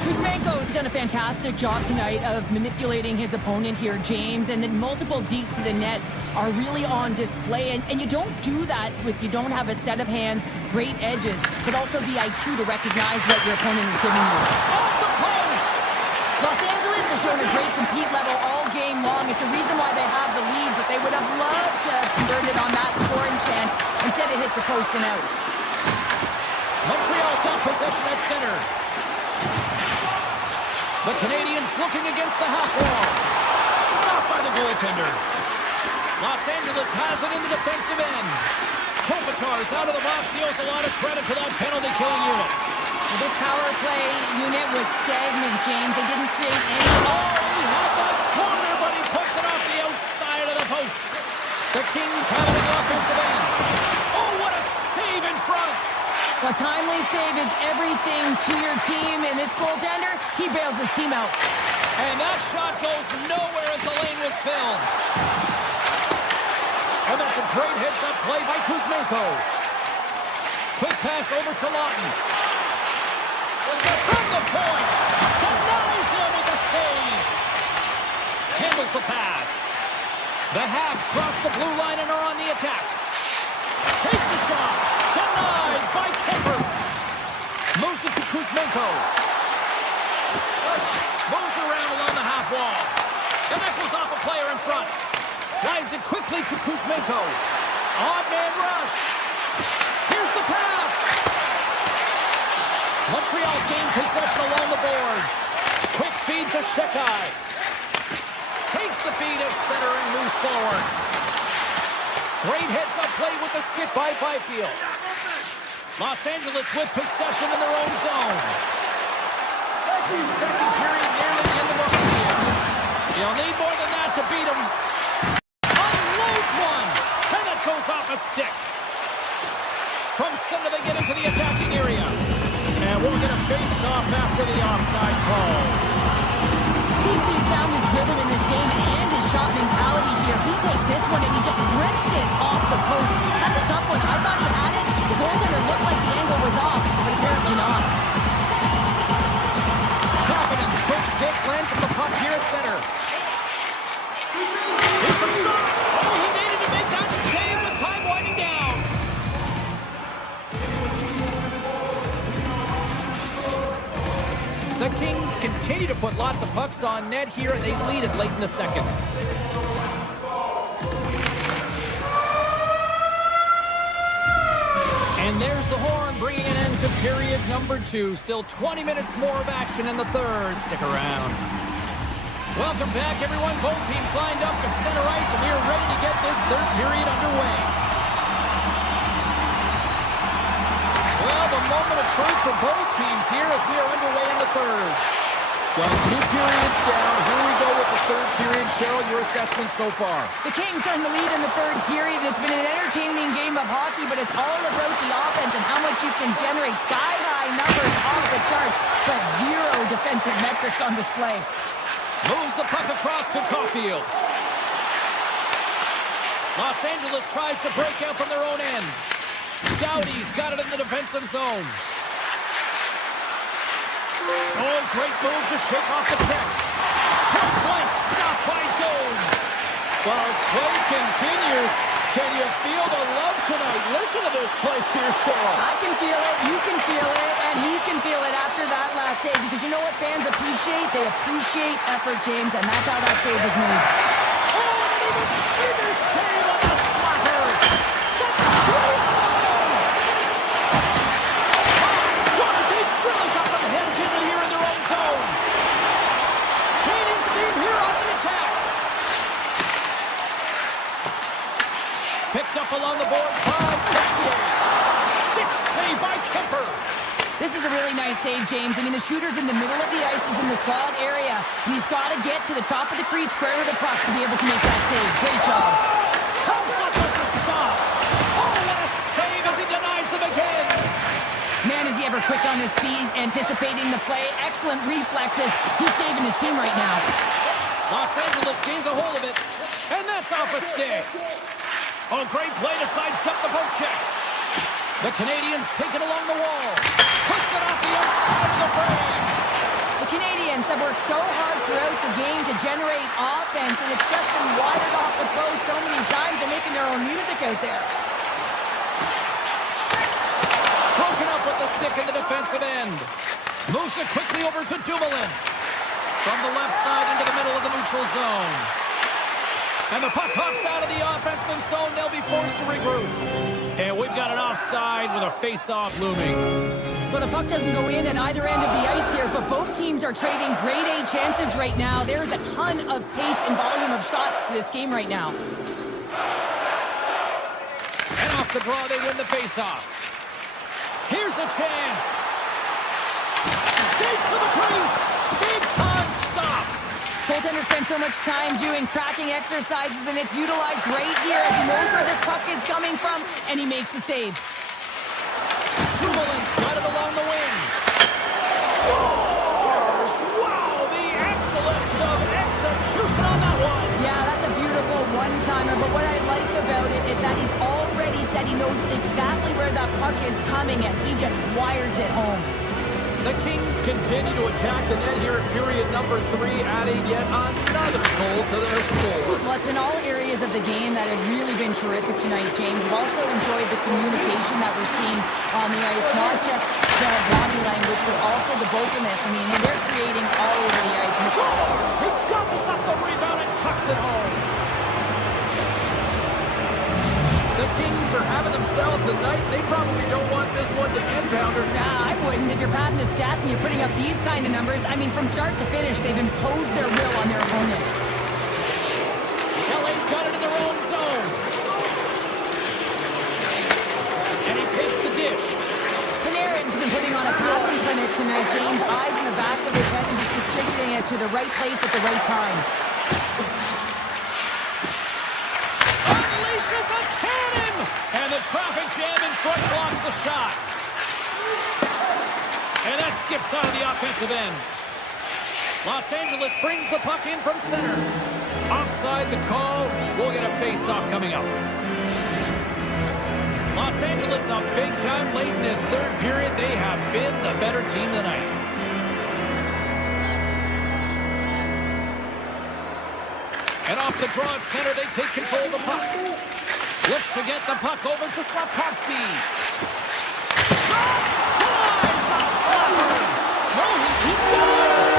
Kuzmenko's done a fantastic job tonight of manipulating his opponent here, James, and then multiple deeks to the net are really on display, and you don't do that if you don't have a set of hands, great edges, but also the IQ to recognize what your opponent is giving you. Off the post! Los Angeles has shown a great compete level all game long. It's a reason why they have the lead, but they would have loved to have converted on that scoring chance. Instead, it hits the post and out. Montreal's got possession at center. The Canadiens looking against the half wall. Stopped by the goaltender. Los Angeles has it in the defensive end. Kopitar's out of the box. He owes a lot of credit to that penalty-killing unit. Well, this power play unit was stagnant, James. They didn't create any. Oh, he had that corner, but he puts it off the outside of the post. The Kings have it in the offensive end. Oh, what a save in front. A timely save is everything to your team, and this goaltender, he bails his team out. And that shot goes nowhere as the lane was filled. And that's a great heads-up play by Kuzmenko. Quick pass over to Lawton. From the point. Denies him with the save. Handles the pass. The Habs cross the blue line and are on the attack. Takes a shot. Denied by Kemper. Moves it to Kuzmenko. Moves around along the half wall. And that goes off a player in front. Slides it quickly to Kuzmenko. Odd man rush. Here's the pass. Canadiens gain possession along the boards. Quick feed to Shekai. Takes the feed at center and moves forward. Great heads-up play with the stick by Byfield. Los Angeles with possession in their own zone. Second period nearly in the books here. You'll need more than that to beat them. Unloads one. And that goes off a stick. From center they get into the attacking area. And we'll get a face-off after the offside call. CC's found his rhythm in this game and his shot mentality here. He takes this one and he just rips it off the post. That's a tough one. I thought he had it. The goaltender looked like the angle was off, but apparently not. Confidence, quick stick, lands from the puck here at center. Here's a shot. Oh, he needed to make that save with time winding down. The Kings continue to put lots of pucks on net here, and they lead it late in the second. And there's the horn, bringing an end to period number 2. Still 20 minutes more of action in the third. Stick around. Welcome back, everyone. Both teams lined up at center ice, and we are ready to get this third period underway. Well, the moment of truth for both teams here as we are underway in the third. Well, 2 periods down. Here we go with the third period. Cheryl, your assessment so far? The Kings are in the lead in the third period. It's been an entertaining game of hockey, but it's all about the offense and how much you can generate. Sky-high numbers off the charts, but zero defensive metrics on display. Moves the puck across to Caulfield. Los Angeles tries to break out from their own end. Doughty's got it in the defensive zone. Oh, great move to shake off the check. Point blank stopped by Jones. While his play continues, can you feel the love tonight? Listen to this place here, Cheryl. I can feel it, you can feel it, and he can feel it after that last save. Because you know what fans appreciate? They appreciate effort, James, and that's how that save was made. Oh, and even save on the slapper. That's 3-0. Really got them hemmed in here in their own zone. Gaining steam here on the attack. Picked up along the board by Texier. Stick save by Kemper. This is a really nice save, James. I mean, the shooter's in the middle of the ice. He's in the slot area. And he's got to get to the top of the crease, square with the puck to be able to make that save. Great job. Comes up with the stop. Oh, what a save as he denies them again. Man, is he ever quick on his feet, anticipating the play. Excellent reflexes. He's saving his team right now. Los Angeles gains a hold of it. And that's off a stick. Oh, great play to sidestep the poke check. The Canadiens take it along the wall. Puts it off the outside of the frame. The Canadiens have worked so hard throughout the game to generate offense, and it's just been wired off the post so many times and making their own music out there. Broken up with the stick in the defensive end. Moves it quickly over to Dumoulin. From the left side into the middle of the neutral zone. And the puck hops out of the offensive zone. They'll be forced to regroup. And we've got an offside with a face-off looming. Well, the puck doesn't go in at either end of the ice here, but both teams are trading grade A chances right now. There's a ton of pace and volume of shots to this game right now. And off the draw, they win the face-off. Here's a chance. Skates to the crease. Big time stop. Goaltender spent so much time doing tracking exercises, and it's utilized right here as he knows where this puck is coming from, and he makes the save. Dumoulin's got it along the wing. Scores! Wow, the excellence of execution on that one. Yeah, that's a beautiful one-timer, but what I like about it is that he's already said he knows exactly where that puck is coming, and he just wires it home. The Kings continue to attack the net here at period number 3, adding yet another goal to their score. Well, it's been all areas of the game that have really been terrific tonight, James. We've also enjoyed the communication that we're seeing on the ice, not just the body language, but also the vocalness. I mean, they're creating all over the ice. Scores! He gobbles up the rebound and tucks it home. The Kings are having themselves a night. They probably don't want this one to end, Pounder. Nah, I wouldn't. And if you're padding the stats and you're putting up these kind of numbers, I mean, from start to finish, they've imposed their will on their opponent. LA's got it in their own zone. And he takes the dish. Panarin's been putting on a passing clinic tonight, James. Eyes in the back of his head and just distributing it to the right place at the right time. Unleashes a cannon! And the traffic jam in front blocks the shot. And that skips out of the offensive end. Los Angeles brings the puck in from center. Offside the call. We'll get a face-off coming up. Los Angeles up big time late in this third period. They have been the better team tonight. And off the draw at center, they take control of the puck. Looks to get the puck over to Slafkovsky. Denies the slapper. No, he scores.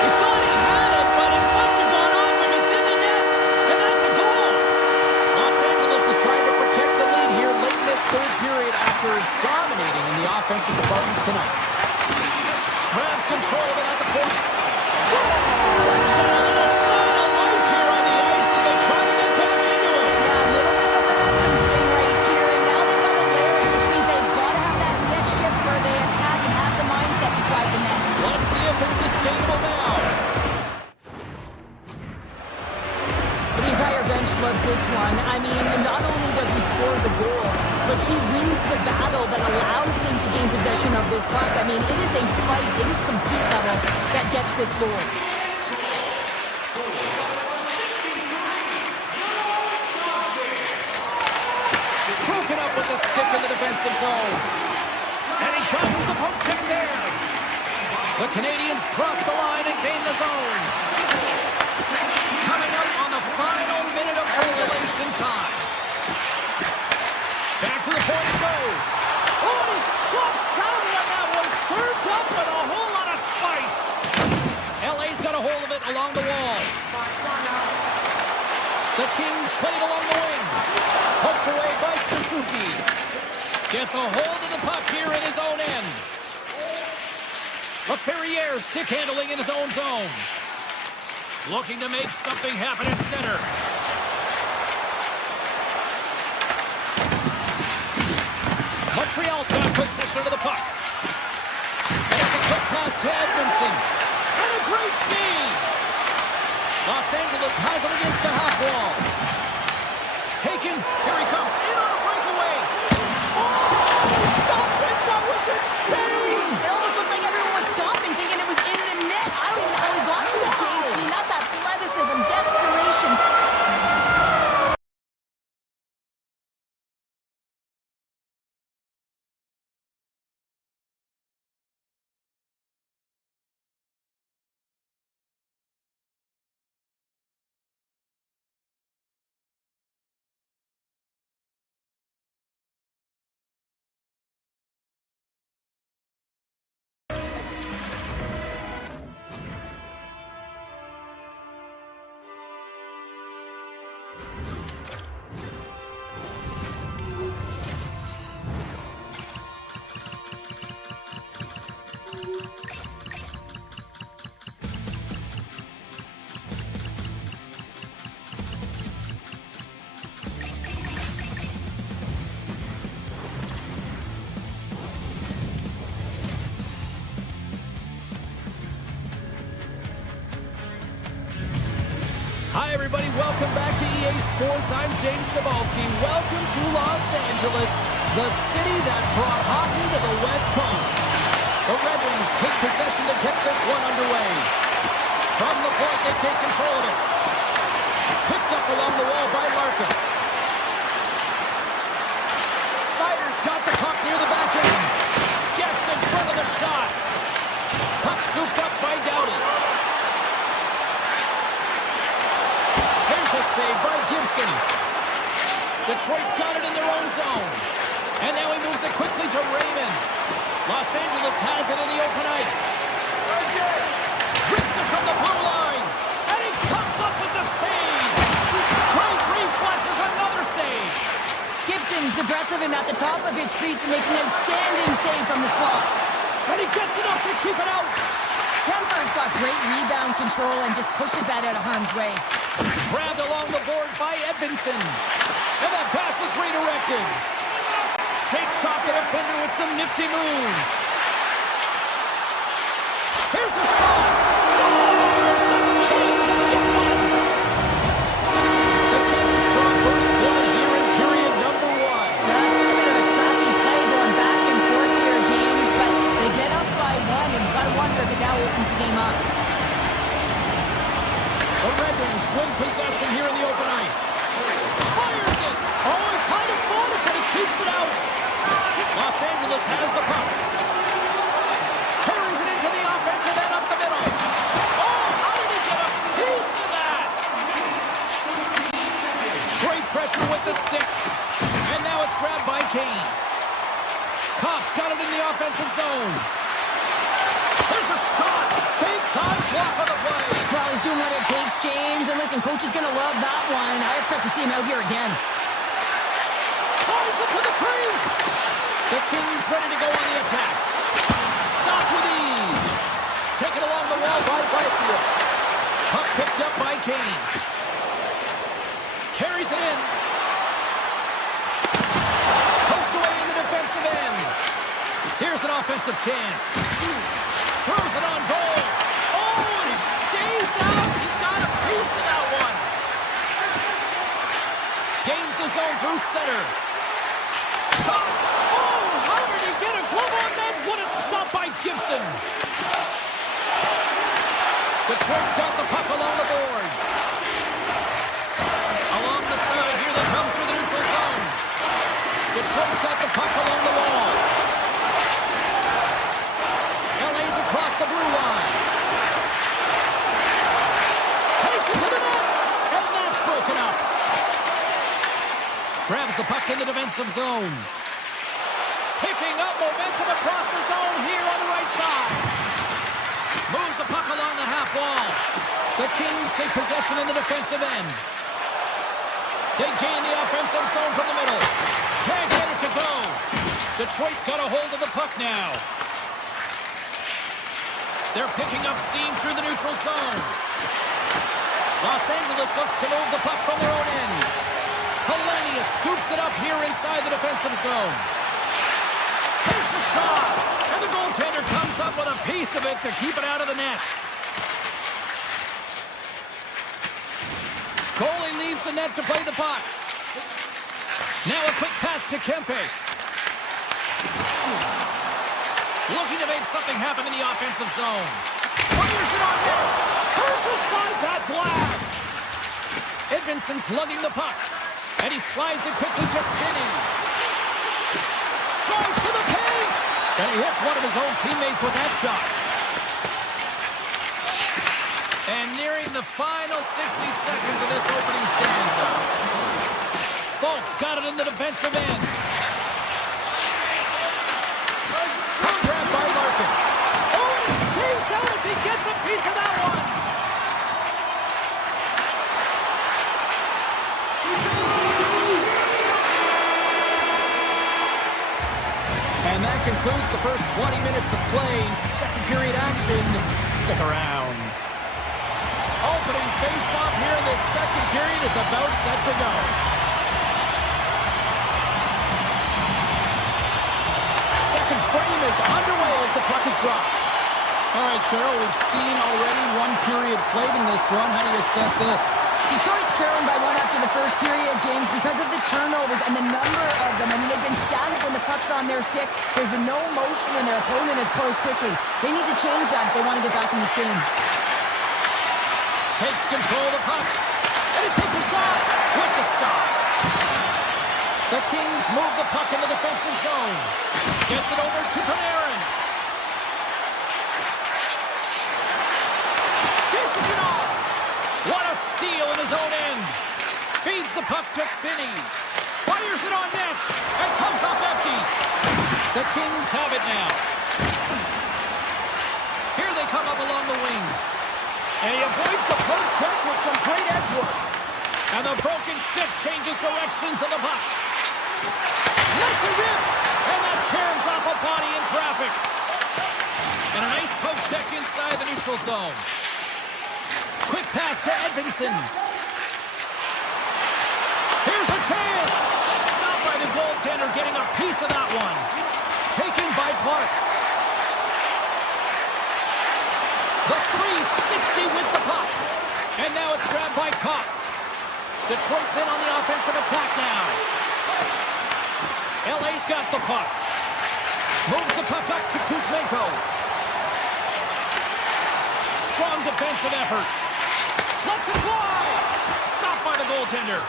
He thought he had it, but it must have gone off him. It's in the net, and that's a goal. Los Angeles is trying to protect the lead here late in this third period after dominating in the offensive departments tonight. Grabs control of it at the point. Scores! And a little sign of life here on the ice as they try to get back into it. Yeah, a little bit of a momentum swing right here, and now they've got a layer, which means they've got to have that next shift where they attack and have the mindset to drive the net. Let's see if it's sustainable now. The entire bench loves this one. I mean, not only does he score the goal, but he wins the battle that allows him to gain possession of this puck. I mean, it is a fight. It is compete level that gets this goal. Broken up with the stick in the defensive zone. And he dodges the poke check there. The Canadiens cross the line and gain the zone. Coming up on the final minute of regulation time. Back to the point it goes. Oh, he stops Stoughton, and that was served up with a whole lot of spice. LA's got a hold of it along the wall. The Kings play it along the wing. Poked away by Suzuki. Gets a hold of the puck here in his own end. LaFerriere stick handling in his own zone. Looking to make something happen at center. Montreal's got possession of the puck. And it's a quick pass to Edmondson. And a great save. Los Angeles has it against the half wall. Taken. Here he comes. In on a breakaway. Oh, stop it. That was insane. It almost looked like everyone was stopping, thinking it was in the net. I don't even know how he got to it, James. I mean, that's athleticism, desperation. Hi, everybody. Welcome back to EA Sports. I'm James Cebulski. Welcome to Los Angeles, the city that brought hockey to the West Coast. The Red Wings take possession to get this one underway. From the point, they take control of it. Picked up along the wall by Larkin. Sider's got the puck near the back end. Gets in front of the shot. Puck scooped up by Doughty. A save by Gibson. Detroit's got it in their own zone. And now he moves it quickly to Raymond. Los Angeles has it in the open ice. Rips it from the blue line. And he comes up with the save. Great reflexes, another save. Gibson's aggressive and at the top of his crease and makes an outstanding save from the slot. And he great rebound control and just pushes that out of harm's way. Grabbed along the board by Edvinsson. And that pass is redirected. Shakes off the defender with some nifty moves. Here's a shot. Scores! The Kings get one. The Kings draw first blood here in period number 1. That's been a bit of a scrappy play going back and forth here, James, but they get up by 1, and gotta wonder if it now opens the game up. The Red Wings win possession here in the open ice. Fires it! Oh, he kind of fought it, but he keeps it out. Los Angeles has the puck. Carries it into the offensive end up the middle. Oh, how did he get a piece of that? Great pressure with the stick. And now it's grabbed by Kane. Kopp's got it in the offensive zone. There's a shot. Big time block on the play. Well, he's doing what it takes, James. And listen, coach is going to love that one. I expect to see him out here again. Drives it to the crease. The Kings ready to go on the attack. Stopped with ease. Taken along the wall by Whitefield. Puck picked up by Kane. Carries it in. Poked away in the defensive end. Here's an offensive chance. Throws it on goal. Oh, and it stays out. He got a piece of that one. Gains the zone through center. Shot. Oh, how did he get a glove on that? What a stop by Gibson. Detroit's got the puck along the boards. Along the side, here they come through the neutral zone. Detroit's got the puck along the wall. LA's across the blue line. Takes it to the net, and that's broken up. Grabs the puck in the defensive zone. Picking up momentum across the zone here on the right side. Moves the puck along the half wall. The Kings take possession in the defensive end. They gain the offensive zone from the middle. Can't get it to go. Detroit's got a hold of the puck now. They're picking up steam through the neutral zone. Los Angeles looks to move the puck from their own end. Helenius scoops it up here inside the defensive zone. Takes a shot, and the goaltender comes up with a piece of it to keep it out of the net. Goalie leaves the net to play the puck. Now a quick pass to Kempe. Looking to make something happen in the offensive zone. Fires it on net. Turns aside that blast. Edvinsson's lugging the puck. And he slides it quickly to Finney. Drives to the paint. And he hits one of his own teammates with that shot. And nearing the final 60 seconds of this opening stanza. Folks got it in the defensive end. Grabbed by Larkin. Oh, and he stays out as he gets a piece of that one. And that concludes the first 20 minutes of play. Second period action. Stick around. Opening face-off here in the second period is about set to go. Second frame is underway as the puck is dropped. All right, Cheryl, we've seen already one period played in this one. How do you assess this? Detroit's trailing by 1 after the first period, James, because of the turnovers and the number of them. I mean, they've been static when the puck's on their stick. There's been no motion, and their opponent has closed quickly. They need to change that if they want to get back in this game. Takes control of the puck, and he takes a shot with the stop. The Kings move the puck in the defensive zone. Gets it over to Panarin. Dishes it off. What a steal in his own end. Feeds the puck to Finney. Fires it on net and comes up empty. The Kings have it now. Here they come up along the wing. And he avoids the poke check with some great edge work. And the broken stick changes directions of the puck. Lets it rip. And that caroms off a body in traffic. And a nice poke check inside the neutral neutral zone. Quick pass to Edvinsson. Here's a chance. Stopped by the goaltender, getting a piece of that one. Taken by Clark. The 360 with the puck. And now it's grabbed by Kopp. Detroit's in on the offensive attack now. LA's got the puck. Moves the puck up to Kuzmenko. Strong defensive effort. Lets it fly. Stopped by the goaltender.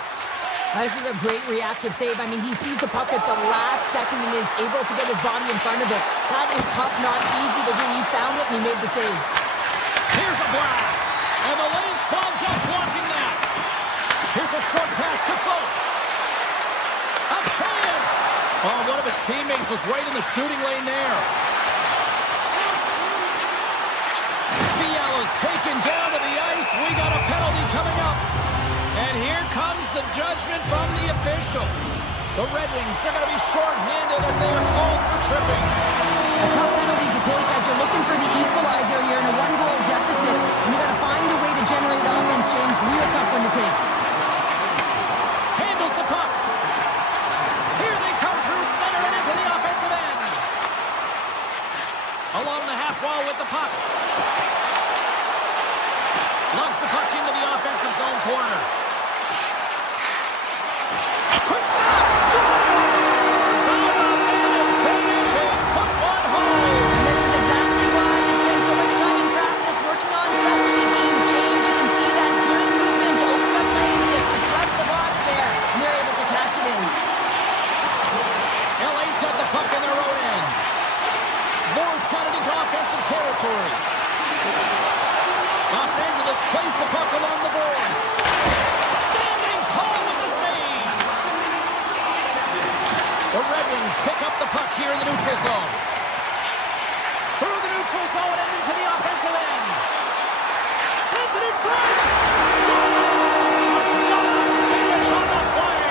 This is a great reactive save. I mean, he sees the puck at the last second and is able to get his body in front of it. That is tough, not easy to do. He found it and he made the save. Here's a blast. And the lane's clogged up blocking that. Here's a short pass to Folk. A chance. Oh, one of his teammates was right in the shooting lane there. Fiala's taken down to the ice. We got a penalty coming up. And here comes the judgment from the official. The Red Wings are going to be short-handed as they are called for tripping. A tough penalty to take as you're looking for the equalizer here in a one-goal deficit. And you got to find a way to generate offense, James. Real tough one to take. Handles the puck. Here they come through center and into the offensive end. Along the half wall with the puck. Lugs the puck into the offensive zone corner. A quick snap. Scores! On the minute finish and put one home. And this is exactly why you spend so much time in practice working on specialty teams, James. You can see that good movement to open up lane, just disrupt the box there. And they're able to cash it in. LA's got the puck in their own end. Moore's got it into offensive territory. Los Angeles plays the puck along the boards. Standing tall with the save. The Red Wings pick up the puck here in the neutral zone. Through the neutral zone and into the offensive end. Sends it in front. Scores! Not finish on the play.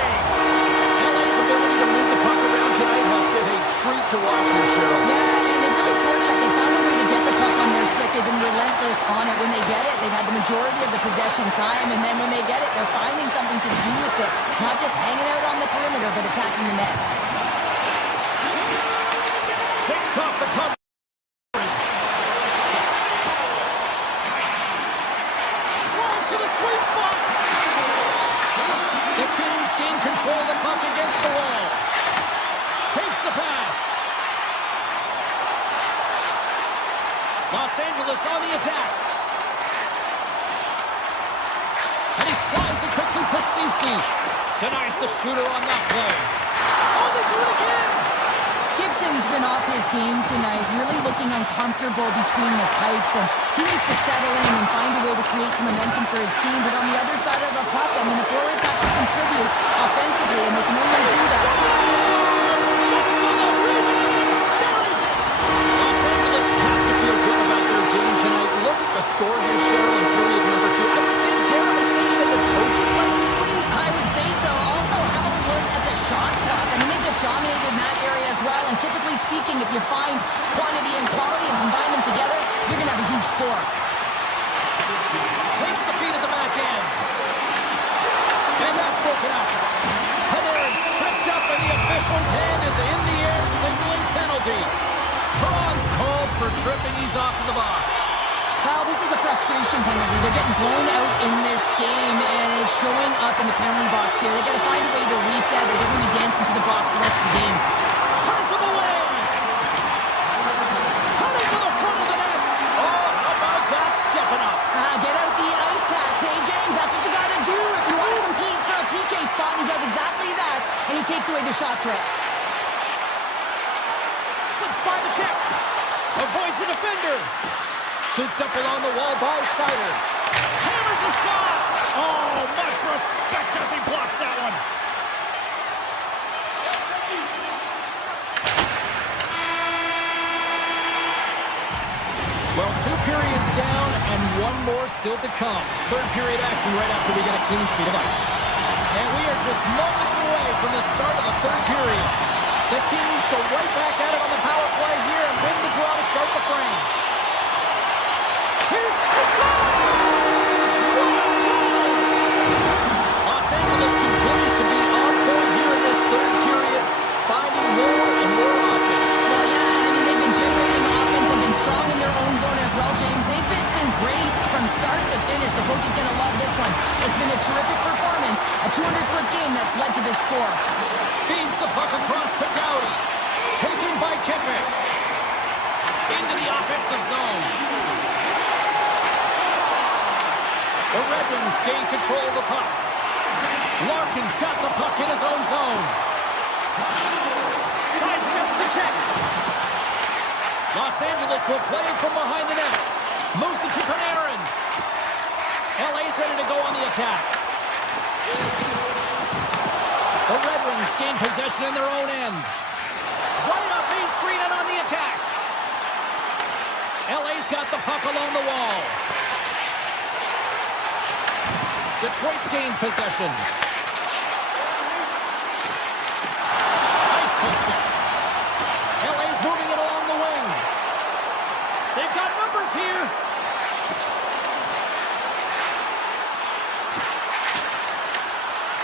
LA's ability to move the puck around tonight has been a treat to watch here, Cheryl. Yeah, and they've really forechecked. They found a way to get the puck on their stick. They've been relentless on it. When they get it, they've had the majority of the possession time, and then when they get it, they're finding something to do with it. Not just hanging out on the perimeter, but attacking the net. Shakes off the cover. Drives to the sweet spot. The Kings gain control of the puck against the wall. Takes the pass. Los Angeles on the attack. And he slides it quickly to Ceci. Denies the shooter on that play. Oh, they do it again! Gibson's been off his game tonight, really looking uncomfortable between the pipes, and he needs to settle in and find a way to create some momentum for his team. But on the other side of the puck, I mean, the forwards have to contribute offensively, and they can only do that. Jumps on the rebound and buries it! Los Angeles has to feel good about their game tonight. Look at the score here, Cheryl, in period number 2. I mean, dare I say even the coaches might be pleased? I would say so. Also, have a look at the shot clock. I mean, they just dominated in that area as well. And typically speaking, if you find quantity and quality and combine them together, you're going to have a huge score. Takes the feed at the back end. And that's broken up. Panarin's tripped up and the official's hand is in the air, signaling penalty. Perron's called for tripping. He's off to the box. Well, this is a frustration penalty. They're getting blown out in this game and it's showing up in the penalty box here. They got to find a way to reset or they're going to be dancing to the box the rest of the game. Turns him away. Coming to the front of the net. Oh, how about that stepping up? Get out the ice packs. Hey, James, that's what you got to do if you want to compete for a PK spot. He does exactly that, and he takes away the shot threat. Slips by the check. Avoids the defender. Scooped up along the wall by Sider. Hammers the shot. Oh, much respect as he blocks that one. Well, 2 periods down and 1 more still to come. Third period action right after we get a clean sheet of ice. And we are just moments away from the start of the third period. The Kings go right back at it on the power play here and win the draw to start the frame. Here's defensive zone. The Red Wings gain control of the puck. Larkin's got the puck in his own zone. Sidesteps the check. Los Angeles will play it from behind the net. Moves it to Panarin. LA's ready to go on the attack. The Red Wings gain possession in their own end. Right up Main Street and on the attack. LA's got the puck along the wall. Detroit's gained possession. Nice puck check. LA's moving it along the wing. They've got numbers here.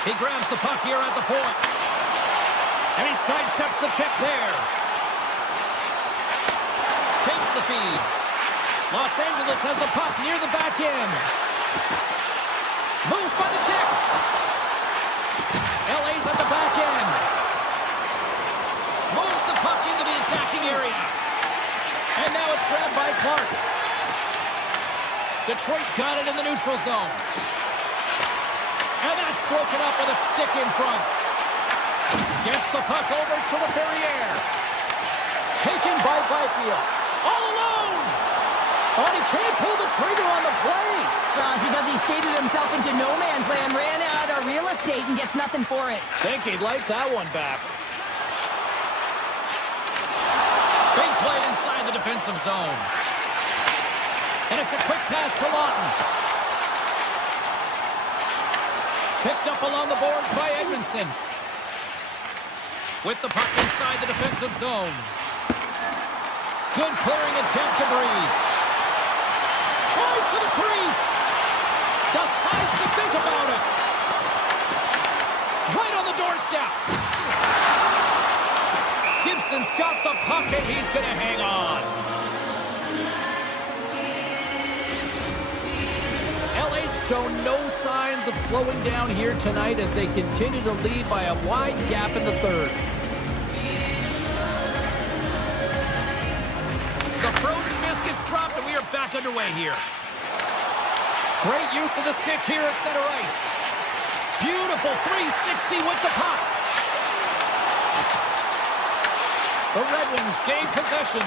He grabs the puck here at the point. And he sidesteps the check there. Takes the feed. Los Angeles has the puck near the back end. Moves by the check. LA's at the back end. Moves the puck into the attacking area. And now it's grabbed by Clark. Detroit's got it in the neutral zone. And that's broken up with a stick in front. Gets the puck over to the Ferrier. Taken by Byfield. All alone! Oh, he can't pull the trigger on the play. Well, it's because he skated himself into no man's land, ran out of real estate, and gets nothing for it. Think he'd like that one back. Big play inside the defensive zone. And it's a quick pass to Lawton. Picked up along the boards by Edmondson. With the puck inside the defensive zone. Good clearing attempt to breathe. Tries to the crease. Decides to think about it. Right on the doorstep. Gibson's got the puck and he's going to hang on. LA's shown no signs of slowing down here tonight as they continue to lead by a wide gap in the third. The frozen biscuits dropped and we are back underway here. Great use of the stick here at center ice. Beautiful 360 with the puck. The Red Wings gain possession.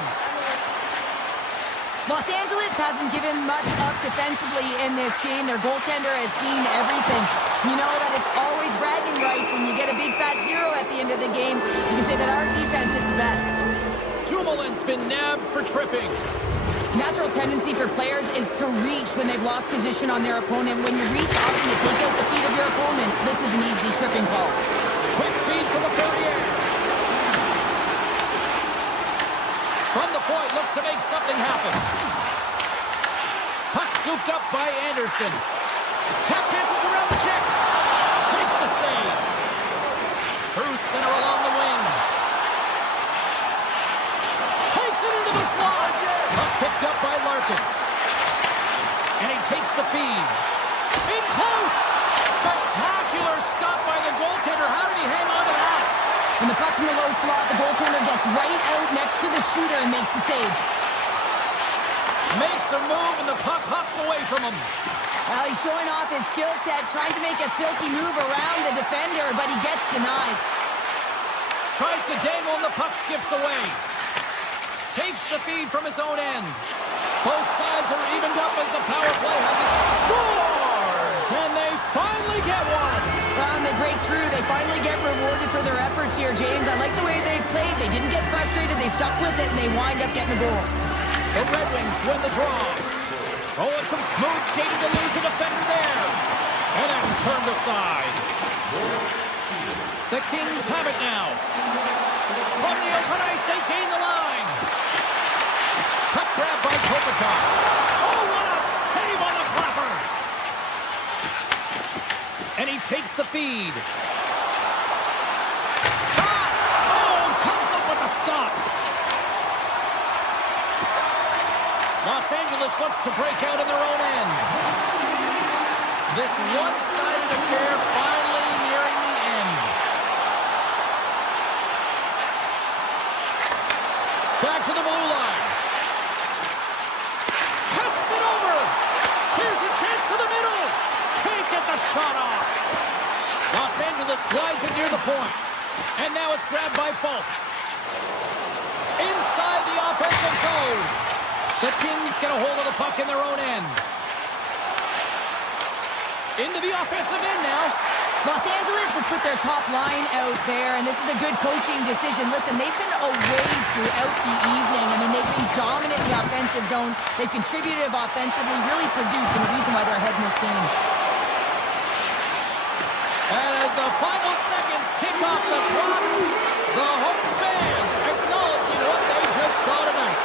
Los Angeles hasn't given much up defensively in this game. Their goaltender has seen everything. You know that it's always bragging rights when you get a big fat zero at the end of the game. You can say that our defense is the best. Dumoulin's been nabbed for tripping. Natural tendency for players is to reach when they've lost position on their opponent. When you reach, often you take out the feet of your opponent. This is an easy tripping call. Quick feed to the Ferrier. From the point, looks to make something happen. Puck scooped up by Anderson. Tap dances around the check. Makes the save. Through center along the wing. Takes it into the slot. Puck picked up by Larkin. And he takes the feed. In close. Spectacular stop by the goaltender. How did he hang on to that? When the puck's in the low slot, the goaltender gets right out next to the shooter and makes the save. Makes a move and the puck hops away from him. Well, he's showing off his skill set, trying to make a silky move around the defender, but he gets denied. Tries to dangle and the puck skips away. Takes the feed from his own end. Both sides are evened up as the power play has it. Scores! And they finally get one. And they break through. They finally get rewarded for their efforts here, James. I like the way they played. They didn't get frustrated. They stuck with it, and they wind up getting a goal. The Red Wings win the draw. Oh, and some smooth skating to lose a defender there. And that's turned aside. The Kings have it now. From the open ice, they gain the line. Puck grab by Kopitar. Oh, what a save on the clapper. And he takes the feed. Shot! Oh, comes up with a stop. Los Angeles looks to break out in their own end. This one-sided affair finally nearing the end. Back to the blue line. shot off. Los Angeles glides it near the point. And now it's grabbed by Falk. Inside the offensive zone. The Kings get a hold of the puck in their own end. Into the offensive end now. Los Angeles has put their top line out there, and this is a good coaching decision. Listen, they've been away throughout the evening. I mean, they've been dominant in the offensive zone. They've contributed offensively, really produced, and the reason why they're ahead in this game. And as the final seconds tick off the clock, the home fans acknowledging what they just saw tonight.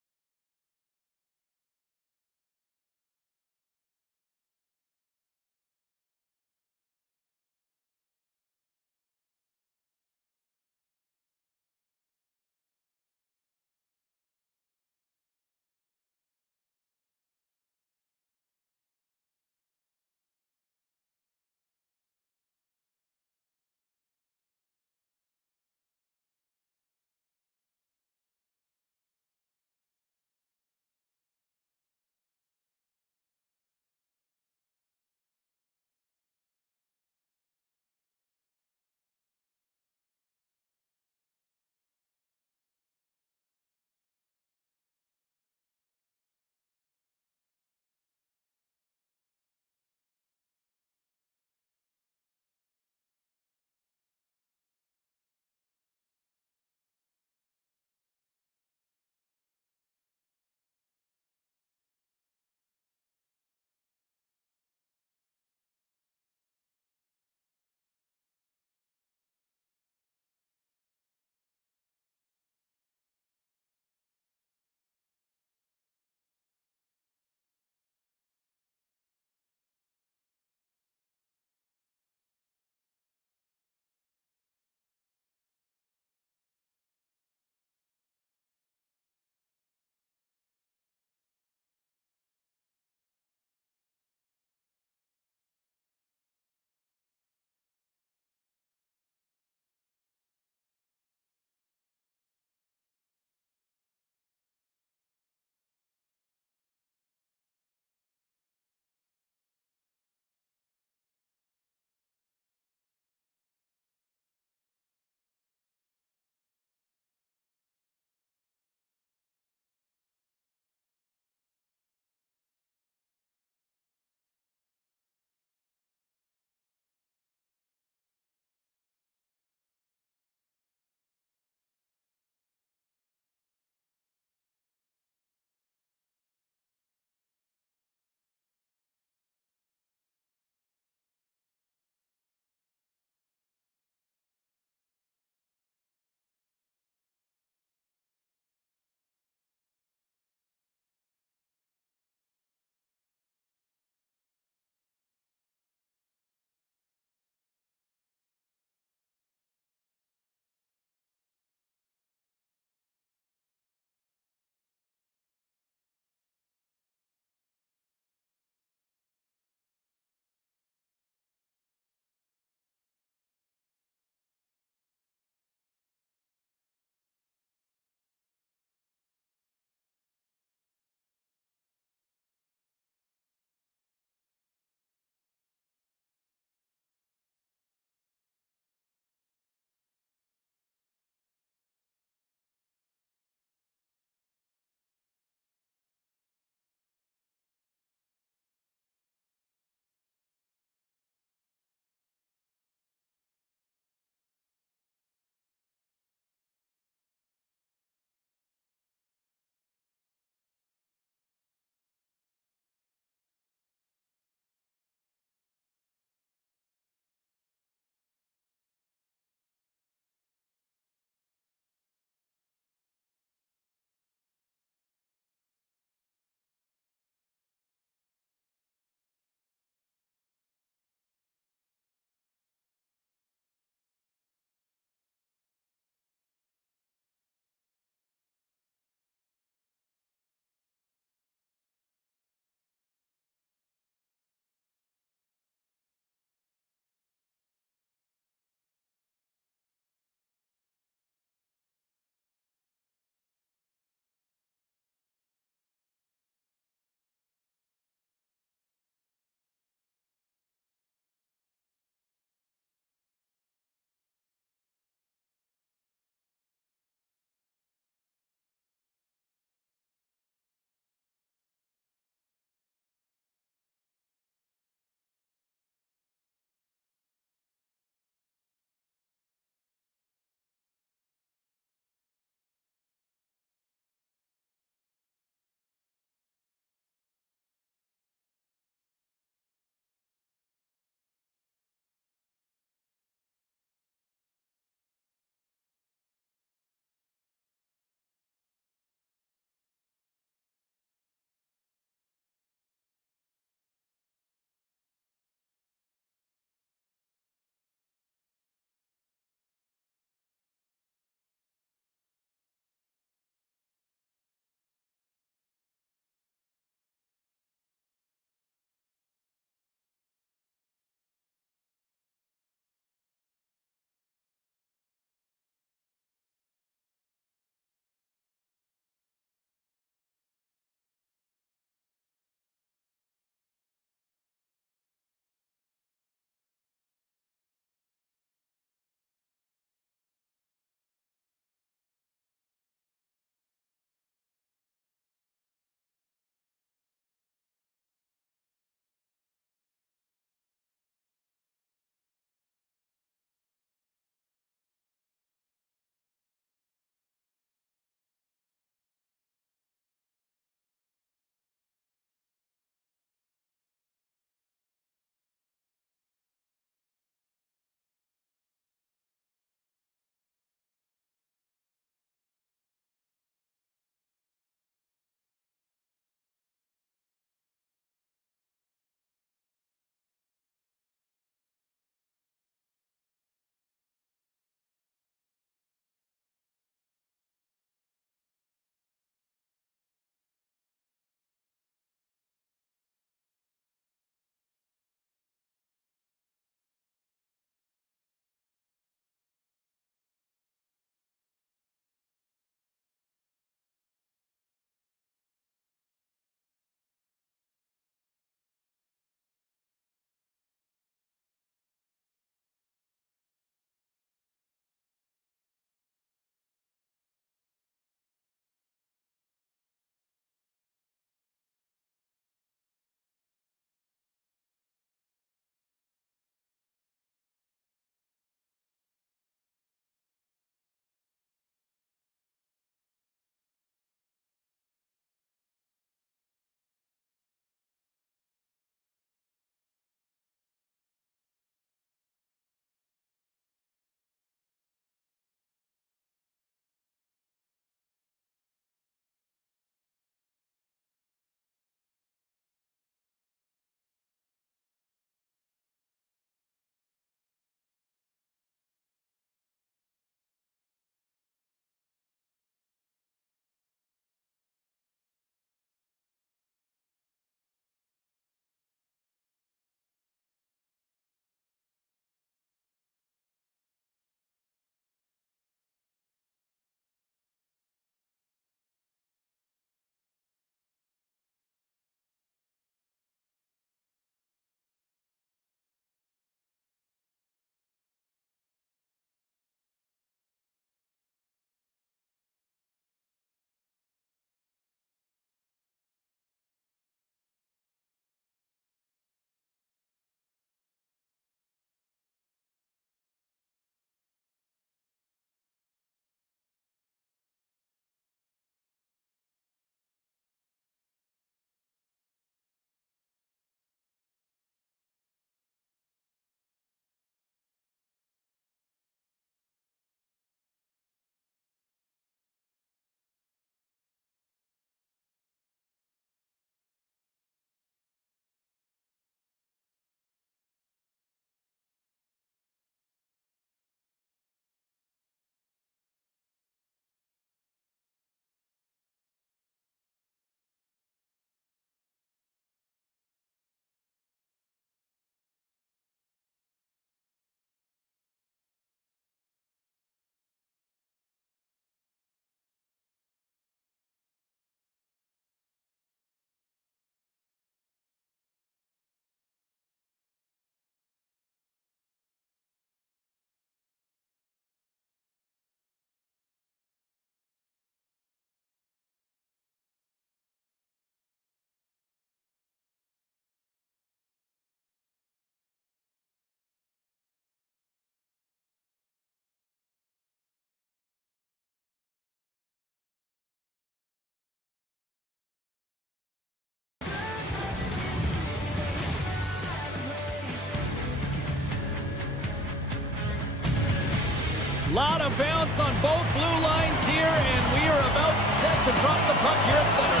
Lot of bounce on both blue lines here, and we are about set to drop the puck here at center.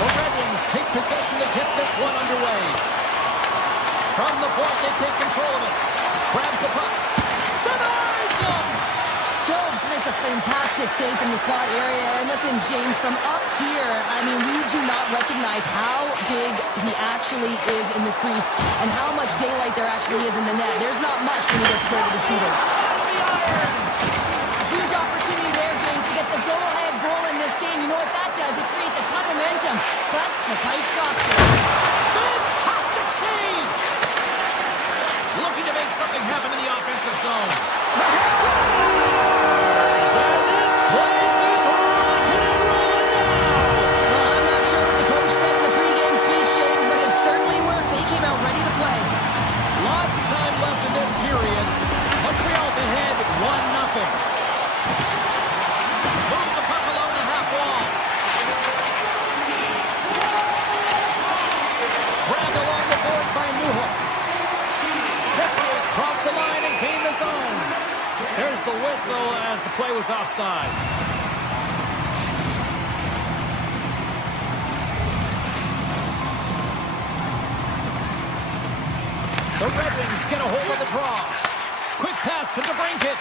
The Red Wings take possession to get this one underway. From the point, they take control of it. Grabs the puck. Denies him! Jones makes a fantastic save from the slot area. And listen, James, from up here, I mean, we do not recognize how big he actually is in the crease and how much daylight there actually is in the net. There's not much when he gets square to the shooters. Huge opportunity there, James, to get the go-ahead goal in this game. You know what that does? It creates a ton of momentum, but the pipe stops it. Fantastic save! Looking to make something happen in the offensive zone. Scores! And this place is rocking and rolling now! Well, I'm not sure what the coach said in the pregame speech, James, but it certainly worked. They came out ready to play. Lots of time left in this period. Montreal's ahead 1-0. Moves the puck along the half wall. Grabbed along the boards by Newhook. Texas crossed the line and gained the zone. There's the whistle as the play was offside. The Red Wings get a hold of the draw. Quick pass to DeBrincat.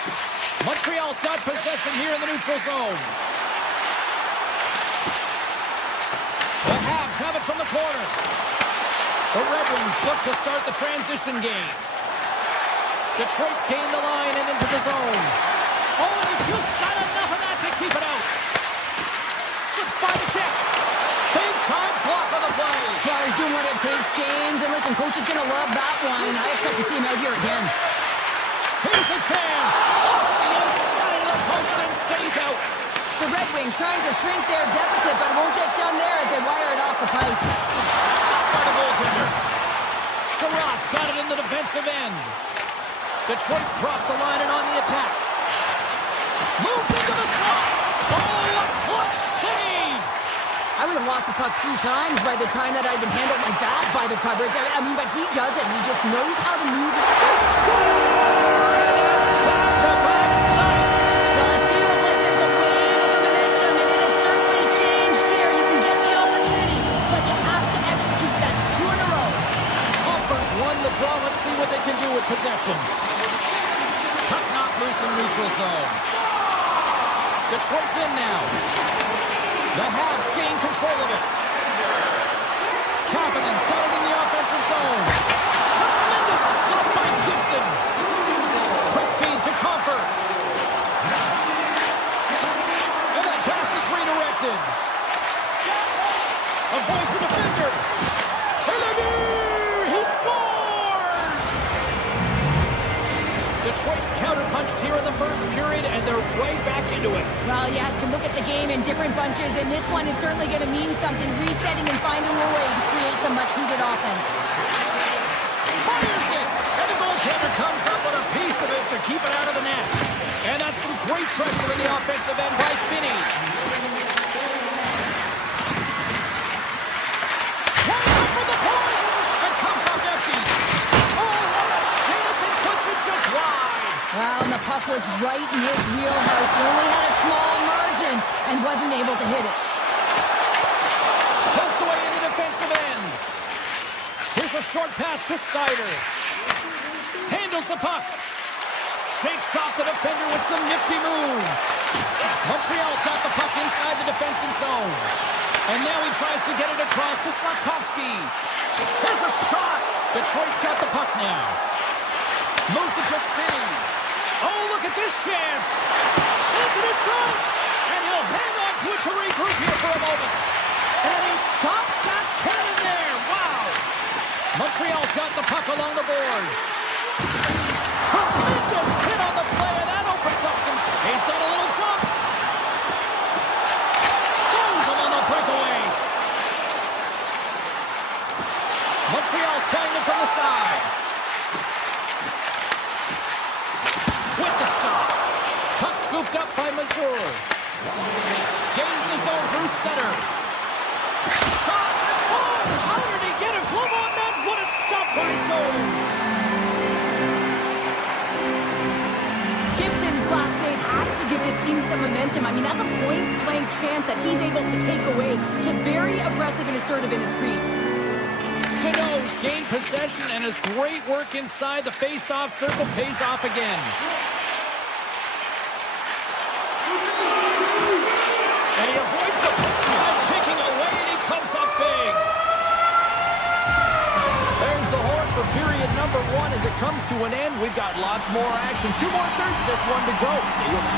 Montreal's got possession here in the neutral zone. The Habs have it from the corner. The Red Wings look to start the transition game. Detroit's gained the line and into the zone. Oh, they just got enough of that to keep it out. Slips by the check. Big time block on the play. Well, he's doing what it takes, James. And listen, coach is going to love that one. I expect to see him out here again. Here's a chance. Off the outside of the post and stays out. The Red Wings trying to shrink their deficit, but won't get done there as they wire it off the pipe. Stopped by the goaltender. Sherrod's got it in the defensive end. Detroit's crossed the line and on the attack. Moves into the slot. Oh, a clutch save. I would have lost the puck 3 times by the time that I'd been handled like that by the coverage. I mean, but he does it. He just knows how to move. Score! And it's back-to-back snipes. Well, it feels like there's a wave of momentum, and it has certainly changed here. You can get the opportunity, but you have to execute. That's 2 in a row. Hoffers won the draw. Let's see what they can do with possession. Puck knocked loose in neutral zone. Detroit's in now. The Habs gain control of it. Kapanen's got it in the offensive zone. Tremendous stop by Gibson. Quick feed to Comfort. And that pass is redirected. Avoids the defender. He scores! Detroit's counterpunched here in the first period, and they're right back into it. Well, yeah, can look at the game in different bunches, and this one is certainly going to mean something, resetting and finding a way to create some much-needed offense. Fires it! And the goaltender comes up with a piece of it to keep it out of the net. And that's some great pressure in the offensive end by Finney. One up from the point! And comes up empty. Oh, what a chance! It puts it just wide. Well, and the puck was right in his wheelhouse. He only had a small margin and wasn't able to hit it. Poked away in the defensive end. Here's a short pass to Sider. Handles the puck. Shakes off the defender with some nifty moves. Montreal's got the puck inside the defensive zone. And now he tries to get it across to Slavkovsky. There's a shot. Detroit's got the puck now. Moves it to Finney. Oh, look at this chance. Sends it in front. And he'll hang on to it to regroup here for a moment. And he stops that cannon there. Wow. Montreal's got the puck along the boards. Tremendous hit on the play, and that opens up some space. He's got a little jump. Stones him on the breakaway. Montreal's carrying it from the side. With the stop. Puck scooped up by Mazur. Gains the zone through center. Shot. Oh, how did he get a glove on that? What a stop by Jones. team some momentum. I mean, that's a point-blank chance that he's able to take away. Just very aggressive and assertive in his crease. Canoes gain possession, and his great work inside the face-off circle pays off again. And he avoids the time taking away, and he comes up big. There's the horn for period number 1 as it comes to an end. We've got lots more action. 2 more thirds of this one to go. Stay with us.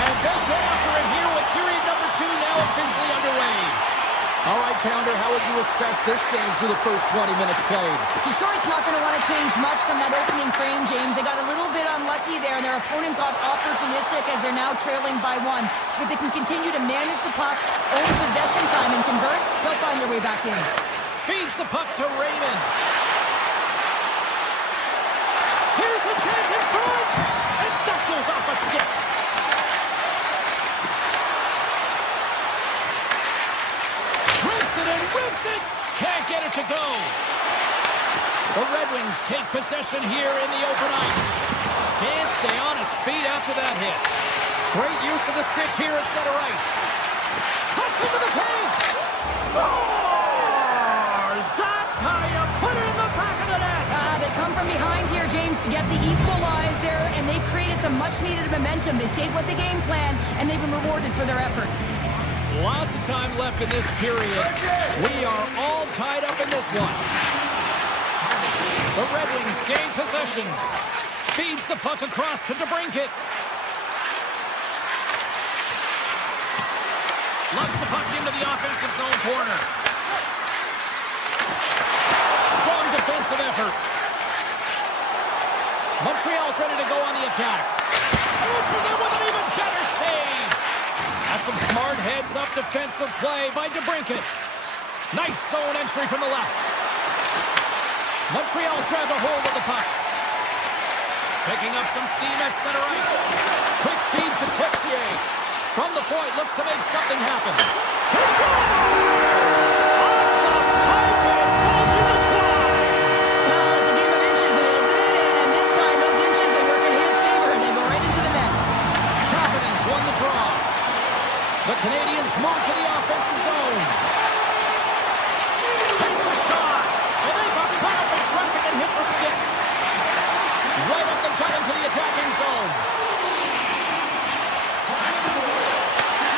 And they'll go after it here with period number 2 now officially underway. All right, Pounder, how would you assess this game through the first 20 minutes played? Detroit's not going to want to change much from that opening frame, James. They got a little bit unlucky there, and their opponent got opportunistic as they're now trailing by 1. But they can continue to manage the puck, own possession time, and convert. They'll find their way back in. Feeds the puck to Raymond. Here's a chance in front, and that goes off a stick. And whips it. Can't get it to go. The Red Wings take possession here in the open ice. Can't stay on his feet after that hit. Great use of the stick here at center ice. Cuts into the paint. Scores! That's how you put it in the back of the net. They come from behind here, James, to get the equalizer, and they created some much-needed momentum. They stayed with the game plan, and they've been rewarded for their efforts. Lots of time left in this period. We are all tied up in this one. The Red Wings gain possession. Feeds the puck across to DeBrincat. Lugs the puck into the offensive zone corner. Strong defensive effort. Montreal's ready to go on the attack. Answers it with an even better save. That's some smart heads-up defensive play by DeBrincat. Nice zone entry from the left. Montreal's grabbed a hold of the puck. Picking up some steam at center ice. Quick feed to Texier. From the point, looks to make something happen. He scores! Off the pipe and pulls in the twine. Well, it's a game of inches, isn't it? And this time, those inches, they work in his favor, and they go right into the net. Canadiens won the draw. The Canadiens move to the offensive zone. Takes a shot. And they got caught up in traffic and hits a stick. Right up the gut into the attacking zone.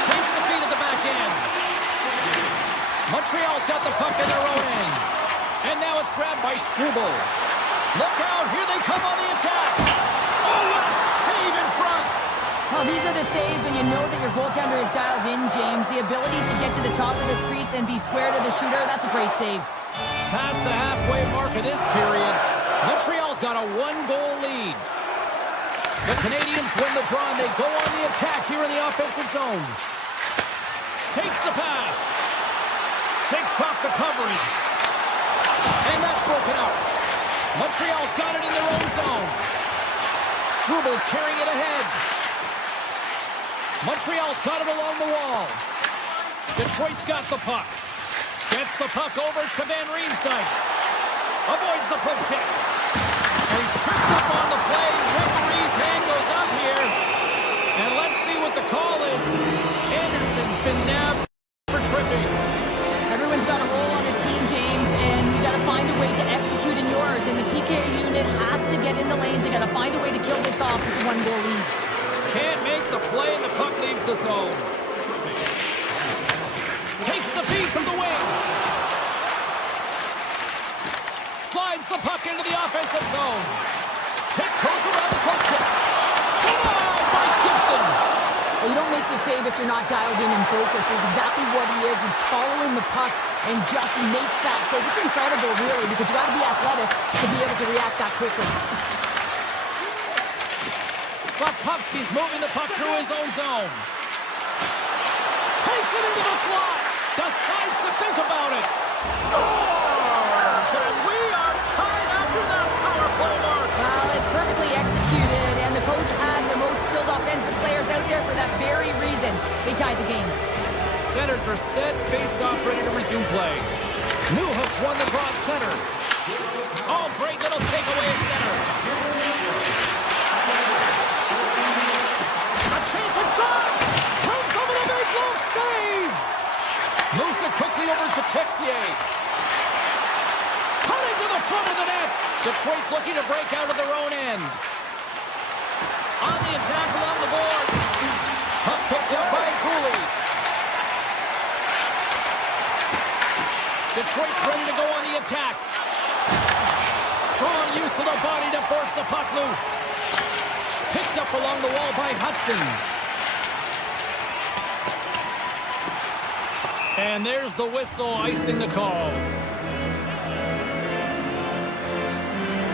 Takes the feed at the back end. Montreal's got the puck in their own end. And now it's grabbed by Struble. Look out, here they come on the attack. Oh, what a save in front. Well, these are the saves when you know that your goaltender is dialed in, James. The ability to get to the top of the crease and be square to the shooter, that's a great save. Past the halfway mark of this period, Montreal's got a 1-goal lead. The Canadiens win the draw, and they go on the attack here in the offensive zone. Takes the pass. Shakes off the coverage. And that's broken up. Montreal's got it in their own zone. Struble's carrying it ahead. Montreal's got it along the wall. Detroit's got the puck. Gets the puck over to Van Riemsdyk. Avoids the poke check. And he's tripped up on the play. Referee's hand goes up here. And let's see what the call is. Anderson's been nabbed for tripping. Everyone's got a role on a team, James, and you got to find a way to execute in yours. And the PK unit has to get in the lanes. They got to find a way to kill this off with a 1-goal lead. Can't make the play, and the puck leaves the zone. Takes the feed from the wing. Slides the puck into the offensive zone. Tiptoes around the poke check. Denied by Gibson. Well, you don't make the save if you're not dialed in and focused. That's exactly what he is. He's following the puck and just makes that save. It's incredible, really, because you got to be athletic to be able to react that quickly. Slavkovsky's moving the puck through his own zone. Takes it into the slot. Decides to think about it. Scores! And we are tied after that power play mark. Well, it's perfectly executed, and the coach has the most skilled offensive players out there for that very reason. They tied the game. Centers are set. Face-off ready to resume play. Newhook's won the draw at center. Oh, great little takeaway at center. A chance in front. Comes over the big glove save. Moves it quickly over to Texier. Cutting to the front of the net. Detroit's looking to break out of their own end. On the attack along the boards. Puck picked up by Cooley. Detroit's ready to go on the attack. Strong use of the body to force the puck loose. Picked up along the wall by Hudson. And there's the whistle icing the call.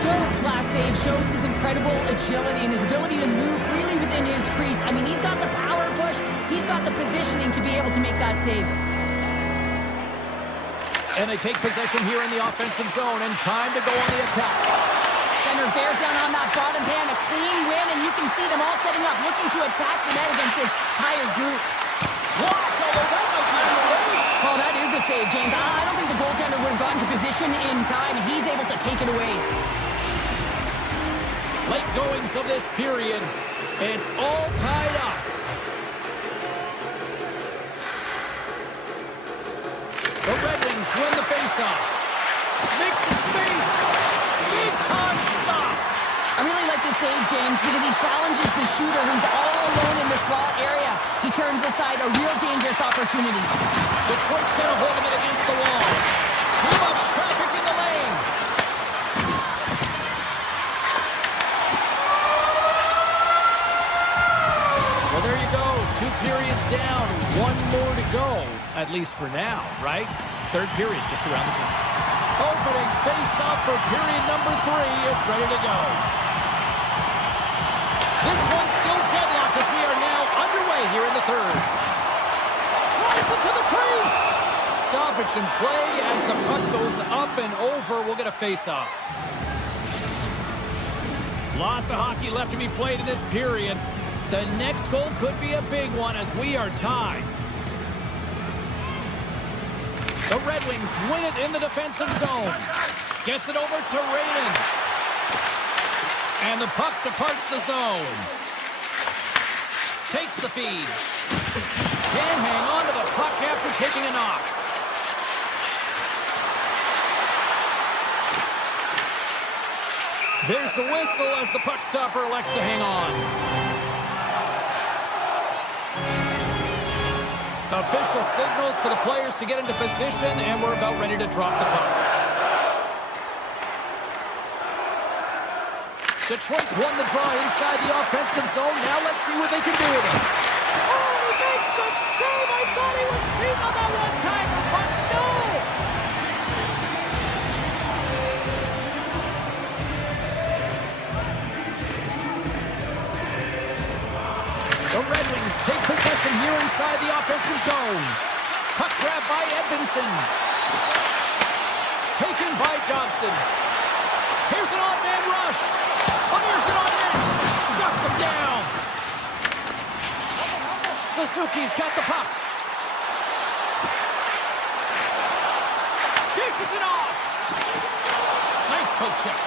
Phil's last save shows his incredible agility and his ability to move freely within his crease. I mean, he's got the power push. He's got the positioning to be able to make that save. And they take possession here in the offensive zone, and time to go on the attack. Center bears down on that bottom pan, a clean win, and you can see them all setting up, looking to attack the net against this tired group. Blocked, although that might be a save. Oh, that is a save, James. I don't think the goaltender would have gotten to position in time, and he's able to take it away. Late goings of this period, it's all tied up. The Red Wings win the faceoff. Makes some space. Big time stop. I really like this save, James, because he challenges the shooter who's all alone in the slot area. He turns aside a real dangerous opportunity. Detroit's got a hold of it against the wall. Too much traffic in the lane. Well, there you go. 2 periods down. 1 more to go. At least for now, right? Third period just around the corner. Opening face-off for period number 3 is ready to go. This one's still deadlocked as we are now underway here in the third. Drives it to the crease. Stoppage in play as the puck goes up and over. We'll get a face-off. Lots of hockey left to be played in this period. The next goal could be a big one as we are tied. The Red Wings win it in the defensive zone. Gets it over to Raymond. And the puck departs the zone. Takes the feed. Can't hang on to the puck after taking a knock. There's the whistle as the puck stopper elects to hang on. Official signals for the players to get into position, and we're about ready to drop the puck. Detroit's won the draw inside the offensive zone. Now let's see what they can do with it. Oh, he makes the save! I thought he was beat on that one time, but no! The Red Wings take possession here inside the offensive zone. Puck grab by Edmondson. Taken by Dobson. Here's an on-man rush. Fires it on net. Shuts him down. Suzuki's got the puck. Dishes it off. Nice poke check.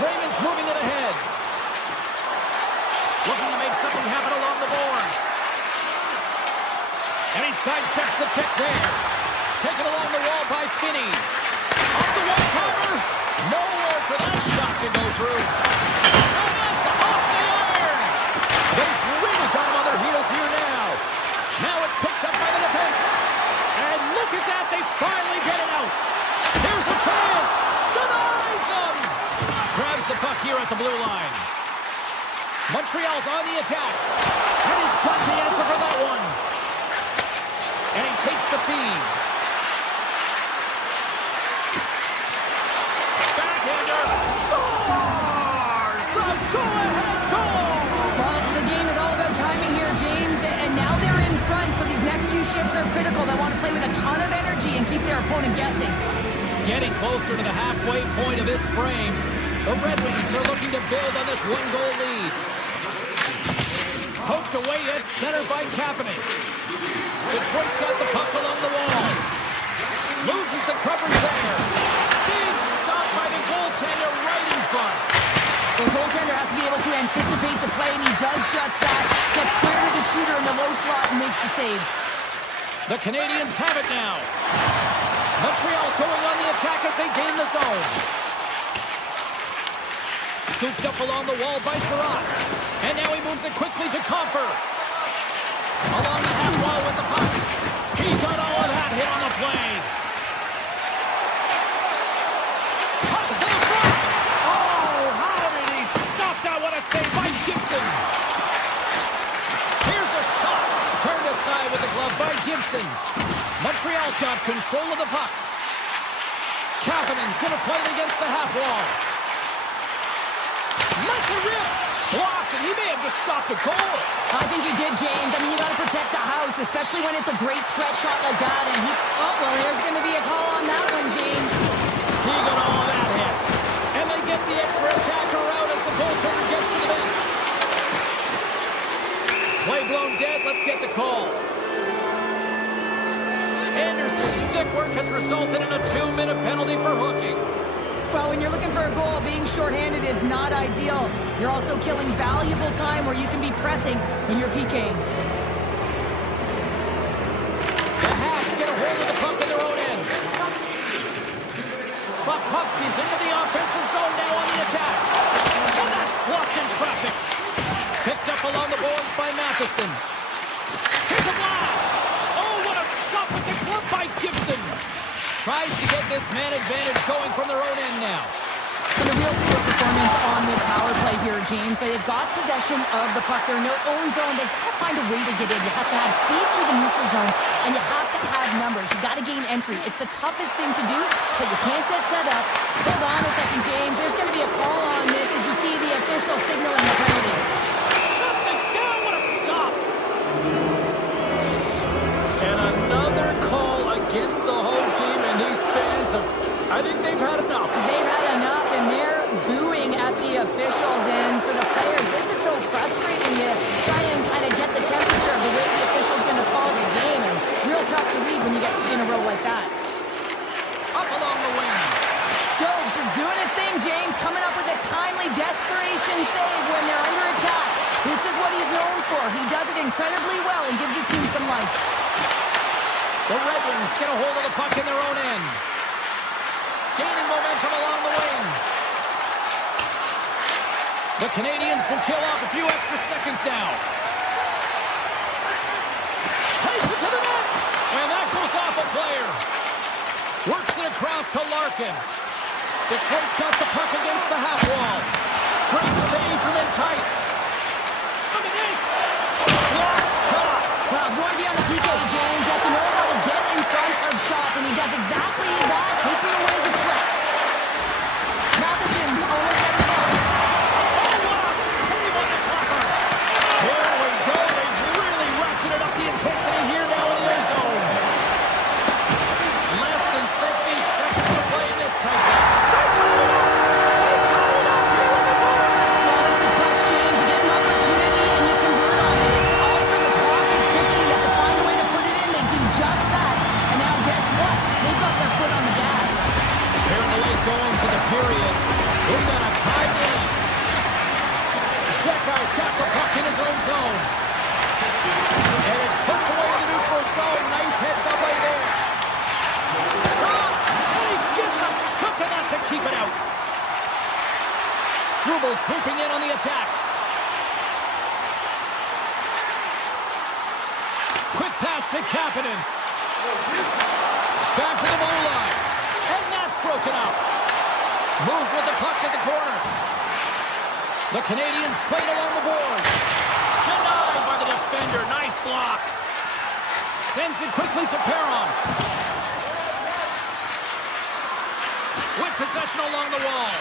Raymond's moving it ahead. Looking to make something happen along the boards. And he sidesteps the check there. Taken along the wall by Finney. Off the one-timer. Nowhere for that shot to go through. And that's off the iron. They've really got him on their heels here now. Now it's picked up by the defense. And look at that. They finally get it out. Here's a chance. Denies him. Grabs the puck here at the blue line. Montreal's on the attack. And he's got the answer for that one. And he takes the feed. Backhander scores! The go-ahead goal! Well, the game is all about timing here, James, and now they're in front, so these next few shifts are critical. They want to play with a ton of energy and keep their opponent guessing. Getting closer to the halfway point of this frame, the Red Wings are looking to build on this one-goal lead. Poked away at center by Kapanen. Detroit's got the puck along the wall. Loses the coverage there. Big does just that. Gets square to the shooter in the low slot and makes the save. The Canadiens have it now. Montreal's going on the attack as they gain the zone. Scooped up along the wall by Sherratt. And now he moves it quickly to Comper. Along the half wall with the puck. He got all of that hit on the play. Pucks to the front. Oh, how did he stop that? What a save by Gibson. Here's a shot. Turned aside with the glove by Gibson. Montreal's got control of the puck. Kapanen's going to play it against the half wall. Let's it rip. Blocked, and he may have just stopped a goal. I think he did, James. I mean, you got to protect the house, especially when it's a great threat shot like that. And he, oh, well, there's going to be a call on that one, James. He got all that hit. And they get the extra attacker out as the goaltender gets to the bench. Play blown dead. Let's get the call. Anderson's stick work has resulted in a 2-minute penalty for hooking. Well, when you're looking for a goal, being shorthanded is not ideal. You're also killing valuable time where you can be pressing when you're PKing. The Hats get a hold of the puck in their own end. Slavkovsky's into the offensive zone now on the attack. And that's blocked in traffic. Picked up along the boards by Matheson. Here's a blast. Oh, what a stop with the glove by Gibson. Tries to get this man advantage going from their own end now. It's a real poor performance on this power play here, James. But they've got possession of the puck. They're in their own zone. They've got to find a way to get in. You have to have speed through the neutral zone, and you have to have numbers. You got to gain entry. It's the toughest thing to do, but you can't get set up. Hold on a second, James. There's going to be a call on this as you see the official signaling the penalty. Shuts it down. What a stop. And another call against the home team, and these fans have, I think they've had enough. They've had enough, and they're booing at the officials. And for the players, this is so frustrating. You try and kind of get the temperature of the way the official's going to call the game, and real tough to read when you get 3 in a row like that. Up along the wing. Jobs is doing his thing, James, coming up with a timely desperation save when they're under attack. This is what he's known for. He does it incredibly well and gives his team some life. The Red Wings get a hold of the puck in their own end. Gaining momentum along the wing. The Canadiens will kill off a few extra seconds now. Takes it to the net. And that goes off a player. Works it across to Larkin. Detroit's got the puck against the half wall. Great save from in tight. Look at this. Block shot. Well, if you want to be on the PK, James, you have to know how to get in front of shots, and he does exactly that, taking away the threat. Matheson's almost at the box. Oh, what a save on the clapper. Here we go. They've really ratcheted up the intensity here now in the A zone. Less than 60 seconds to play in this tight game. They tied it up. They tied it up here in the third. Well, this is clutch, James. You get an opportunity, and you convert on it. It's also the clock is ticking. You have to find a way to put it in. They do just that. And now, guess what? They've got their foot on the gas. Here in the late goings of the period, we've got a tied game. Shekhar's got the puck in his own zone. And it's pushed away to the neutral zone. Nice hit somebody there. Shot! And he gets a chunk of that to keep it out. Strubles swooping in on the attack. Quick pass to Kapanen. Back to the blue line. And that's broken up. Moves with the puck to the corner. The Canadiens played along the boards. Denied by the defender. Nice block. Sends it quickly to Perron. With possession along the wall.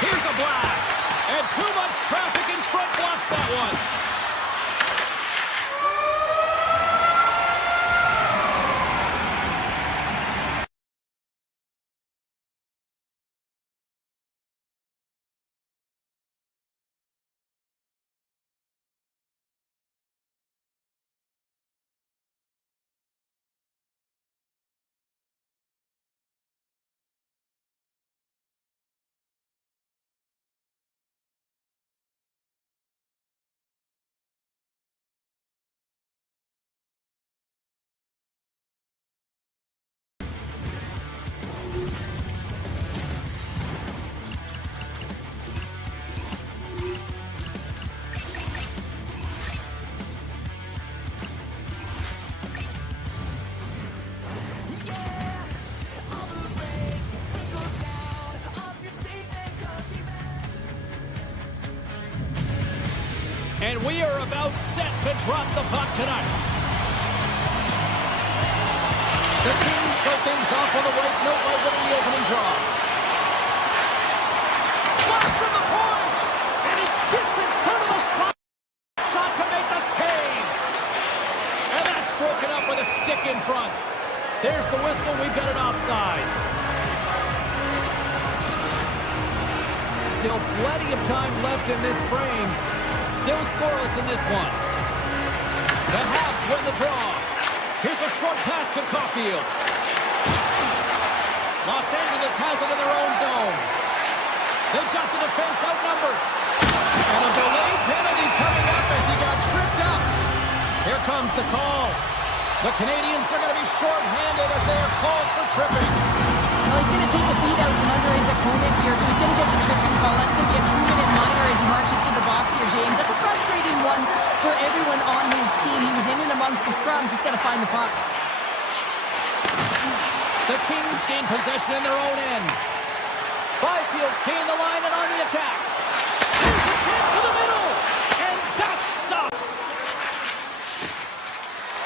Here's a blast. And too much traffic in front blocks that one. And we are about set to drop the puck tonight. The Kings start things off on the right note by winning the opening draw. Flash from the point! And he gets in front of the slot. Shot to make the save. And that's broken up with a stick in front. There's the whistle. We've got an offside. Still plenty of time left in this frame. Still scoreless in this one. The Habs win the draw. Here's a short pass to Caulfield. Los Angeles has it in their own zone. They've got the defense outnumbered. And a delayed penalty coming up as he got tripped up. Here comes the call. The Canadiens are going to be short-handed as they are called for tripping. Well, he's going to take the feet out from under his opponent here, so he's going to get the tripping call. That's going to be a 2-minute minor as he marches to the box here, James. That's a frustrating one for everyone on his team. He was in and amongst the scrum, just got to find the puck. The Kings gain possession in their own end. Byfield's gain the line and on the attack. Here's a chance to the middle, and that's stopped.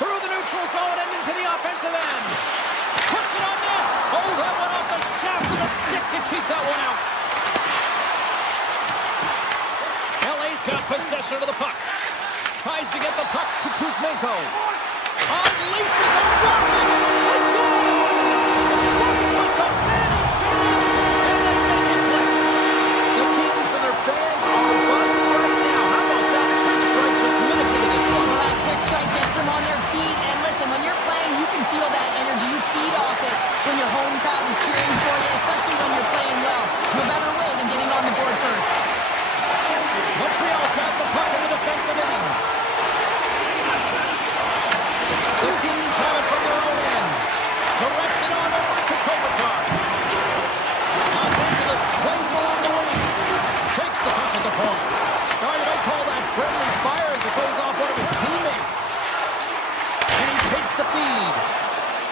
Through the neutral zone and into the offensive end. Puts it on net. Oh, that went off the shaft with a stick to keep that one out. LA's got possession of the puck. Tries to get the puck to Kuzmenko. Unleashes a rocket. Let's go! With the man advantage, and they make it click. The Kings and their fans are buzzing right now. How about that? A quick strike just minutes into this one. Well, that quick strike gets them on their feet. And listen, when you're playing, you can feel that energy. You feed off it when your home crowd is cheering for you, especially when you're playing well. No better way than getting on the board first. Montreal's got the puck in the defensive end. The Kings have it from their own end. Directs it on over to Kopitar. Los Angeles plays along the wing. Takes the puck at the point. Oh, you might call that friendly fire as it goes off one of his teammates. And he takes the feed.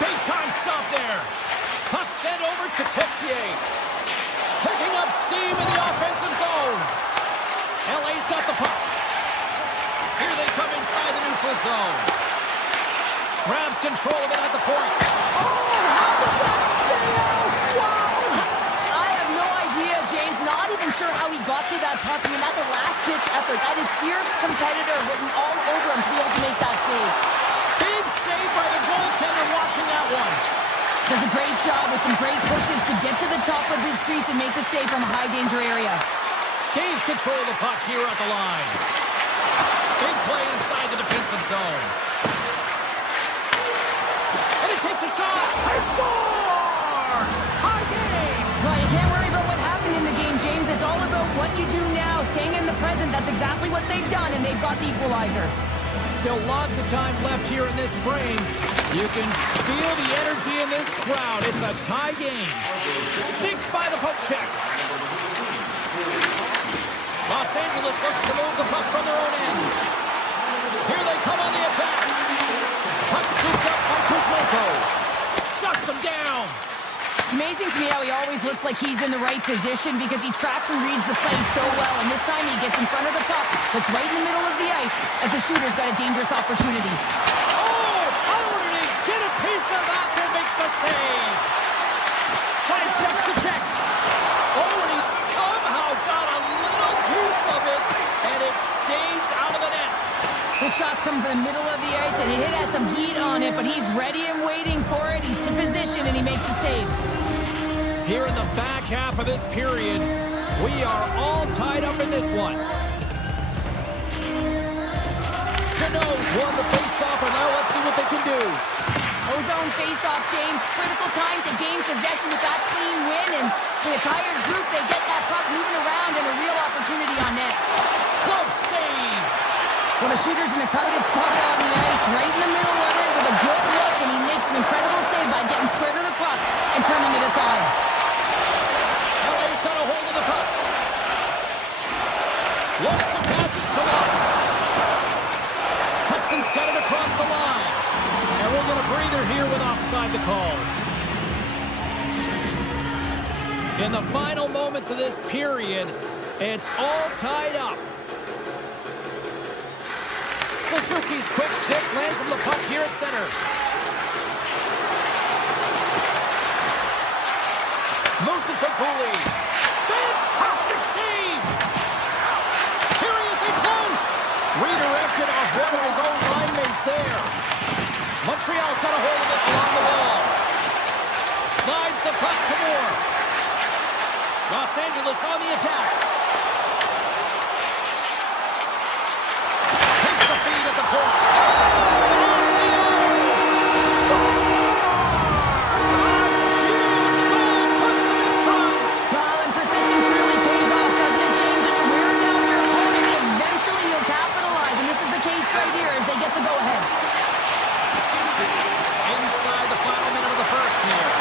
Big time stop there. Puck sent over to Texier. Picking up steam in the offensive zone. LA's got the puck. Here they come inside the neutral zone. Grabs control of it at the point. Oh, how did that stay out? Wow! I have no idea, James. Not even sure how he got to that puck. I mean, that's a last-ditch effort. That is fierce competitor written all over him to be able to make that save. Big save by the goaltender watching that one. Does a great job with some great pushes to get to the top of his crease and make the save from a high-danger area. Gains control of the puck here at the line. Big play inside the defensive zone. And he takes a shot. He scores! Tie game! Well, you can't worry about what happened in the game, James. It's all about what you do now, staying in the present. That's exactly what they've done, and they've got the equalizer. Still lots of time left here in this frame. You can feel the energy in this crowd. It's a tie game. Sneaks by the poke check. Los Angeles looks to move the puck from their own end. Here they come on the attack. Puck scooped up by Kuzmenko. Shuts him down. It's amazing to me how he always looks like he's in the right position because he tracks and reads the play so well. And this time he gets in front of the puck. That's right in the middle of the ice as the shooter's got a dangerous opportunity. Oh! How did he get a piece of that to make the save? Sidesteps the check. Oh, and he somehow got a little piece of it, and it stays out of the net. The shots come from the middle of the ice, and he has some heat on it, but he's ready and waiting for it. He's to position, and he makes the save. Here in the back half of this period, we are all tied up in this one. Canoes won the face-off, and now let's see what they can do. Ozone face-off, James. Critical time to gain possession with that clean win, and for the tired group, they get that puck moving around and a real opportunity on net. Glove save! Well, the shooter's in a coveted spot on the ice, right in the middle of it with a good look, and he makes an incredible save by getting square to the puck and turning it aside. LA's got a hold of the puck. Looks to pass it to Love. Hudson's got it across the line. And we'll get a breather here with offside the call. In the final moments of this period, it's all tied up. Suzuki's quick stick lands on the puck here at center. Moves it to Cooley. Fantastic save! Here he is in close. Redirected off one of his own line mates there. Montreal's got a hold of it along the wall. Slides the puck to Moore. Los Angeles on the attack. Takes the feed at the point. Right here as they get the go-ahead. Inside the final minute of the first here.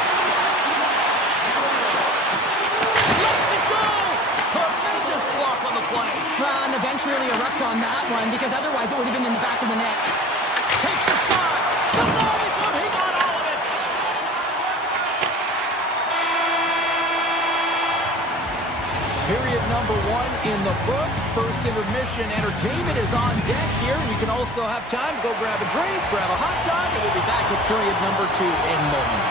Lets it go! Tremendous block on the play. Well, and the bench really erupts on that one because otherwise it would have been in the back of the net. Takes the shot. Denies him. He got all of it. Period number 1 in the books. First intermission entertainment is on deck here. You can also have time to go grab a drink, grab a hot dog, and we'll be back with period number 2 in moments.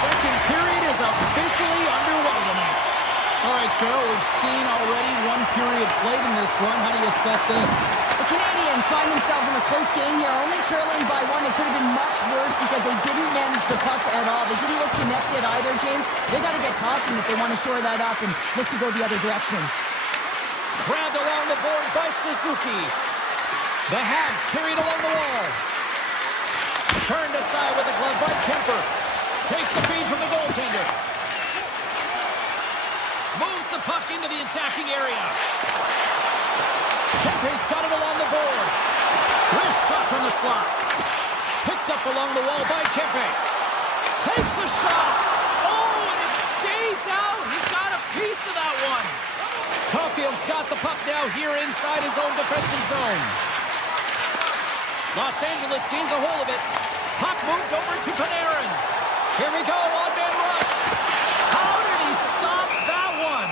Second period is officially underway tonight. All right, Cheryl, we've seen already one period played in this one. How do you assess this? The Canadiens find themselves in a close game here, only trailing by 1. It could have been much worse because they didn't manage the puck at all. They didn't look connected either, James. They got to get talking if they want to shore that up and look to go the other direction. Grabbed along the board by Suzuki. The Habs carried along the wall. Turned aside with a glove by Kemper. Takes the feed from the goaltender. Moves the puck into the attacking area. Kempe's got it along the boards. Wrist shot from the slot. Picked up along the wall by Kempe. Takes a shot. Oh, and it stays out. He got a piece of that one. Caulfield's got the puck now here inside his own defensive zone. Los Angeles gains a hold of it. Puck moved over to Panarin. Here we go, one-man rush. How did he stop that one?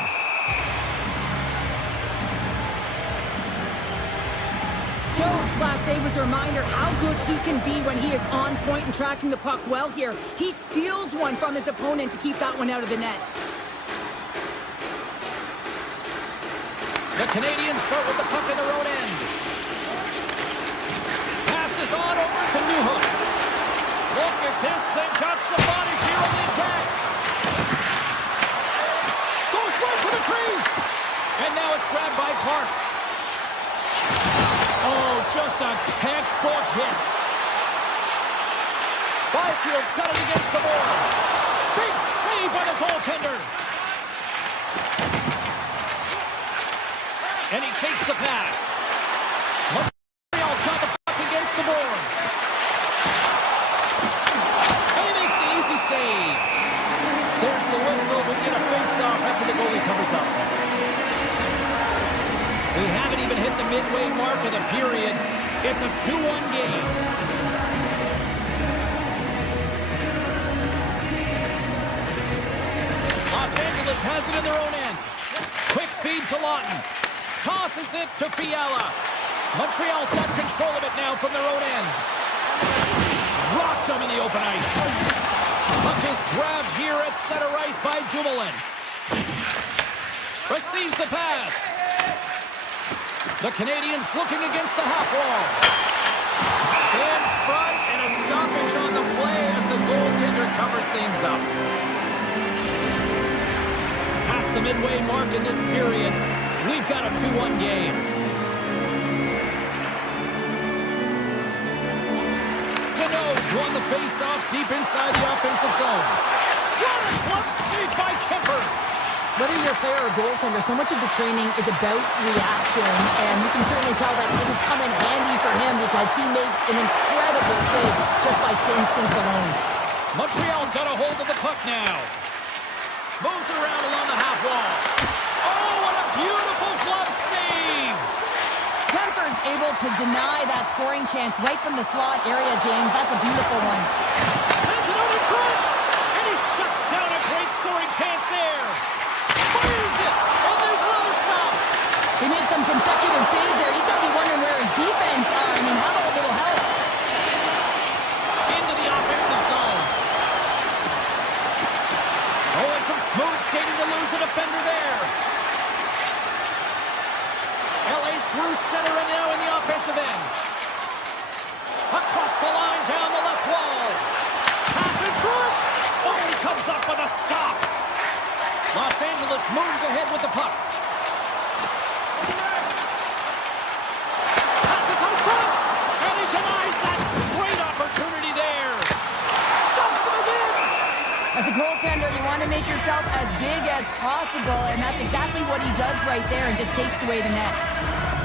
Joe's last save was a reminder how good he can be when he is on point and tracking the puck well here. He steals one from his opponent to keep that one out of the net. The Canadiens start with the puck in their own end. Passes on over to Newhook. Look at this, they've got some bodies here on the attack. Goes right to the crease. And now it's grabbed by Clark. Oh, just a textbook hit. Byfield's got it against the boards. Big save by the goaltender. And he takes the pass. Montreal's got the puck against the boards. And he makes the easy save. There's the whistle. We get a face-off after the goalie covers up. We haven't even hit the midway mark of the period. It's a 2-1 game. Los Angeles has it in their own end. Quick feed to Lawton. Tosses it to Fiala. Montreal's got control of it now from their own end. Rocked him in the open ice. Puck is grabbed here at center ice by Dumoulin. Receives the pass. The Canadiens looking against the half wall. In front and a stoppage on the play as the goaltender covers things up. Past the midway mark in this period, we've got a 2-1 game. Deneau's won the face-off deep inside the offensive zone. What a glove save by Kemper! Whether you're a player or goaltender, so much of the training is about reaction, and you can certainly tell that it has come in handy for him because he makes an incredible save just by instincts alone. Montreal's got a hold of the puck now. Moves it around along the half wall. Oh, what a beautiful glove save! Kemper's able to deny that scoring chance right from the slot area, James. That's a beautiful one. Sends it out in front, and he shuts down a great scoring chance there. Fires it, and there's another stop. They consecutive saves there. He's got to be wondering where his defense are. I mean, how about a little help? Into the offensive zone. Oh, and some smooth skating to lose the defender there. LA's through center and now in the offensive end. Across the line, down the left wall. Pass in front. Oh, he comes up with a stop. Los Angeles moves ahead with the puck. Passes out front. And he denies that great opportunity there. Stuffs him again. As a goaltender, you want to make yourself as big as possible, and that's exactly what he does right there and just takes away the net.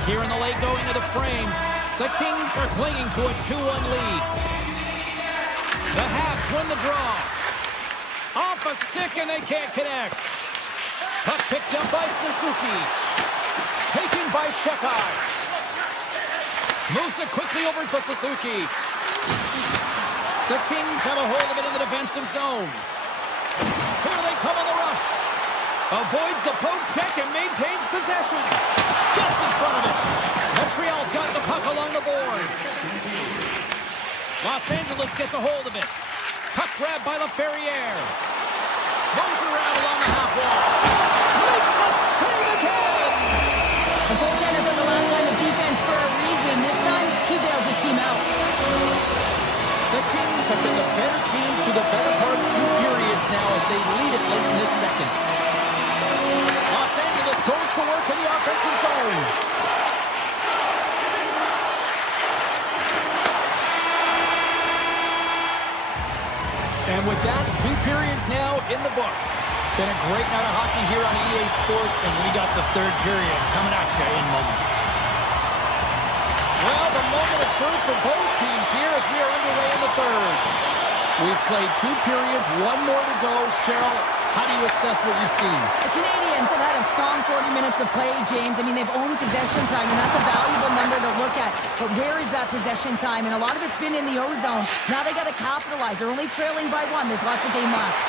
Here in the late going to the frame, the Kings are clinging to a 2-1 lead. The Habs win the draw. Off a stick and they can't connect. Puck picked up by Suzuki. Taken by Shekai. Moves it quickly over to Suzuki. The Kings have a hold of it in the defensive zone. Here they come on the rush. Avoids the poke check and maintains possession. Gets in front of it. Montreal's got the puck along the boards. Los Angeles gets a hold of it. Puck grabbed by LaFerriere. Moves it around along the half wall. Makes a save again! The goaltender's on the last line of defense for a reason. This time, he bails his team out. The Kings have been the better team through the better part of 2 periods now as they lead it late in this second. Los Angeles goes to work in the offensive zone. And with that, 2 periods now in the books. Been a great night of hockey here on EA Sports, and we got the 3rd period coming at you in moments. Well, the moment of truth for both teams here as we are underway in the 3rd. We've played 2 periods, 1 more to go. Cheryl, how do you assess what you've seen? The Canadiens have had a strong 40 minutes of play, James. I mean, they've owned possession time, and that's a valuable number to look at. But where is that possession time? And a lot of it's been in the O-zone. Now they got to capitalize. They're only trailing by 1. There's lots of game left.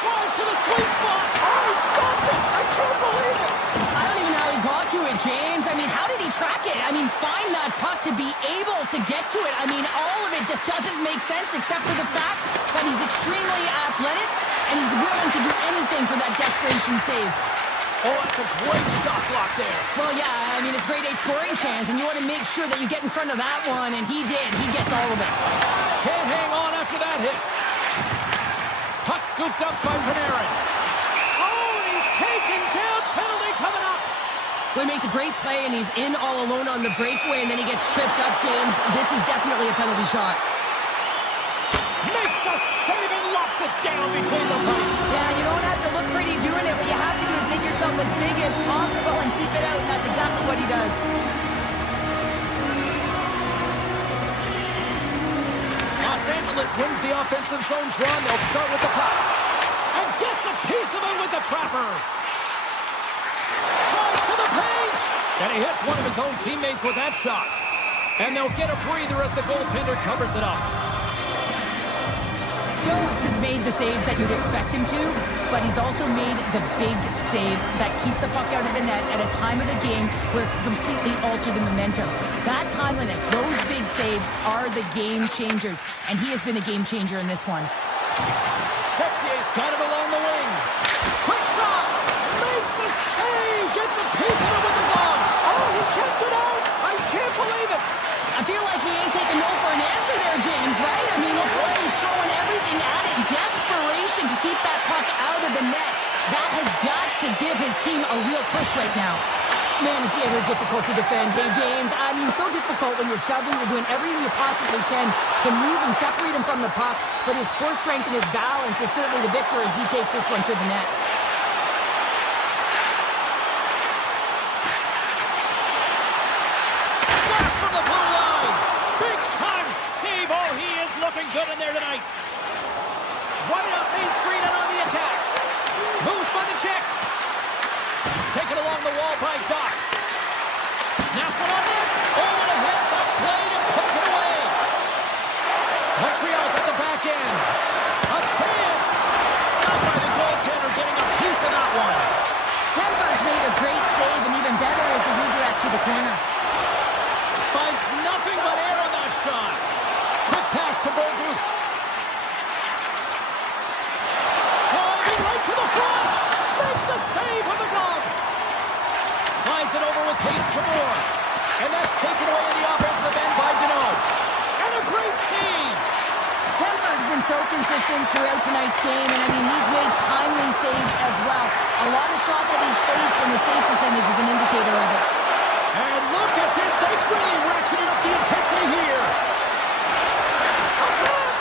Drives to the sweet spot. Oh, he stopped it. I can't believe it. I don't even know how he got to it, James. I mean, how did he track it? I mean, find that puck to be able to get to it. I mean, all of it just doesn't make sense except for the fact that he's extremely athletic and he's willing to do anything for that desperation save. Oh, that's a great shot block there. Well, yeah, I mean, it's grade A scoring chance, and you want to make sure that you get in front of that one, and he did. He gets all of it. Can't hang on after that hit. Puck scooped up by Panarin. Oh, and he's taken down. Penalty coming up. Well, he makes a great play, and he's in all alone on the breakaway, and then he gets tripped up, James. This is definitely a penalty shot. Makes a save and locks it down between the pipes. Yeah, you don't have to look pretty doing it. What you have to do is make yourself as big as possible and keep it out, and that's exactly what he does. Los Angeles wins the offensive zone draw. They'll start with the puck. And gets a piece of it with the trapper. Tries to the paint. And he hits one of his own teammates with that shot. And they'll get a breather as the goaltender covers it up. Jones has made the saves that you'd expect him to, but he's also made the big save that keeps the puck out of the net at a time of the game where it can completely alter the momentum. That timeliness, those big saves are the game changers, and he has been a game changer in this one. Texier's got it along the wing. Quick shot. Makes the save. Gets a piece of it with the glove. Oh, he kept it out. I can't believe it. I feel like he ain't taking no for an answer there, James, right? I mean, it's like he's throwing everything at it. Desperation to keep that puck out of the net. That has got to give his team a real push right now. Man, is he ever difficult to defend. Hey, James, I mean, so difficult when you're shoving. You're doing everything you possibly can to move and separate him from the puck. But his core strength and his balance is certainly the victor as he takes this one to the net. Blast from the blue line. Big time save. Oh, he is looking good in there tonight. Right up Main Street and on the attack. Moves by the check. Taken along the wall by Doc. Snaps one on net. Oh, and a heads-up play to poke it away. Montreal's at the back end. A chance. Stopped by the goaltender, getting a so consistent throughout tonight's game, and I mean, he's made timely saves as well. A lot of shots that he's faced, and the save percentage is an indicator of it. And look at this. They've really ratcheted up the intensity here. A pass.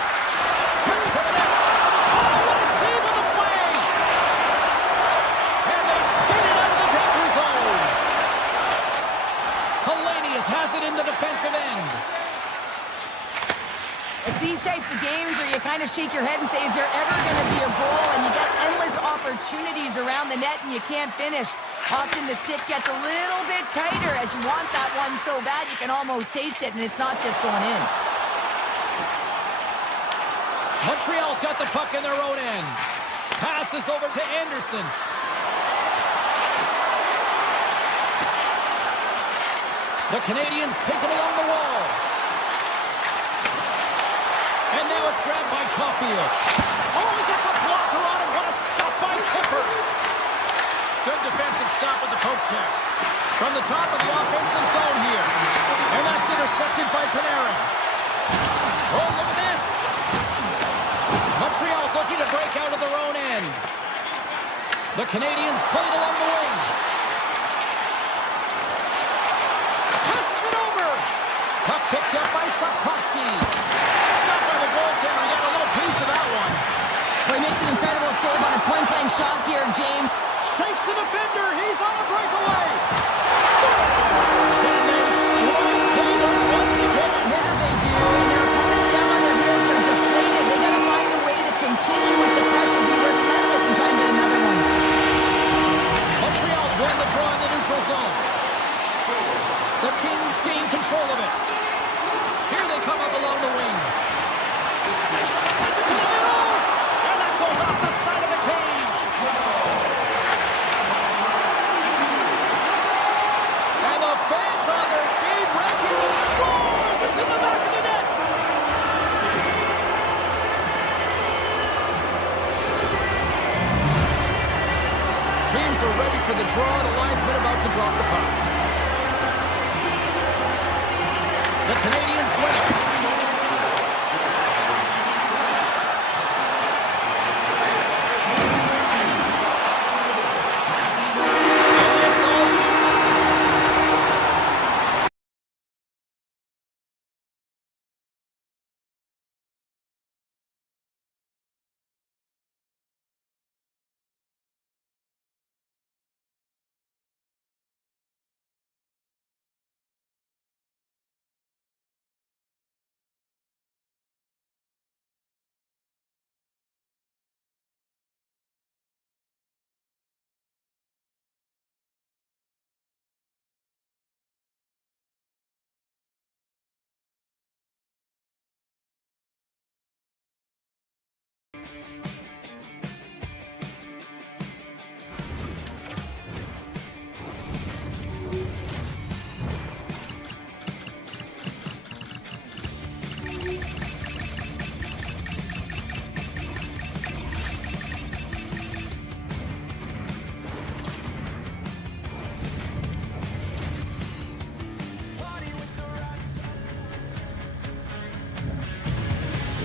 Cuts to the net. Oh, what a save on the play. And they skated out of the danger zone. Hellenius has it in the defensive end. It's these types of games where you kind of shake your head and say, is there ever going to be a goal? And you get endless opportunities around the net and you can't finish. Often the stick gets a little bit tighter as you want that one so bad you can almost taste it, and it's not just going in. Montreal's got the puck in their own end. Passes over to Anderson. The Canadiens take it along the wall. And now it's grabbed by Caulfield. Oh, he gets a blocker on it. What a stop by Kipper. Good defensive stop with the poke check. From the top of the offensive zone here. And that's intercepted by Panarin. Oh, look at this. Montreal's looking to break out of their own end. The Canadiens play it along the wing. Passes it over. Puck picked up by Slavkovsky. Stopped by the goaltender. He got a little piece of that one. Well, he makes an incredible save on a point-blank shot here, James. Shakes the defender. He's on a breakaway. Scores! And they strike Taylor once again. Yeah, they do. And their opponents down on their heels are deflated. They got to find a way to continue with the pressure, be relentless, and try and get another one. Montreal's won the draw in the neutral zone. The Kings gain control of it. Here they come up along the wing. Sends it to the middle. And that goes off the side of the cage. And the fans on their feet wrecking. Scores! It's in the back of the net. Teams are ready for the draw. The linesman about to drop the puck. The Canadiens win it.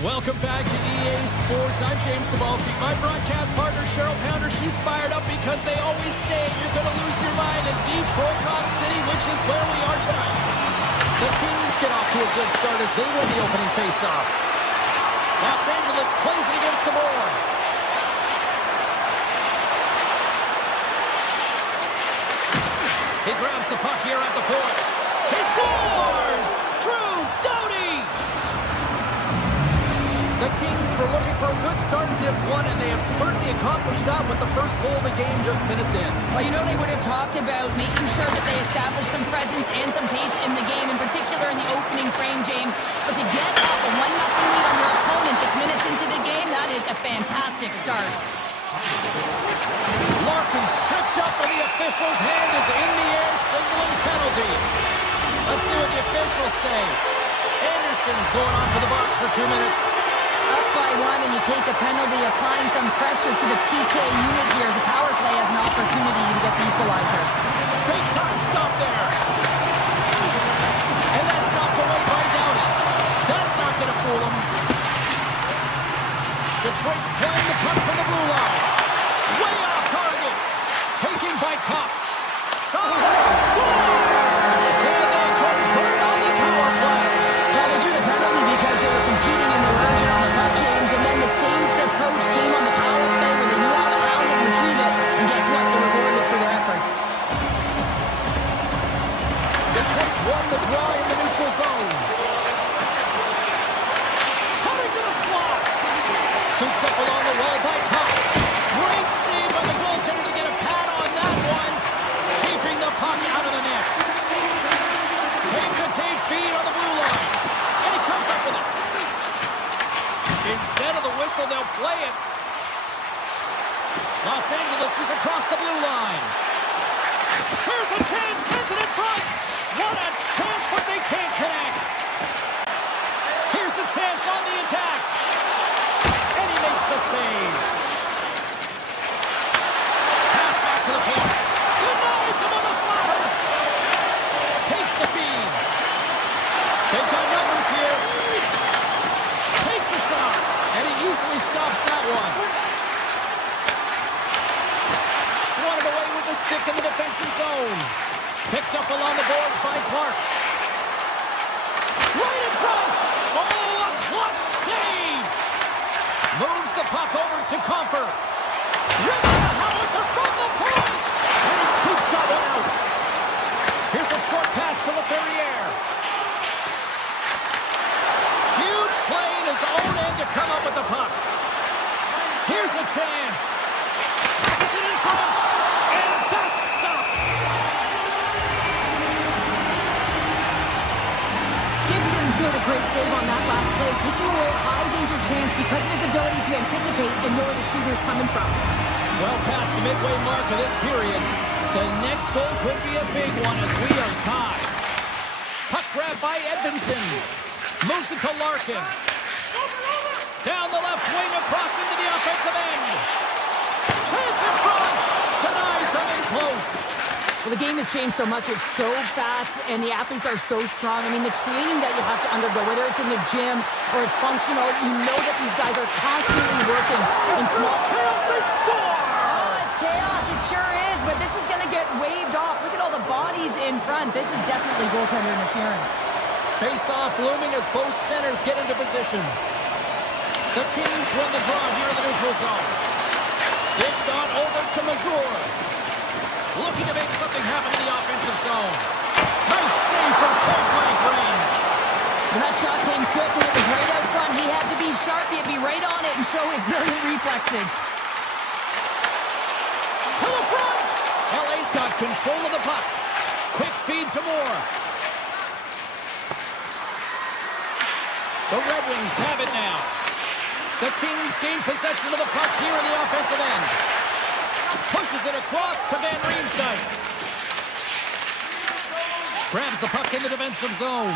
Welcome back to EA Sports. I'm James Cebulski. My broadcast partner, Cheryl Pounder, she's fired up because they always say you're going to lose your mind in Detroit Rock City, which is where we are tonight. The Kings get off to a good start as they win the opening faceoff. Los Angeles plays it against the boards. He grabs the puck here at the point. He scores! Drew Doughty! The Kings were looking for a good start in this one, and they have certainly accomplished that with the first goal of the game just minutes in. Well, you know, they would have talked about making sure that they established some presence and some pace in the game, in particular in the opening frame, James. But to get up a 1-0 lead on your opponent just minutes into the game, that is a fantastic start. Larkin's tripped up, and the official's hand is in the air, signaling penalty. Let's see what the officials say. Anderson's going on to the box for 2 minutes. Up by 1, and you take a penalty, applying some pressure to the PK unit here as the power play has an opportunity to get the equalizer. Big time stop there. And that's knocked away by Doughty. That's not going to fool him. across the blue line. Here's a chance, sends it in front. What a chance, but they can't connect. Here's a chance on the attack. And he makes the save. Pass back to the point. Denies him on the slapper. Takes the feed. They've got numbers here. Takes a shot. And he easily stops that one. Swatted away with the stick in the defensive zone. Picked up along the boards by Clark. Right in front. Oh, a clutch save. Moves the puck over to Comfer. Rips the howitzer from the point. And he keeps that one out. Here's a short pass to Laferriere. Huge play in his own end to come up with the puck. Here's a chance. Passes it in front. And that's stopped. Gibson's made a great save on that last play, taking away a high-danger chance because of his ability to anticipate and know where the shooter's coming from. Well past the midway mark of this period, the next goal could be a big one as we are tied. Puck grab by Edvinsson. Moves it to Larkin. Down the left wing across into the offensive end. Chance in front. Denies him in close. Well, the game has changed so much. It's so fast, and the athletes are so strong. I mean, the training that you have to undergo, whether it's in the gym or it's functional, you know that these guys are constantly working in small... Chaos, they score! Oh, it's chaos. It sure is, but this is going to get waved off. Look at all the bodies in front. This is definitely goaltender interference. Face-off looming as both centers get into position. The Kings win the draw here in the neutral zone. Dished on over to Mazur. Looking to make something happen in the offensive zone. Nice save from point-blank range. And that shot came quick, and it was right out front. He had to be sharp. He had to be right on it and show his brilliant reflexes. To the front. LA's got control of the puck. Quick feed to Moore. The Red Wings have it now. The Kings gain possession of the puck here in the offensive end. Pushes it across to Van Riemsdyk. Grabs the puck in the defensive zone.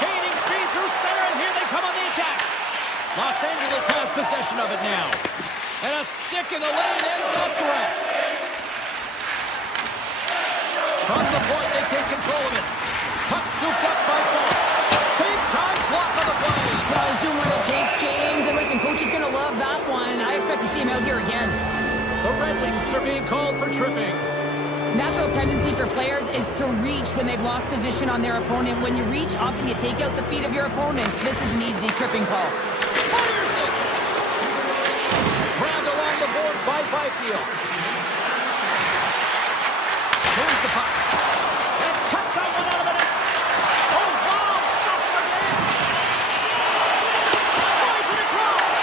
Gaining speed through center, and here they come on the attack. Los Angeles has possession of it now. And a stick in the lane ends that threat. From the point, they take control of it. Puck scooped up by Falk. Big time block on the play. Well, he's doing what it takes, James. And listen, coach is going to love that one. I expect to see him out here again. The Red Wings are being called for tripping. Natural tendency for players is to reach when they've lost position on their opponent. When you reach, often you take out the feet of your opponent. This is an easy tripping call. Fires it! Grabbed along the board by Byfield. Here's the puck. And cut that one out of the net. Oh, wow! Stuffs it in. Slides it across.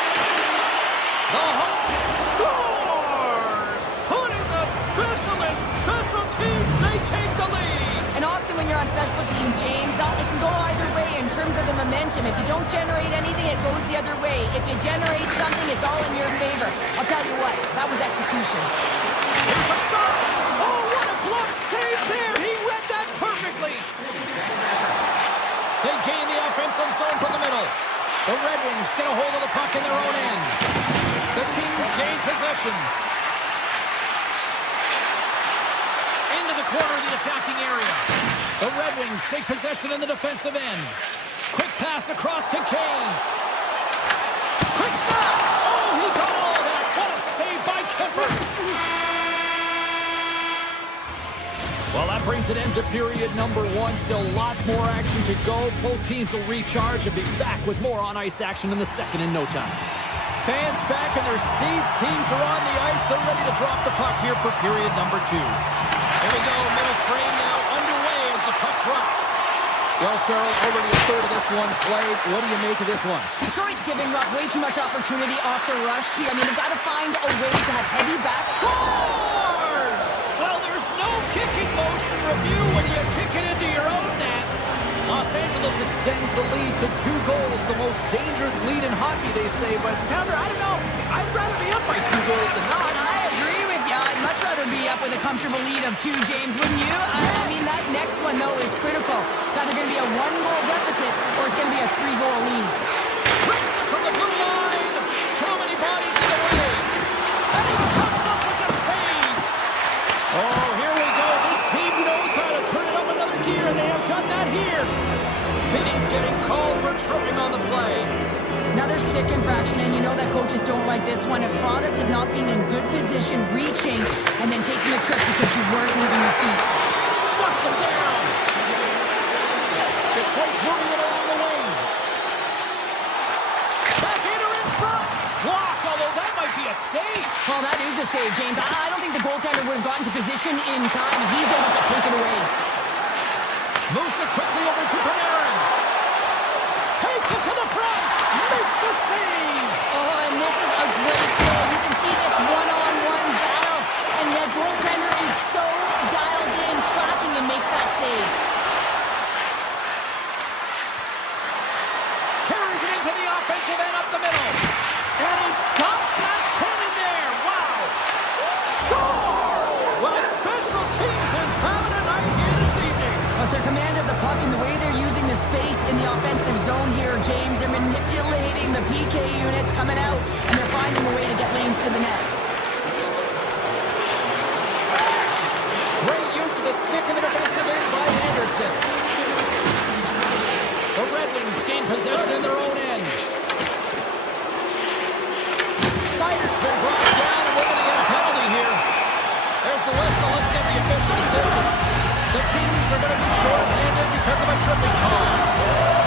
The home team scores! Putting the special teams, they take the lead. And often when you're on special teams, James, it can go either way in terms of the momentum. If you don't generate anything, it goes the other way. If you generate something, it's all in your favor. I'll tell you what, that was execution. Here's a shot. Oh, what a glove save there. He read that perfectly. They gain the offensive zone from the middle. The Red Wings get a hold of the puck in their own end. The Kings gain possession. Into the corner of the attacking area. The Red Wings take possession in the defensive end. Quick pass across to Kane. Quick snap. Oh, he got all of that. What a save by Kemper. Well, that brings an end to period number one. Still lots more action to go. Both teams will recharge and be back with more on-ice action in the second in no time. Fans back in their seats. Teams are on the ice. They're ready to drop the puck here for period number two. Here we go. Middle frame now underway as the puck drops. Well, Cheryl, already a third of this one played. What do you make of this one? Detroit's giving up way too much opportunity off the rush here. I mean, they've got to find a way to have heavy back. Scores! Well, there's no kicking motion review when you kick it into your own net. Los Angeles extends the lead to 2 goals, the most dangerous lead in hockey, they say. But, Pounder, I don't know. I'd rather be up by 2 goals than not. I agree with rather be up with a comfortable lead of 2, James, wouldn't you? I mean, that next one, though, is critical. It's either going to be a 1-goal deficit or it's going to be a 3-goal lead. Rips it from the blue line. Too many bodies in the way. And he comes up with the save. Oh, here we go. This team knows how to turn it up another gear, and they have done that here. Vinny's getting called for tripping on the play. Another stick infraction, and you know that coaches don't like this one. A product of not being in good position, reaching, and then taking a trip because you weren't moving your feet. Shuts him down. Detroit's moving it along the wing. Backhander in front. Blocked, although that might be a save. Well, that is a save, James. I don't think the goaltender would have gotten to position in time, and he's able to take it away. Moves it quickly over to Panarin. Takes it to the front. Makes the save. Oh, and this is a great save. You can see this one-on-one battle, and the goaltender is so dialed in, tracking, and makes that save. Carries it into the offensive end up the middle. And he stops that cannon there. Wow. Scores! Well, special teams is having a night here this evening. With their command of the puck and the way they're using the space in the offensive zone here, James, they're manipulating the PK units coming out, and they're finding a way to get lanes to the net. Great use of the stick in the defensive end by Anderson. The Red Wings gain possession in their own end. Sider's been brought down, and we're going to get a penalty here. There's the whistle. Let's get the official decision. The Kings are going to be short-handed because of a tripping call.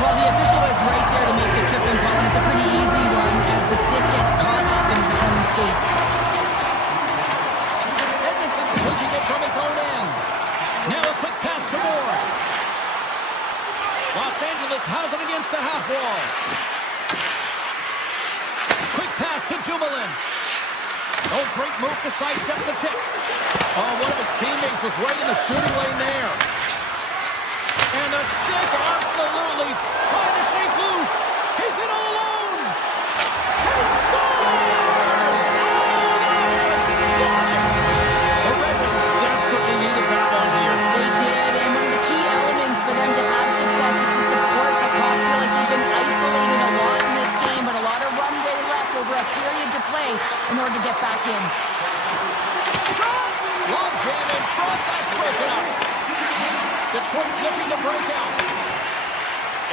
Well, the official was right there to make the tripping call, and it's a pretty easy one as the stick gets caught up in his opponent's skates. Edmondson's taking it from his own end. Now a quick pass to Moore. Los Angeles has it against the half wall. Quick pass to Dumoulin. Oh, great move to sidestep the check. Oh, one of his teammates was right in the shooting lane there. And the stick absolutely trying to shake loose. He's in all alone. He scores! Oh, that is gorgeous. The Red Wings desperately needed that one here. They did, and one of the key elements for them to have success is to support the puck. I feel like they've been isolated a lot in this game, but a lot of runway left over a period to play in order to get back in. Long jam in front, that's broken up. Detroit's looking to break out.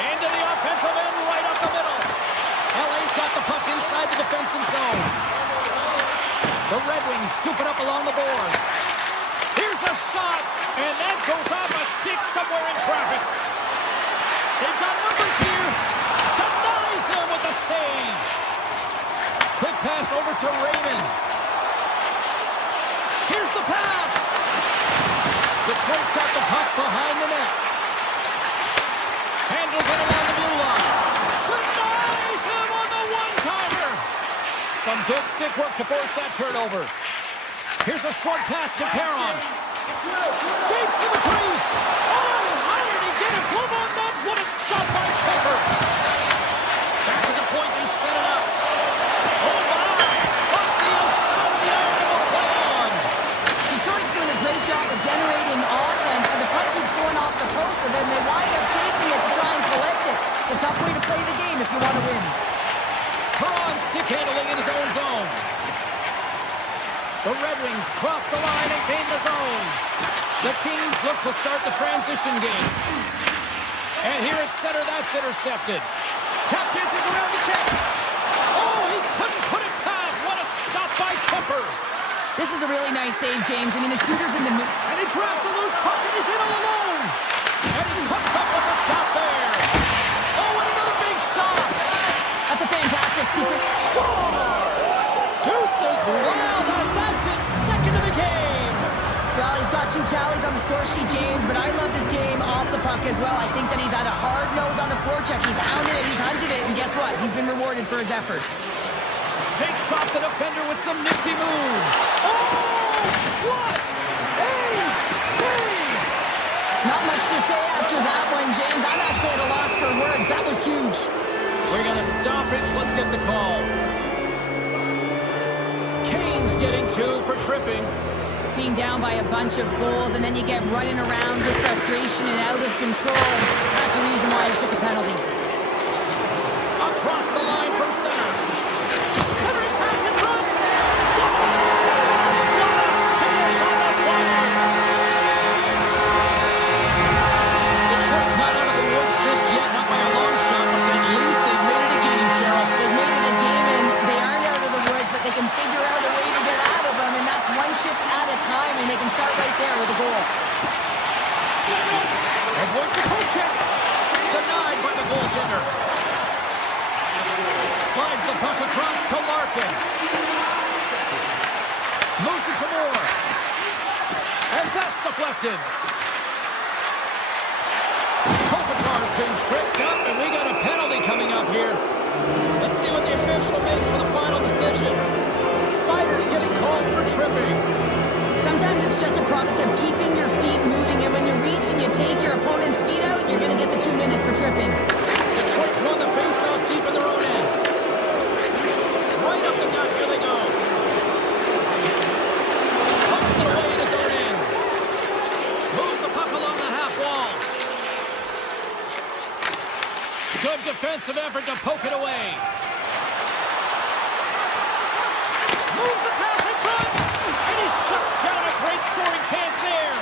Into the offensive end, right up the middle. LA's got the puck inside the defensive zone. The Red Wings scoop it up along the boards. Here's a shot, and that goes off a stick somewhere in traffic. They've got numbers here. Denies him with the save. Quick pass over to Raymond. Here's the pass. Detroit's got the puck behind the net. Handles it along the blue line. Denies him on the one-timer. Some good stick work to force that turnover. Here's a short pass to Perron. Skates to the crease. Oh, how did he get a glove on that? What a stop by Kemper. Back to the point and set it up. Oh, my. Off the outside of the iron and will play on. Detroit's doing a great job of generating offense, but the puck keeps going off the post, and then they wind up chasing it to try and collect it. It's a tough way to play the game if you want to win. Perron stick handling in his own zone. The Red Wings cross the line and gain the zone. The Kings look to start the transition game. And here at center, that's intercepted. Tap dances around the check. Oh, he couldn't put it past. What a stop by Kemper. This is a really nice save, James. I mean, the shooter's in the middle. And he grabs the loose puck and he's in all alone. And he comes up with a stop there. Oh, and another big stop. That's a fantastic secret. Scores! Deuces wild as that's his second of the game. Well, he's got 2 tallies on the score sheet, James, but I love this game off the puck as well. I think that he's had a hard nose on the forecheck. He's hounded it, he's hunted it, and guess what? He's been rewarded for his efforts. Shakes off the defender with some nifty moves. Oh, what a save! Not much to say after that one, James. I'm actually at a loss for words. That was huge. We're going to stoppage. Let's get the call. Kane's getting 2 for tripping. being down by a bunch of goals, and then you get running around with frustration and out of control. That's the reason why he took a penalty. Across the line from center. Centering pass in front. Scores! What a finish on the play! Detroit's not out of the woods just yet, not by a long shot, but at least they've made it a game, Cheryl. They've made it a game, and they aren't out of the woods, but they can figure out a way to get out of them, and that's one shift at a time, and they can start right there with a goal. Avoids a poke check. Denied by the goaltender. Slides the puck across to Larkin. Moves it to Moore. And that's deflected. Kopitar's been tripped up, and we got a penalty coming up here. Let's see what the official makes for the final decision. Sider's getting called for tripping. Sometimes it's just a product of keeping your feet moving, and when you reach and you take your opponent's feet out, you're going to get the 2 minutes for tripping. Detroit's won the face-off deep in their own end. Right up the gut, here they go. Pucks it away in his own end. Moves the puck along the half wall. Good defensive effort to poke it away. Moves the pass in front. And he shuts down a great scoring chance there.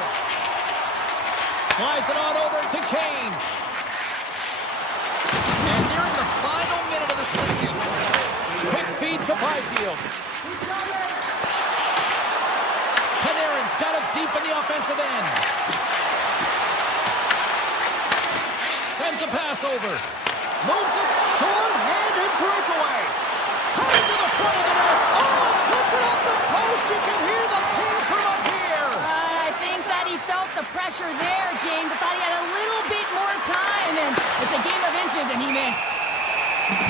Slides it on over to Kane. And nearing the final minute of the second. Quick feed to Byfield. Canadiens got it deep in the offensive end. Sends a pass over. Moves it. Short-handed breakaway. Coming to the front of the net. Oh, puts it off the post. You can hear the ping from up here. I think that he felt the pressure there, James. I thought he had a little bit more time, and it's a game of inches, and he missed.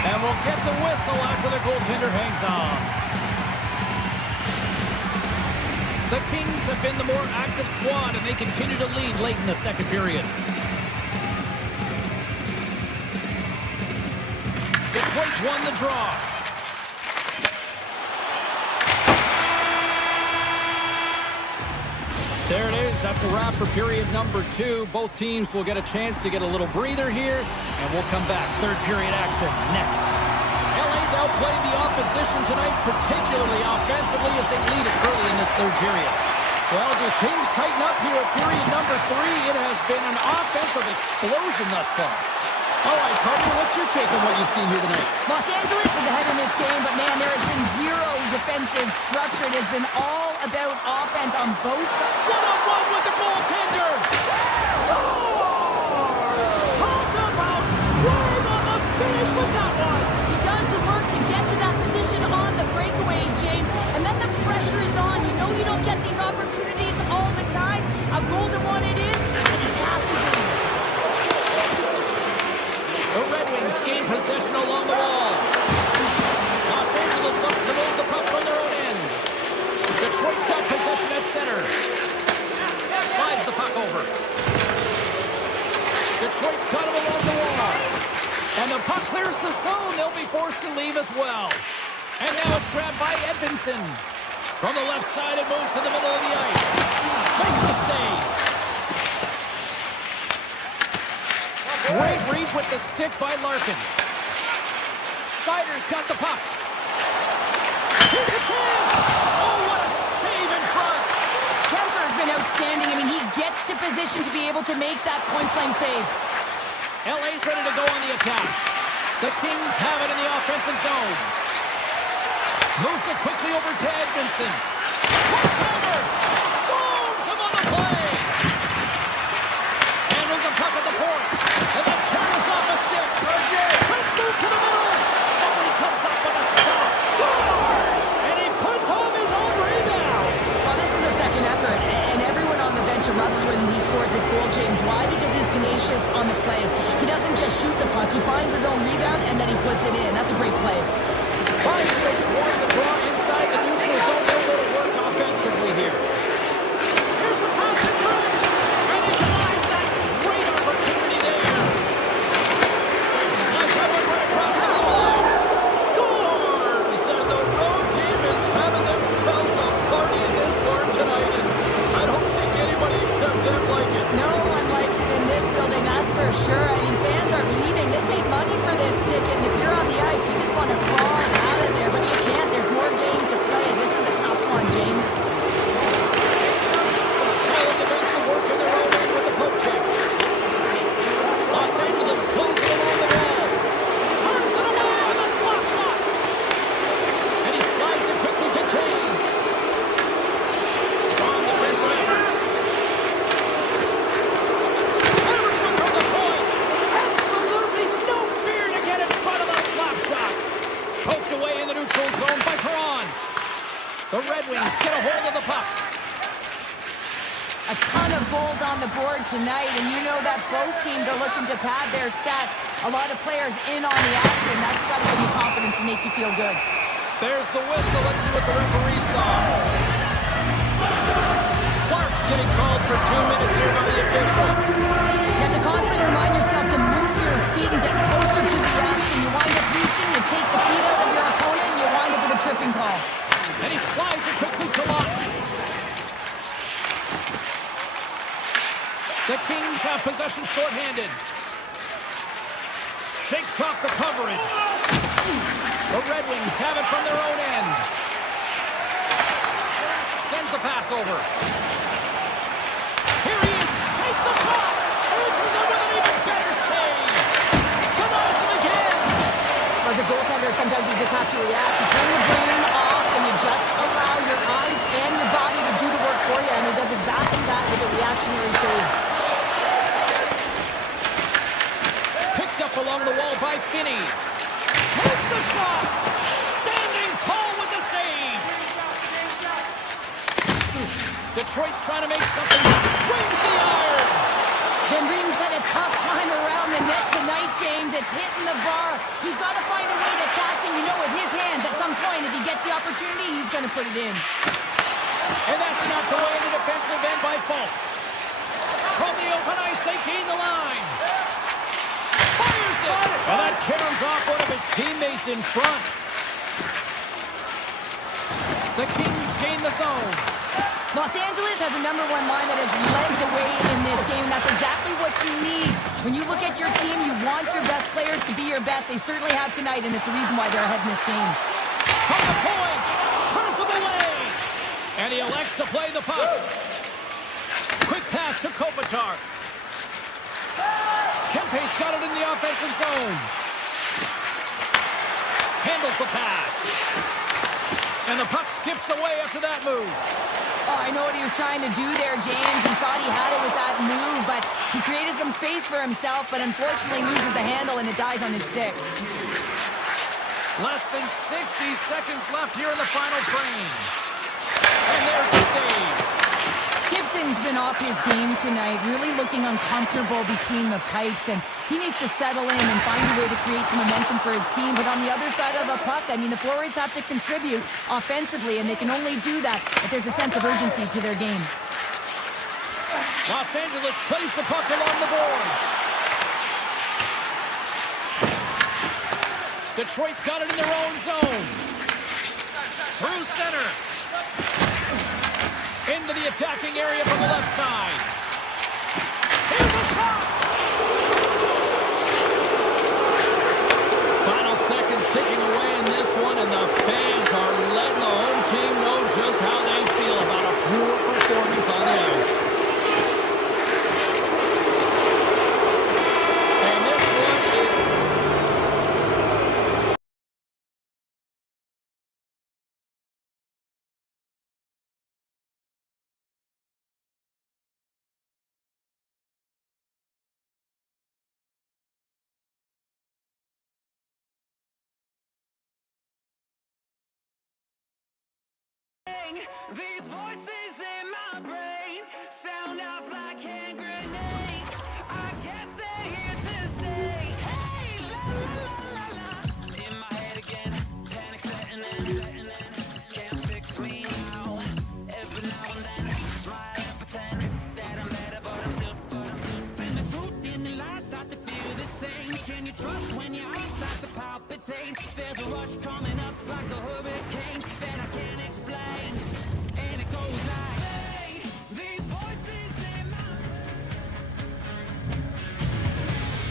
And we'll get the whistle after the goaltender hangs on. The Kings have been the more active squad, and they continue to lead late in the second period. Detroit's won the draw. There it is. That's a wrap for period number 2. Both teams will get a chance to get a little breather here, and we'll come back. Third period action next. LA's outplayed the opposition tonight, particularly offensively, as they lead it early in this third period. Well, do things tighten up here at period number 3? It has been an offensive explosion thus far. All right, partner, what's your take on what you've seen here tonight? Los Angeles is ahead in this game, but man, there has been zero defensive structure. It has been all about offense on both sides. One-on-one with the goaltender. Scores! Talk about swing on the finish with that one. He does the work to get to that position on the breakaway, James, and then the pressure is on. You know you don't get these opportunities all the time. A golden one it is, and he cashes in. The Red Wings gain possession along the wall. Los Angeles looks to move the puck from their own end. Detroit's got possession at center. Slides the puck over. Detroit's got him along the wall. And the puck clears the zone. They'll be forced to leave as well. And now it's grabbed by Edvinsson. From the left side, it moves to the middle of the ice. Makes the save. Great read with the stick by Larkin. Sider's got the puck. Here's a chance! Oh, what a save in front! Kemper's been outstanding. I mean, he gets to position to be able to make that point-blank save. LA's ready to go on the attack. The Kings have it in the offensive zone. Moves it quickly over to Edvinsson. One-timer! Stones him on the play! Handles the puck at the point. And then carries off a stick. Let's move to the middle. Oh, he comes up with a stop. Scores! And he puts home his own rebound. Well, this is a second effort, and everyone on the bench erupts when he scores this goal, James. Why? Because he's tenacious on the play. He doesn't just shoot the puck. He finds his own rebound, and then he puts it in. That's a great play. Byfield's won the draw inside the neutral zone. They'll go to work offensively here. Here's the pass in front. And he denies that great opportunity there. Slice that one right across the line. Scores! And the road team is having themselves a party in this bar tonight. And the puck. A ton of goals on the board tonight, and you know that both teams are looking to pad their stats. A lot of players in on the action. That's got to give you confidence and make you feel good. There's the whistle. Let's see what the referee saw. Clark's getting called for 2 minutes here by the officials. You have to constantly remind yourself to move your feet and get closer to the action. You wind up reaching, you take the feet out of your opponent, and you wind up with a tripping call. And he slides it quickly to Lott. The Kings have possession shorthanded. Shakes off the coverage. The Red Wings have it from their own end. Sends the pass over. Here he is. Takes the shot. Answers it with an even better save. Denies him again. As a goaltender, sometimes you just have to react. You turn your brain off and you just allow your eyes and your body to do the work for you. And he does exactly that with a reactionary save. Along the wall by Finney. Takes the shot. Standing tall with the save. Detroit's trying to make something. Rings the iron. Then Ream's had a tough time around the net tonight, James. It's hitting the bar. He's got to find a way to cash in. You know, with his hands, at some point, if he gets the opportunity, he's going to put it in. And that's knocked away in the defensive end by Falk. From the open ice, they gain the line. And that caroms off one of his teammates in front. The Kings gain the zone. Los Angeles has a #1 line that has led the way in this game. That's exactly what you need. When you look at your team, you want your best players to be your best. They certainly have tonight, and it's a reason why they're ahead in this game. From the point, turns him away. And he elects to play the puck. Quick pass to Kopitar. Kempe's got it in the offensive zone. Handles the pass. And the puck skips away after that move. Oh, I know what he was trying to do there, James. He thought he had it with that move, but he created some space for himself, but unfortunately loses the handle and it dies on his stick. Less than 60 seconds left here in the final frame. And there's the save. Gibson's been off his game tonight, really looking uncomfortable between the pipes, and he needs to settle in and find a way to create some momentum for his team. But on the other side of the puck, I mean, the forwards have to contribute offensively, and they can only do that if there's a sense of urgency to their game. Los Angeles plays the puck along the boards. Detroit's got it in their own zone. Through center. Into the attacking area from the left side. Here's a shot! Final seconds ticking away in this one, and the fans are letting the home team know just how they feel about a poor performance on the ice. And this one is... These voices in my brain sound off like hand grenades. I guess they're here to stay. Hey, la la la la la. In my head again, panic setting in. Can't fix me now. Every now and then, smile and pretend that I'm better, but I'm still. And the truth in the lies start to feel the same. Can you trust when your eyes start to palpitate? There's a rush coming up like a hurricane that I can't explain. And it goes like, hey, these voices in my...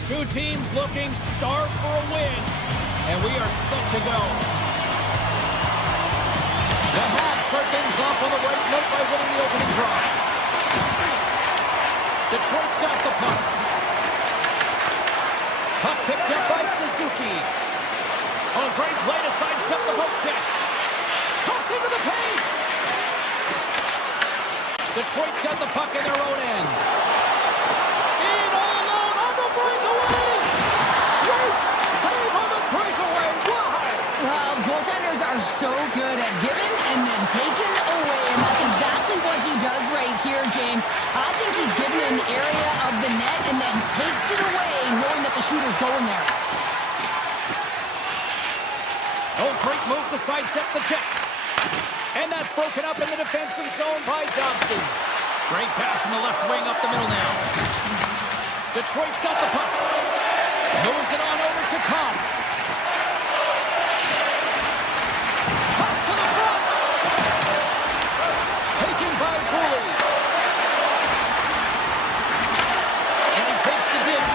Two teams looking starved for a win, and we are set to go. The Habs start things off on the right note by winning the opening draw. Detroit's got the puck. Puck picked up by Suzuki. Oh, great play to sidestep the poke check. Toss into the paint. Detroit's got the puck in their own end. In all alone on the breakaway. Great save on the breakaway. Wow. Well, goaltenders are so good at giving and then taking away, and that's exactly sidestep the check. And that's broken up in the defensive zone by Dobson. Great pass from the left wing up the middle now. Detroit's got the puck. Moves it on over to Cobb. Pass to the front. Taken by Cooley. And he takes the ditch.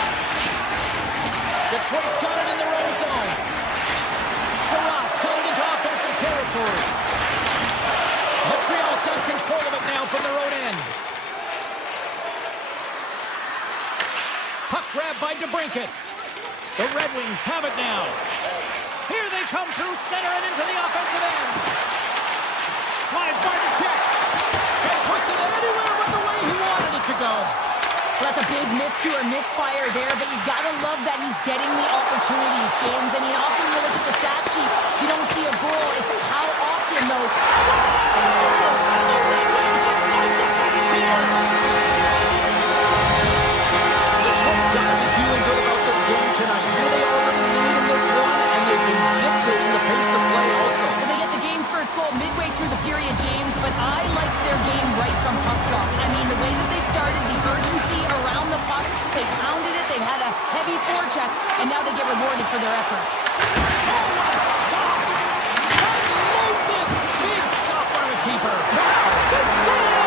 Detroit's got it in their own zone. Sherratt's going into offensive territory. Montreal's got control of it now from their own end. Puck grab by DeBrincat. The Red Wings have it now. Here they come through center and into the offensive end. Slides by the check. And puts it anywhere but the way he wanted it to go. That's a big miscue or misfire there, but you gotta love that he's getting the opportunities, James. I mean, often you look at the stat sheet, you don't see a goal. It's how often, though. Scores! And the Red Wings ignite the fans here. Detroit's got to be feeling good about their game tonight. Here they are in the lead in this one, and they've been dictating the pace of play also. Well, they get the game's first goal midway through the period, James, but I liked their game right from puck drop. I mean, the way that they started, the urgency around the puck, they pounded it, they had a heavy forecheck, and now they get rewarded for their efforts. Oh, what a stop! And loads it! Big stop by the keeper. Now, the steal!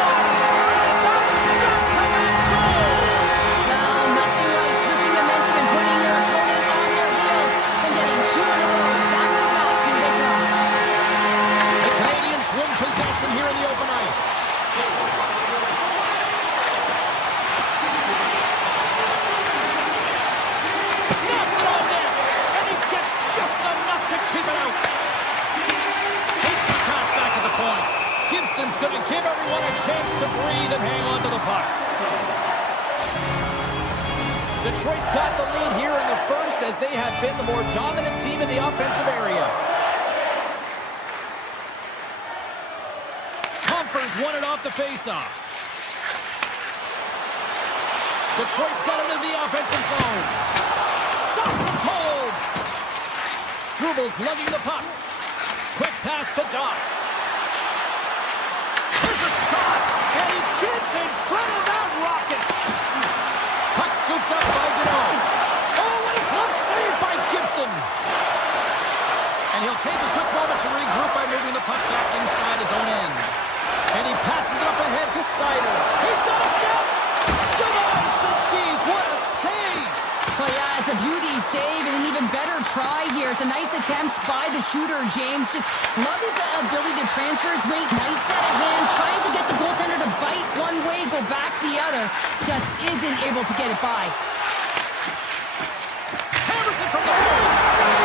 And that's back-to-back goals! Well, nothing like switching momentum and putting your opponent on their heels and getting two in a row, back-to-back. Here they come. The Canadiens win possession here in the open ice. Snaps it on net, and he gets just enough to keep it out. Takes the pass back to the point. Gibson's going to give everyone a chance to breathe and hang on to the puck. Detroit's got the lead here in the first as they have been the more dominant team in the offensive area. Compher's won it off the faceoff. Detroit's got it in the offensive zone. Stops him cold. Struvel's lugging the puck. Quick pass to Doc. There's a shot, and he gets in front of that rocket. Puck scooped up by Deneau. Oh, what a tough save by Gibson. And he'll take a quick moment to regroup by moving the puck back inside his own end. And he passes it up ahead to Seider. He's got a step. Denies the deep. What a save. Well, yeah, it's a beauty save and an even better try here. It's a nice attempt by the shooter, James. Just love his ability to transfer his weight. Nice set of hands, trying to get the goaltender to bite one way, go back the other. Just isn't able to get it by. Hammers it from the point.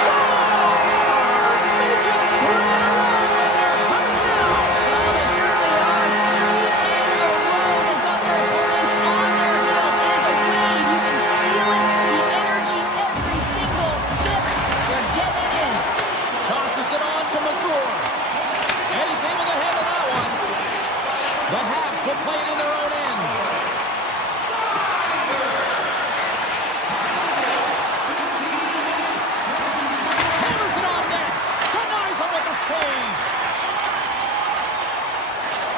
Stars make it 3 in a row, and they're coming now. Well, they certainly are. 3 in a row. They've got their opponents on their heels. It is a wave. You can feel it. The energy every single shift. They're getting it in. Tosses it on to Mazur. And he's able to handle that one. The Habs will play it in their own end. Hammers it on net. Denies him with a save.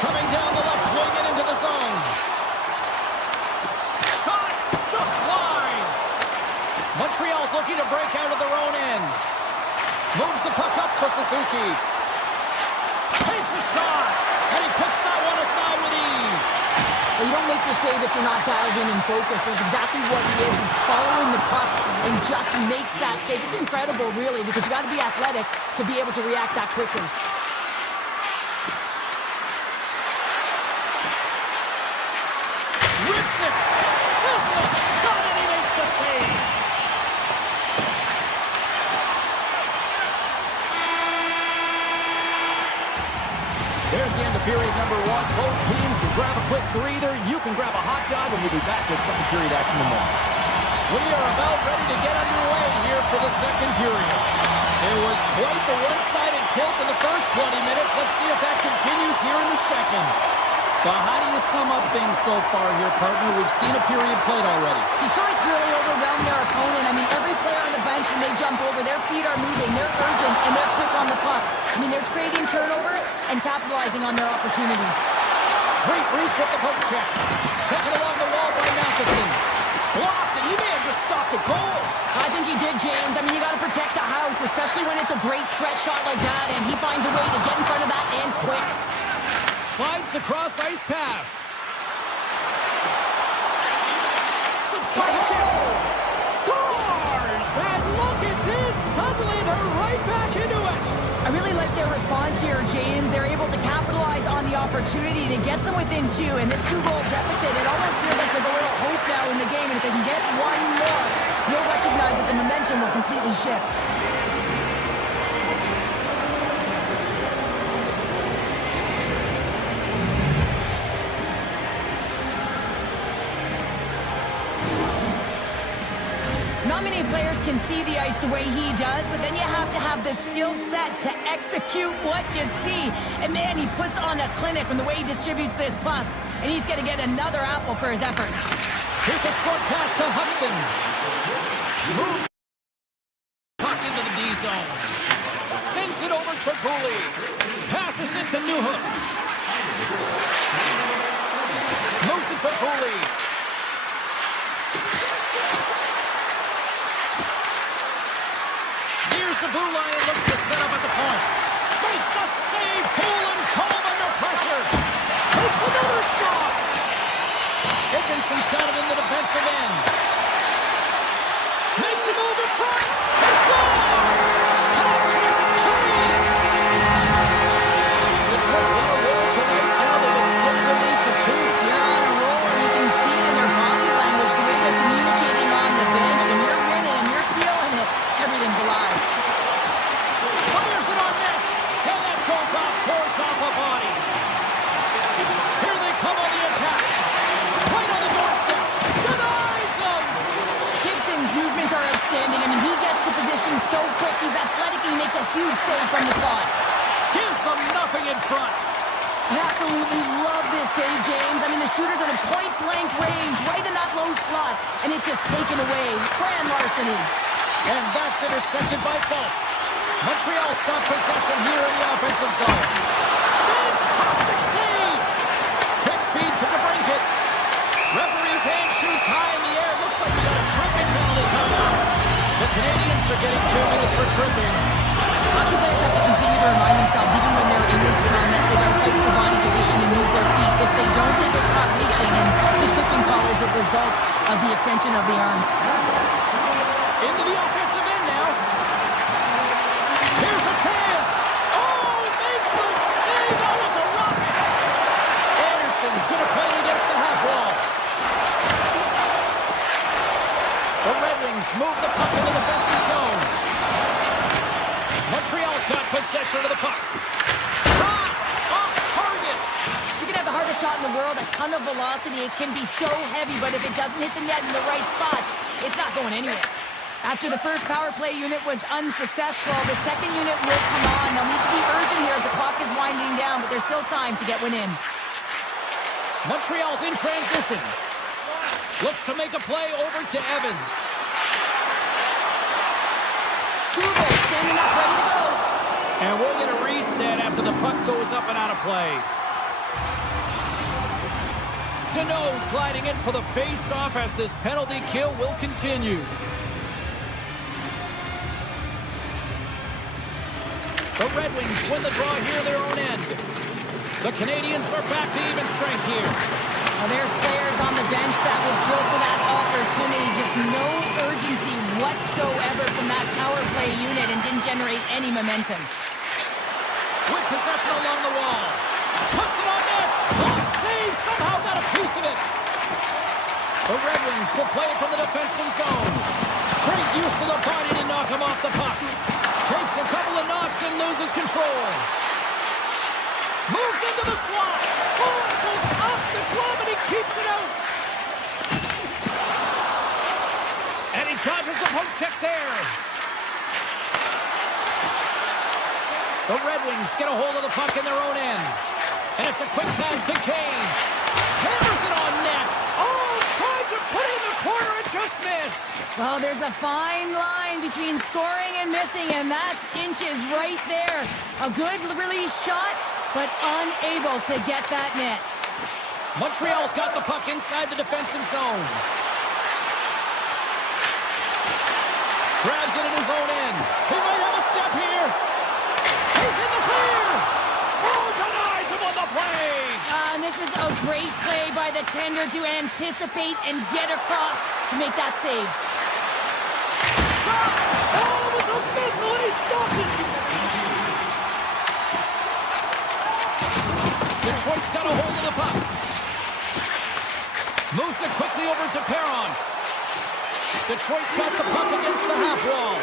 Coming down the left wing and into the zone. Shot. Just wide. Montreal's looking to break out of their own end. Moves the puck up to Suzuki. Takes a shot. And he puts that one aside with ease. Well, you don't make the save if you're not dialed in and focused. That's exactly what he is. He's following the puck and just makes that save. It's incredible, really, because you got to be athletic to be able to react that quickly. Rips it. Sizzling shot, and he makes the save. There's the end of period number 1. Both teams can grab a quick breather. You can grab a hot dog, and we'll be back with second period action in moments. We are about ready to get underway here for the second period. It was quite the one-sided tilt in the first 20 minutes. Let's see if that continues here in the second. But how do you sum up things so far here, partner? We've seen a period played already. Detroit's really overwhelmed their opponent. I mean, every player on the bench, when they jump over, their feet are moving, they're urgent, and they're quick on the puck. I mean, forcing turnovers and capitalizing on their opportunities. Great reach with the poke check. Taken along the wall by Matheson. Blocked, and he may have just stopped a goal. I think he did, James. I mean, you got to protect the house, especially when it's a great threat shot like that, and he finds a way to get in front of that and quick. Slides the cross-ice pass. Scores! And look at this! Suddenly they're right back into it. I really like their response here, James. They're able to capitalize on the opportunity to get them within two, and this two-goal deficit, it almost feels like there's a little hope now in the game, and if they can get one more, you'll recognize that the momentum will completely shift. Not many players can see the ice the way he does, but then you have to have the skill set to execute what you see. And man, he puts on a clinic in the way he distributes this pass, and he's going to get another apple for his efforts. Here's a short pass to Hudson. Moves puck into the D zone. Sends it over to Cooley. Passes it to Newhook. Moves it to Cooley. The blue line looks to set up at the point. Makes the save. Cool and calm under pressure. Takes another stop. Dickinson's got him in the defensive end. Makes a move in front. He scores! Patrick Kane! Detroit's on a roll tonight. Now they've extended the lead to 2. They're on a roll, and you can see it in their body language, the way they're communicating on the bench. When you're winning and you're feeling it, everything's alive. Force off a body. Here they come on the attack. Right on the doorstep. Denies him. Gibson's movements are outstanding. I mean, he gets to position so quick. He's athletic and he makes a huge save from the slot. Gives them nothing in front. I absolutely love this save, James. I mean, the shooter's in a point-blank range, right in that low slot, and it's just taken away. Grand larceny. And that's intercepted by Falk. Montreal's got possession here in the offensive zone. Fantastic save! Quick feed to the brinket. Referee's hand shoots high in the air. Looks like we got a tripping penalty coming up. The Canadiens are getting 2 minutes for tripping. Hockey players have to continue to remind themselves, even when they're in this scrum, that they got to fight for body position and move their feet. If they don't, they get caught reaching, and this tripping call is a result of the extension of the arms. Into the offensive end now. Here's a chance. Oh, makes the save. That was a rocket. Anderson's going to play it against the half wall. The Red Wings move the puck into the defensive zone. Montreal's got possession of the puck. Shot off target. You can have the hardest shot in the world, a ton of velocity. It can be so heavy, but if it doesn't hit the net in the right spots, it's not going anywhere. After the first power play unit was unsuccessful, the second unit will come on. They'll need to be urgent here as the clock is winding down, but there's still time to get one in. Montreal's in transition. Looks to make a play over to Evans. Struble standing up, ready to go. And we'll get a reset after the puck goes up and out of play. Deneau's gliding in for the face-off as this penalty kill will continue. The Red Wings win the draw here their own end. The Canadiens are back to even strength here. Now there's players on the bench that will kill for that opportunity. Just no urgency whatsoever from that power play unit and didn't generate any momentum. With possession along the wall. Puts it on net. Oh, save. Somehow got a piece of it. The Red Wings will play it from the defensive zone. Great use of the body to knock him off the puck. Takes a couple of knocks and loses control. Moves into the slot. Oh, it goes off the glove and he keeps it out. And he dodges the poke check there. The Red Wings get a hold of the puck in their own end. And it's a quick pass to Kane. Hammers it on net. Oh, tried to put it in the corner. just missed. Well, there's a fine line between scoring and missing, and that's inches right there. A good release shot, but unable to get that net. Montreal's got the puck inside the defensive zone. Grabs it in his own end. He might have a step here. He's in the clear. Oh, denies him on the play. And this is a great play by the tender to anticipate and get across to make that save. Shot. Oh, it was a missile and he stopped it. Detroit's got a hold of the puck. Moves it quickly over to Perron. Detroit's got the puck against the half wall.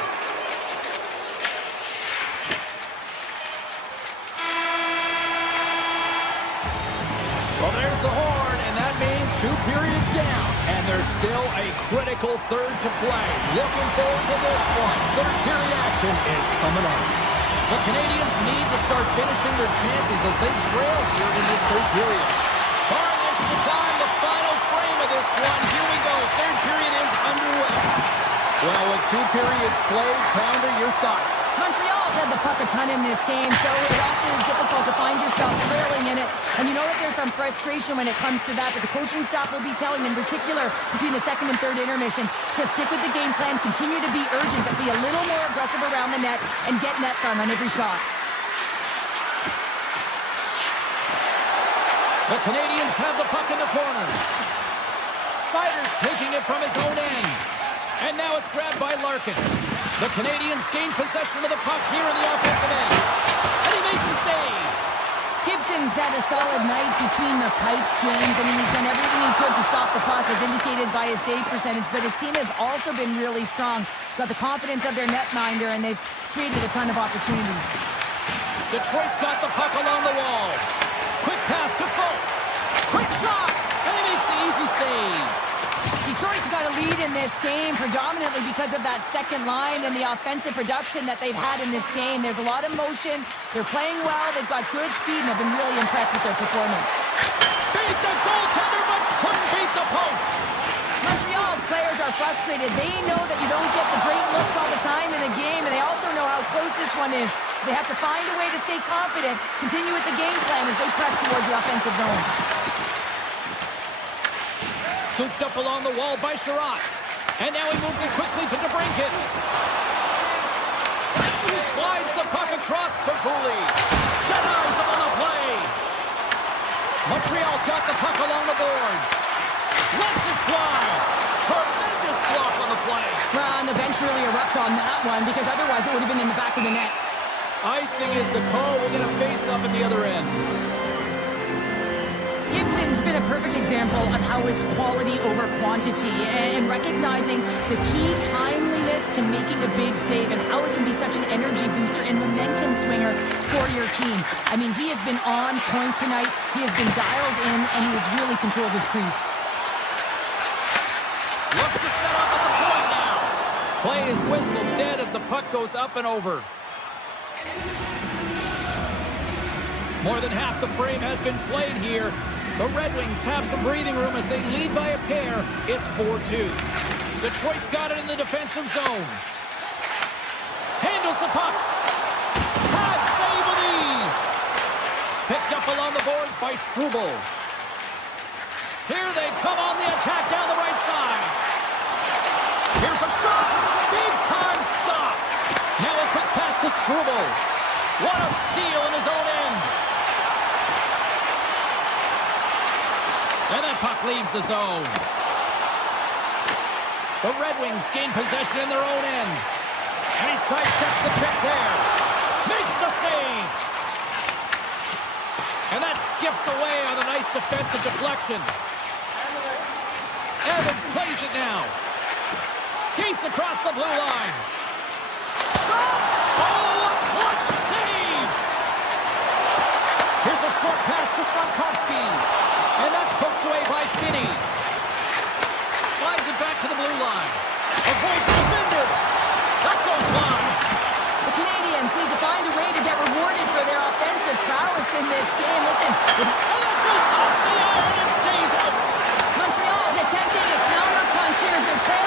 Well, there's the horn, and that means 2 periods down. And there's still a critical third to play. Looking forward to this one. Third period action is coming up. The Canadiens need to start finishing their chances as they trail here in this third period. Barring extra time, the final frame of this one. Here we go. Third period is underway. Well, with 2 periods played, Pounder, your thoughts? Montreal's had the puck a ton in this game, so it often is difficult to find yourself trailing in it. And you know that there's some frustration when it comes to that, but the coaching staff will be telling, in particular, between the second and third intermission, to stick with the game plan, continue to be urgent, but be a little more aggressive around the net, and get net front on every shot. The Canadiens have the puck in the corner. Siders taking it from his own end. And now it's grabbed by Larkin. The Canadiens gain possession of the puck here in the offensive end. And he makes the save. Gibson's had a solid night between the pipes, James. I mean, he's done everything he could to stop the puck, as indicated by his save percentage, but his team has also been really strong. Got the confidence of their netminder, and they've created a ton of opportunities. Detroit's got the puck along the wall. Quick pass to Folk. Quick shot. And he makes the easy save. Detroit's got a lead in this game predominantly because of that second line and the offensive production that they've had in this game. There's a lot of motion. They're playing well. They've got good speed, and I've been really impressed with their performance. Beat the goaltender, but couldn't beat the post. Montreal players are frustrated. They know that you don't get the great looks all the time in the game, and they also know how close this one is. They have to find a way to stay confident, continue with the game plan as they press towards the offensive zone. Scooped up along the wall by Sherratt. And now he moves it quickly to DeBrincat. He slides the puck across to Cooley. Denies him on the play. Montreal's got the puck along the boards. Lets it fly. Tremendous block on the play. Well, and the bench really erupts on that one, because otherwise it would have been in the back of the net. Icing is the call. We'll get a face-up at the other end. Gibson's been a perfect example of how it's quality over quantity, and recognizing the key timeliness to making a big save and how it can be such an energy booster and momentum swinger for your team. I mean, he has been on point tonight. He has been dialed in, and he has really controlled his crease. Looks to set up at the point now. Play is whistled dead as the puck goes up and over. More than half the frame has been played here. The Red Wings have some breathing room as they lead by a pair. It's 4-2. Detroit's got it in the defensive zone. Handles the puck. Pad save with ease. Picked up along the boards by Struble. Here they come on the attack down the right side. Here's a shot. Big time stop. Now a quick pass to Struble. What a steal in his own end. And that puck leaves the zone. The Red Wings gain possession in their own end. And he sidesteps the pick there. Makes the save. And that skips away on a nice defensive deflection. Evans plays it now. Skates across the blue line. Shot! Oh, a clutch save! Here's a short pass to Slavkovsky. And that's poked away by Finney. Slides it back to the blue line. Avoids the defender. That goes wide. The Canadiens need to find a way to get rewarded for their offensive prowess in this game. Listen, And that goes off the iron and stays out. Montreal's attempting a counter punch here as they're trailing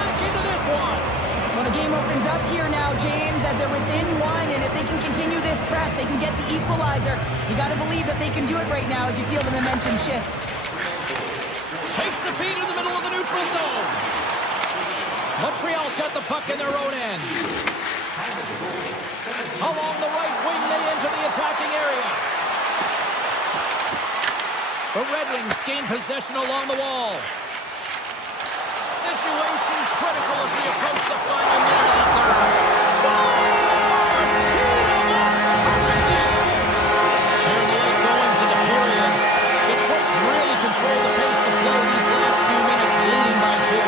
back into this one. Well, the game opens up here now, James, as they're within one, and if they can continue this press, they can get the equalizer. You got to believe that they can do it right now as you feel the momentum shift. Takes the feed in the middle of the neutral zone. Montreal's got the puck in their own end. Along the right wing, they enter the attacking area. The Red Wings gain possession along the wall. Situation critical as we approach the final minute of the third. Scores! Here in the late goings of the period, Detroit's really controlled the pace of play these last few minutes, leading by 2.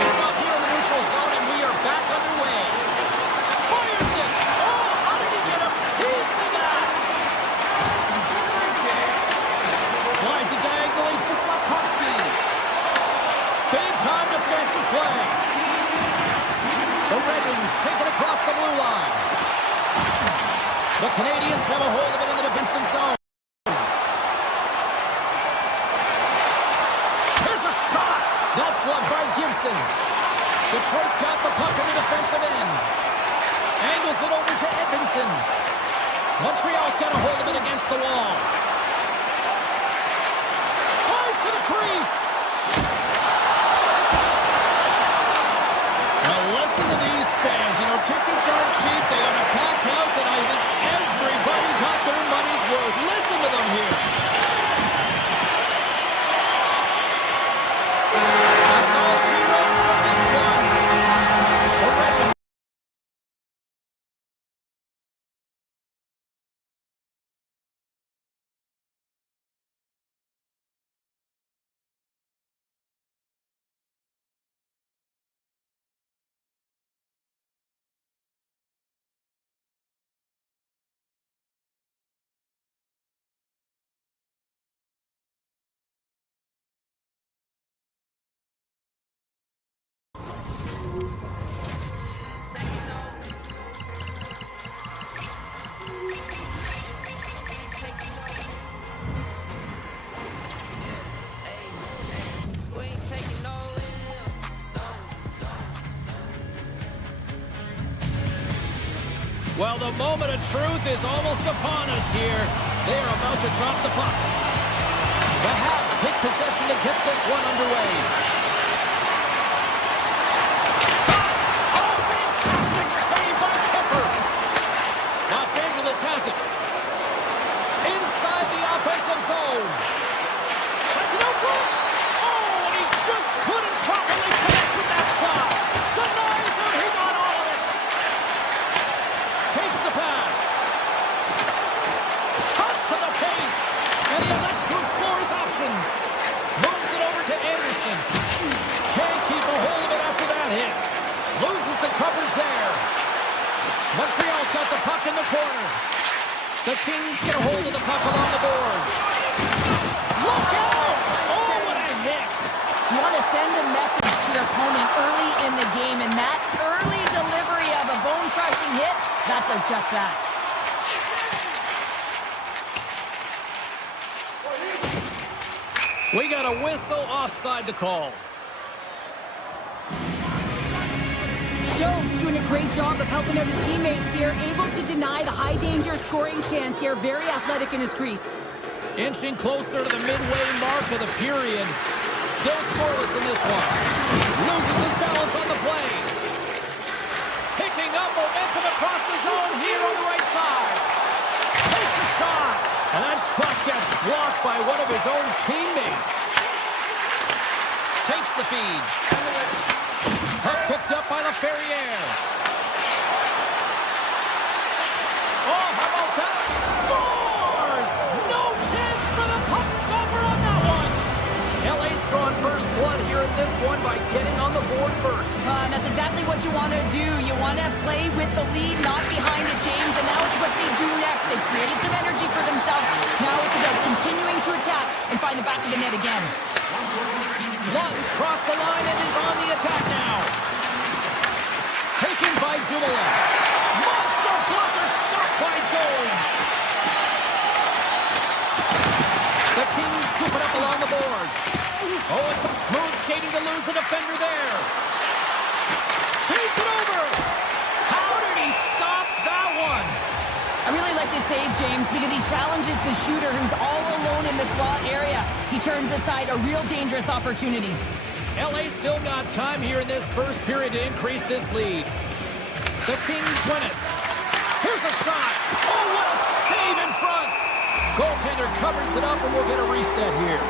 It's up here in the neutral zone, and we are back underway. Fires it! Oh, how did he get a piece of that? Slides it diagonally to Slafkovsky. Big-time defensive play. The Red Wings take it across the blue line. The Canadiens have a hold of it in the defensive zone. Here's a shot. That's blocked by Gibson. Detroit's got the puck in the defensive end. Angles it over to Edmondson. Montreal's got a hold of it against the wall. Drives to the crease. Listen to these fans. You know, tickets aren't cheap. They are a packed house, and I think everybody got their money's worth. Listen to them here. That's all she wrote from this one. The Red Wings. Well, the moment of truth is almost upon us here. They are about to drop the puck. The Habs take possession to get this one underway. Oh, fantastic save by Kemper. Los Angeles has it. Inside the offensive zone. Sends it out front. Oh, and he just couldn't properly connect with that shot. Denies him. He got all of it. Takes the pass. Cuts to the paint. And he elects to explore his options. Moves it over to Anderson. Can't keep a hold of it after that hit. Loses the coverage there. Montreal's got the puck in the corner. The Kings get a hold of the puck along the boards. Look out! Oh, what a hit! You want to send a message to your opponent early in the game, and that early delivery of a bone-crushing hit, that does just that. We got a whistle offside to call. Jones doing a great job of helping out his teammates here, able to deny the high-danger scoring chance here. Very athletic in his crease. Inching closer to the midway mark of the period. Still scoreless in this one. Loses his balance on the play. Picking up momentum across the zone here on the right side. Takes a shot. And that shot gets blocked by one of his own teammates. Takes the feed. Puck picked up by LaFerriere. Oh, how about that? Scores! No chance for the puck stopper on that one. LA's drawn first blood here at this one by getting on the board first. That's exactly what you want to do. You want to play with the lead, not behind it, James. And now it's what they do next. They've created some energy for themselves. Now it's about continuing to attack and find the back of the net again. Lunds crossed the line and is on the attack now. Taken by Dumoulin. Monster blocker stopped by Jones. The Kings scoop it up along the boards. Oh, it's some smooth skating to lose the defender there. Feeds it over. How did he stop that one? I really like this save, James, because he challenges the shooter who's all alone in the slot area. He turns aside a real dangerous opportunity. LA still got time here in this first period to increase this lead. The Kings win it. Here's a shot. Oh, what a save in front. Goaltender covers it up, and we'll get a reset here.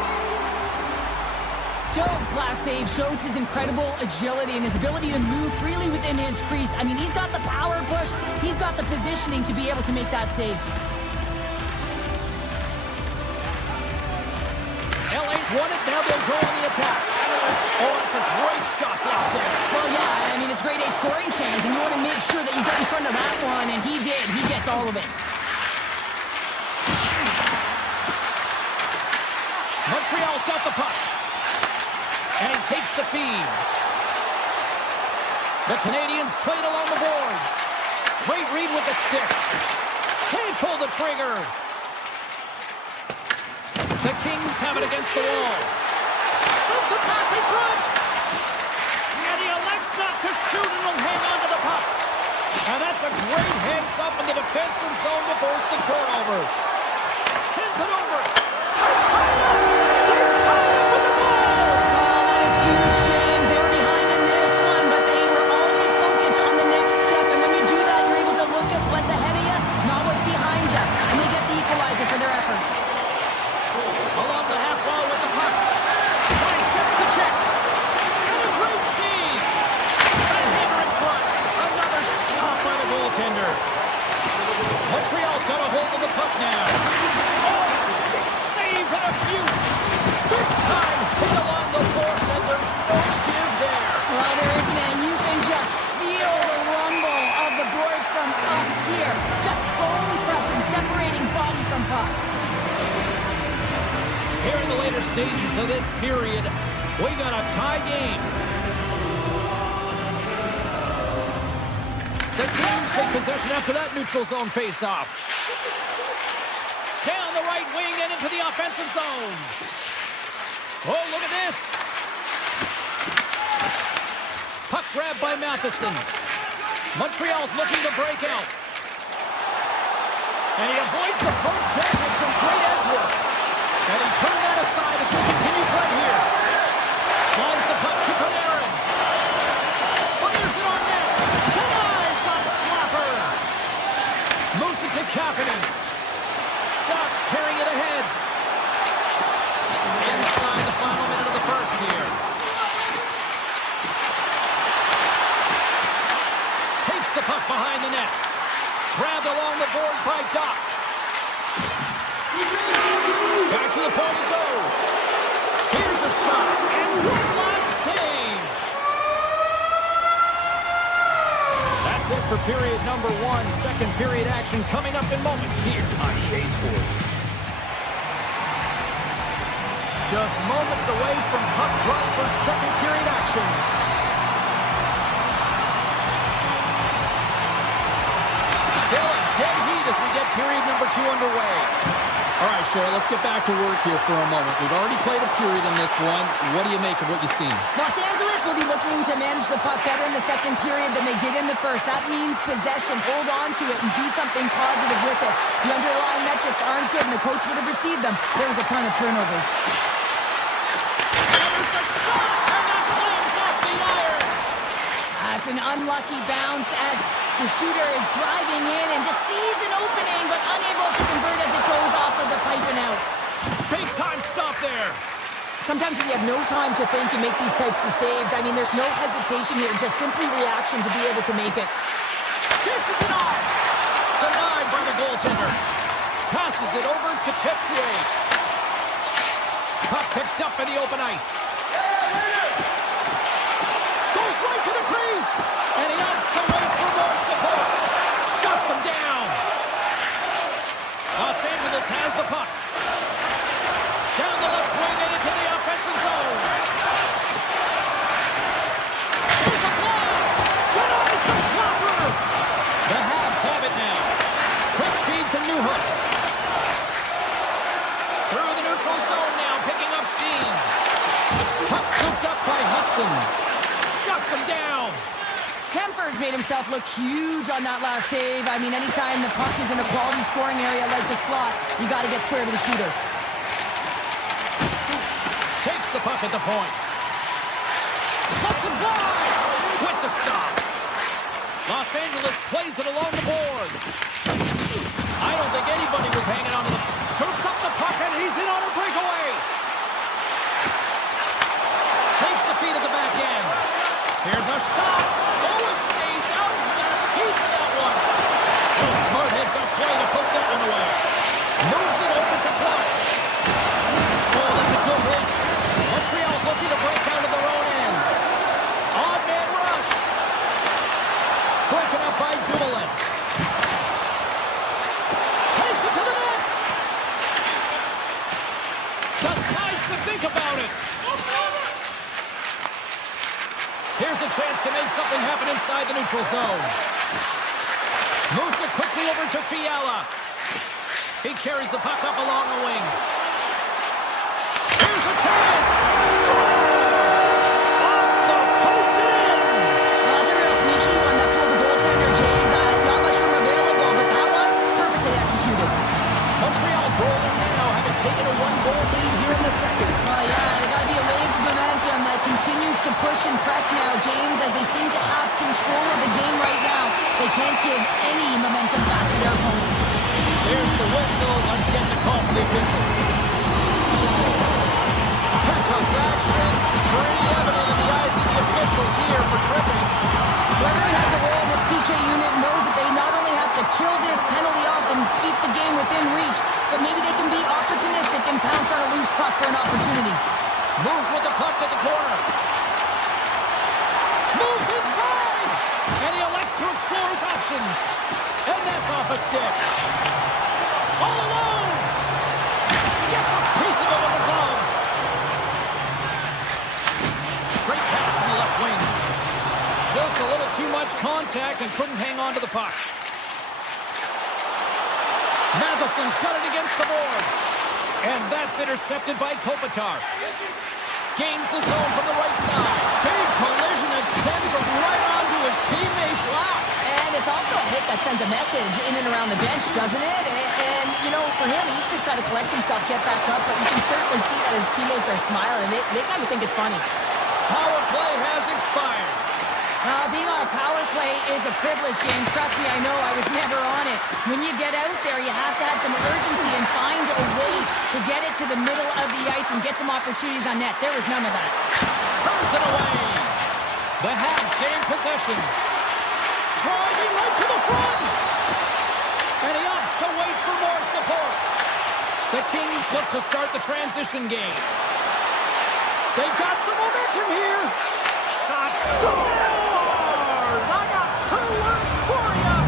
Jove's last save shows his incredible agility and his ability to move freely within his crease. I mean, he's got the power push. He's got the positioning to be able to make that save. LA's won it. Now they'll go on the attack. Oh, that's a great shot out there. Well, yeah, I mean, it's grade A scoring chance, and you want to make sure that you get in front of that one, and he did. He gets all of it. Montreal's got the puck. And he takes the feed. The Canadiens played along the boards. Great read with the stick. Can't pull the trigger. The Kings have it against the wall. Sends the pass in front. And he elects not to shoot and will hang on to the puck. And that's a great heads up in the defensive zone to force the turnover. Sends it over. They're tied up. They're tied up with the ball. Oh, that is huge, James. They were behind in this one, but they were always focused on the next step. And when you do that, you're able to look at what's ahead of you, not what's behind you. And they get the equalizer for their efforts. Along the half wall with the puck. Sidesteps the check. And a great save. A header in front. Another stop by the goaltender. Montreal's got a hold of the puck now. Oh, stick save and a beaut. Big time hit along the boards, and there's no give there. Well, there isn't, and you can just feel the rumble of the boards from up here. Just bone crushing, separating body from puck. Here in the later stages of this period, we got a tie game. The Kings take possession after that neutral zone face-off. Down the right wing and into the offensive zone. Oh, look at this. Puck grab by Matheson. Montreal's looking to break out. And he avoids the poke check with some great edge work. And he turned that aside as we continue play here. Slides the puck to Panarin. Fires it on net. Denies the slapper. Moves it to Kapanen. Ducks carrying it ahead. Inside the final minute of the first here. Takes the puck behind the net. Grabbed along the board by Doc. Back to the point it goes. Here's a shot. And one last save. That's it for period number one. Second period action coming up in moments here on EA Sports. Just moments away from puck drop for second period action. Still a dead heat as we get period number two underway. All right, Cheryl, let's get back to work here for a moment. We've already played a period in this one. What do you make of what you've seen? Los Angeles will be looking to manage the puck better in the second period than they did in the first. That means possession. Hold on to it and do something positive with it. The underlying metrics aren't good, and the coach would have received them. There was a ton of turnovers. There's a shot, and that claims off the iron. That's an unlucky bounce as the shooter is driving in and just sees an opening, but unable to convert as it goes off of the pipe and out. Big time stop there. Sometimes when you have no time to think, you make these types of saves. I mean, there's no hesitation here, just simply reaction to be able to make it. Dishes it off. Denied by the goaltender. Passes it over to Tetsier. Puck picked up in the open ice. Goes right to the crease. And he opts to wait for more support. Shuts him down. Los Angeles has the puck. Down the left wing and into the offensive zone. There's a blast. Denies the flopper. The Habs have it now. Quick feed to Newhook. Through the neutral zone now, picking up steam. Puck scooped up by Hudson. Shuts him down. Kemper's made himself look huge on that last save. I mean, anytime the puck is in a quality scoring area like the slot, you got to get square to the shooter. Takes the puck at the point. Lets it fly with the stop. Los Angeles plays it along the boards. I don't think anybody was hanging on to the... Scoops up the puck and he's in on a breakaway. Takes the feed at the back end. Here's a shot. Oh, it stays out. He's got a piece of that one. A smart heads-up play to put that one away. Moves it over to Clark. Oh, that's a good hit. Montreal's looking to break out of their own end. On-man rush. Broken up by Dumoulin. Takes it to the net. Decides to think about it. Here's a chance to make something happen inside the neutral zone. Moves it quickly over to Fiala. He carries the puck up along the wing. Here's a chance. Scores! Off the post and in. Well, that's a real sneaky one that pulled the goaltender, James. Not much room available, but that one perfectly executed. Montreal's rolling now, having taken a one-goal lead here in the second. Well, yeah, they got to be a wave of momentum that continues to push and press now, James, as they seem to have control of the game right now. They can't give any momentum back to their opponent. There's the whistle. Let's get the call for the officials. Here comes actions. Pretty evident in the eyes of the officials here for tripping. Whoever has a role in this PK unit knows that they not only have to kill this penalty off and keep the game within reach, but maybe they can be opportunistic and pounce on a loose puck for an opportunity. Moves with the puck at the corner. Moves inside! And he elects to explore his options. And that's off a stick. All alone! Gets a piece of it with the glove. Great pass from the left wing. Just a little too much contact and couldn't hang on to the puck. Matheson's got it against the boards. And that's intercepted by Kopitar. Gains the zone from the right side. Big collision that sends him right onto his teammate's lap. And it's also a hit that sends a message in and around the bench, doesn't it? And you know, for him, he's just got to collect himself, get back up, but you can certainly see that his teammates are smiling. They kind of think it's funny. Power play has expired. Being on a power play is a privilege, James. Trust me, I know. I was never on it. When you get out there, you have to have some urgency and find a way to get it to the middle of the ice and get some opportunities on net. There was none of that. Turns it away. The Habs gain possession. Driving right to the front. And he opts to wait for more support. The Kings look to start the transition game. They've got some momentum here. Shot. Scores! I got 2 words for you.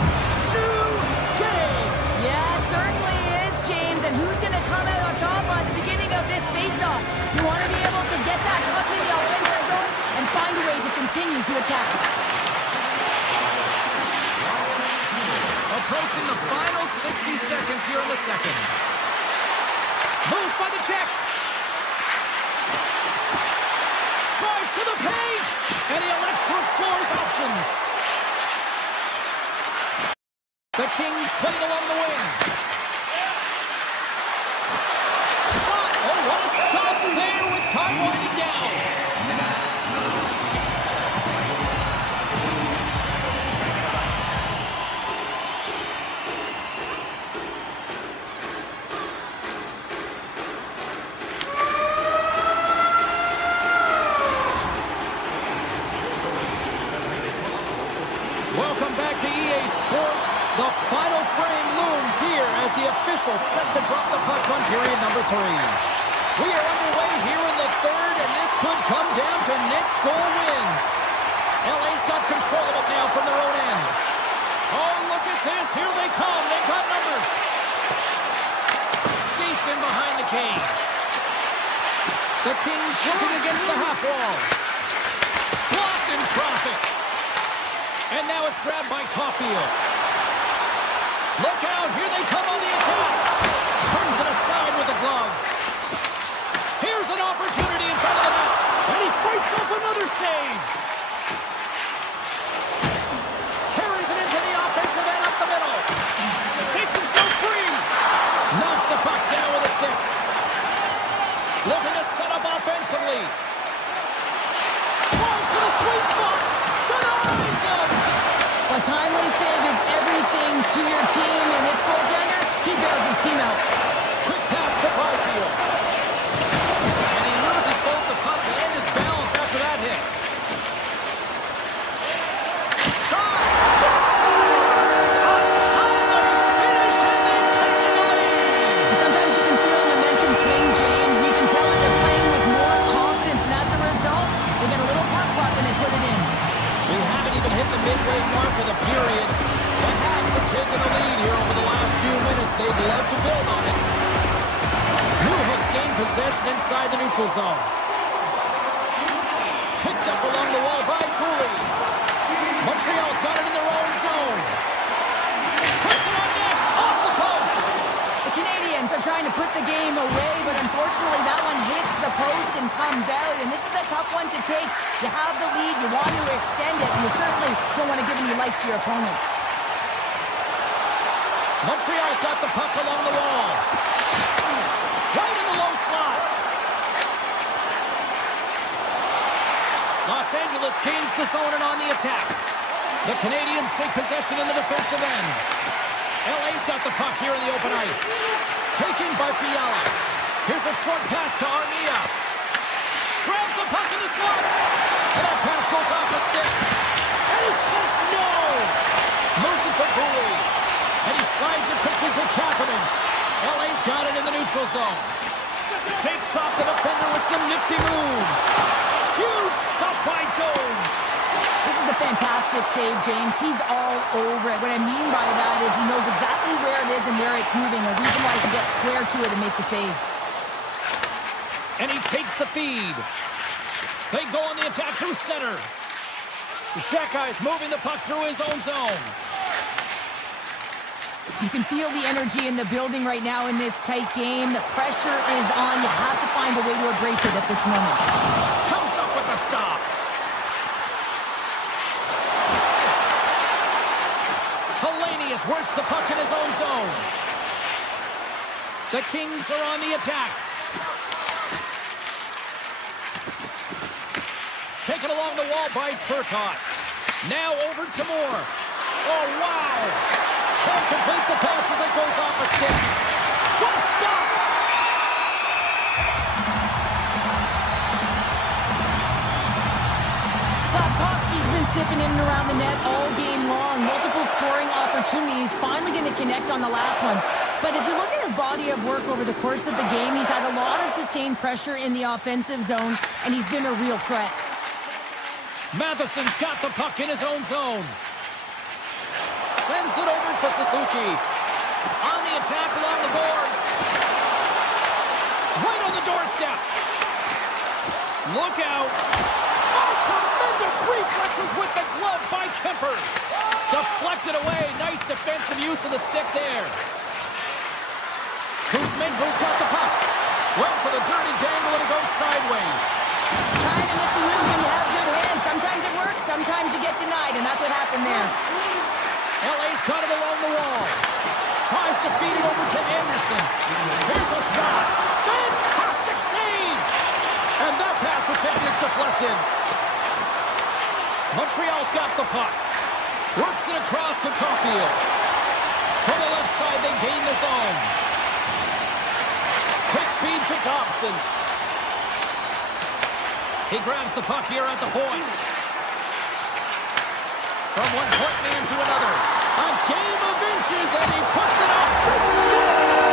New game. Yeah, it certainly is, James. And who's going to come out on top at the beginning of this faceoff? You want to be able to get that puck in the offensive zone and find a way to continue to attack. Approaching the final 60 seconds here in the second. Moves by the check. Drives to the paint. And he elects to explore his options. The Kings playing along the wing. Shot. Oh, what a stop there with time winding down. Welcome back to EA Sports. The final frame looms here as the officials set to drop the puck on period number 3. We are underway here in the third, and this could come down to next goal wins. LA's got control of it now from their own end. Oh, look at this. Here they come. They've got numbers. Skates in behind the cage. The Kings looking against the half wall. Blocked in traffic. And now it's grabbed by Caulfield. Look out, here they come on the attack. Turns it aside with the glove. Here's an opportunity in front of the net. And he fights off another save. quickly. Drives to the sweet spot. Denies him. A timely save is everything to your team, and this goaltender, he bails his team out. Quick pass to Byfield. And he loses both the puck and his balance after that hit. Shot! Scores! Untimely finish, and they've taken the lead. Sometimes you can feel momentum swing, James, and you can tell that they're playing with more confidence, and as a result, they get a little puck luck and they put it in. We haven't even hit the midway mark of the period. The Habs have taken the lead here over the last few minutes. They'd love to build on it. Newhook's gained possession inside the neutral zone. Picked up along the wall by Cooley. Montreal's got it in their own zone. Puts it on net, off the post. The Canadiens are trying to put the game away, but unfortunately that one hits the post and comes out, and this is a tough one to take. You have the lead, you want to extend it, and you certainly don't want to give any life to your opponent. Montreal's got the puck along the wall. Right in the low slot. Los Angeles Kings the zone and on the attack. The Canadiens take possession in the defensive end. LA's got the puck here in the open ice. Taken by Fiala. Here's a short pass to Armia. Grabs the puck in the slot. And that pass goes off the stick. And he says no. Moves it to Cooley. And he slides it quickly to Kapanen. LA's got it in the neutral zone. Shakes off the defender with some nifty moves. Huge stop by Jones. This is a fantastic save, James. He's all over it. What I mean by that is he knows exactly where it is and where it's moving. A reason why he can get square to it and make the save. And he takes the feed. They go on the attack through center. Shaka is moving the puck through his own zone. You can feel the energy in the building right now in this tight game. The pressure is on. You have to find a way to embrace it at this moment. Comes up with a stop. Hellenius works the puck in his own zone. The Kings are on the attack. Taken along the wall by Turcotte. Now over to Moore. Oh, wow. Can't complete the pass as it goes off a stick. What a stop! Slavkovsky's been sniffing in and around the net all game long. Multiple scoring opportunities. Finally going to connect on the last one. But if you look at his body of work over the course of the game, he's had a lot of sustained pressure in the offensive zone, and he's been a real threat. Matheson's got the puck in his own zone. Sends it over to Suzuki. On the attack along the boards. Right on the doorstep. Look out. Oh, tremendous reflexes with the glove by Kemper. Deflected away. Nice defensive use of the stick there. Kuzmenko's got the puck. Went for the dirty dangle and it goes sideways. Kind of nifty move when you have good hands. Sometimes it works, sometimes you get denied, and that's what happened there. LA's got it along the wall. Tries to feed it over to Anderson. Here's a shot. Fantastic save! And that pass attempt is deflected. Montreal's got the puck. Works it across to Caulfield. From the left side, they gain the zone. Quick feed to Thompson. He grabs the puck here at the point. From one point man to another. A game of inches, and he puts it up. It's score!